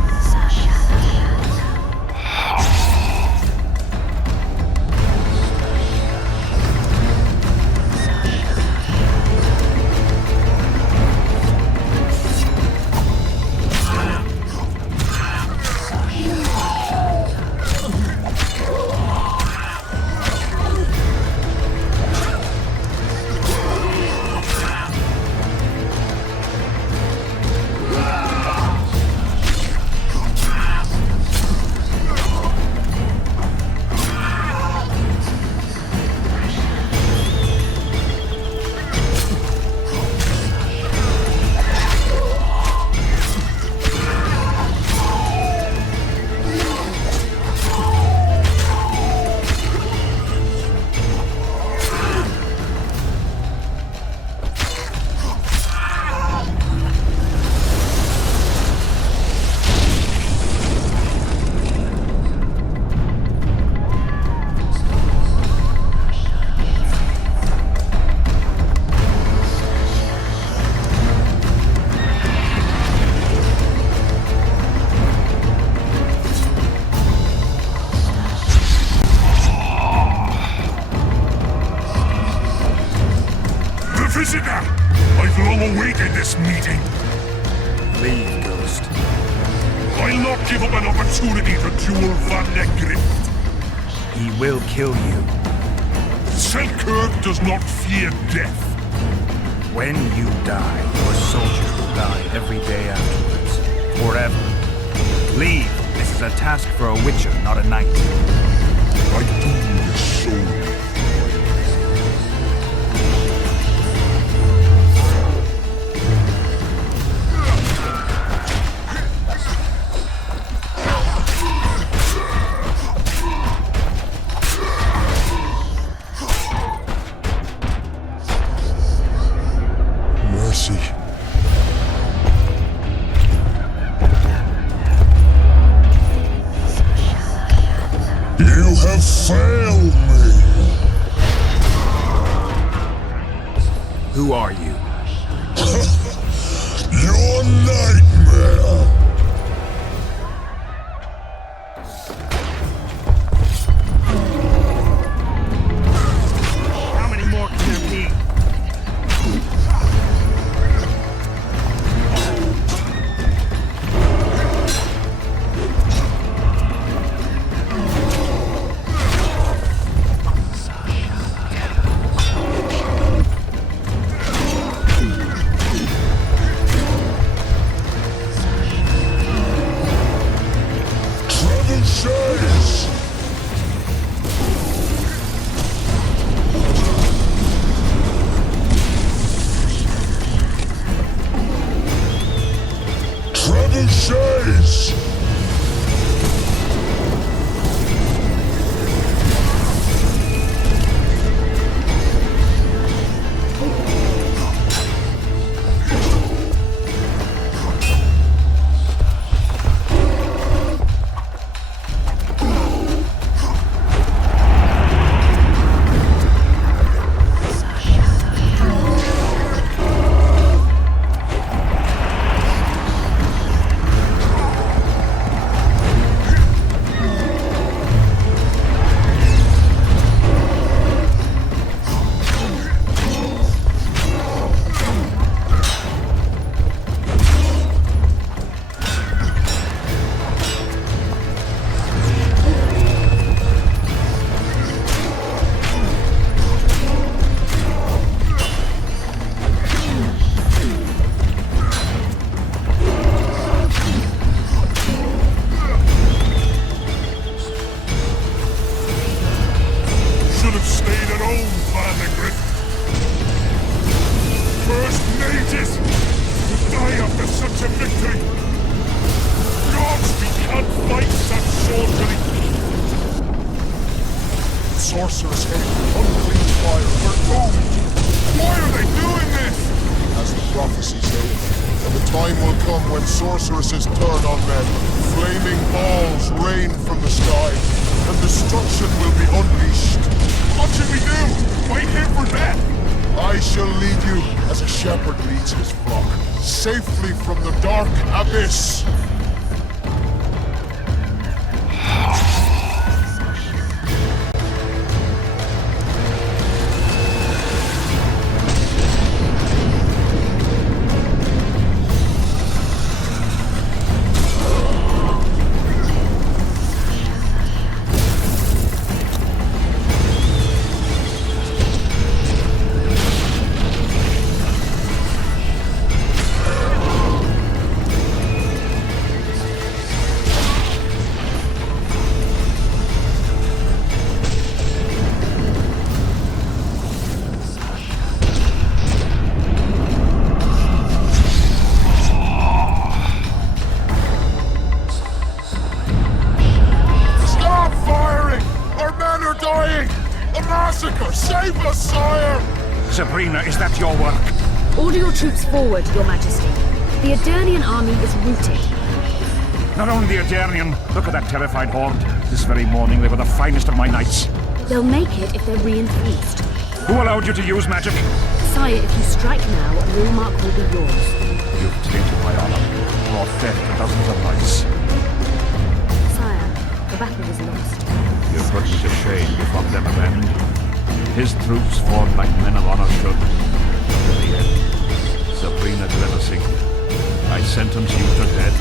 Visitor! I've long awaited this meeting. Leave, Ghost. I'll not give up an opportunity to duel Vandegrift. He will kill you. Selkirk does not fear death. When you die, your soldiers will die every day afterwards. Forever. Leave. This is a task for a witcher, not a knight. I do this solely. You have failed me! Who are you? Your nightmare! How many more can there be? Trebuchets! Trebuchets! Sorceress hate, unclean fire, we're doomed! Why are they doing this? As the prophecy saith, and the time will come when sorceresses turn on men, flaming balls rain from the sky, and destruction will be unleashed. What should we do? Fight him for death? I shall lead you as a shepherd leads his flock, safely from the dark abyss. Save us, sire! Sabrina, is that your work? Order your troops forward, Your Majesty. The Aedirnian army is routed. Not only the Aedirnian, look at that terrified horde. This very morning they were the finest of my knights. They'll make it if they're reinforced. Who allowed you to use magic? Sire, if you strike now, Rulmark will be yours. You've tainted my honor, brought death to dozens of knights. Sire, the battle was lost. You put me to shame before never end. His troops fought like men of honor should. To the end, Sabrina Glenarsing, I sentence you to death.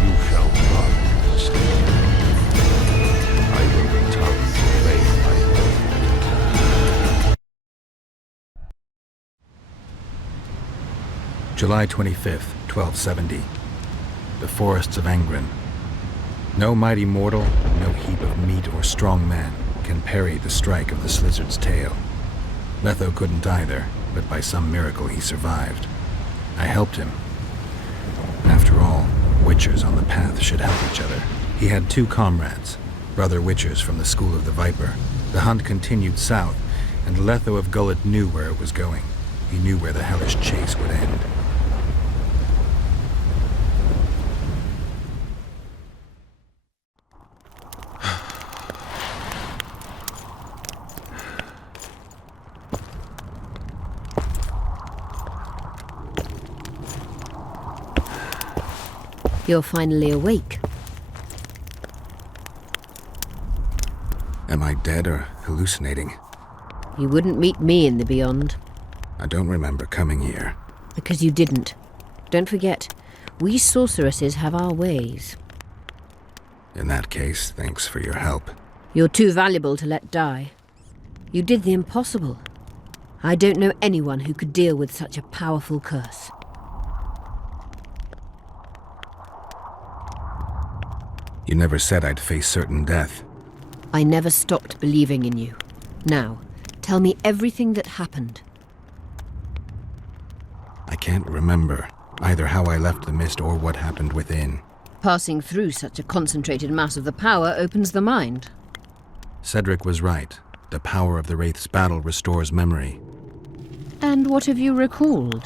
You shall not escape. I will return to claim my oath. July 25th, 1270. The forests of Angren. No mighty mortal, no heap of meat or strong man can parry the strike of the Slizzard's tail. Letho couldn't either, but by some miracle he survived. I helped him. After all, Witchers on the path should help each other. He had two comrades, brother Witchers from the School of the Viper. The hunt continued south, and Letho of Gullet knew where it was going. He knew where the hellish chase would end. You're finally awake. Am I dead or hallucinating? You wouldn't meet me in the Beyond. I don't remember coming here. Because you didn't. Don't forget, we sorceresses have our ways. In that case, thanks for your help. You're too valuable to let die. You did the impossible. I don't know anyone who could deal with such a powerful curse. You never said I'd face certain death. I never stopped believing in you. Now, tell me everything that happened. I can't remember either how I left the mist or what happened within. Passing through such a concentrated mass of the power opens the mind. Cedric was right. The power of the Wraith's battle restores memory. And what have you recalled?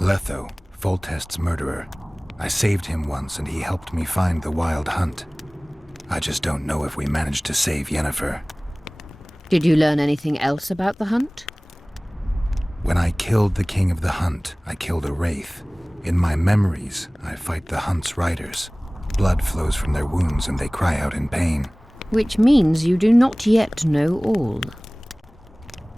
Letho, Foltest's murderer. I saved him once and he helped me find the Wild Hunt. I just don't know if we managed to save Yennefer. Did you learn anything else about the hunt? When I killed the King of the Hunt, I killed a Wraith. In my memories, I fight the Hunt's riders. Blood flows from their wounds and they cry out in pain. Which means you do not yet know all.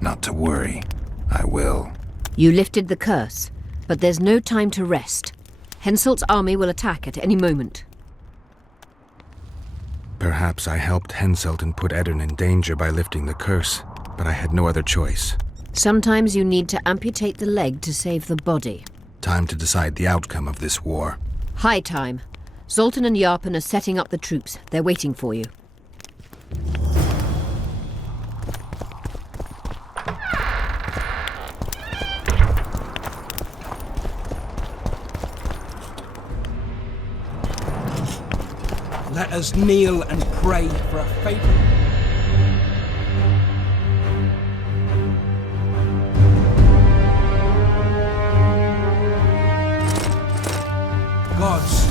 Not to worry. I will. You lifted the curse, but there's no time to rest. Henselt's army will attack at any moment. Perhaps I helped Henselt and put Eddern in danger by lifting the curse, but I had no other choice. Sometimes you need to amputate the leg to save the body. Time to decide the outcome of this war. High time. Zoltan and Yarpen are setting up the troops. They're waiting for you. Let us kneel and pray for a favour. Gods,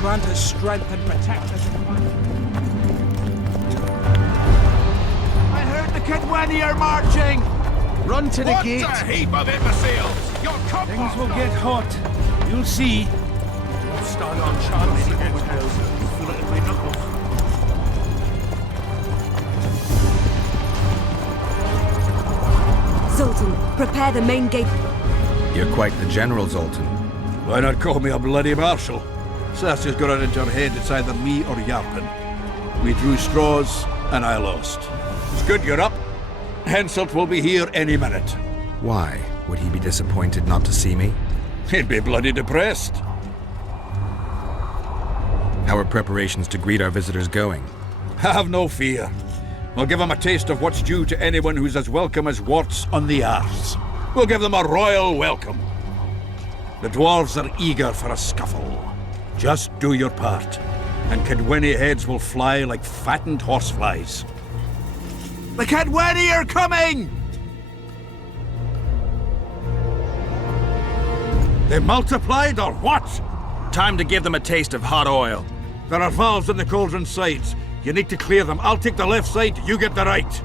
grant us strength and protect us in battle. I heard the Kedweni are marching! Run to the gate! What a heap of imbeciles! Your comfort! Things will get hot. You'll see. Don't stand on chance against us. You feel it in my knuckles. Zoltan, prepare the main gate. You're quite the general, Zoltan. Why not call me a bloody marshal? Saskia's got it into her head it's either me or Yarpen. We drew straws, and I lost. It's good you're up. Henselt will be here any minute. Why? Would he be disappointed not to see me? He'd be bloody depressed. How are preparations to greet our visitors going? Have no fear. We'll give them a taste of what's due to anyone who's as welcome as warts on the arse. We'll give them a royal welcome. The dwarves are eager for a scuffle. Just do your part, and Kedweni heads will fly like fattened horseflies. The Kedweni are coming! They multiplied or what? Time to give them a taste of hot oil. There are valves on the cauldron sides. You need to clear them. I'll take the left side, you get the right.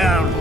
down.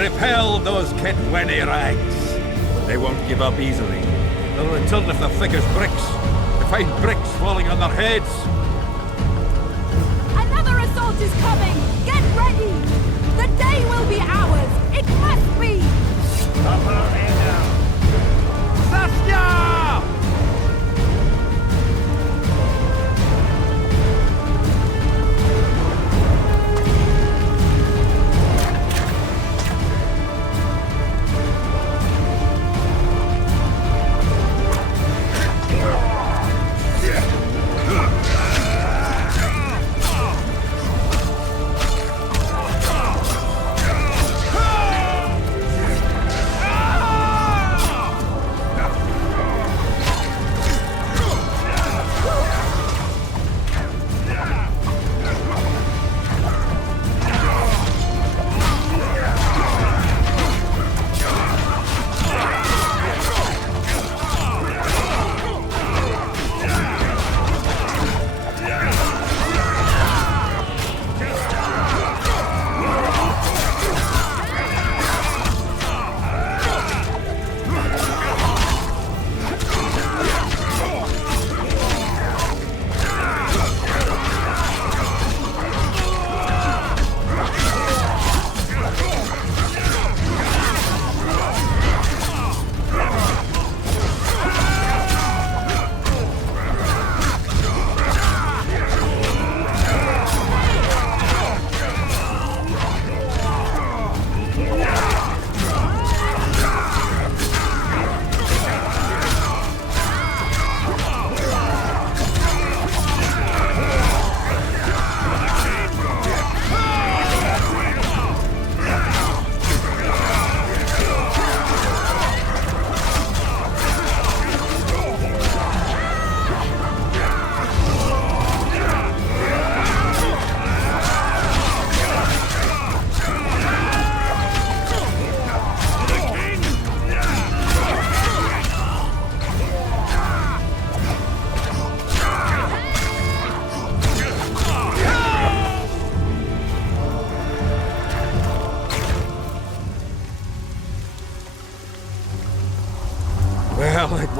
Repel those Kedweni rags. They won't give up easily. They'll return if they're thick as bricks, to find bricks falling on their heads. Another assault is coming! Get ready! The day will be ours! It must be! Upper and down. Saskia!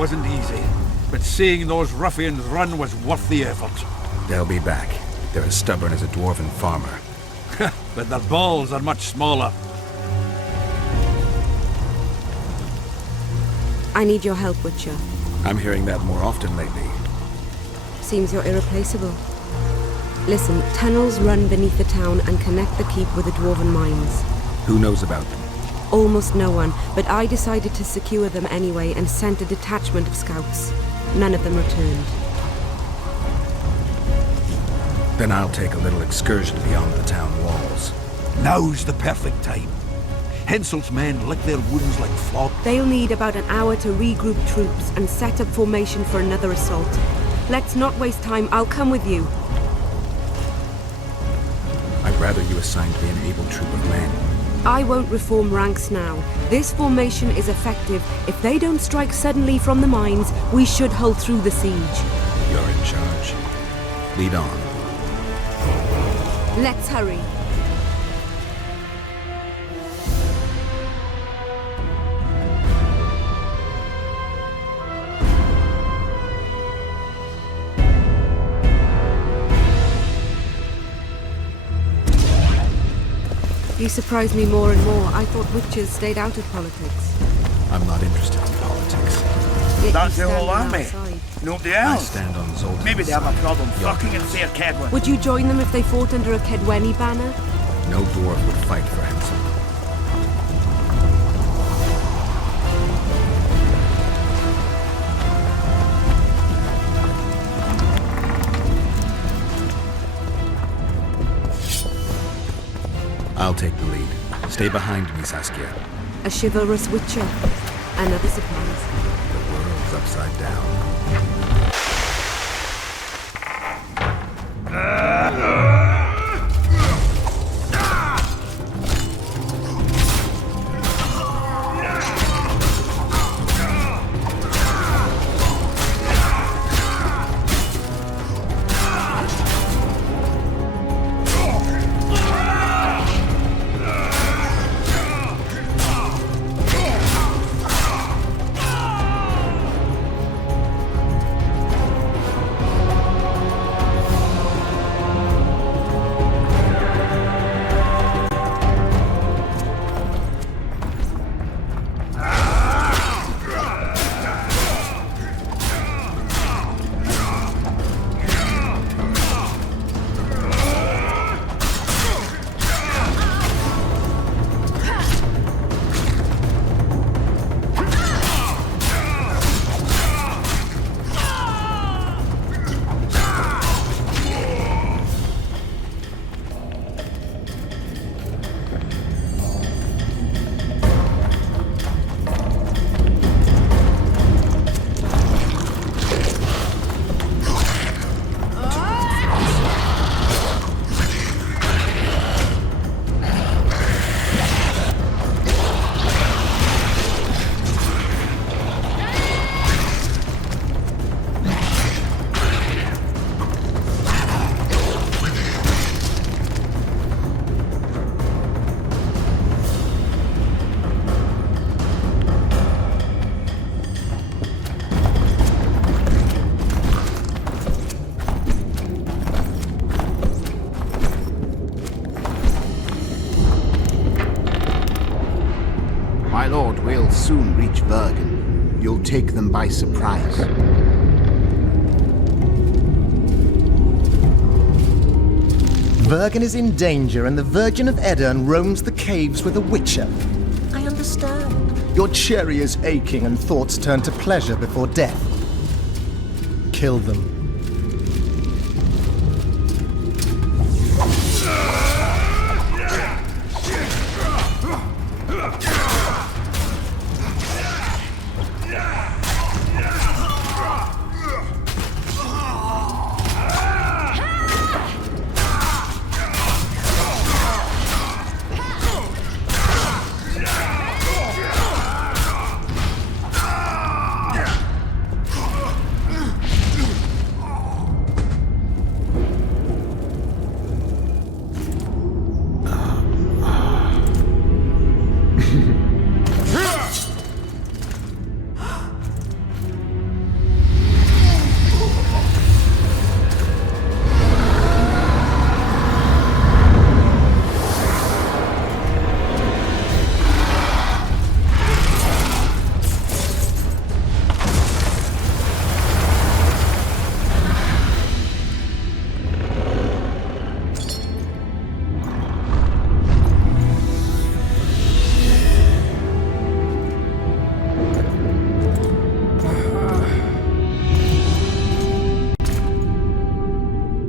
wasn't easy, but seeing those ruffians run was worth the effort. They'll be back. They're as stubborn as a dwarven farmer. But their balls are much smaller. I need your help, Witcher. I'm hearing that more often lately. Seems you're irreplaceable. Listen, tunnels run beneath the town and connect the keep with the dwarven mines. Who knows about them? Almost no one, but I decided to secure them anyway and sent a detachment of scouts. None of them returned. Then I'll take a little excursion beyond the town walls. Now's the perfect time. Henselt's men lick their wounds like flog. They'll need about an hour to regroup troops and set up formation for another assault. Let's not waste time. I'll come with you. I'd rather you assigned me an able troop of men. I won't reform ranks now. This formation is effective. If they don't strike suddenly from the mines, we should hold through the siege. You're in charge. Lead on. Let's hurry. You surprise me more and more. I thought witches stayed out of politics. I'm not interested in politics. Yet That's you the stand whole on our army. side. Nobody I else. stand on Zoltan's Maybe they have a side. problem You're fucking in Fair Kedwin. Would you join them if they fought under a Kedweni banner? No dwarf would fight for Hansel. I'll take the lead. Stay behind me, Saskia. A chivalrous witcher. Another surprise. The world's upside down. My lord, we'll soon reach Bergen. You'll take them by surprise. Bergen is in danger and the Virgin of Edirn roams the caves with a witcher. I understand. Your cherry is aching and thoughts turn to pleasure before death. Kill them.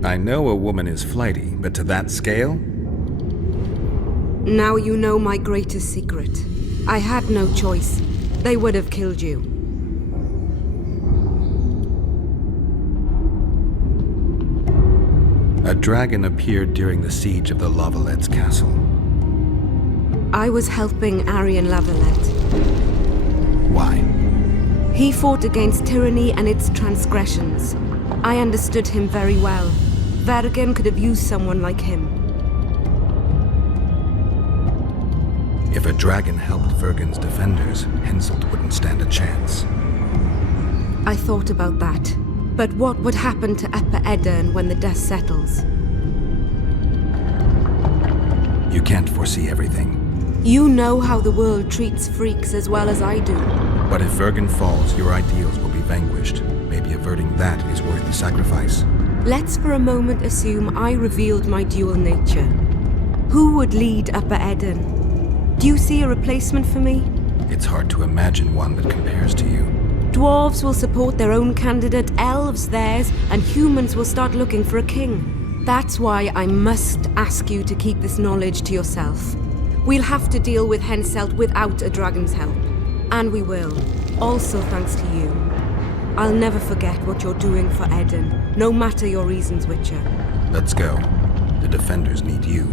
I know a woman is flighty, but to that scale? Now you know my greatest secret. I had no choice. They would have killed you. A dragon appeared during the siege of the Lavalettes castle. I was helping Arian Lavalette. Why? He fought against tyranny and its transgressions. I understood him very well. Vergen could have used someone like him. If a dragon helped Vergen's defenders, Henselt wouldn't stand a chance. I thought about that. But what would happen to Upper Edirn when the dust settles? You can't foresee everything. You know how the world treats freaks as well as I do. But if Vergen falls, your ideals will be vanquished. Maybe averting that is worth the sacrifice. Let's for a moment assume I revealed my dual nature. Who would lead Upper Edirn? Do you see a replacement for me? It's hard to imagine one that compares to you. Dwarves will support their own candidate, elves theirs, and humans will start looking for a king. That's why I must ask you to keep this knowledge to yourself. We'll have to deal with Henselt without a dragon's help. And we will. Also thanks to you. I'll never forget what you're doing for Edirn, no matter your reasons, Witcher. Let's go. The defenders need you.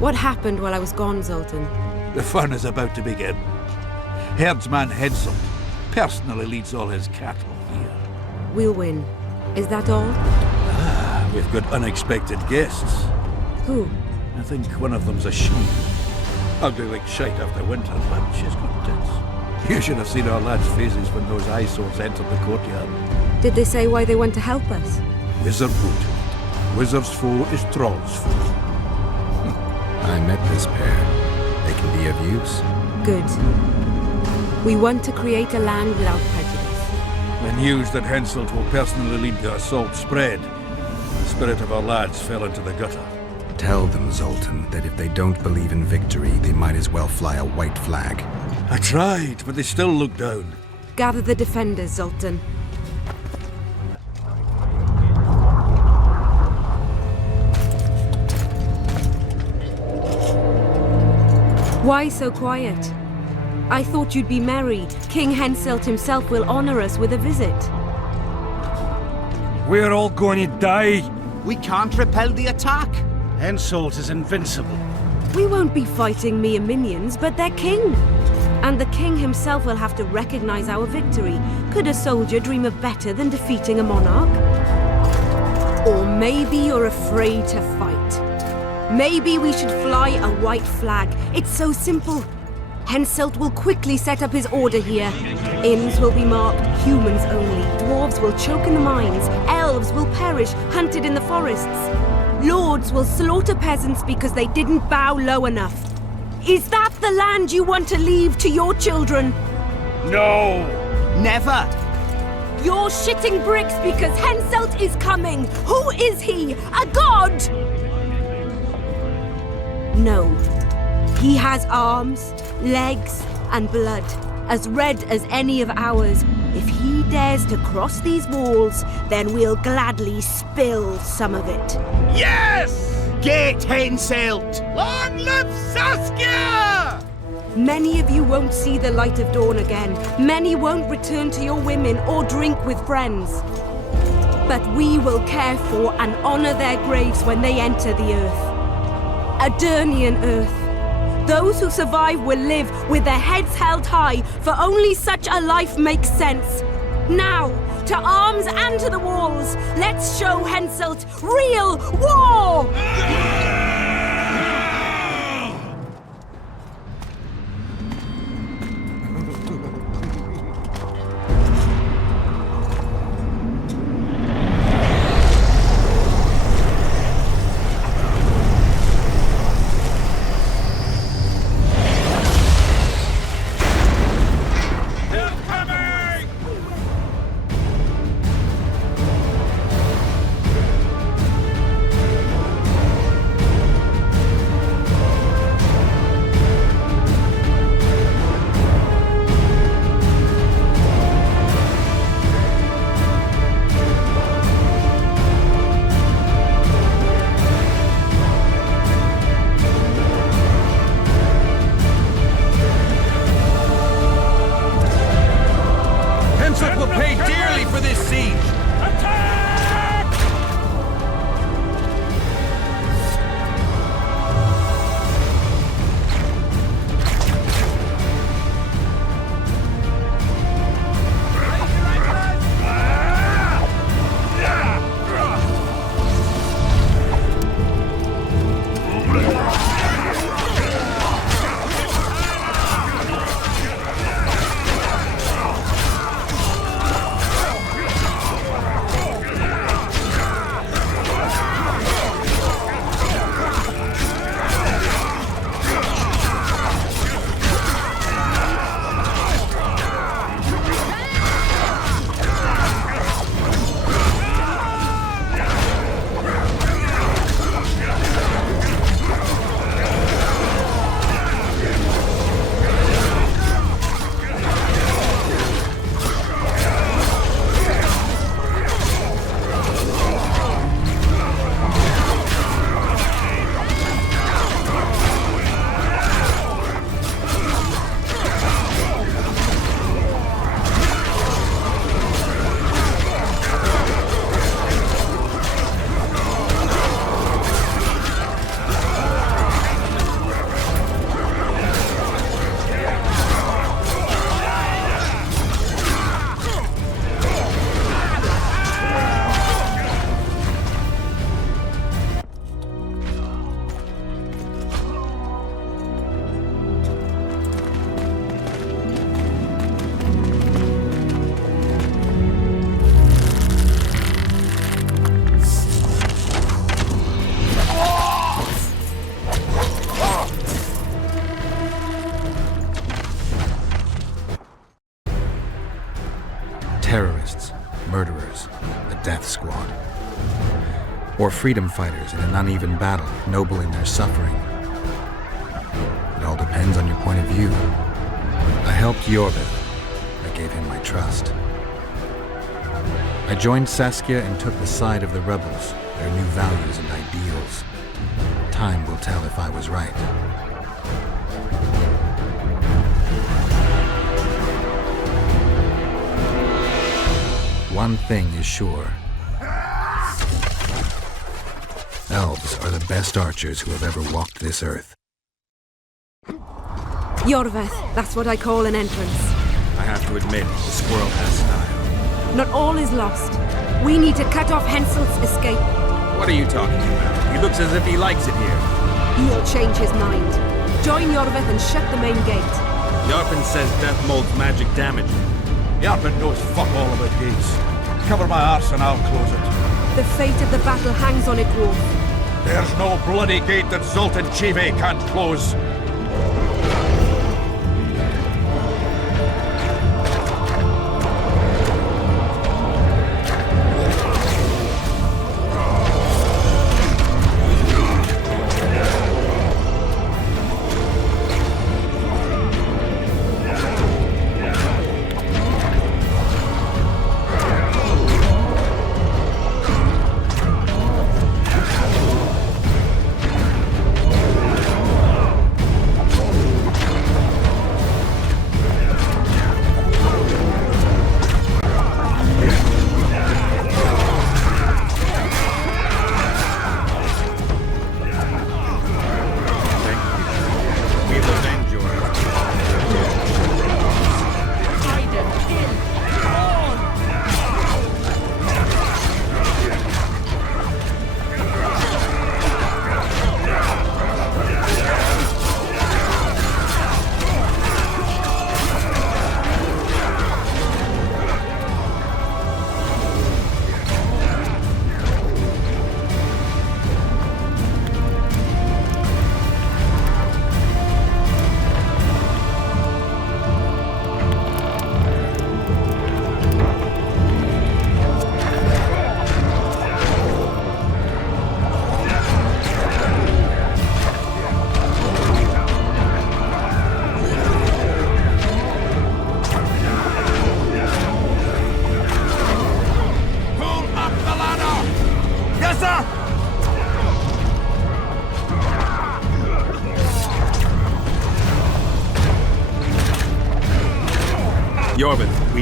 What happened while I was gone, Zoltan? The fun is about to begin. Herdsman Henselt personally leads all his cattle here. We'll win. Is that all? We've got unexpected guests. Who? I think one of them's a she. Ugly like shite after winter, but she's got tits. You should have seen our lads' faces when those eyesores entered the courtyard. Did they say why they went to help us? Wizard root. Wizard's foe is Troll's foe. I met this pair. They can be of use. Good. We want to create a land without prejudice. The news that Henselt will personally lead the assault spread. The spirit of our lads fell into the gutter. Tell them, Zoltan, that if they don't believe in victory, they might as well fly a white flag. I tried, but they still look down. Gather the defenders, Zoltan. Why so quiet? I thought you'd be married. King Henselt himself will honor us with a visit. We're all going to die. We can't repel the attack. Henselt is invincible. We won't be fighting mere minions, but their king. And the king himself will have to recognize our victory. Could a soldier dream of better than defeating a monarch? Or maybe you're afraid to fight. Maybe we should fly a white flag. It's so simple. Henselt will quickly set up his order here. Inns will be marked humans only. Dwarves will choke in the mines. Elves will perish, hunted in the forests. Lords will slaughter peasants because they didn't bow low enough. Is that the land you want to leave to your children? No! Never! You're shitting bricks because Henselt is coming! Who is he? A god? No. He has arms, legs, and blood, as red as any of ours. If he dares to cross these walls, then we'll gladly spill some of it. Yes! Get Henselt! Long live Saskia! Many of you won't see the light of dawn again. Many won't return to your women or drink with friends. But we will care for and honor their graves when they enter the earth. Adirnian earth. Those who survive will live with their heads held high, for only such a life makes sense. Now, To arms and to the walls! Let's show Henselt real war! Henselt will pay dearly for this siege! Terrorists, murderers, a death squad. Or freedom fighters in an uneven battle, noble in their suffering. It all depends on your point of view. I helped Yorvith. I gave him my trust. I joined Saskia and took the side of the rebels, their new values and ideals. Time will tell if I was right. One thing is sure. Elves are the best archers who have ever walked this earth. Yorvith, that's what I call an entrance. I have to admit, the squirrel has style. Not all is lost. We need to cut off Henselt's escape. What are you talking about? He looks as if he likes it here. He'll change his mind. Join Yorvith and shut the main gate. Yarpen says death molds magic damage. Yarpen knows fuck all about gates. Cover my arse and I'll close it. The fate of the battle hangs on it, Dwarf. There's no bloody gate that Zoltan Chive can't close.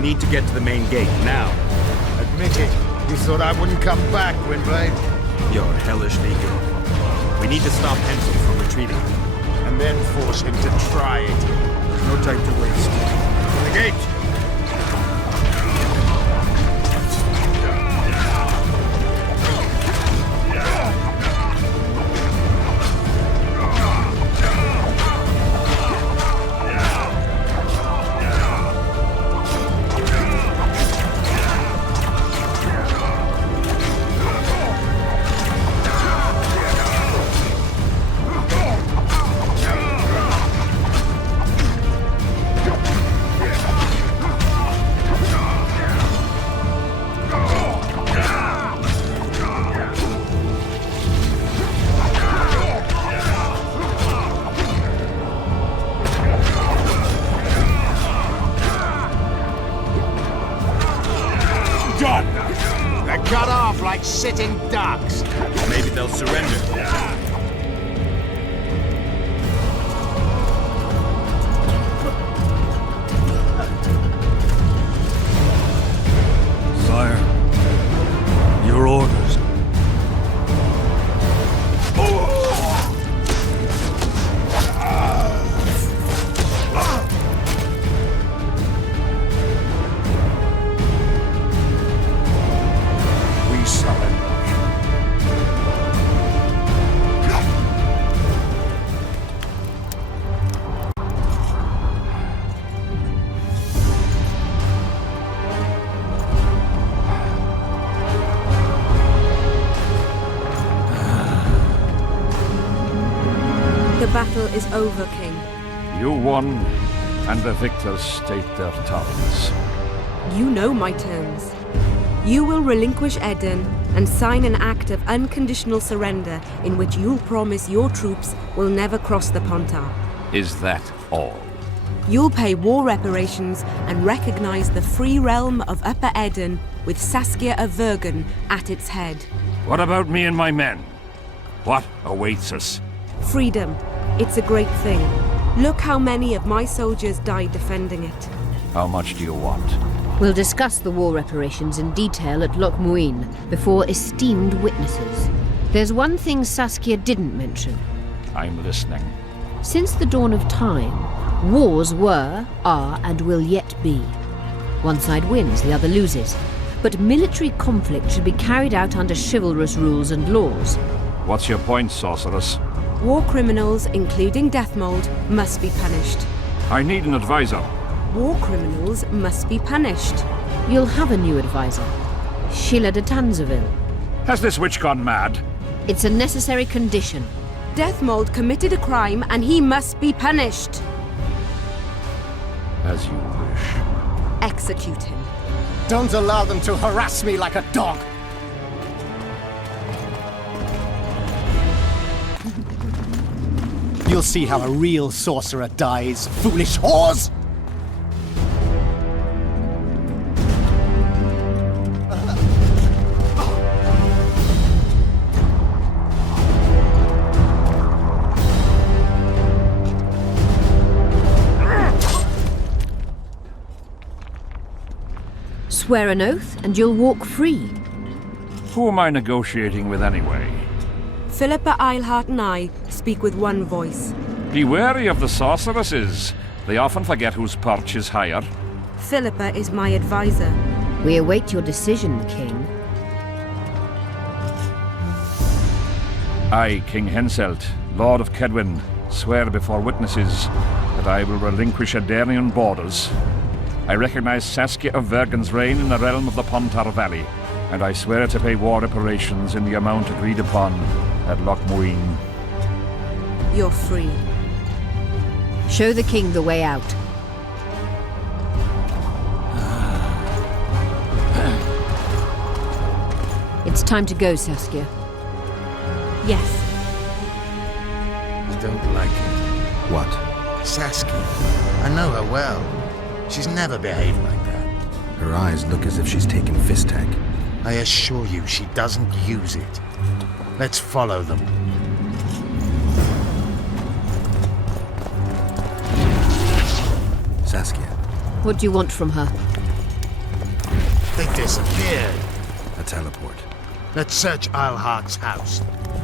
need to get to the main gate, now. Admit it. You thought I wouldn't come back, Windblade? You're hellishly good. We need to stop Hensel from retreating. And then force him to try it. There's no time to waste. The gate! They're cut off like sitting ducks. Maybe they'll surrender. Sire, your orders. The battle is over, King. You won, and the victors state their terms. You know my terms. You will relinquish Eden and sign an act of unconditional surrender in which you'll promise your troops will never cross the Pontar. Is that all? You'll pay war reparations and recognize the free realm of Upper Eden with Saskia of Vergen at its head. What about me and my men? What awaits us? Freedom. It's a great thing. Look how many of my soldiers died defending it. How much do you want? We'll discuss the war reparations in detail at Loch Muin before esteemed witnesses. There's one thing Saskia didn't mention. I'm listening. Since the dawn of time, wars were, are, and will yet be. One side wins, the other loses. But military conflict should be carried out under chivalrous rules and laws. What's your point, sorceress? War criminals, including Deathmold, must be punished. I need an advisor. War criminals must be punished. You'll have a new advisor. Sheila de Tanzaville. Has this witch gone mad? It's a necessary condition. Deathmold committed a crime and he must be punished. As you wish. Execute him. Don't allow them to harass me like a dog! You'll see how a real sorcerer dies, foolish whores! Swear an oath and you'll walk free. Who am I negotiating with anyway? Philippa Eilhart and I speak with one voice. Be wary of the sorceresses. They often forget whose perch is higher. Philippa is my advisor. We await your decision, King. I, King Henselt, Lord of Kedwin, swear before witnesses that I will relinquish Edenian borders. I recognize Saskia of Vergen's reign in the realm of the Pontar Valley, and I swear to pay war reparations in the amount agreed upon at Loch Muin. You're free. Show the king the way out. It's time to go, Saskia. Yes. I don't like it. What? Saskia. I know her well. She's never behaved like that. Her eyes look as if she's taken Fistech. I assure you, she doesn't use it. Let's follow them. Saskia. What do you want from her? disappeared. A teleport. Let's search Eilhart's house.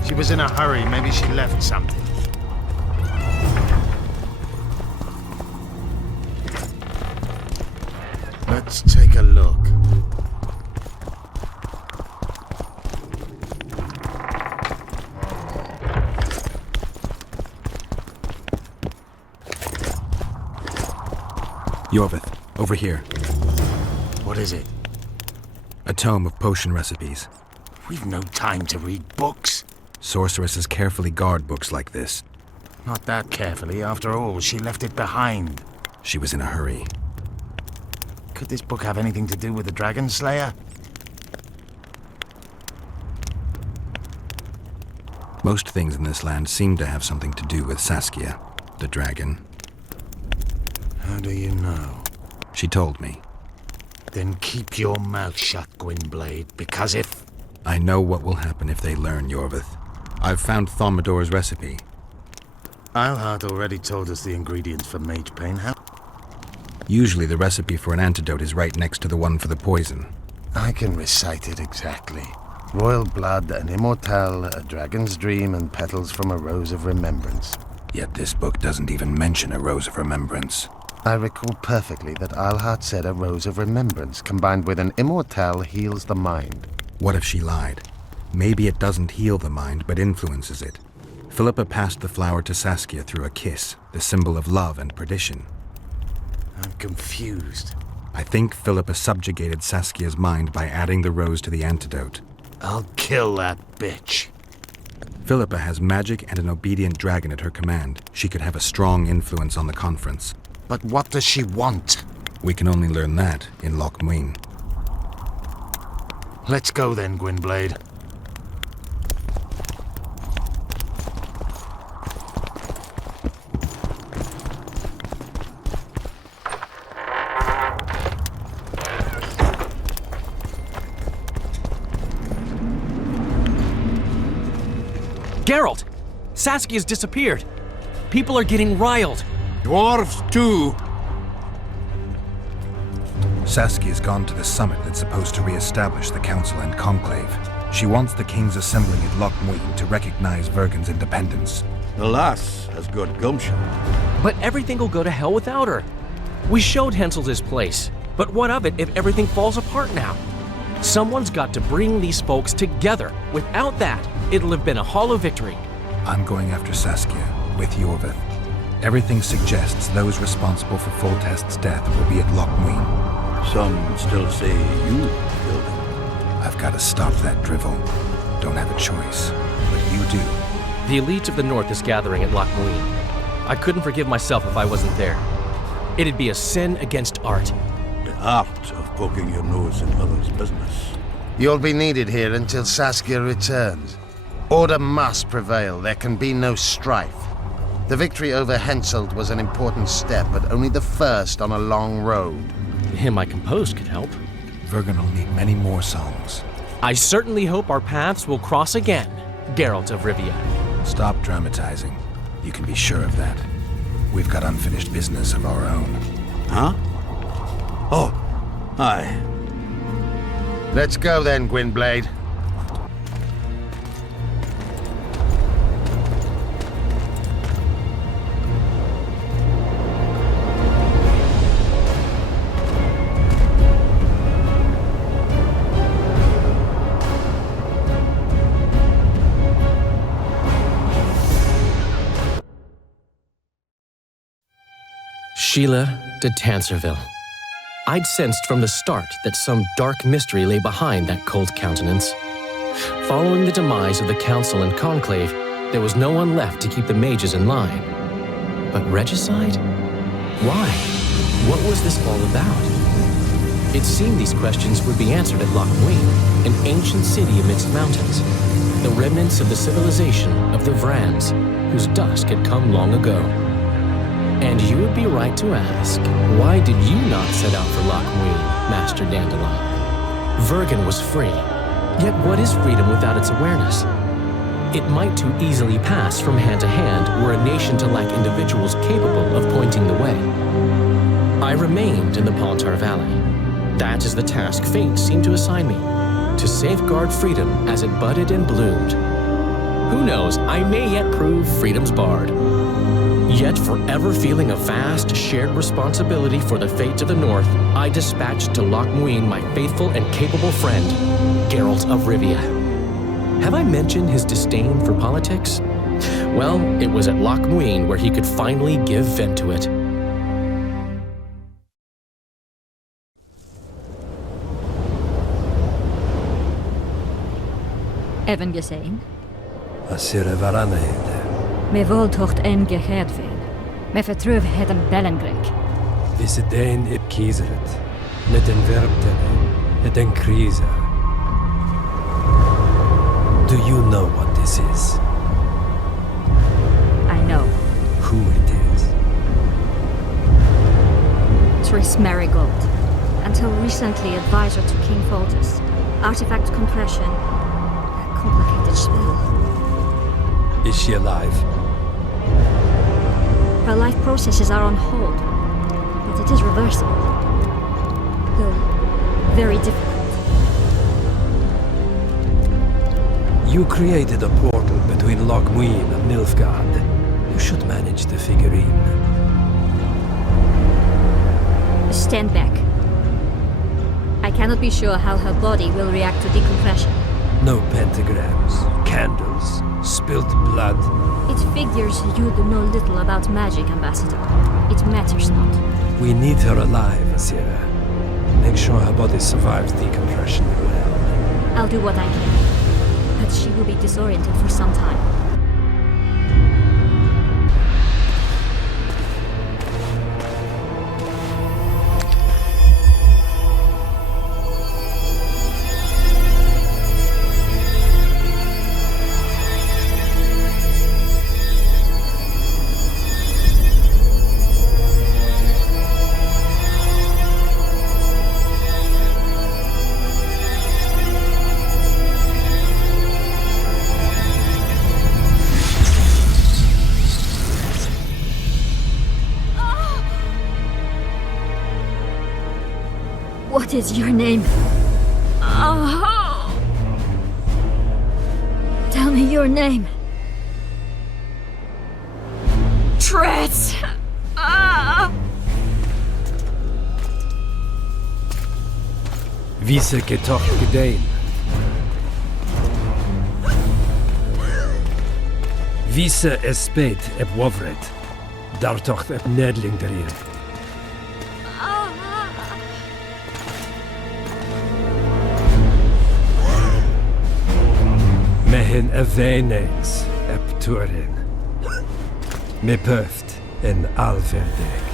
She was in a hurry. Maybe she left something. Let's take a look. Yorvith, over here. What is it? A tome of potion recipes. We've no time to read books. Sorceresses carefully guard books like this. Not that carefully. After all, she left it behind. She was in a hurry. Could this book have anything to do with the Dragon Slayer? Most things in this land seem to have something to do with Saskia, the dragon. How do you know? She told me. Then keep your mouth shut, Gwynblade, because if... I know what will happen if they learn, Yorvith. I've found Thaumadour's recipe. Eilhart already told us the ingredients for mage pain. How? Usually the recipe for an antidote is right next to the one for the poison. I can recite it exactly. Royal blood, an immortal, a dragon's dream, and petals from a rose of remembrance. Yet this book doesn't even mention a rose of remembrance. I recall perfectly that Eilhart said a rose of remembrance combined with an immortal heals the mind. What if she lied? Maybe it doesn't heal the mind, but influences it. Philippa passed the flower to Saskia through a kiss, the symbol of love and perdition. I'm confused. I think Philippa subjugated Saskia's mind by adding the rose to the antidote. I'll kill that bitch. Philippa has magic and an obedient dragon at her command. She could have a strong influence on the conference. But what does she want? We can only learn that in Loch Muin. Let's go then, Gwynblade. Geralt! Saskia's disappeared. People are getting riled. Dwarves, too. Saskia's gone to the summit that's supposed to re-establish the Council and Conclave. She wants the Kings assembling at Loch Muin to recognize Vergen's independence. The lass has good gumption. But everything will go to hell without her. We showed Hensel this place, but what of it if everything falls apart now? Someone's got to bring these folks together. Without that, it'll have been a hollow victory. I'm going after Saskia, with Yorvith. Everything suggests those responsible for Foltest's death will be at Loch Muin. Some still say you killed him. I've got to stop that drivel. Don't have a choice, but you do. The elite of the North is gathering at Loch Muin. I couldn't forgive myself if I wasn't there. It'd be a sin against art. The art of poking your nose in others' business. You'll be needed here until Saskia returns. Order must prevail. There can be no strife. The victory over Henselt was an important step, but only the first on a long road. The hymn I composed could help. Vergen will need many more songs. I certainly hope our paths will cross again, Geralt of Rivia. Stop dramatizing. You can be sure of that. We've got unfinished business of our own. Huh? Oh, aye. Let's go then, Gwynblade. Sheila de Tanserville. I'd sensed from the start that some dark mystery lay behind that cold countenance. Following the demise of the Council and Conclave, there was no one left to keep the mages in line. But regicide? Why? What was this all about? It seemed these questions would be answered at Loch Muin, an ancient city amidst mountains, the remnants of the civilization of the Vrans, whose dusk had come long ago. And you would be right to ask, why did you not set out for Loch Muin, Master Dandelion? Vergen was free. Yet what is freedom without its awareness? It might too easily pass from hand to hand were a nation to lack individuals capable of pointing the way. I remained in the Pontar Valley. That is the task fate seemed to assign me, to safeguard freedom as it budded and bloomed. Who knows, I may yet prove freedom's bard. Yet forever feeling a vast, shared responsibility for the fate of the North, I dispatched to Loch Muin my faithful and capable friend, Geralt of Rivia. Have I mentioned his disdain for politics? Well, it was at Loch Muin where he could finally give vent to it. Even gesehen? Asira Varanede. Me voltocht en geheerd veel. Me vertrouwen het een bellengrek. Is het een ip kiezeret. Net een werptene. Het een kriza. Do you know what this is? I know. Who it is? Triss Merigold. Until recently advisor to King Foltest. Artifact compression. A complicated spell. Is she alive? Her life processes are on hold, but it is reversible. Though very difficult. You created a portal between Loch Muin and Nilfgaard. You should manage the figurine. Stand back. I cannot be sure how her body will react to decompression. No pentagrams, candles, spilt blood. It figures you do know little about magic, Ambassador. It matters not. We need her alive, Asira. Make sure her body survives decompression well. I'll do what I can. But she will be disoriented for some time. What is your name? Oh! Tell me your name. Triss! Vise getocht gedein. Vise espeit eb wovret. Dartocht eb nedling derir. Mehen evenes eb turin. Me pöft en alverdeg.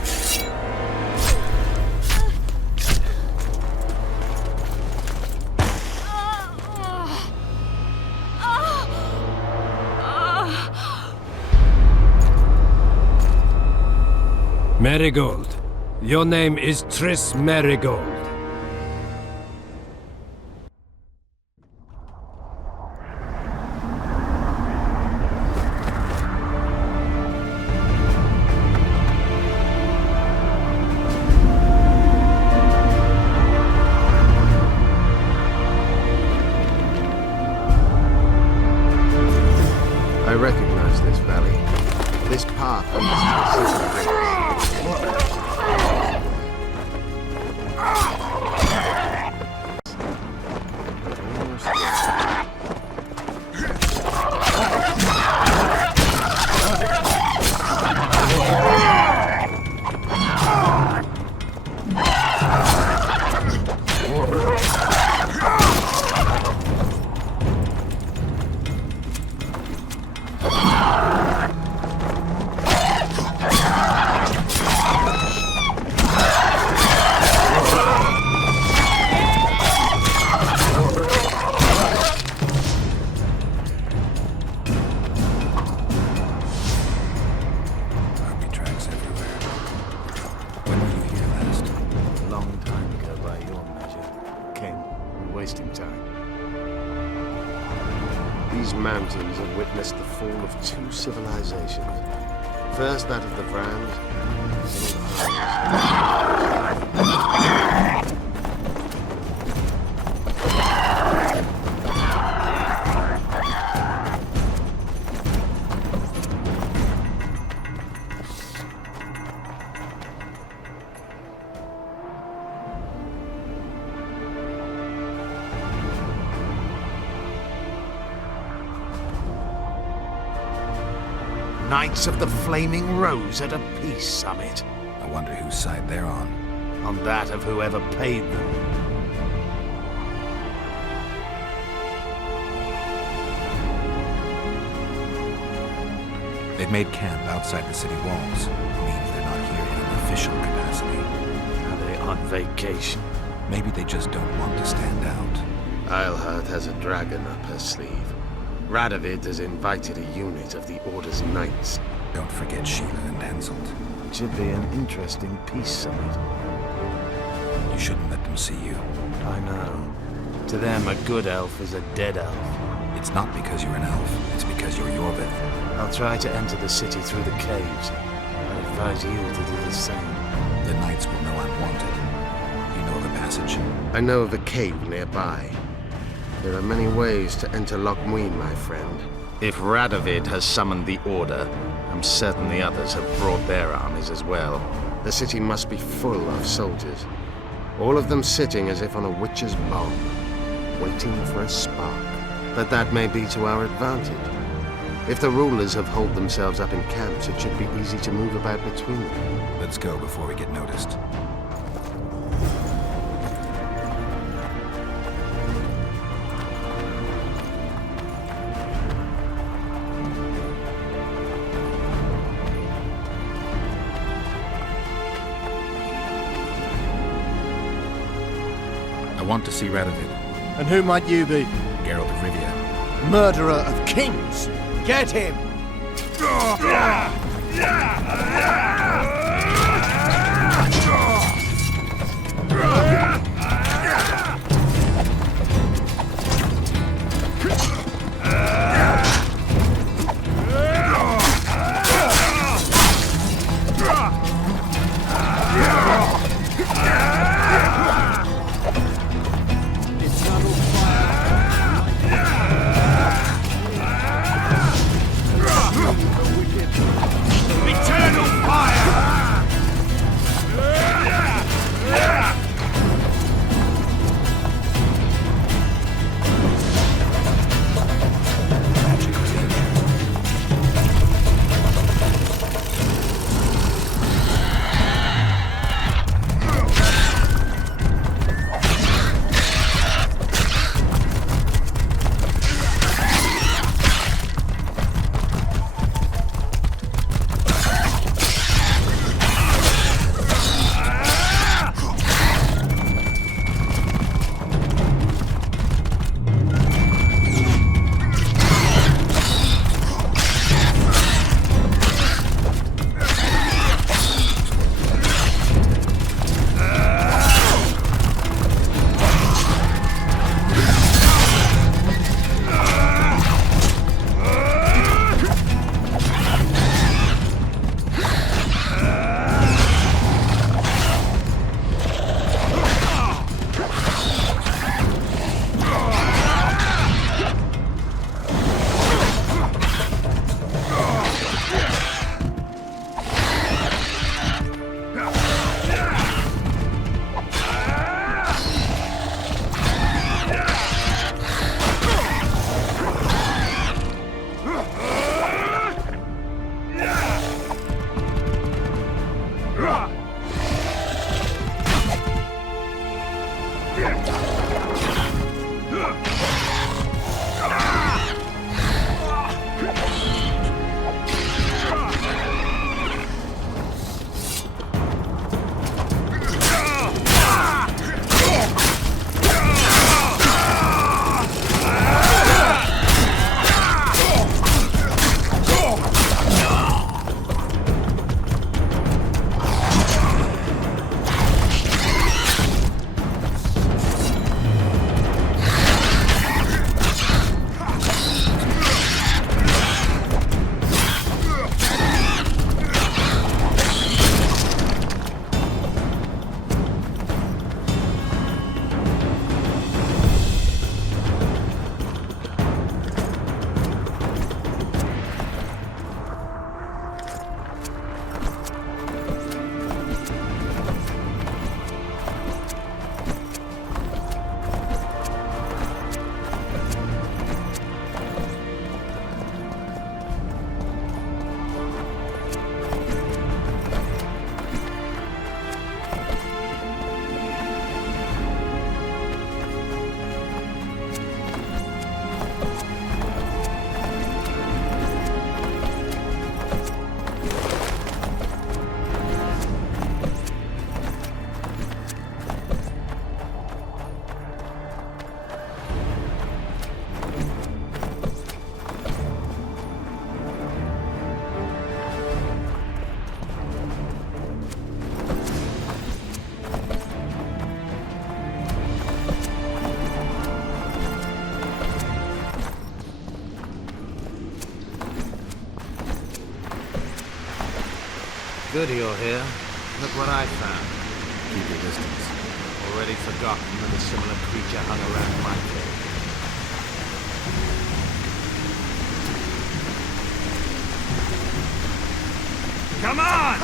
Merigold. Your name is Triss Merigold. I recognize this valley. This path leads to the city. Wasting time. These mountains have witnessed the fall of two civilizations. First that of the Vrans, then of the Huns. Knights of the Flaming Rose at a peace summit. I wonder whose side they're on. On that of whoever paid them. They've made camp outside the city walls. Means they're not here in an official capacity. Are they on vacation? Maybe they just don't want to stand out. Eilhart has a dragon up her sleeve. Radovid has invited a unit of the Order's Knights. Don't forget Sheila and Henselt. It should be an interesting peace summit. You shouldn't let them see you. I know. To them, a good elf is a dead elf. It's not because you're an elf, it's because you're Yorvith. I'll try to enter the city through the caves. I advise you to do the same. The Knights will know I'm wanted. You know the passage? I know of a cave nearby. There are many ways to enter Loch Muin, my friend. If Radovid has summoned the Order, I'm certain the others have brought their armies as well. The city must be full of soldiers. All of them sitting as if on a witch's bomb, waiting for a spark. But that may be to our advantage. If the rulers have holed themselves up in camps, it should be easy to move about between them. Let's go before we get noticed. I want to see Radovid. And who might you be? Geralt of Rivia. Murderer of kings! Get him! Good you're here. Look what I found. Keep your distance. Already forgotten that a similar creature hung around my cave. Come on!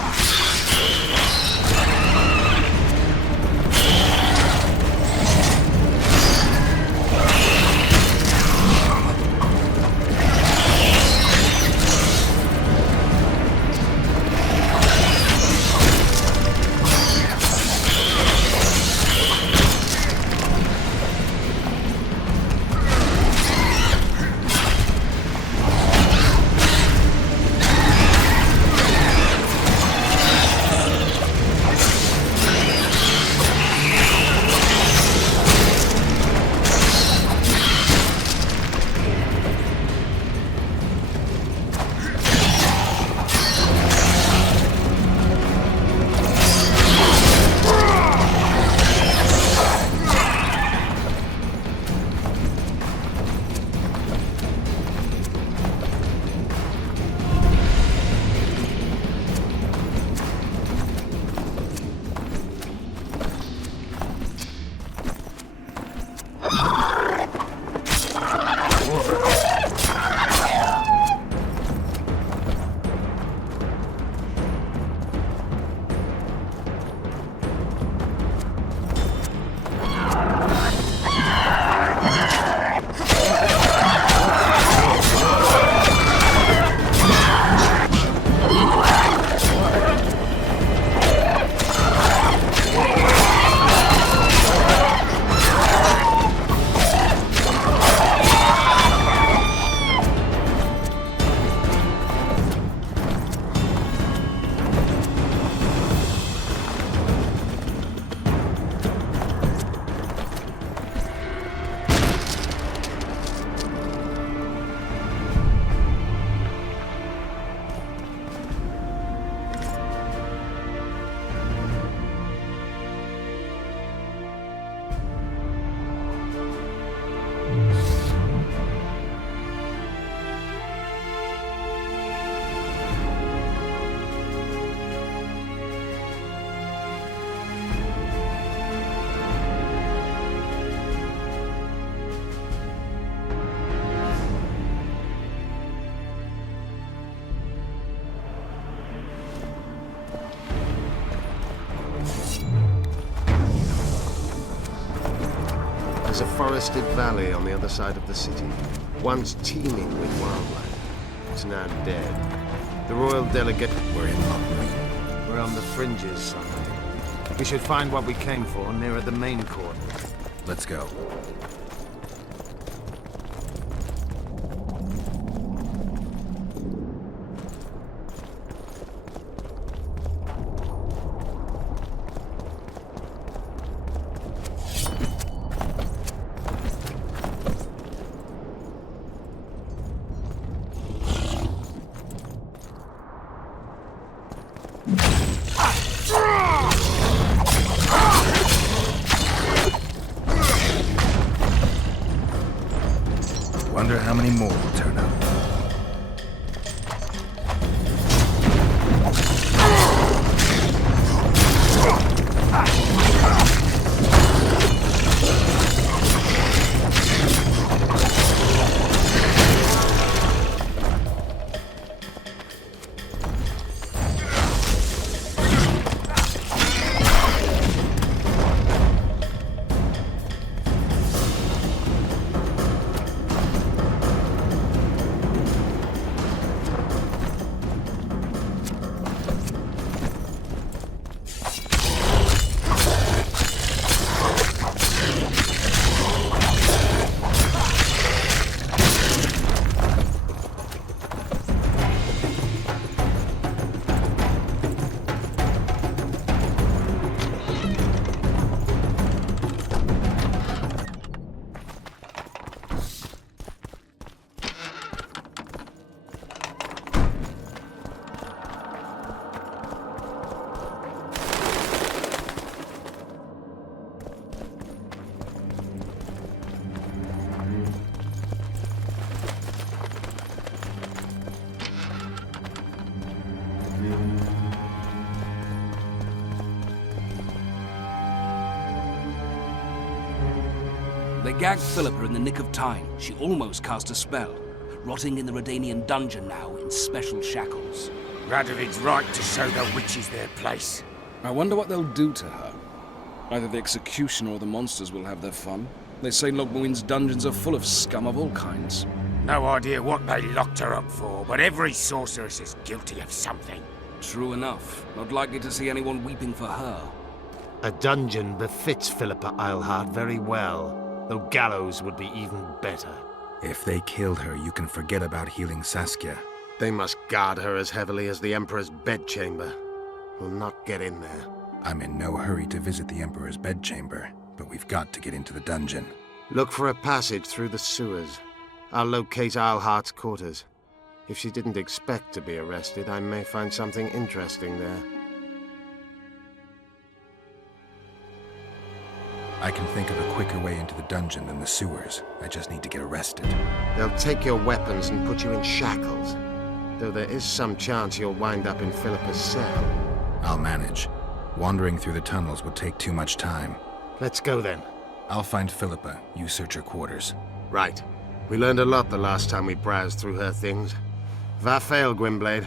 There's a forested valley on the other side of the city, once teeming with wildlife. It's now dead. The royal delegate... We're in Lockwood. We're on the fringes, son. We should find what we came for nearer the main court. Let's go. Wonder how many more will turn up. gagged Philippa in the nick of time. She almost cast a spell, rotting in the Redanian dungeon now in special shackles. Radovid's right to show the witches their place. I wonder what they'll do to her. Either the executioner or the monsters will have their fun. They say Logmuin's dungeons are full of scum of all kinds. No idea what they locked her up for, but every sorceress is guilty of something. True enough. Not likely to see anyone weeping for her. A dungeon befits Philippa Eilhart very well, though gallows would be even better. If they killed her, you can forget about healing Saskia. They must guard her as heavily as the Emperor's bedchamber. We'll not get in there. I'm in no hurry to visit the Emperor's bedchamber, but we've got to get into the dungeon. Look for a passage through the sewers. I'll locate Eilhart's quarters. If she didn't expect to be arrested, I may find something interesting there. I can think of a quicker way into the dungeon than the sewers. I just need to get arrested. They'll take your weapons and put you in shackles. Though there is some chance you'll wind up in Philippa's cell. I'll manage. Wandering through the tunnels would take too much time. Let's go then. I'll find Philippa. You search her quarters. Right. We learned a lot the last time we browsed through her things. Vafael, Gwynblade.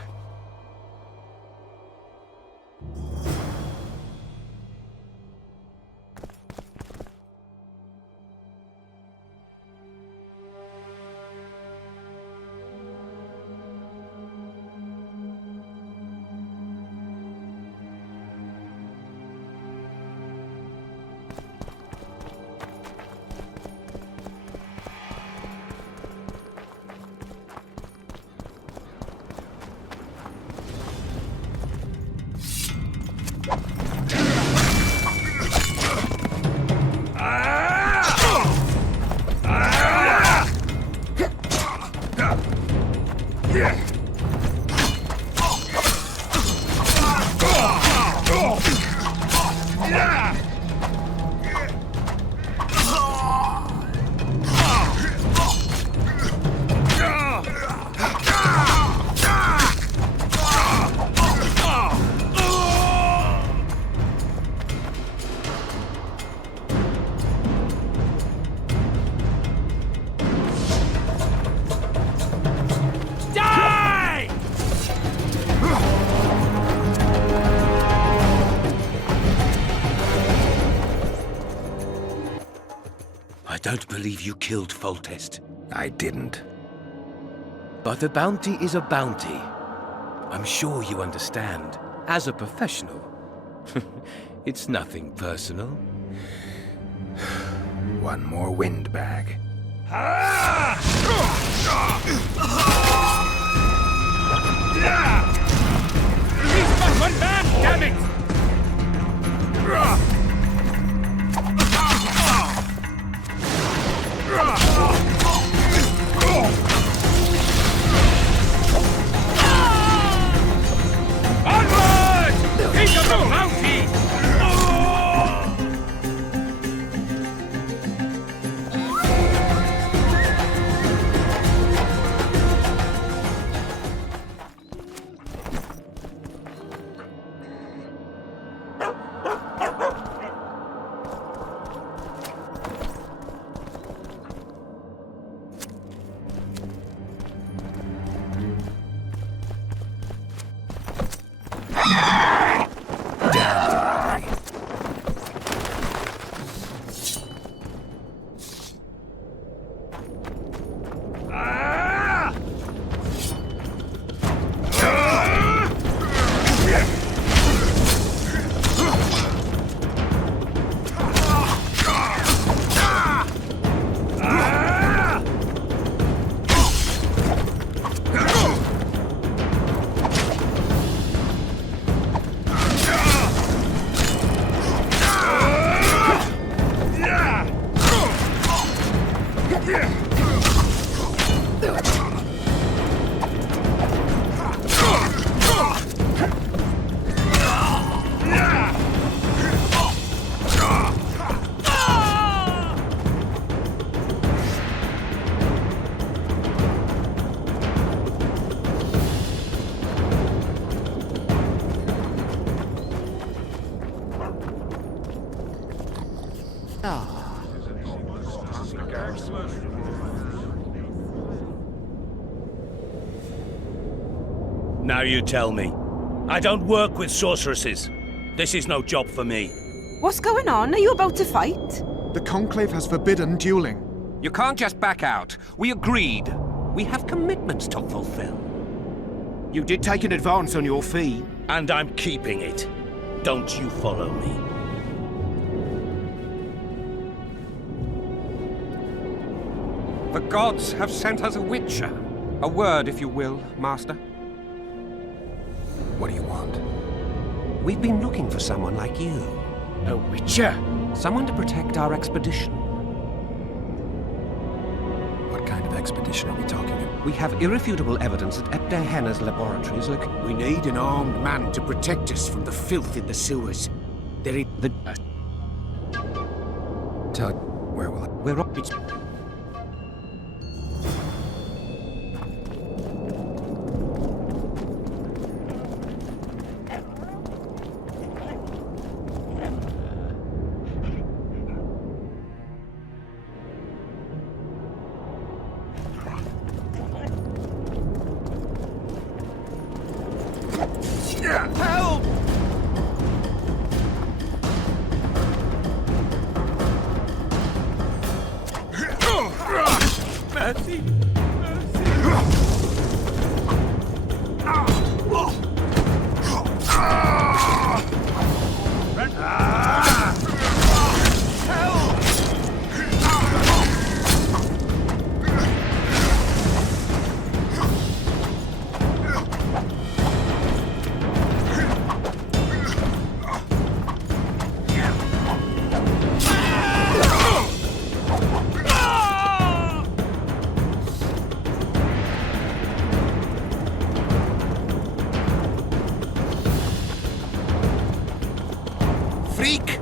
I don't believe you killed Foltest. I didn't. But a bounty is a bounty. I'm sure you understand. As a professional. It's nothing personal. One more windbag. He's got one man, damn it! Onward! Think of the bounty! Now you tell me. I don't work with sorceresses. This is no job for me. What's going on? Are you about to fight? The Conclave has forbidden dueling. You can't just back out. We agreed. We have commitments to fulfill. You did take an advance on your fee. And I'm keeping it. Don't you follow me. The gods have sent us a witcher. A word, if you will, Master. What do you want? We've been looking for someone like you. A witcher? Someone to protect our expedition. What kind of expedition are we talking about? We have irrefutable evidence at Epte Henna's laboratories look. We need an armed man to protect us from the filth in the sewers. There is... Tell it. Where will it? We're up... It's... Help! Mercy! Freak!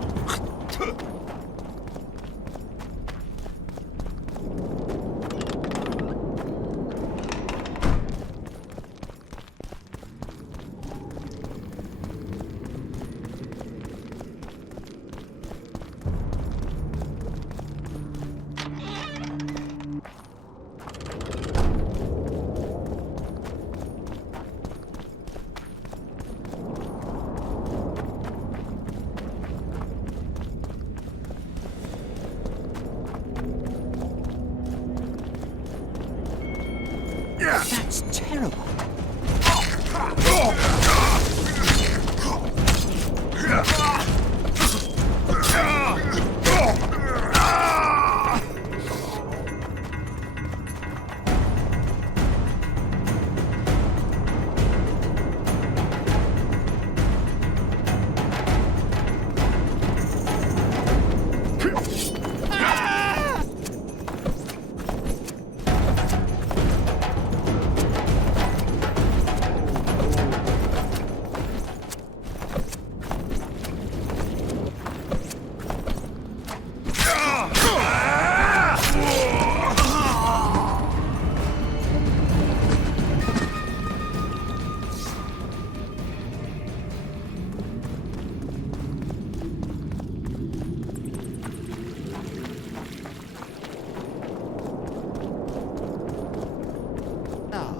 That's terrible.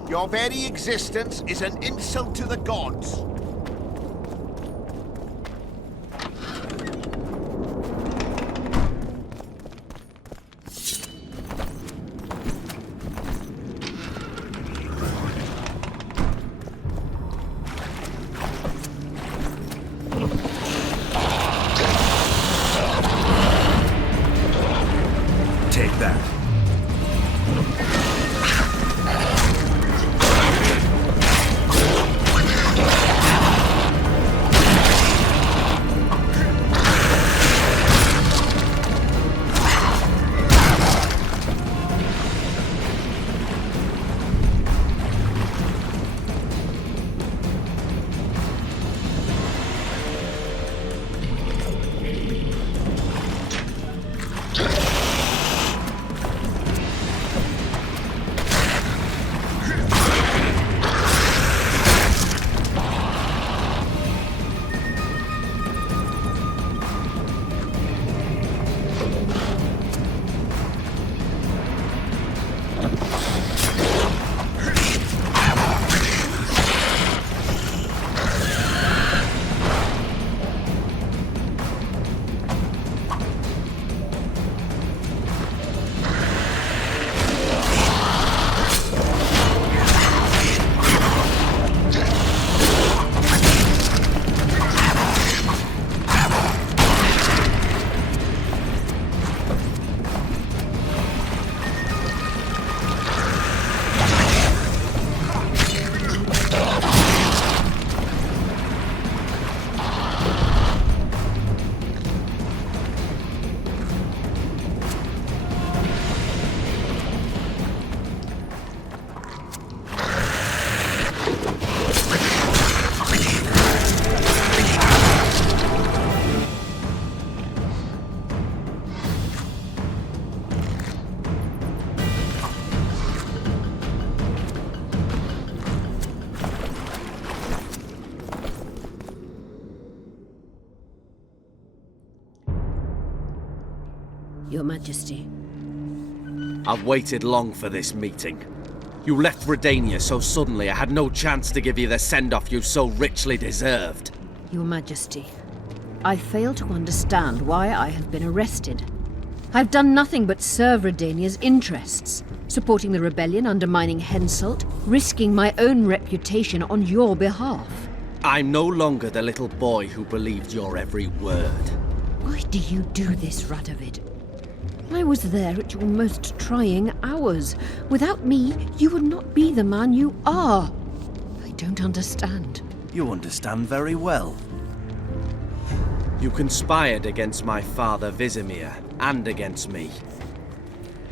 Your very existence is an insult to the gods. Take that. Your Majesty. I've waited long for this meeting. You left Redania so suddenly I had no chance to give you the send-off you so richly deserved. Your Majesty, I fail to understand why I have been arrested. I've done nothing but serve Redania's interests, supporting the rebellion, undermining Henselt, risking my own reputation on your behalf. I'm no longer the little boy who believed your every word. Why do you do this, Radovid? I was there at your most trying hours. Without me, you would not be the man you are. I don't understand. You understand very well. You conspired against my father Vizimir, and against me.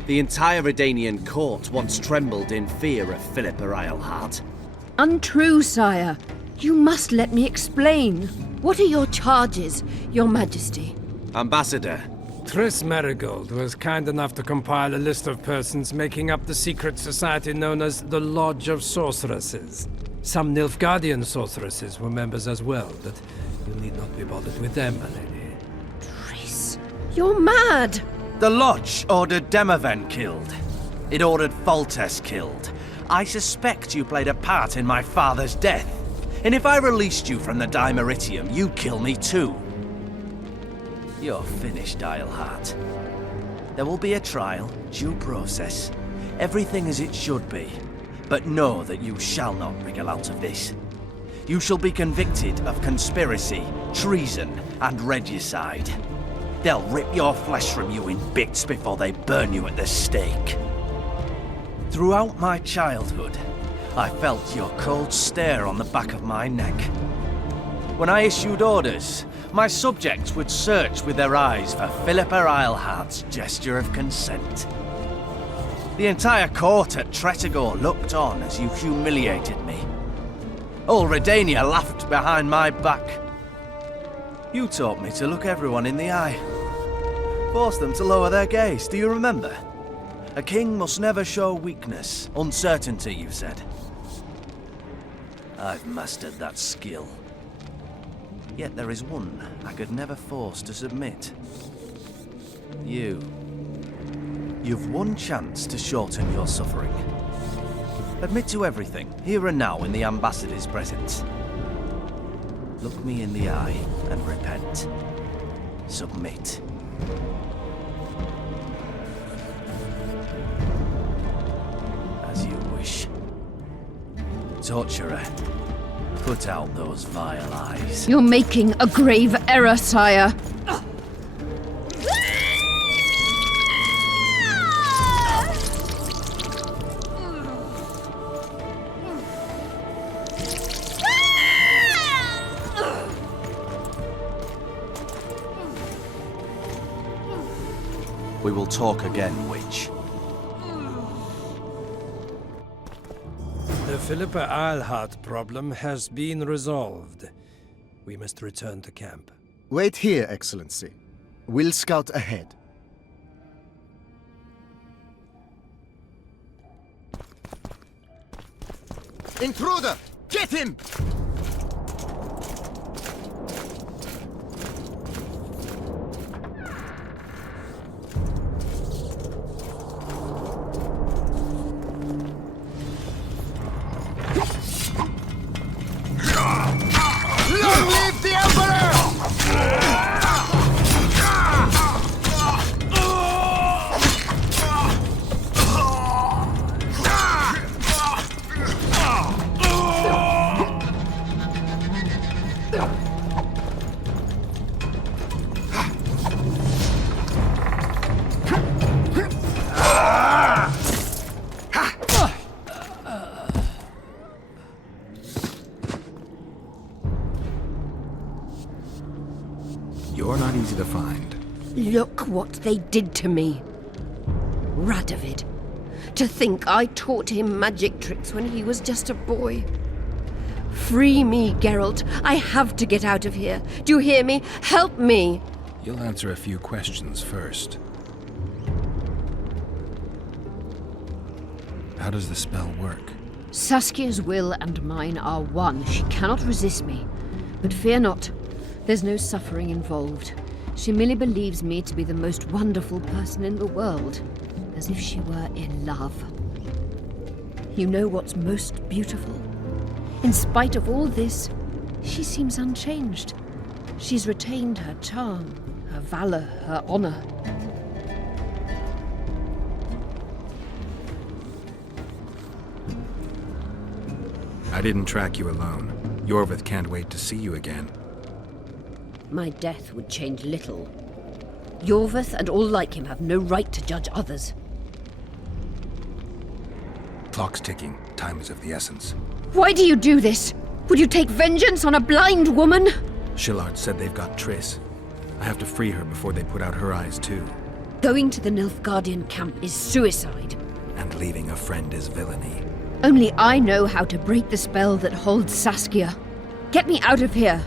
The entire Redanian court once trembled in fear of Philippa Eilhart. Untrue, sire. You must let me explain. What are your charges, Your Majesty? Ambassador. Triss Merigold was kind enough to compile a list of persons making up the secret society known as the Lodge of Sorceresses. Some Nilfgaardian sorceresses were members as well, but you need not be bothered with them, my lady. Triss, you're mad! The Lodge ordered Demoven killed. It ordered Foltest killed. I suspect you played a part in my father's death. And if I released you from the Dimeritium, you'd kill me too. You're finished, Eilhart. There will be a trial, due process, everything as it should be. But know that you shall not wriggle out of this. You shall be convicted of conspiracy, treason, and regicide. They'll rip your flesh from you in bits before they burn you at the stake. Throughout my childhood, I felt your cold stare on the back of my neck. When I issued orders, my subjects would search with their eyes for Philippa Eilhart's gesture of consent. The entire court at Tretogor looked on as you humiliated me. All Redania laughed behind my back. You taught me to look everyone in the eye. Forced them to lower their gaze, do you remember? A king must never show weakness, uncertainty, you said. I've mastered that skill. Yet there is one I could never force to submit. You. You've one chance to shorten your suffering. Admit to everything, here and now in the Ambassador's presence. Look me in the eye and repent. Submit. As you wish. Torturer, put out those vile eyes. You're making a grave error, sire. We will talk again, witch. The Philippa Eilhart problem has been resolved. We must return to camp. Wait here, Excellency. We'll scout ahead. Intruder! Get him! Long live the Emperor! You're not easy to find. Look what they did to me. Radovid. To think I taught him magic tricks when he was just a boy. Free me, Geralt. I have to get out of here. Do you hear me? Help me! You'll answer a few questions first. How does the spell work? Saskia's will and mine are one. She cannot resist me. But fear not. There's no suffering involved. She merely believes me to be the most wonderful person in the world, as if she were in love. You know what's most beautiful? In spite of all this, she seems unchanged. She's retained her charm, her valor, her honor. I didn't track you alone. Yorvith can't wait to see you again. My death would change little. Yorvith and all like him have no right to judge others. Clock's ticking. Time is of the essence. Why do you do this? Would you take vengeance on a blind woman? Shillard said they've got Triss. I have to free her before they put out her eyes, too. Going to the Nilfgaardian camp is suicide. And leaving a friend is villainy. Only I know how to break the spell that holds Saskia. Get me out of here.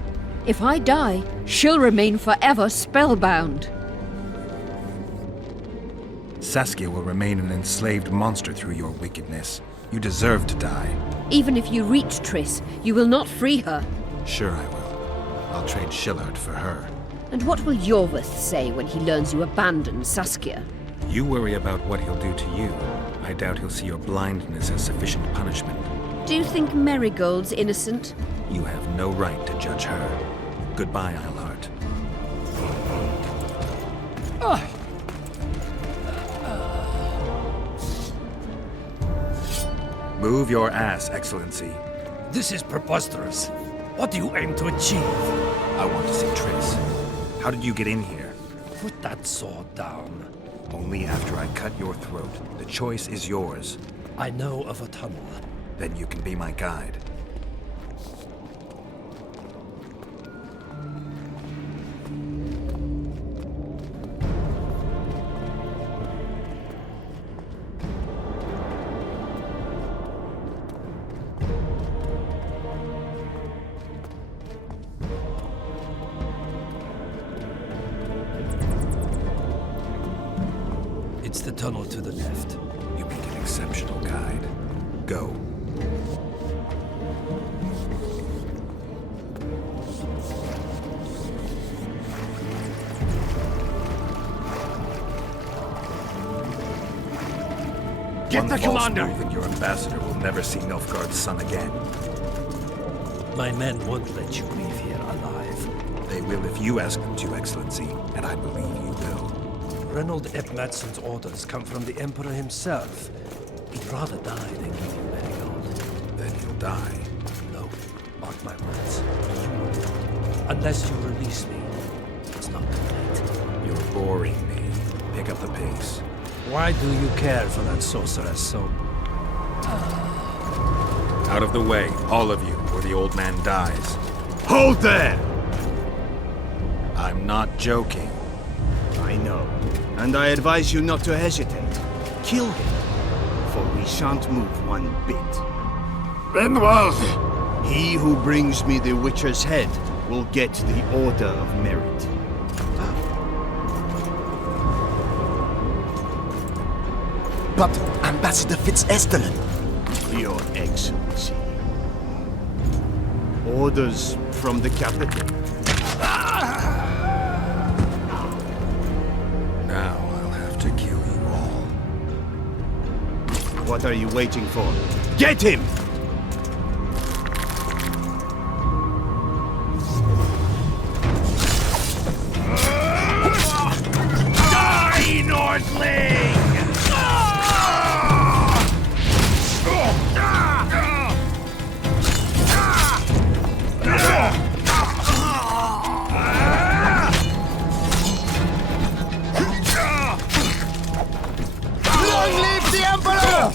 If I die, she'll remain forever spellbound. Saskia will remain an enslaved monster through your wickedness. You deserve to die. Even if you reach Triss, you will not free her. Sure I will. I'll trade Shillard for her. And what will Yorvith say when he learns you abandoned Saskia? You worry about what he'll do to you. I doubt he'll see your blindness as sufficient punishment. Do you think Marigold's innocent? You have no right to judge her. Goodbye, Eilhart. Move your ass, Excellency. This is preposterous. What do you aim to achieve? I want to see Triss. How did you get in here? Put that sword down. Only after I cut your throat. The choice is yours. I know of a tunnel. Then you can be my guide. It's the tunnel to the left. You make an exceptional guide. Go. Get the commander! Move and your ambassador will never see Nilfgaard's son again. My men won't let you leave here alive. They will if you ask them to, Excellency, and I believe you will. Reynold Ep Madsen's orders come from the Emperor himself. He'd rather die than give you Marigold. Then he'll die. No, mark my words. You won't. Unless you release me, it's not too late. You're boring me. Pick up the pace. Why do you care for that sorceress so... Out of the way, all of you, or the old man dies. Hold there! I'm not joking. I know. And I advise you not to hesitate. Kill him, for we shan't move one bit. Renwald! He who brings me the Witcher's head will get the Order of Merit. But Ambassador Fitz-Estellen... Your Excellency. Orders from the capital. Now I'll have to kill you all. What are you waiting for? Get him! Die, Northling! Long live the Emperor!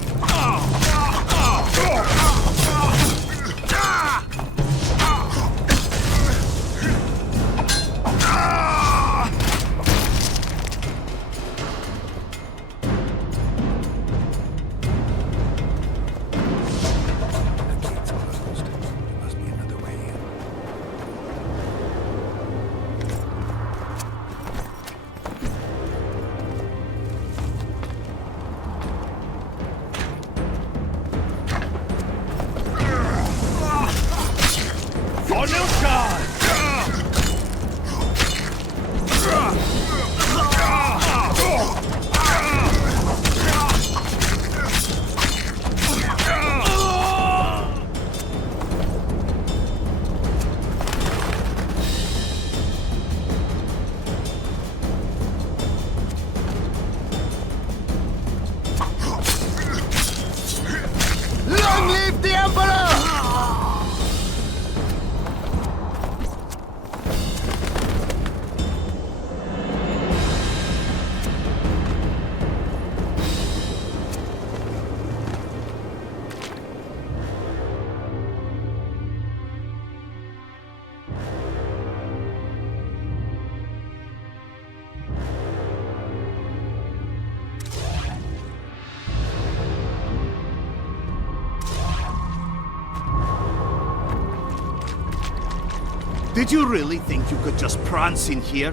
Did you really think you could just prance in here?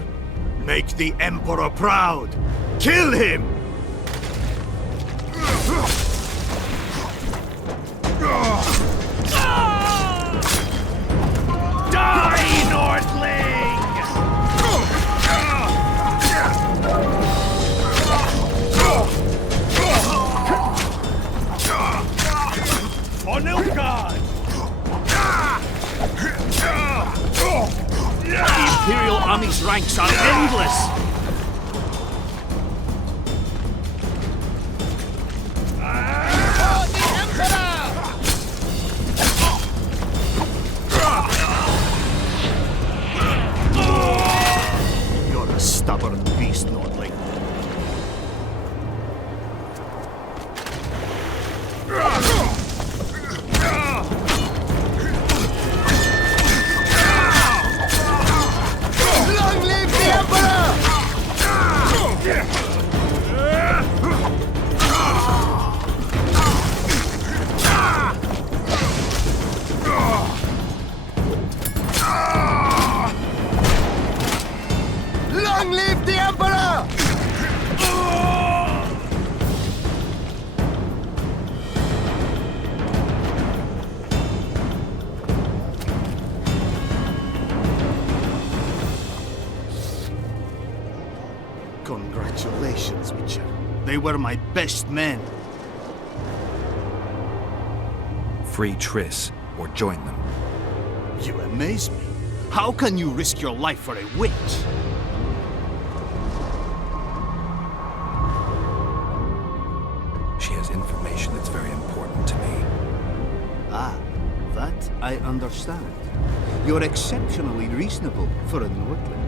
Make the Emperor proud! Kill him! Die, Nordling! For Nilfgaard! The Imperial Army's ranks are endless! You're a stubborn beast, Nordling. Long live the Emperor! Long live the Emperor! Congratulations, Witcher. They were my best men. Free Triss, or join them. You amaze me. How can you risk your life for a witch? She has information that's very important to me. Ah, that I understand. You're exceptionally reasonable for a Nordling.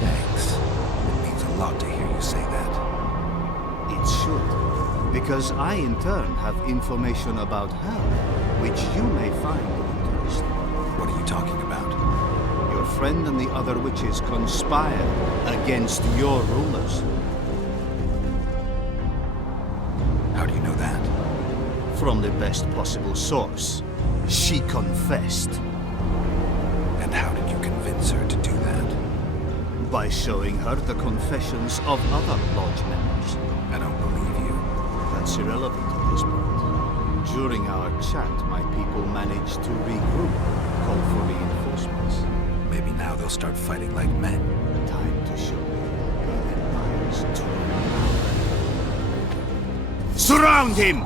Thanks. It means a lot to hear you say that. It should, because I in turn have information about her, which you may find interesting. What are you talking about? Your friend and the other witches conspired against your rulers. How do you know that? From the best possible source. She confessed. And how did you convince her to do that? By showing her the confessions of other lodge members. I don't believe you. That's irrelevant at this point. During our chat, my people managed to regroup, call for reinforcements. Maybe now they'll start fighting like men. Time to show me the Empire's true power. Surround him!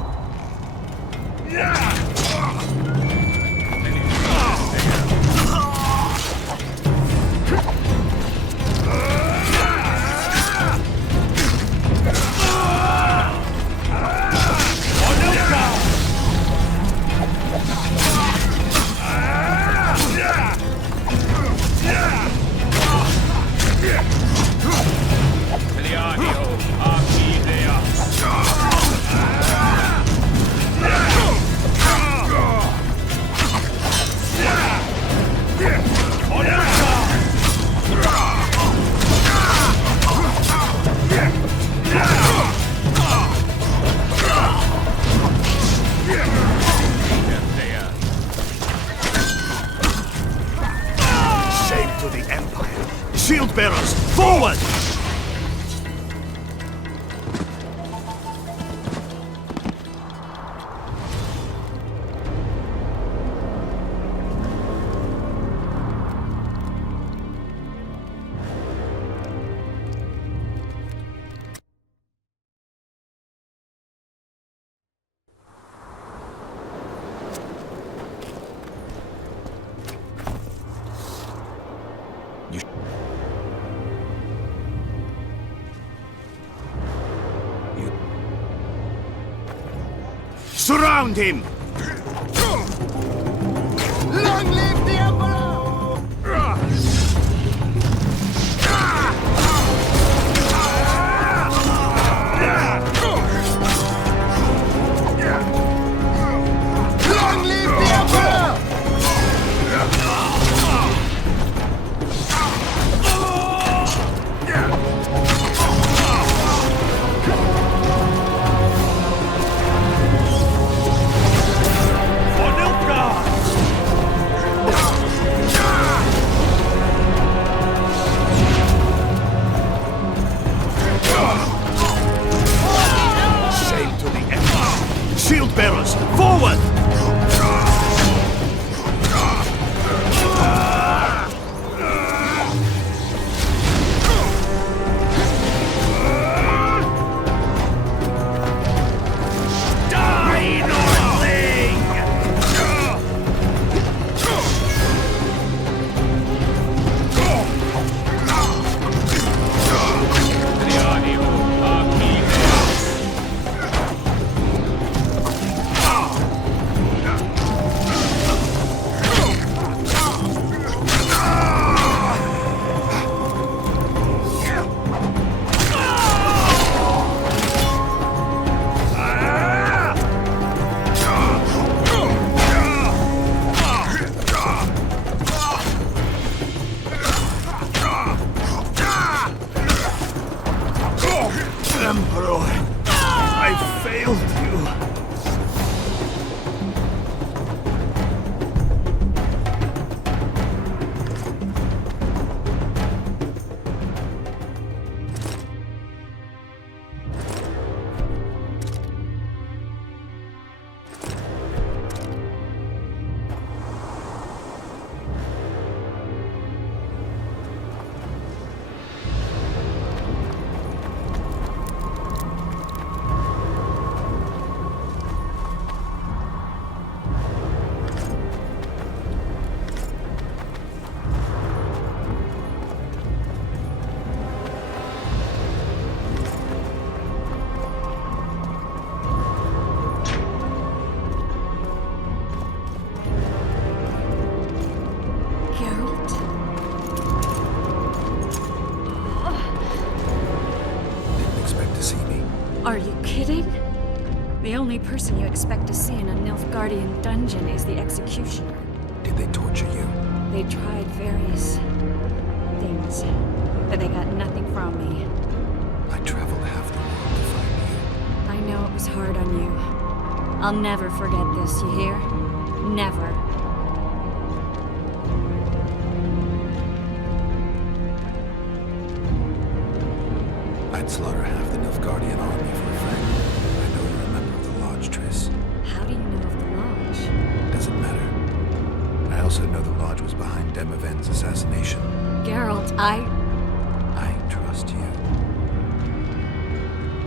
To the Empire! Shield bearers, forward! Surround him! Long live the Emperor! Long live the Emperor! For Nilfgaard! Shield bearers, forward! Emperor, I failed you. Are you kidding? The only person you expect to see in a Nilfgaardian dungeon is the executioner. Did they torture you? They tried various things, but they got nothing from me. I traveled half the world to find you. I know it was hard on you. I'll never forget this, you hear? Never. I'd slaughter half the Nilfgaardian army for a friend. I know you're a member of the Lodge, Triss. How do you know of the Lodge? Doesn't matter. I also know the Lodge was behind Demoven's assassination. Geralt, I trust you.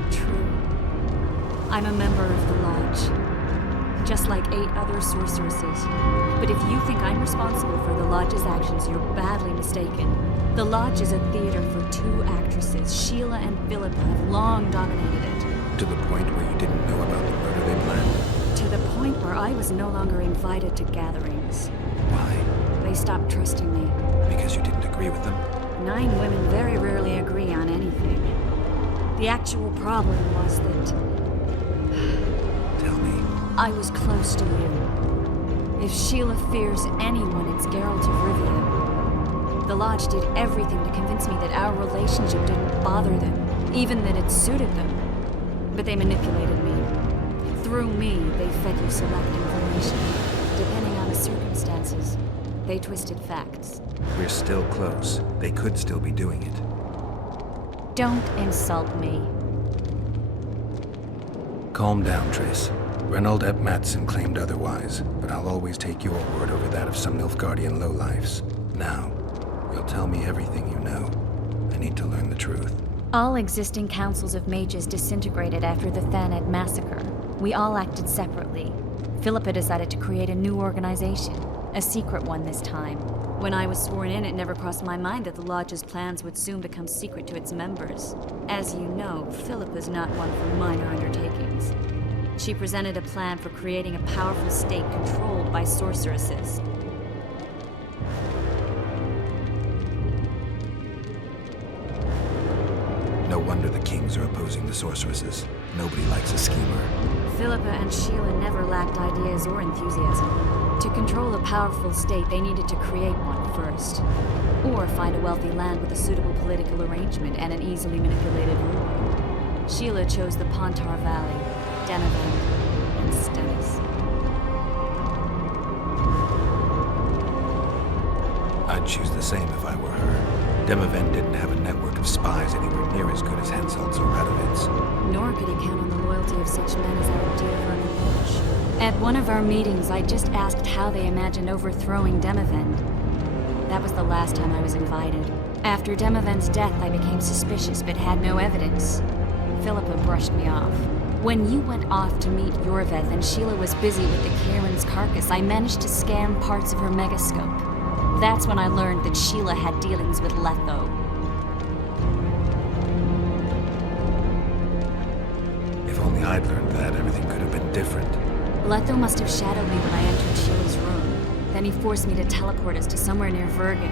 True. I'm a member of the Lodge. Just like 8 other sorceresses. But if you think I'm responsible for the Lodge's actions, you're badly mistaken. The Lodge is a theater for 2 actresses. Sheila and Philippa have long dominated it. To the point where you didn't know about the murder they planned? To the point where I was no longer invited to gatherings. Why? They stopped trusting me. Because you didn't agree with them? 9 women very rarely agree on anything. The actual problem was that... Tell me. I was close to you. If Sheila fears anyone, it's Geralt of Rivia. The Lodge did everything to convince me that our relationship didn't bother them, even that it suited them. But they manipulated me. Through me, they fed you select information. Depending on the circumstances, they twisted facts. We're still close. They could still be doing it. Don't insult me. Calm down, Triss. Reynold Ep Matson claimed otherwise, but I'll always take your word over that of some Nilfgaardian lowlifes. Now, you'll tell me everything you know. I need to learn the truth. All existing councils of mages disintegrated after the Thanedd massacre. We all acted separately. Philippa decided to create a new organization. A secret one this time. When I was sworn in, it never crossed my mind that the Lodge's plans would soon become secret to its members. As you know, Philippa's not one for minor undertakings. She presented a plan for creating a powerful state controlled by sorceresses. No wonder the kings are opposing the sorceresses. Nobody likes a schemer. Philippa and Sheila never lacked ideas or enthusiasm. To control a powerful state, they needed to create one first. Or find a wealthy land with a suitable political arrangement and an easily manipulated ruler. Sheila chose the Pontar Valley, Deneven, and Stennis. I'd choose the same if I were her. Demoven didn't have a network of spies anywhere near as good as Henselt's or Radovid's. Nor could he count on the loyalty of such men as our dear Vernon Lord. At one of our meetings, I just asked how they imagined overthrowing Demavend. That was the last time I was invited. After Demavend's death, I became suspicious but had no evidence. Philippa brushed me off. When you went off to meet Yorveth and Sheila was busy with the Kieran's carcass, I managed to scan parts of her megascope. That's when I learned that Sheila had dealings with Letho. If only I'd learned that, everything could have been different. Letho must have shadowed me when I entered Sheila's room. Then he forced me to teleport us to somewhere near Vergen.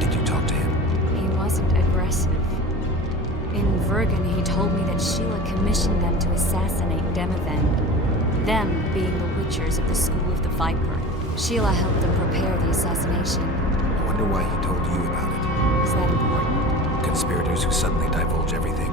Did you talk to him? He wasn't aggressive. In Vergen, he told me that Sheila commissioned them to assassinate Demavend. Them being the Witchers of the School of the Viper. Sheila helped them prepare the assassination. I wonder why he told you about it. Is that important? Conspirators who suddenly divulge everything.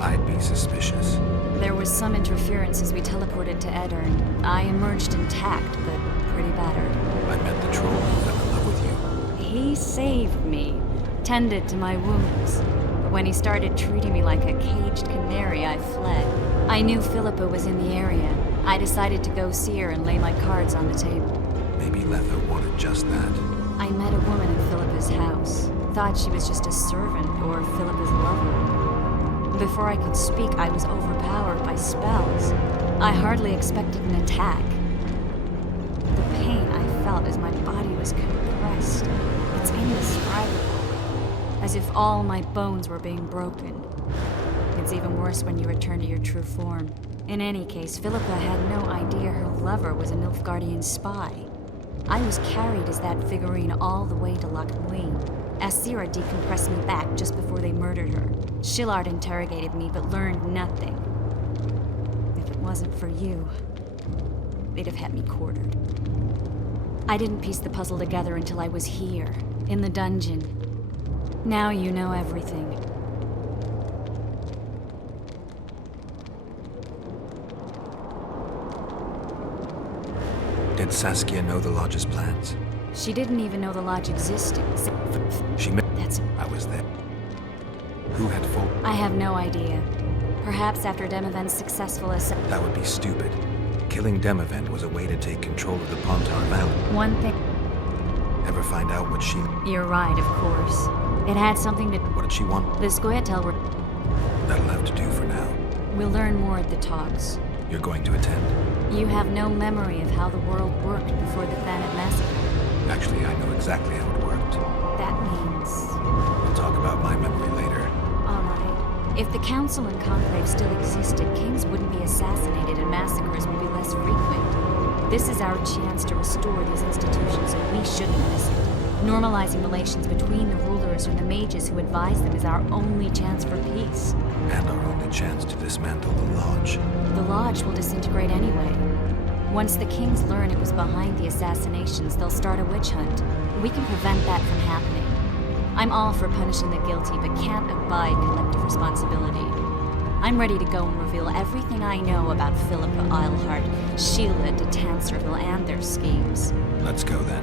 I'd be suspicious. There was some interference as we teleported to Aedirn. I emerged intact, but pretty battered. I met the troll who fell in love with you. He saved me, tended to my wounds. But when he started treating me like a caged canary, I fled. I knew Philippa was in the area. I decided to go see her and lay my cards on the table. Maybe Letho wanted just that. I met a woman in Philippa's house. Thought she was just a servant or Philippa's lover. Before I could speak, I was overpowered by spells. I hardly expected an attack. The pain I felt as my body was compressed. It's indescribable. As if all my bones were being broken. It's even worse when you return to your true form. In any case, Philippa had no idea her lover was a Nilfgaardian spy. I was carried as that figurine all the way to Loch Muin. Asira decompressed me back just before they murdered her. Shillard interrogated me but learned nothing. If it wasn't for you, they'd have had me quartered. I didn't piece the puzzle together until I was here, in the dungeon. Now you know everything. Did Saskia know the Lodge's plans? She didn't even know the Lodge existed. She I was there. Who had fault? I have no idea. Perhaps after Demavend's successful assault. That would be stupid. Killing Demavend was a way to take control of the Pontar Valley. One thing. Ever find out what she... You're right, of course. It had something to... What did she want? The Scoia'tael were... That'll have to do for now. We'll learn more at the talks. You're going to attend? You have no memory of how the world worked before the Thanet massacre. Actually, I know exactly how it worked. That means... We'll talk about my memory later. All right. If the Council and Conclave still existed, kings wouldn't be assassinated and massacres would be less frequent. This is our chance to restore these institutions, and we shouldn't miss it. Normalizing relations between the rulers and the mages who advise them is our only chance for peace. And our only chance to dismantle the Lodge. The Lodge will disintegrate anyway. Once the kings learn it was behind the assassinations, they'll start a witch hunt. We can prevent that from happening. I'm all for punishing the guilty, but can't abide collective responsibility. I'm ready to go and reveal everything I know about Philippa Eilhart, Sheila de Tanserville, and their schemes. Let's go then.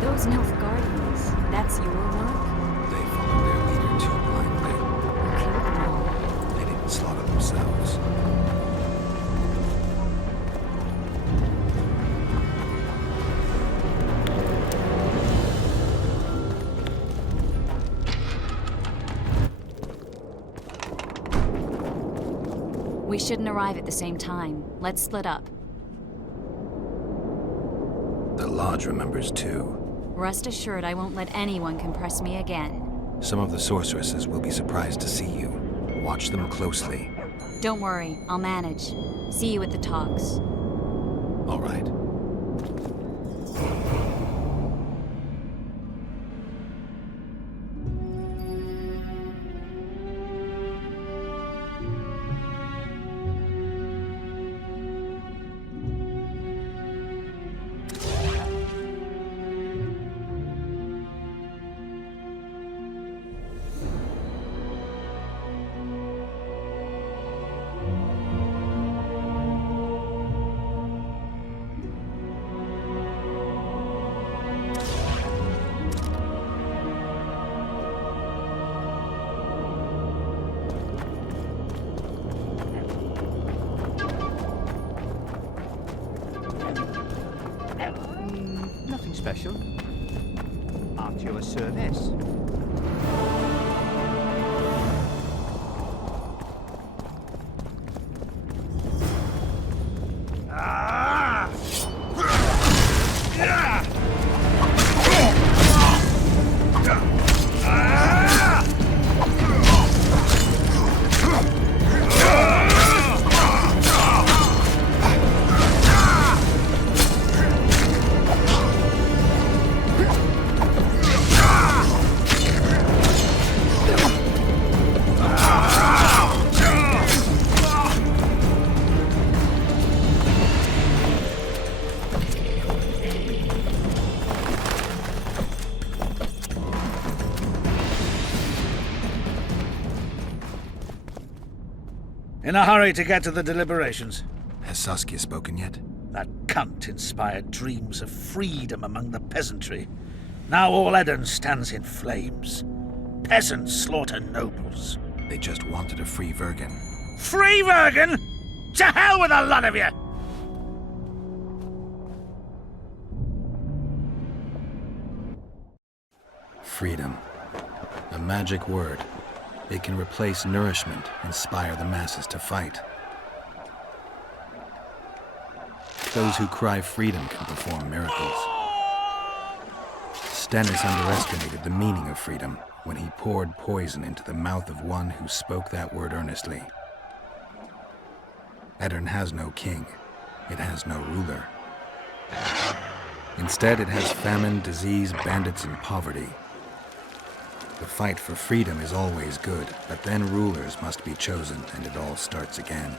Those Nilfgaardians, that's your work? They followed their leader too blindly. They didn't slaughter themselves. We shouldn't arrive at the same time. Let's split up. The Lodge remembers too. Rest assured I won't let anyone compress me again. Some of the sorceresses will be surprised to see you. Watch them closely. Don't worry, I'll manage. See you at the talks. All right. special? At your service. In a hurry to get to the deliberations. Has Saskia spoken yet? That cunt inspired dreams of freedom among the peasantry. Now all Edirn stands in flames. Peasants slaughter nobles. They just wanted a free Vergen. Free Vergen? To hell with a lot of you! Freedom. A magic word. It can replace nourishment, inspire the masses to fight. Those who cry freedom can perform miracles. Stennis underestimated the meaning of freedom when he poured poison into the mouth of one who spoke that word earnestly. Edirn has no king. It has no ruler. Instead, it has famine, disease, bandits, and poverty. The fight for freedom is always good, but then rulers must be chosen and it all starts again.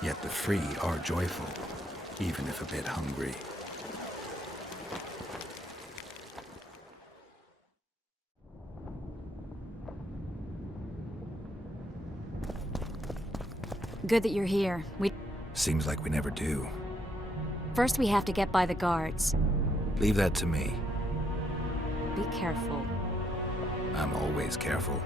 Yet the free are joyful, even if a bit hungry. Good that you're here. Seems like we never do. First we have to get by the guards. Leave that to me. Be careful. I'm always careful.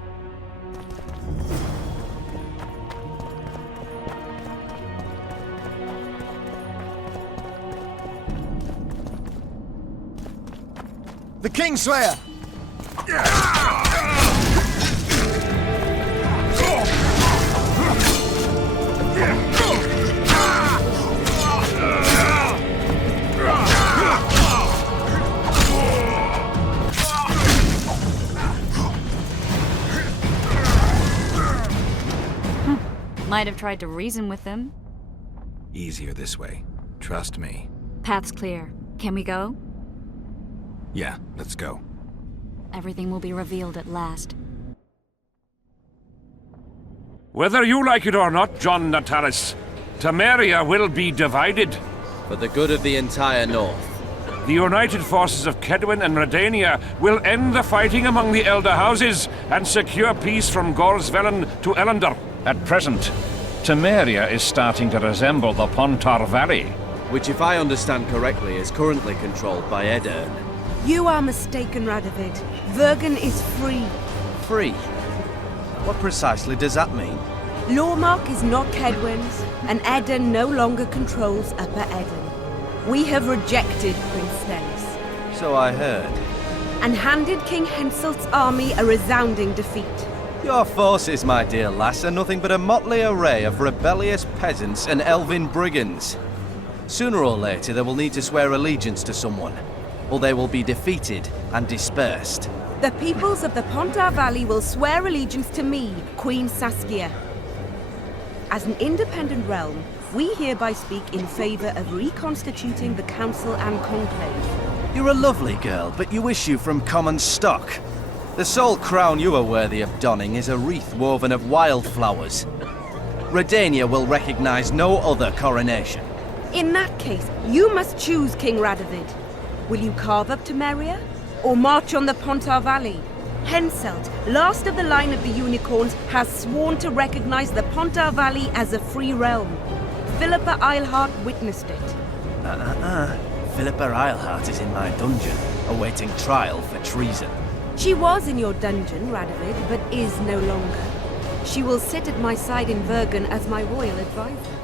The Kingslayer! Might have tried to reason with them. Easier this way. Trust me. Path's clear. Can we go? Yeah, let's go. Everything will be revealed at last. Whether you like it or not, John Natalis, Temeria will be divided. For the good of the entire North. The united forces of Kaedwen and Redania will end the fighting among the Elder Houses and secure peace from Gorsvelen to Elendar. At present, Temeria is starting to resemble the Pontar Valley. Which, if I understand correctly, is currently controlled by Edirn. You are mistaken, Radovid. Vergen is free. Free? What precisely does that mean? Lormark is not Kaedwen's, and Edirn no longer controls Upper Edirn. We have rejected Prince Stennis. So I heard. And handed King Henselt's army a resounding defeat. Your forces, my dear lass, are nothing but a motley array of rebellious peasants and elven brigands. Sooner or later, they will need to swear allegiance to someone, or they will be defeated and dispersed. The peoples of the Pontar Valley will swear allegiance to me, Queen Saskia. As an independent realm, we hereby speak in favor of reconstituting the Council and Conclave. You're a lovely girl, but you issue from common stock. The sole crown you are worthy of donning is a wreath woven of wildflowers. Redania will recognize no other coronation. In that case, you must choose, King Radovid. Will you carve up Temeria, or march on the Pontar Valley? Henselt, last of the line of the Unicorns, has sworn to recognize the Pontar Valley as a free realm. Philippa Eilhart witnessed it. Philippa Eilhart is in my dungeon, awaiting trial for treason. She was in your dungeon, Radovid, but is no longer. She will sit at my side in Vergen as my royal advisor.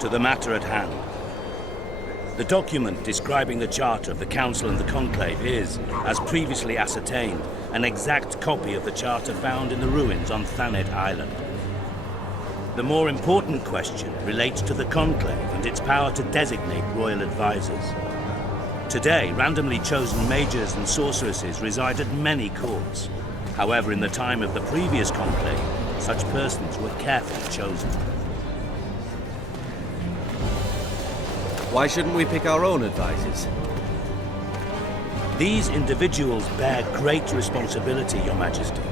To the matter at hand. The document describing the charter of the Council and the Conclave is, as previously ascertained, an exact copy of the charter found in the ruins on Thanet Island. The more important question relates to the Conclave and its power to designate royal advisors. Today, randomly chosen mages and sorceresses reside at many courts. However, in the time of the previous Conclave, such persons were carefully chosen. Why shouldn't we pick our own advisors? These individuals bear great responsibility, Your Majesty.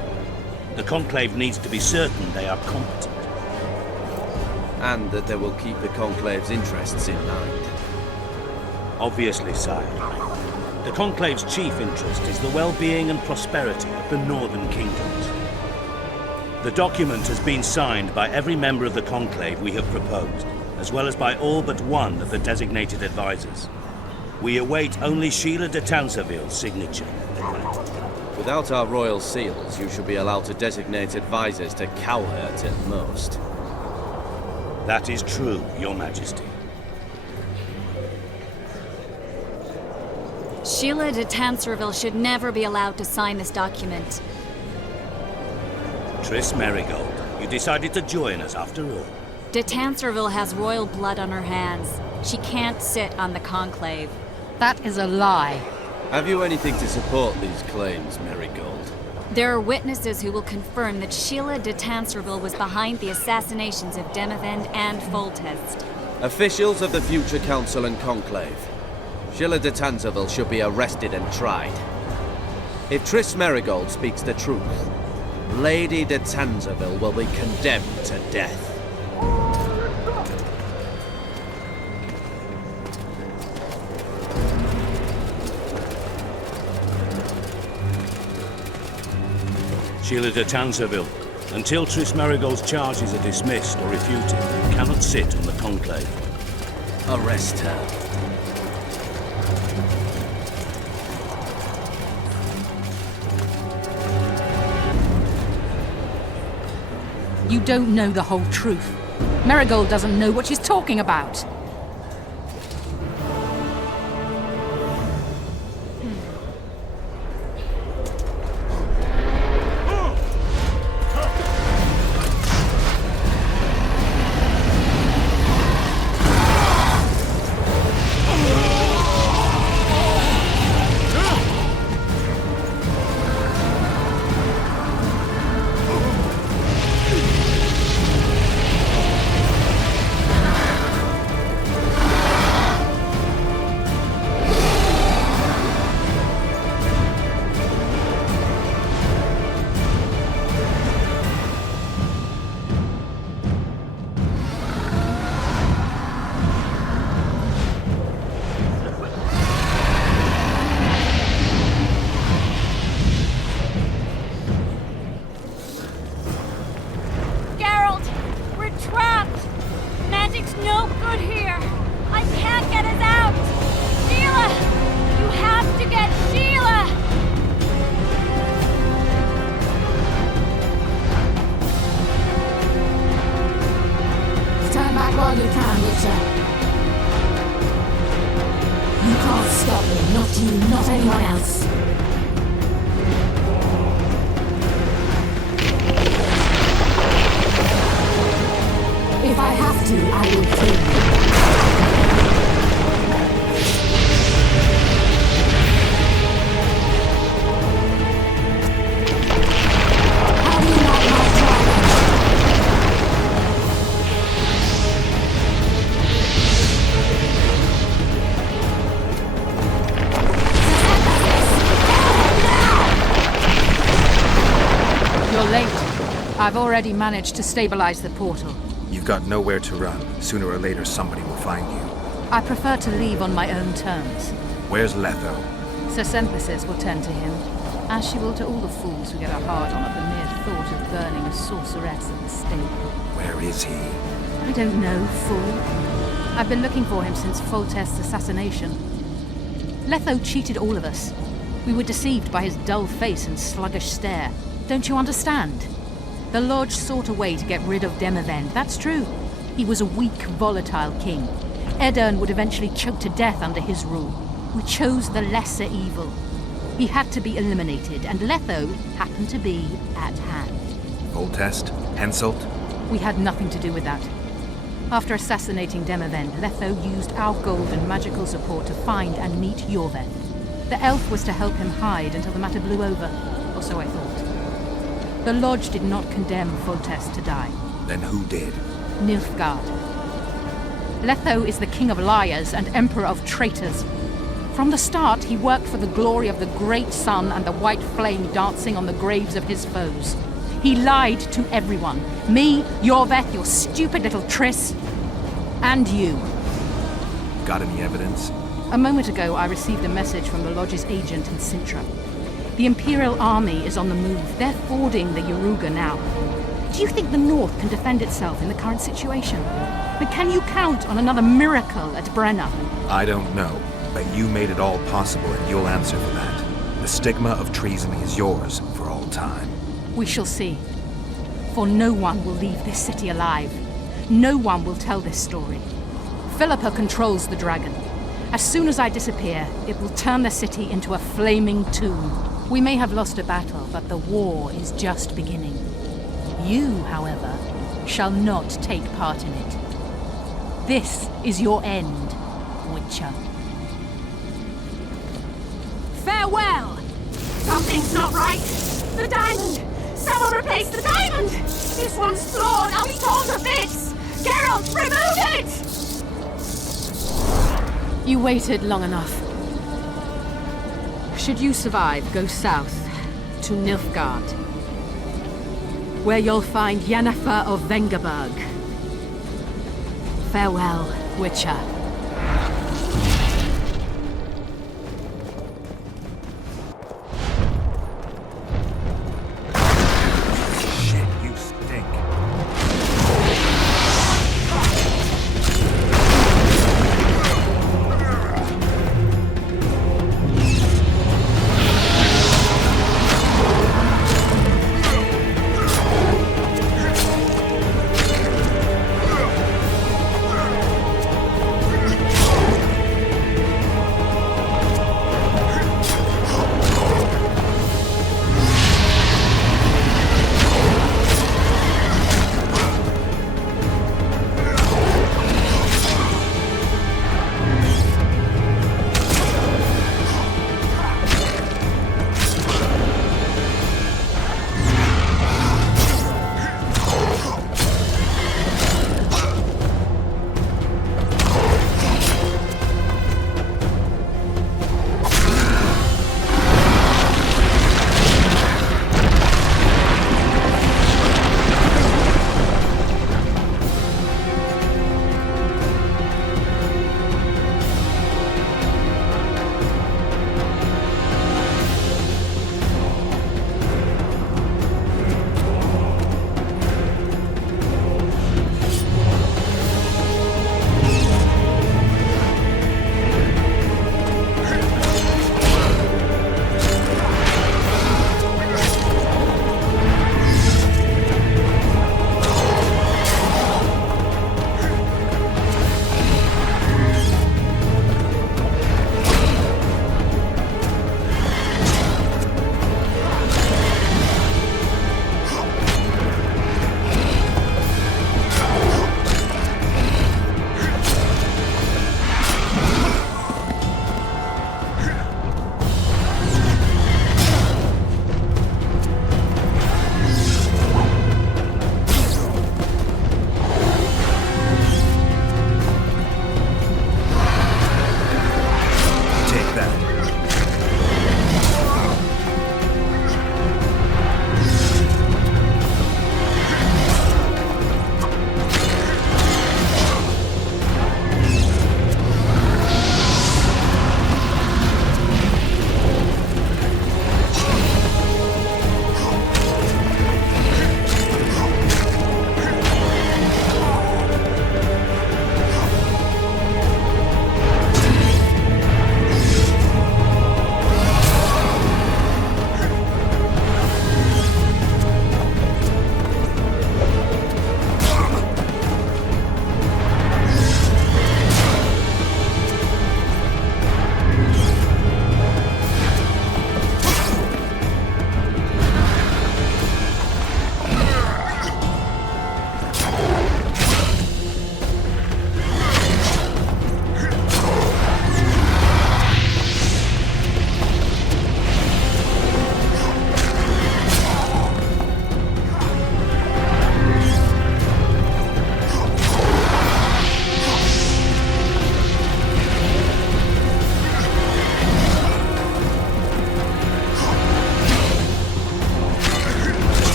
The Conclave needs to be certain they are competent. And that they will keep the Conclave's interests in mind. Obviously, sire. The Conclave's chief interest is the well-being and prosperity of the Northern Kingdoms. The document has been signed by every member of the Conclave we have proposed, as well as by all but one of the designated advisors. We await only Sheila de Tanserville's signature. Without our royal seals, you should be allowed to designate advisors to Cowherd at most. That is true, Your Majesty. Sheila de Tanserville should never be allowed to sign this document. Triss Merigold, you decided to join us after all. De Tanserville has royal blood on her hands. She can't sit on the Conclave. That is a lie. Have you anything to support these claims, Merigold? There are witnesses who will confirm that Sheila de Tanserville was behind the assassinations of Demavend and Foltest. Officials of the future Council and Conclave. Sheila de Tanserville should be arrested and tried. If Triss Merigold speaks the truth, Lady de Tanserville will be condemned to death. Sheila de Tanserville, until Triss Merigold's charges are dismissed or refuted, you cannot sit on the Conclave. Arrest her. You don't know the whole truth. Merigold doesn't know what she's talking about. I've already managed to stabilize the portal. You've got nowhere to run. Sooner or later, somebody will find you. I prefer to leave on my own terms. Where's Letho? Sir Synthesis will tend to him, as she will to all the fools who get a hard on at the mere thought of burning a sorceress at the stake. Where is he? I don't know, fool. I've been looking for him since Foltest's assassination. Letho cheated all of us. We were deceived by his dull face and sluggish stare. Don't you understand? The Lodge sought a way to get rid of Demavend, that's true. He was a weak, volatile king. Edirn would eventually choke to death under his rule. We chose the lesser evil. He had to be eliminated, and Letho happened to be at hand. Foltest? Henselt? We had nothing to do with that. After assassinating Demavend, Letho used our gold and magical support to find and meet Yorveth. The elf was to help him hide until the matter blew over, or so I thought. The Lodge did not condemn Foltest to die. Then who did? Nilfgaard. Letho is the king of liars and emperor of traitors. From the start, he worked for the glory of the great sun and the white flame dancing on the graves of his foes. He lied to everyone. Me, Yorveth, your stupid little Triss, and you. Got any evidence? A moment ago, I received a message from the Lodge's agent in Sintra. The Imperial Army is on the move. They're fording the Yaruga now. Do you think the North can defend itself in the current situation? But can you count on another miracle at Brenna? I don't know, but you made it all possible and you'll answer for that. The stigma of treason is yours for all time. We shall see. For no one will leave this city alive. No one will tell this story. Philippa controls the dragon. As soon as I disappear, it will turn the city into a flaming tomb. We may have lost a battle, but the war is just beginning. You, however, shall not take part in it. This is your end, Witcher. Farewell! Something's not right! The diamond! Someone replace the diamond! This one's flawed! I'll be torn to bits! Geralt, remove it! You waited long enough. Should you survive, go south to Nilfgaard, where you'll find Yennefer of Vengerberg. Farewell, Witcher.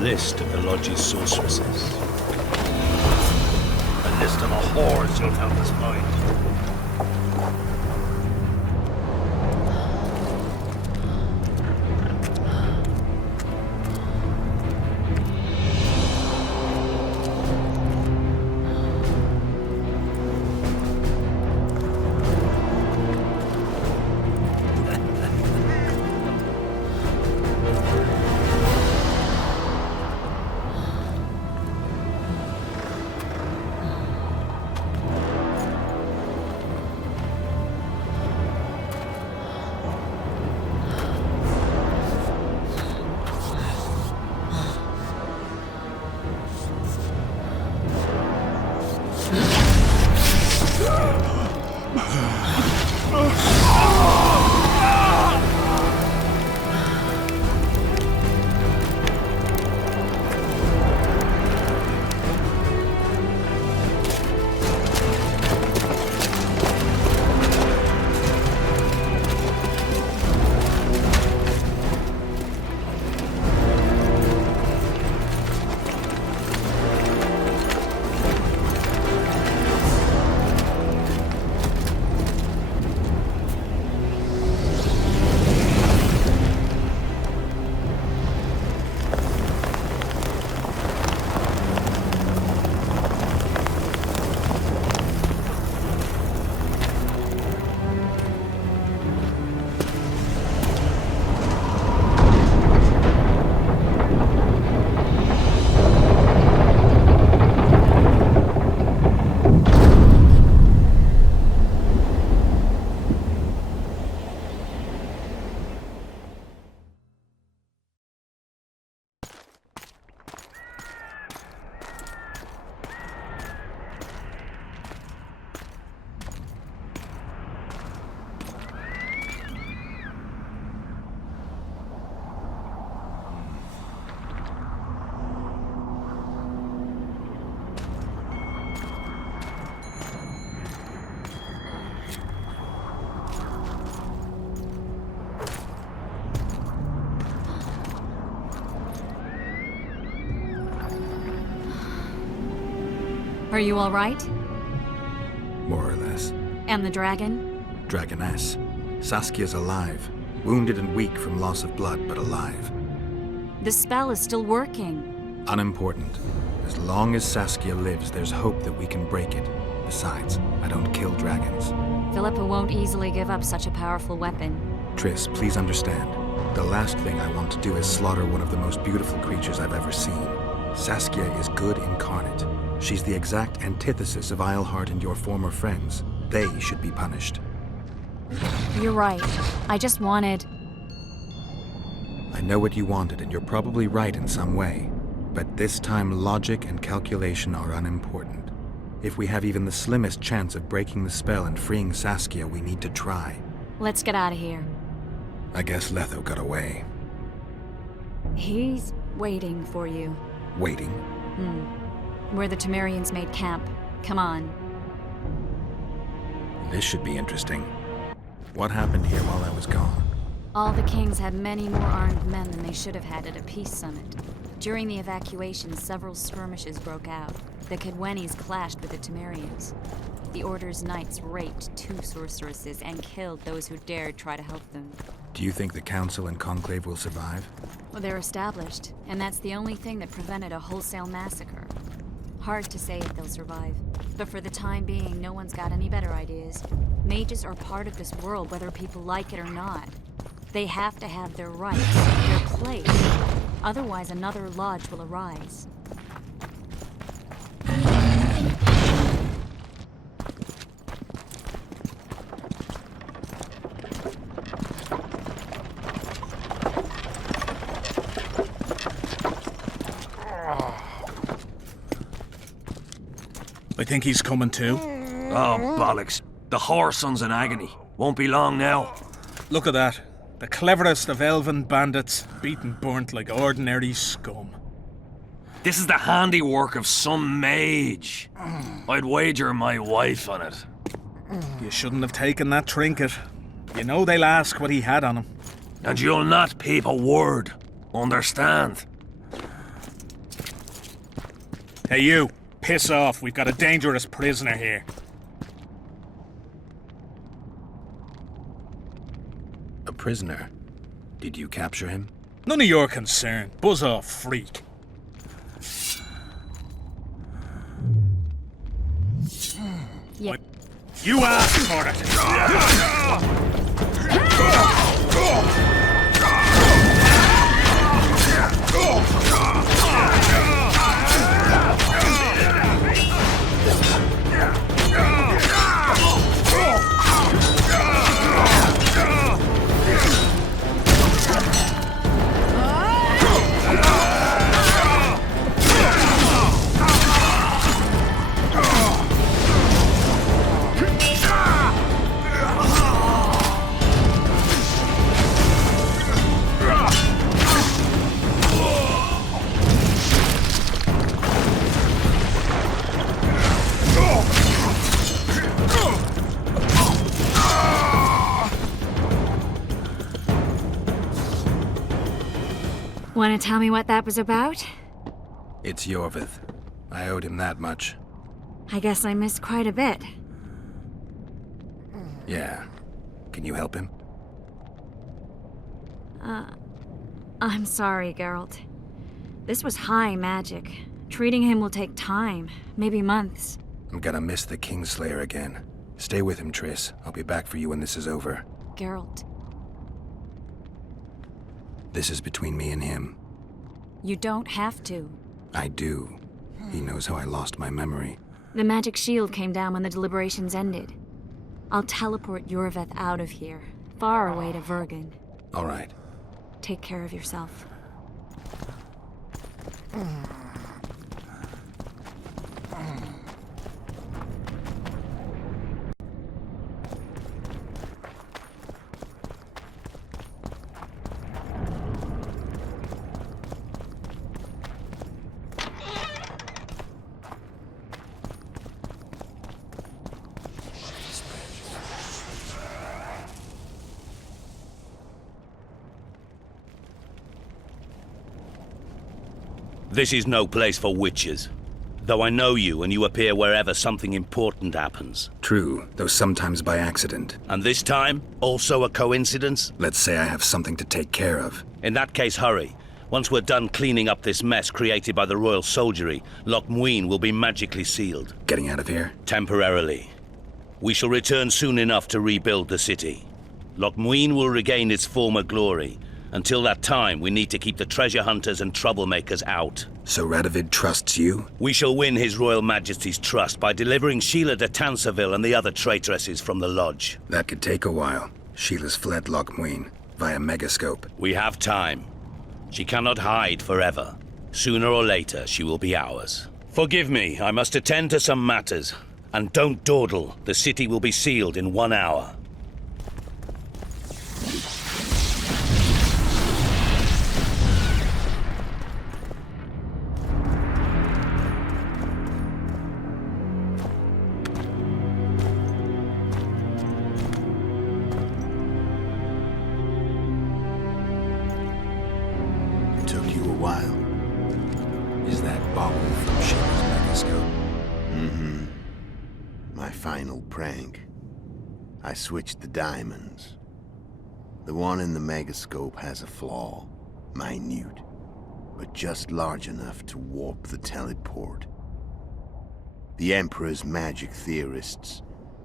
list of the Lodge's sorceresses. A list of the whores you'll help us find. Are you all right? More or less. And the dragon? Dragoness. Saskia's alive. Wounded and weak from loss of blood, but alive. The spell is still working. Unimportant. As long as Saskia lives, there's hope that we can break it. Besides, I don't kill dragons. Philippa won't easily give up such a powerful weapon. Triss, please understand. The last thing I want to do is slaughter one of the most beautiful creatures I've ever seen. Saskia is good incarnate. She's the exact antithesis of Eilhart and your former friends. They should be punished. You're right. I just wanted... I know what you wanted, and you're probably right in some way. But this time, logic and calculation are unimportant. If we have even the slimmest chance of breaking the spell and freeing Saskia, we need to try. Let's get out of here. I guess Letho got away. He's waiting for you. Waiting? Where the Temerians made camp. Come on. This should be interesting. What happened here while I was gone? All the kings had many more armed men than they should have had at a peace summit. During the evacuation, several skirmishes broke out. The Kedwenis clashed with the Temerians. The Order's knights raped 2 sorceresses and killed those who dared try to help them. Do you think the Council and Conclave will survive? Well, they're established, and that's the only thing that prevented a wholesale massacre. Hard to say if they'll survive. But for the time being, no one's got any better ideas. Mages are part of this world, whether people like it or not. They have to have their rights, their place. Otherwise, another lodge will arise. I think he's coming too. Oh, bollocks. The whoreson's in agony. Won't be long now. Look at that. The cleverest of elven bandits, beaten burnt like ordinary scum. This is the handiwork of some mage. I'd wager my wife on it. You shouldn't have taken that trinket. You know they'll ask what he had on him. And you'll not peep a word. Understand? Hey you, piss off. We've got a dangerous prisoner here. A prisoner? Did you capture him? None of your concern. Buzz off, freak. Yeah. You asked for it! Want to tell me what that was about? It's Yorvith. I owed him that much. I guess I missed quite a bit. Yeah. Can you help him? I'm sorry, Geralt. This was high magic. Treating him will take time, maybe months. I'm gonna miss the Kingslayer again. Stay with him, Triss. I'll be back for you when this is over. Geralt, This is between me and him. you don't have to. I do. He knows how I lost my memory. The magic shield came down when the deliberations ended. I'll teleport Yorveth out of here, far away to Vergen. All right. Take care of yourself. This is no place for witches. Though I know you and you appear wherever something important happens. True, though sometimes by accident. And this time, also a coincidence? Let's say I have something to take care of. In that case, hurry. Once we're done cleaning up this mess created by the royal soldiery, Loch Muin will be magically sealed. Getting out of here? Temporarily. We shall return soon enough to rebuild the city. Loch Muin will regain its former glory. Until that time, we need to keep the treasure hunters and troublemakers out. So Radovid trusts you? We shall win His Royal Majesty's trust by delivering Sheila de Tanserville and the other traitresses from the lodge. That could take a while. Sheila's fled Loch Muin via Megascope. We have time. She cannot hide forever. Sooner or later, she will be ours. Forgive me, I must attend to some matters. And don't dawdle. The city will be sealed in 1 hour. Took you a while. Is that bauble from Sheila's Megascope? Mm-hmm. My final prank. I switched the diamonds. The one in the Megascope has a flaw. Minute. But just large enough to warp the teleport. The Emperor's magic theorists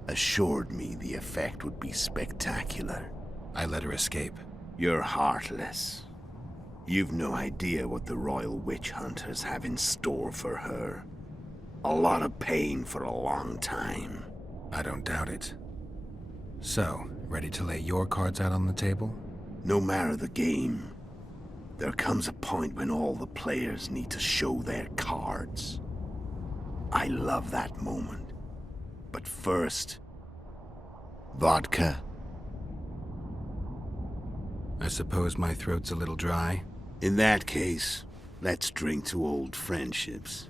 assured me the effect would be spectacular. I let her escape. You're heartless. You've no idea what the Royal Witch Hunters have in store for her. A lot of pain for a long time. I don't doubt it. So, ready to lay your cards out on the table? No matter the game, there comes a point when all the players need to show their cards. I love that moment. But first... vodka. I suppose my throat's a little dry. In that case, let's drink to old friendships.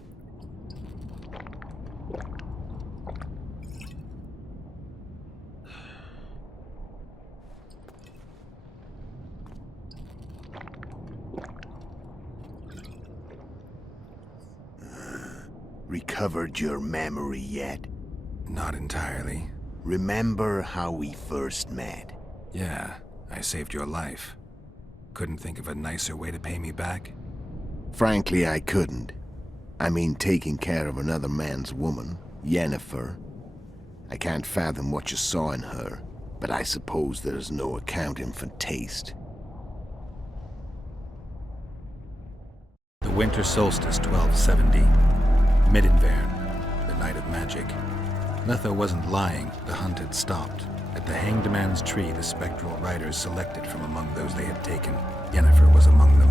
recovered your memory yet? Not entirely. Remember how we first met? Yeah, I saved your life. Couldn't think of a nicer way to pay me back? Frankly, I couldn't. I mean, taking care of another man's woman, Yennefer. I can't fathom what you saw in her, but I suppose there's no accounting for taste. The winter solstice, 1270. Midinvern, the night of magic. Letho wasn't lying, the hunt had stopped. At the Hanged Man's Tree, the spectral riders selected from among those they had taken. Yennefer was among them.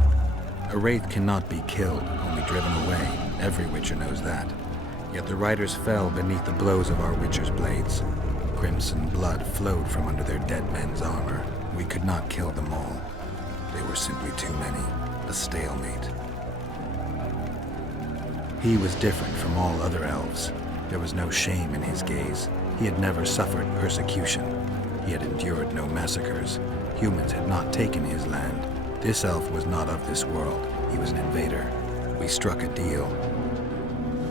A wraith cannot be killed, only driven away. Every Witcher knows that. Yet the riders fell beneath the blows of our Witcher's blades. Crimson blood flowed from under their dead men's armor. We could not kill them all. They were simply too many. A stalemate. He was different from all other elves. There was no shame in his gaze. He had never suffered persecution. He had endured no massacres. Humans had not taken his land. This elf was not of this world. He was an invader. We struck a deal.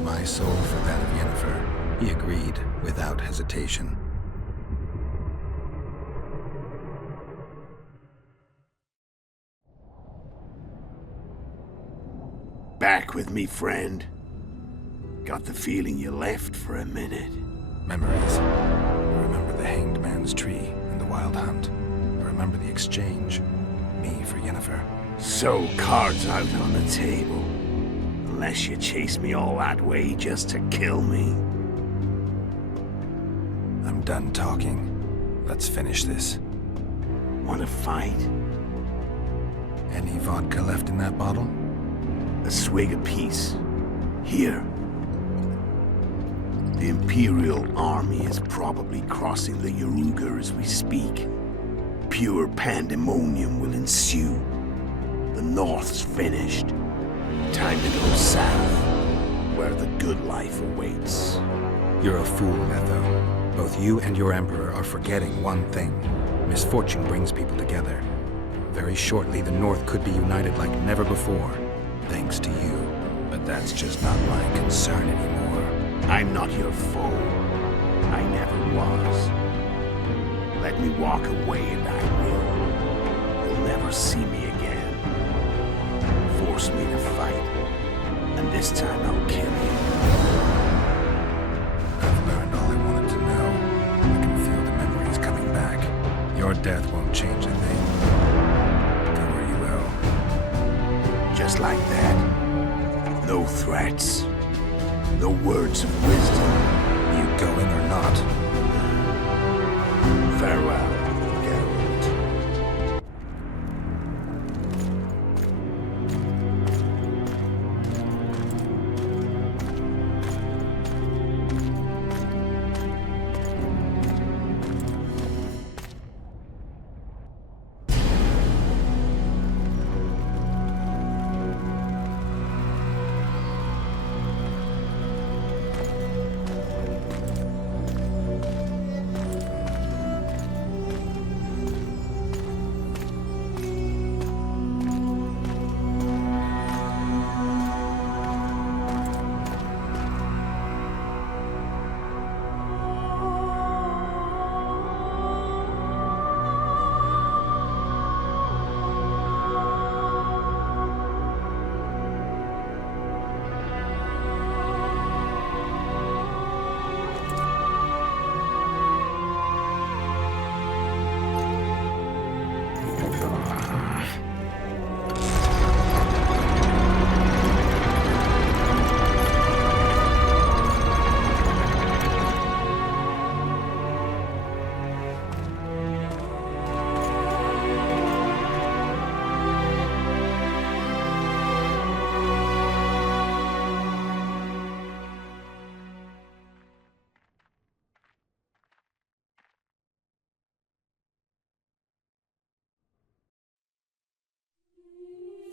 My soul for that of Yennefer. He agreed without hesitation. Back with me, friend. Got the feeling you left for a minute. Memories. I remember the Hanged Man's Tree and the Wild Hunt. I remember the exchange. Me for Yennefer. So, cards out on the table. Unless you chase me all that way just to kill me. I'm done talking. Let's finish this. Want to fight? Any vodka left in that bottle? A swig apiece. Here. The Imperial Army is probably crossing the Yaruga as we speak. Pure pandemonium will ensue. The North's finished. Time to go south, where the good life awaits. You're a fool, Letho. Both you and your Emperor are forgetting one thing. Misfortune brings people together. Very shortly, the North could be united like never before, thanks to you. But that's just not my concern anymore. I'm not your foe. I never was. Let me walk away and I will. You'll never see me again. Force me to fight, and this time I'll kill you. I've learned all I wanted to know. I can feel the memories coming back. Your death won't change a thing. Go where you will. Just like that. No threats. No words of wisdom. You going or not? Farewell.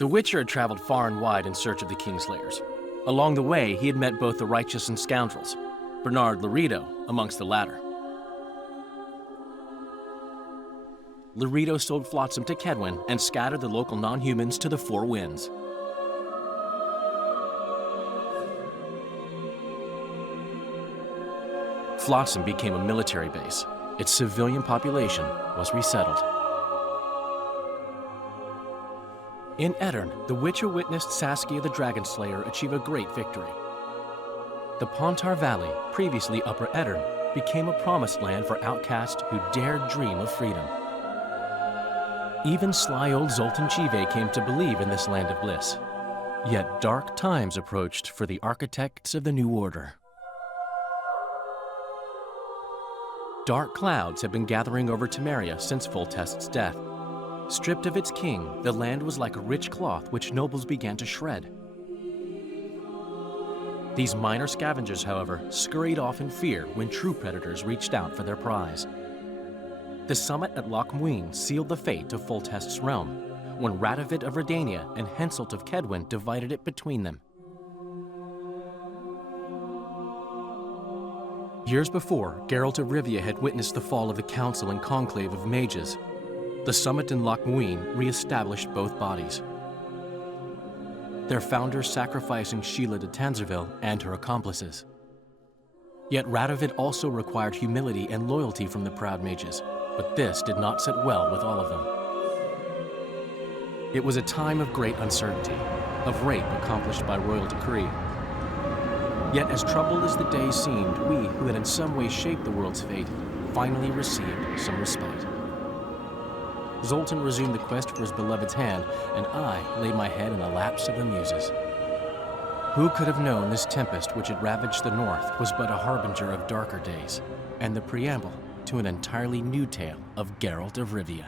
The Witcher had traveled far and wide in search of the Kingslayers. Along the way, he had met both the righteous and scoundrels, Bernard Loredo amongst the latter. Loredo sold Flotsam to Kedwen and scattered the local non-humans to the four winds. Flotsam became a military base. Its civilian population was resettled. In Aedirn, the Witcher witnessed Saskia the Dragonslayer achieve a great victory. The Pontar Valley, previously Upper Aedirn, became a promised land for outcasts who dared dream of freedom. Even sly old Zoltan Chive came to believe in this land of bliss. Yet dark times approached for the architects of the New Order. Dark clouds have been gathering over Temeria since Foltest's death. Stripped of its king, the land was like a rich cloth which nobles began to shred. These minor scavengers, however, scurried off in fear when true predators reached out for their prize. The summit at Loch Muin sealed the fate of Foltest's realm, when Radovid of Redania and Henselt of Kedwen divided it between them. Years before, Geralt of Rivia had witnessed the fall of the Council and Conclave of Mages. The summit in Loch Muin re-established both bodies, their founders sacrificing Sheila de Tanzerville and her accomplices. Yet Radovid also required humility and loyalty from the proud mages, but this did not sit well with all of them. It was a time of great uncertainty, of rape accomplished by royal decree. Yet as troubled as the days seemed, we, who had in some way shaped the world's fate, finally received some respite. Zoltan resumed the quest for his beloved's hand, and I laid my head in the laps of the muses. Who could have known this tempest which had ravaged the north was but a harbinger of darker days, and the preamble to an entirely new tale of Geralt of Rivia.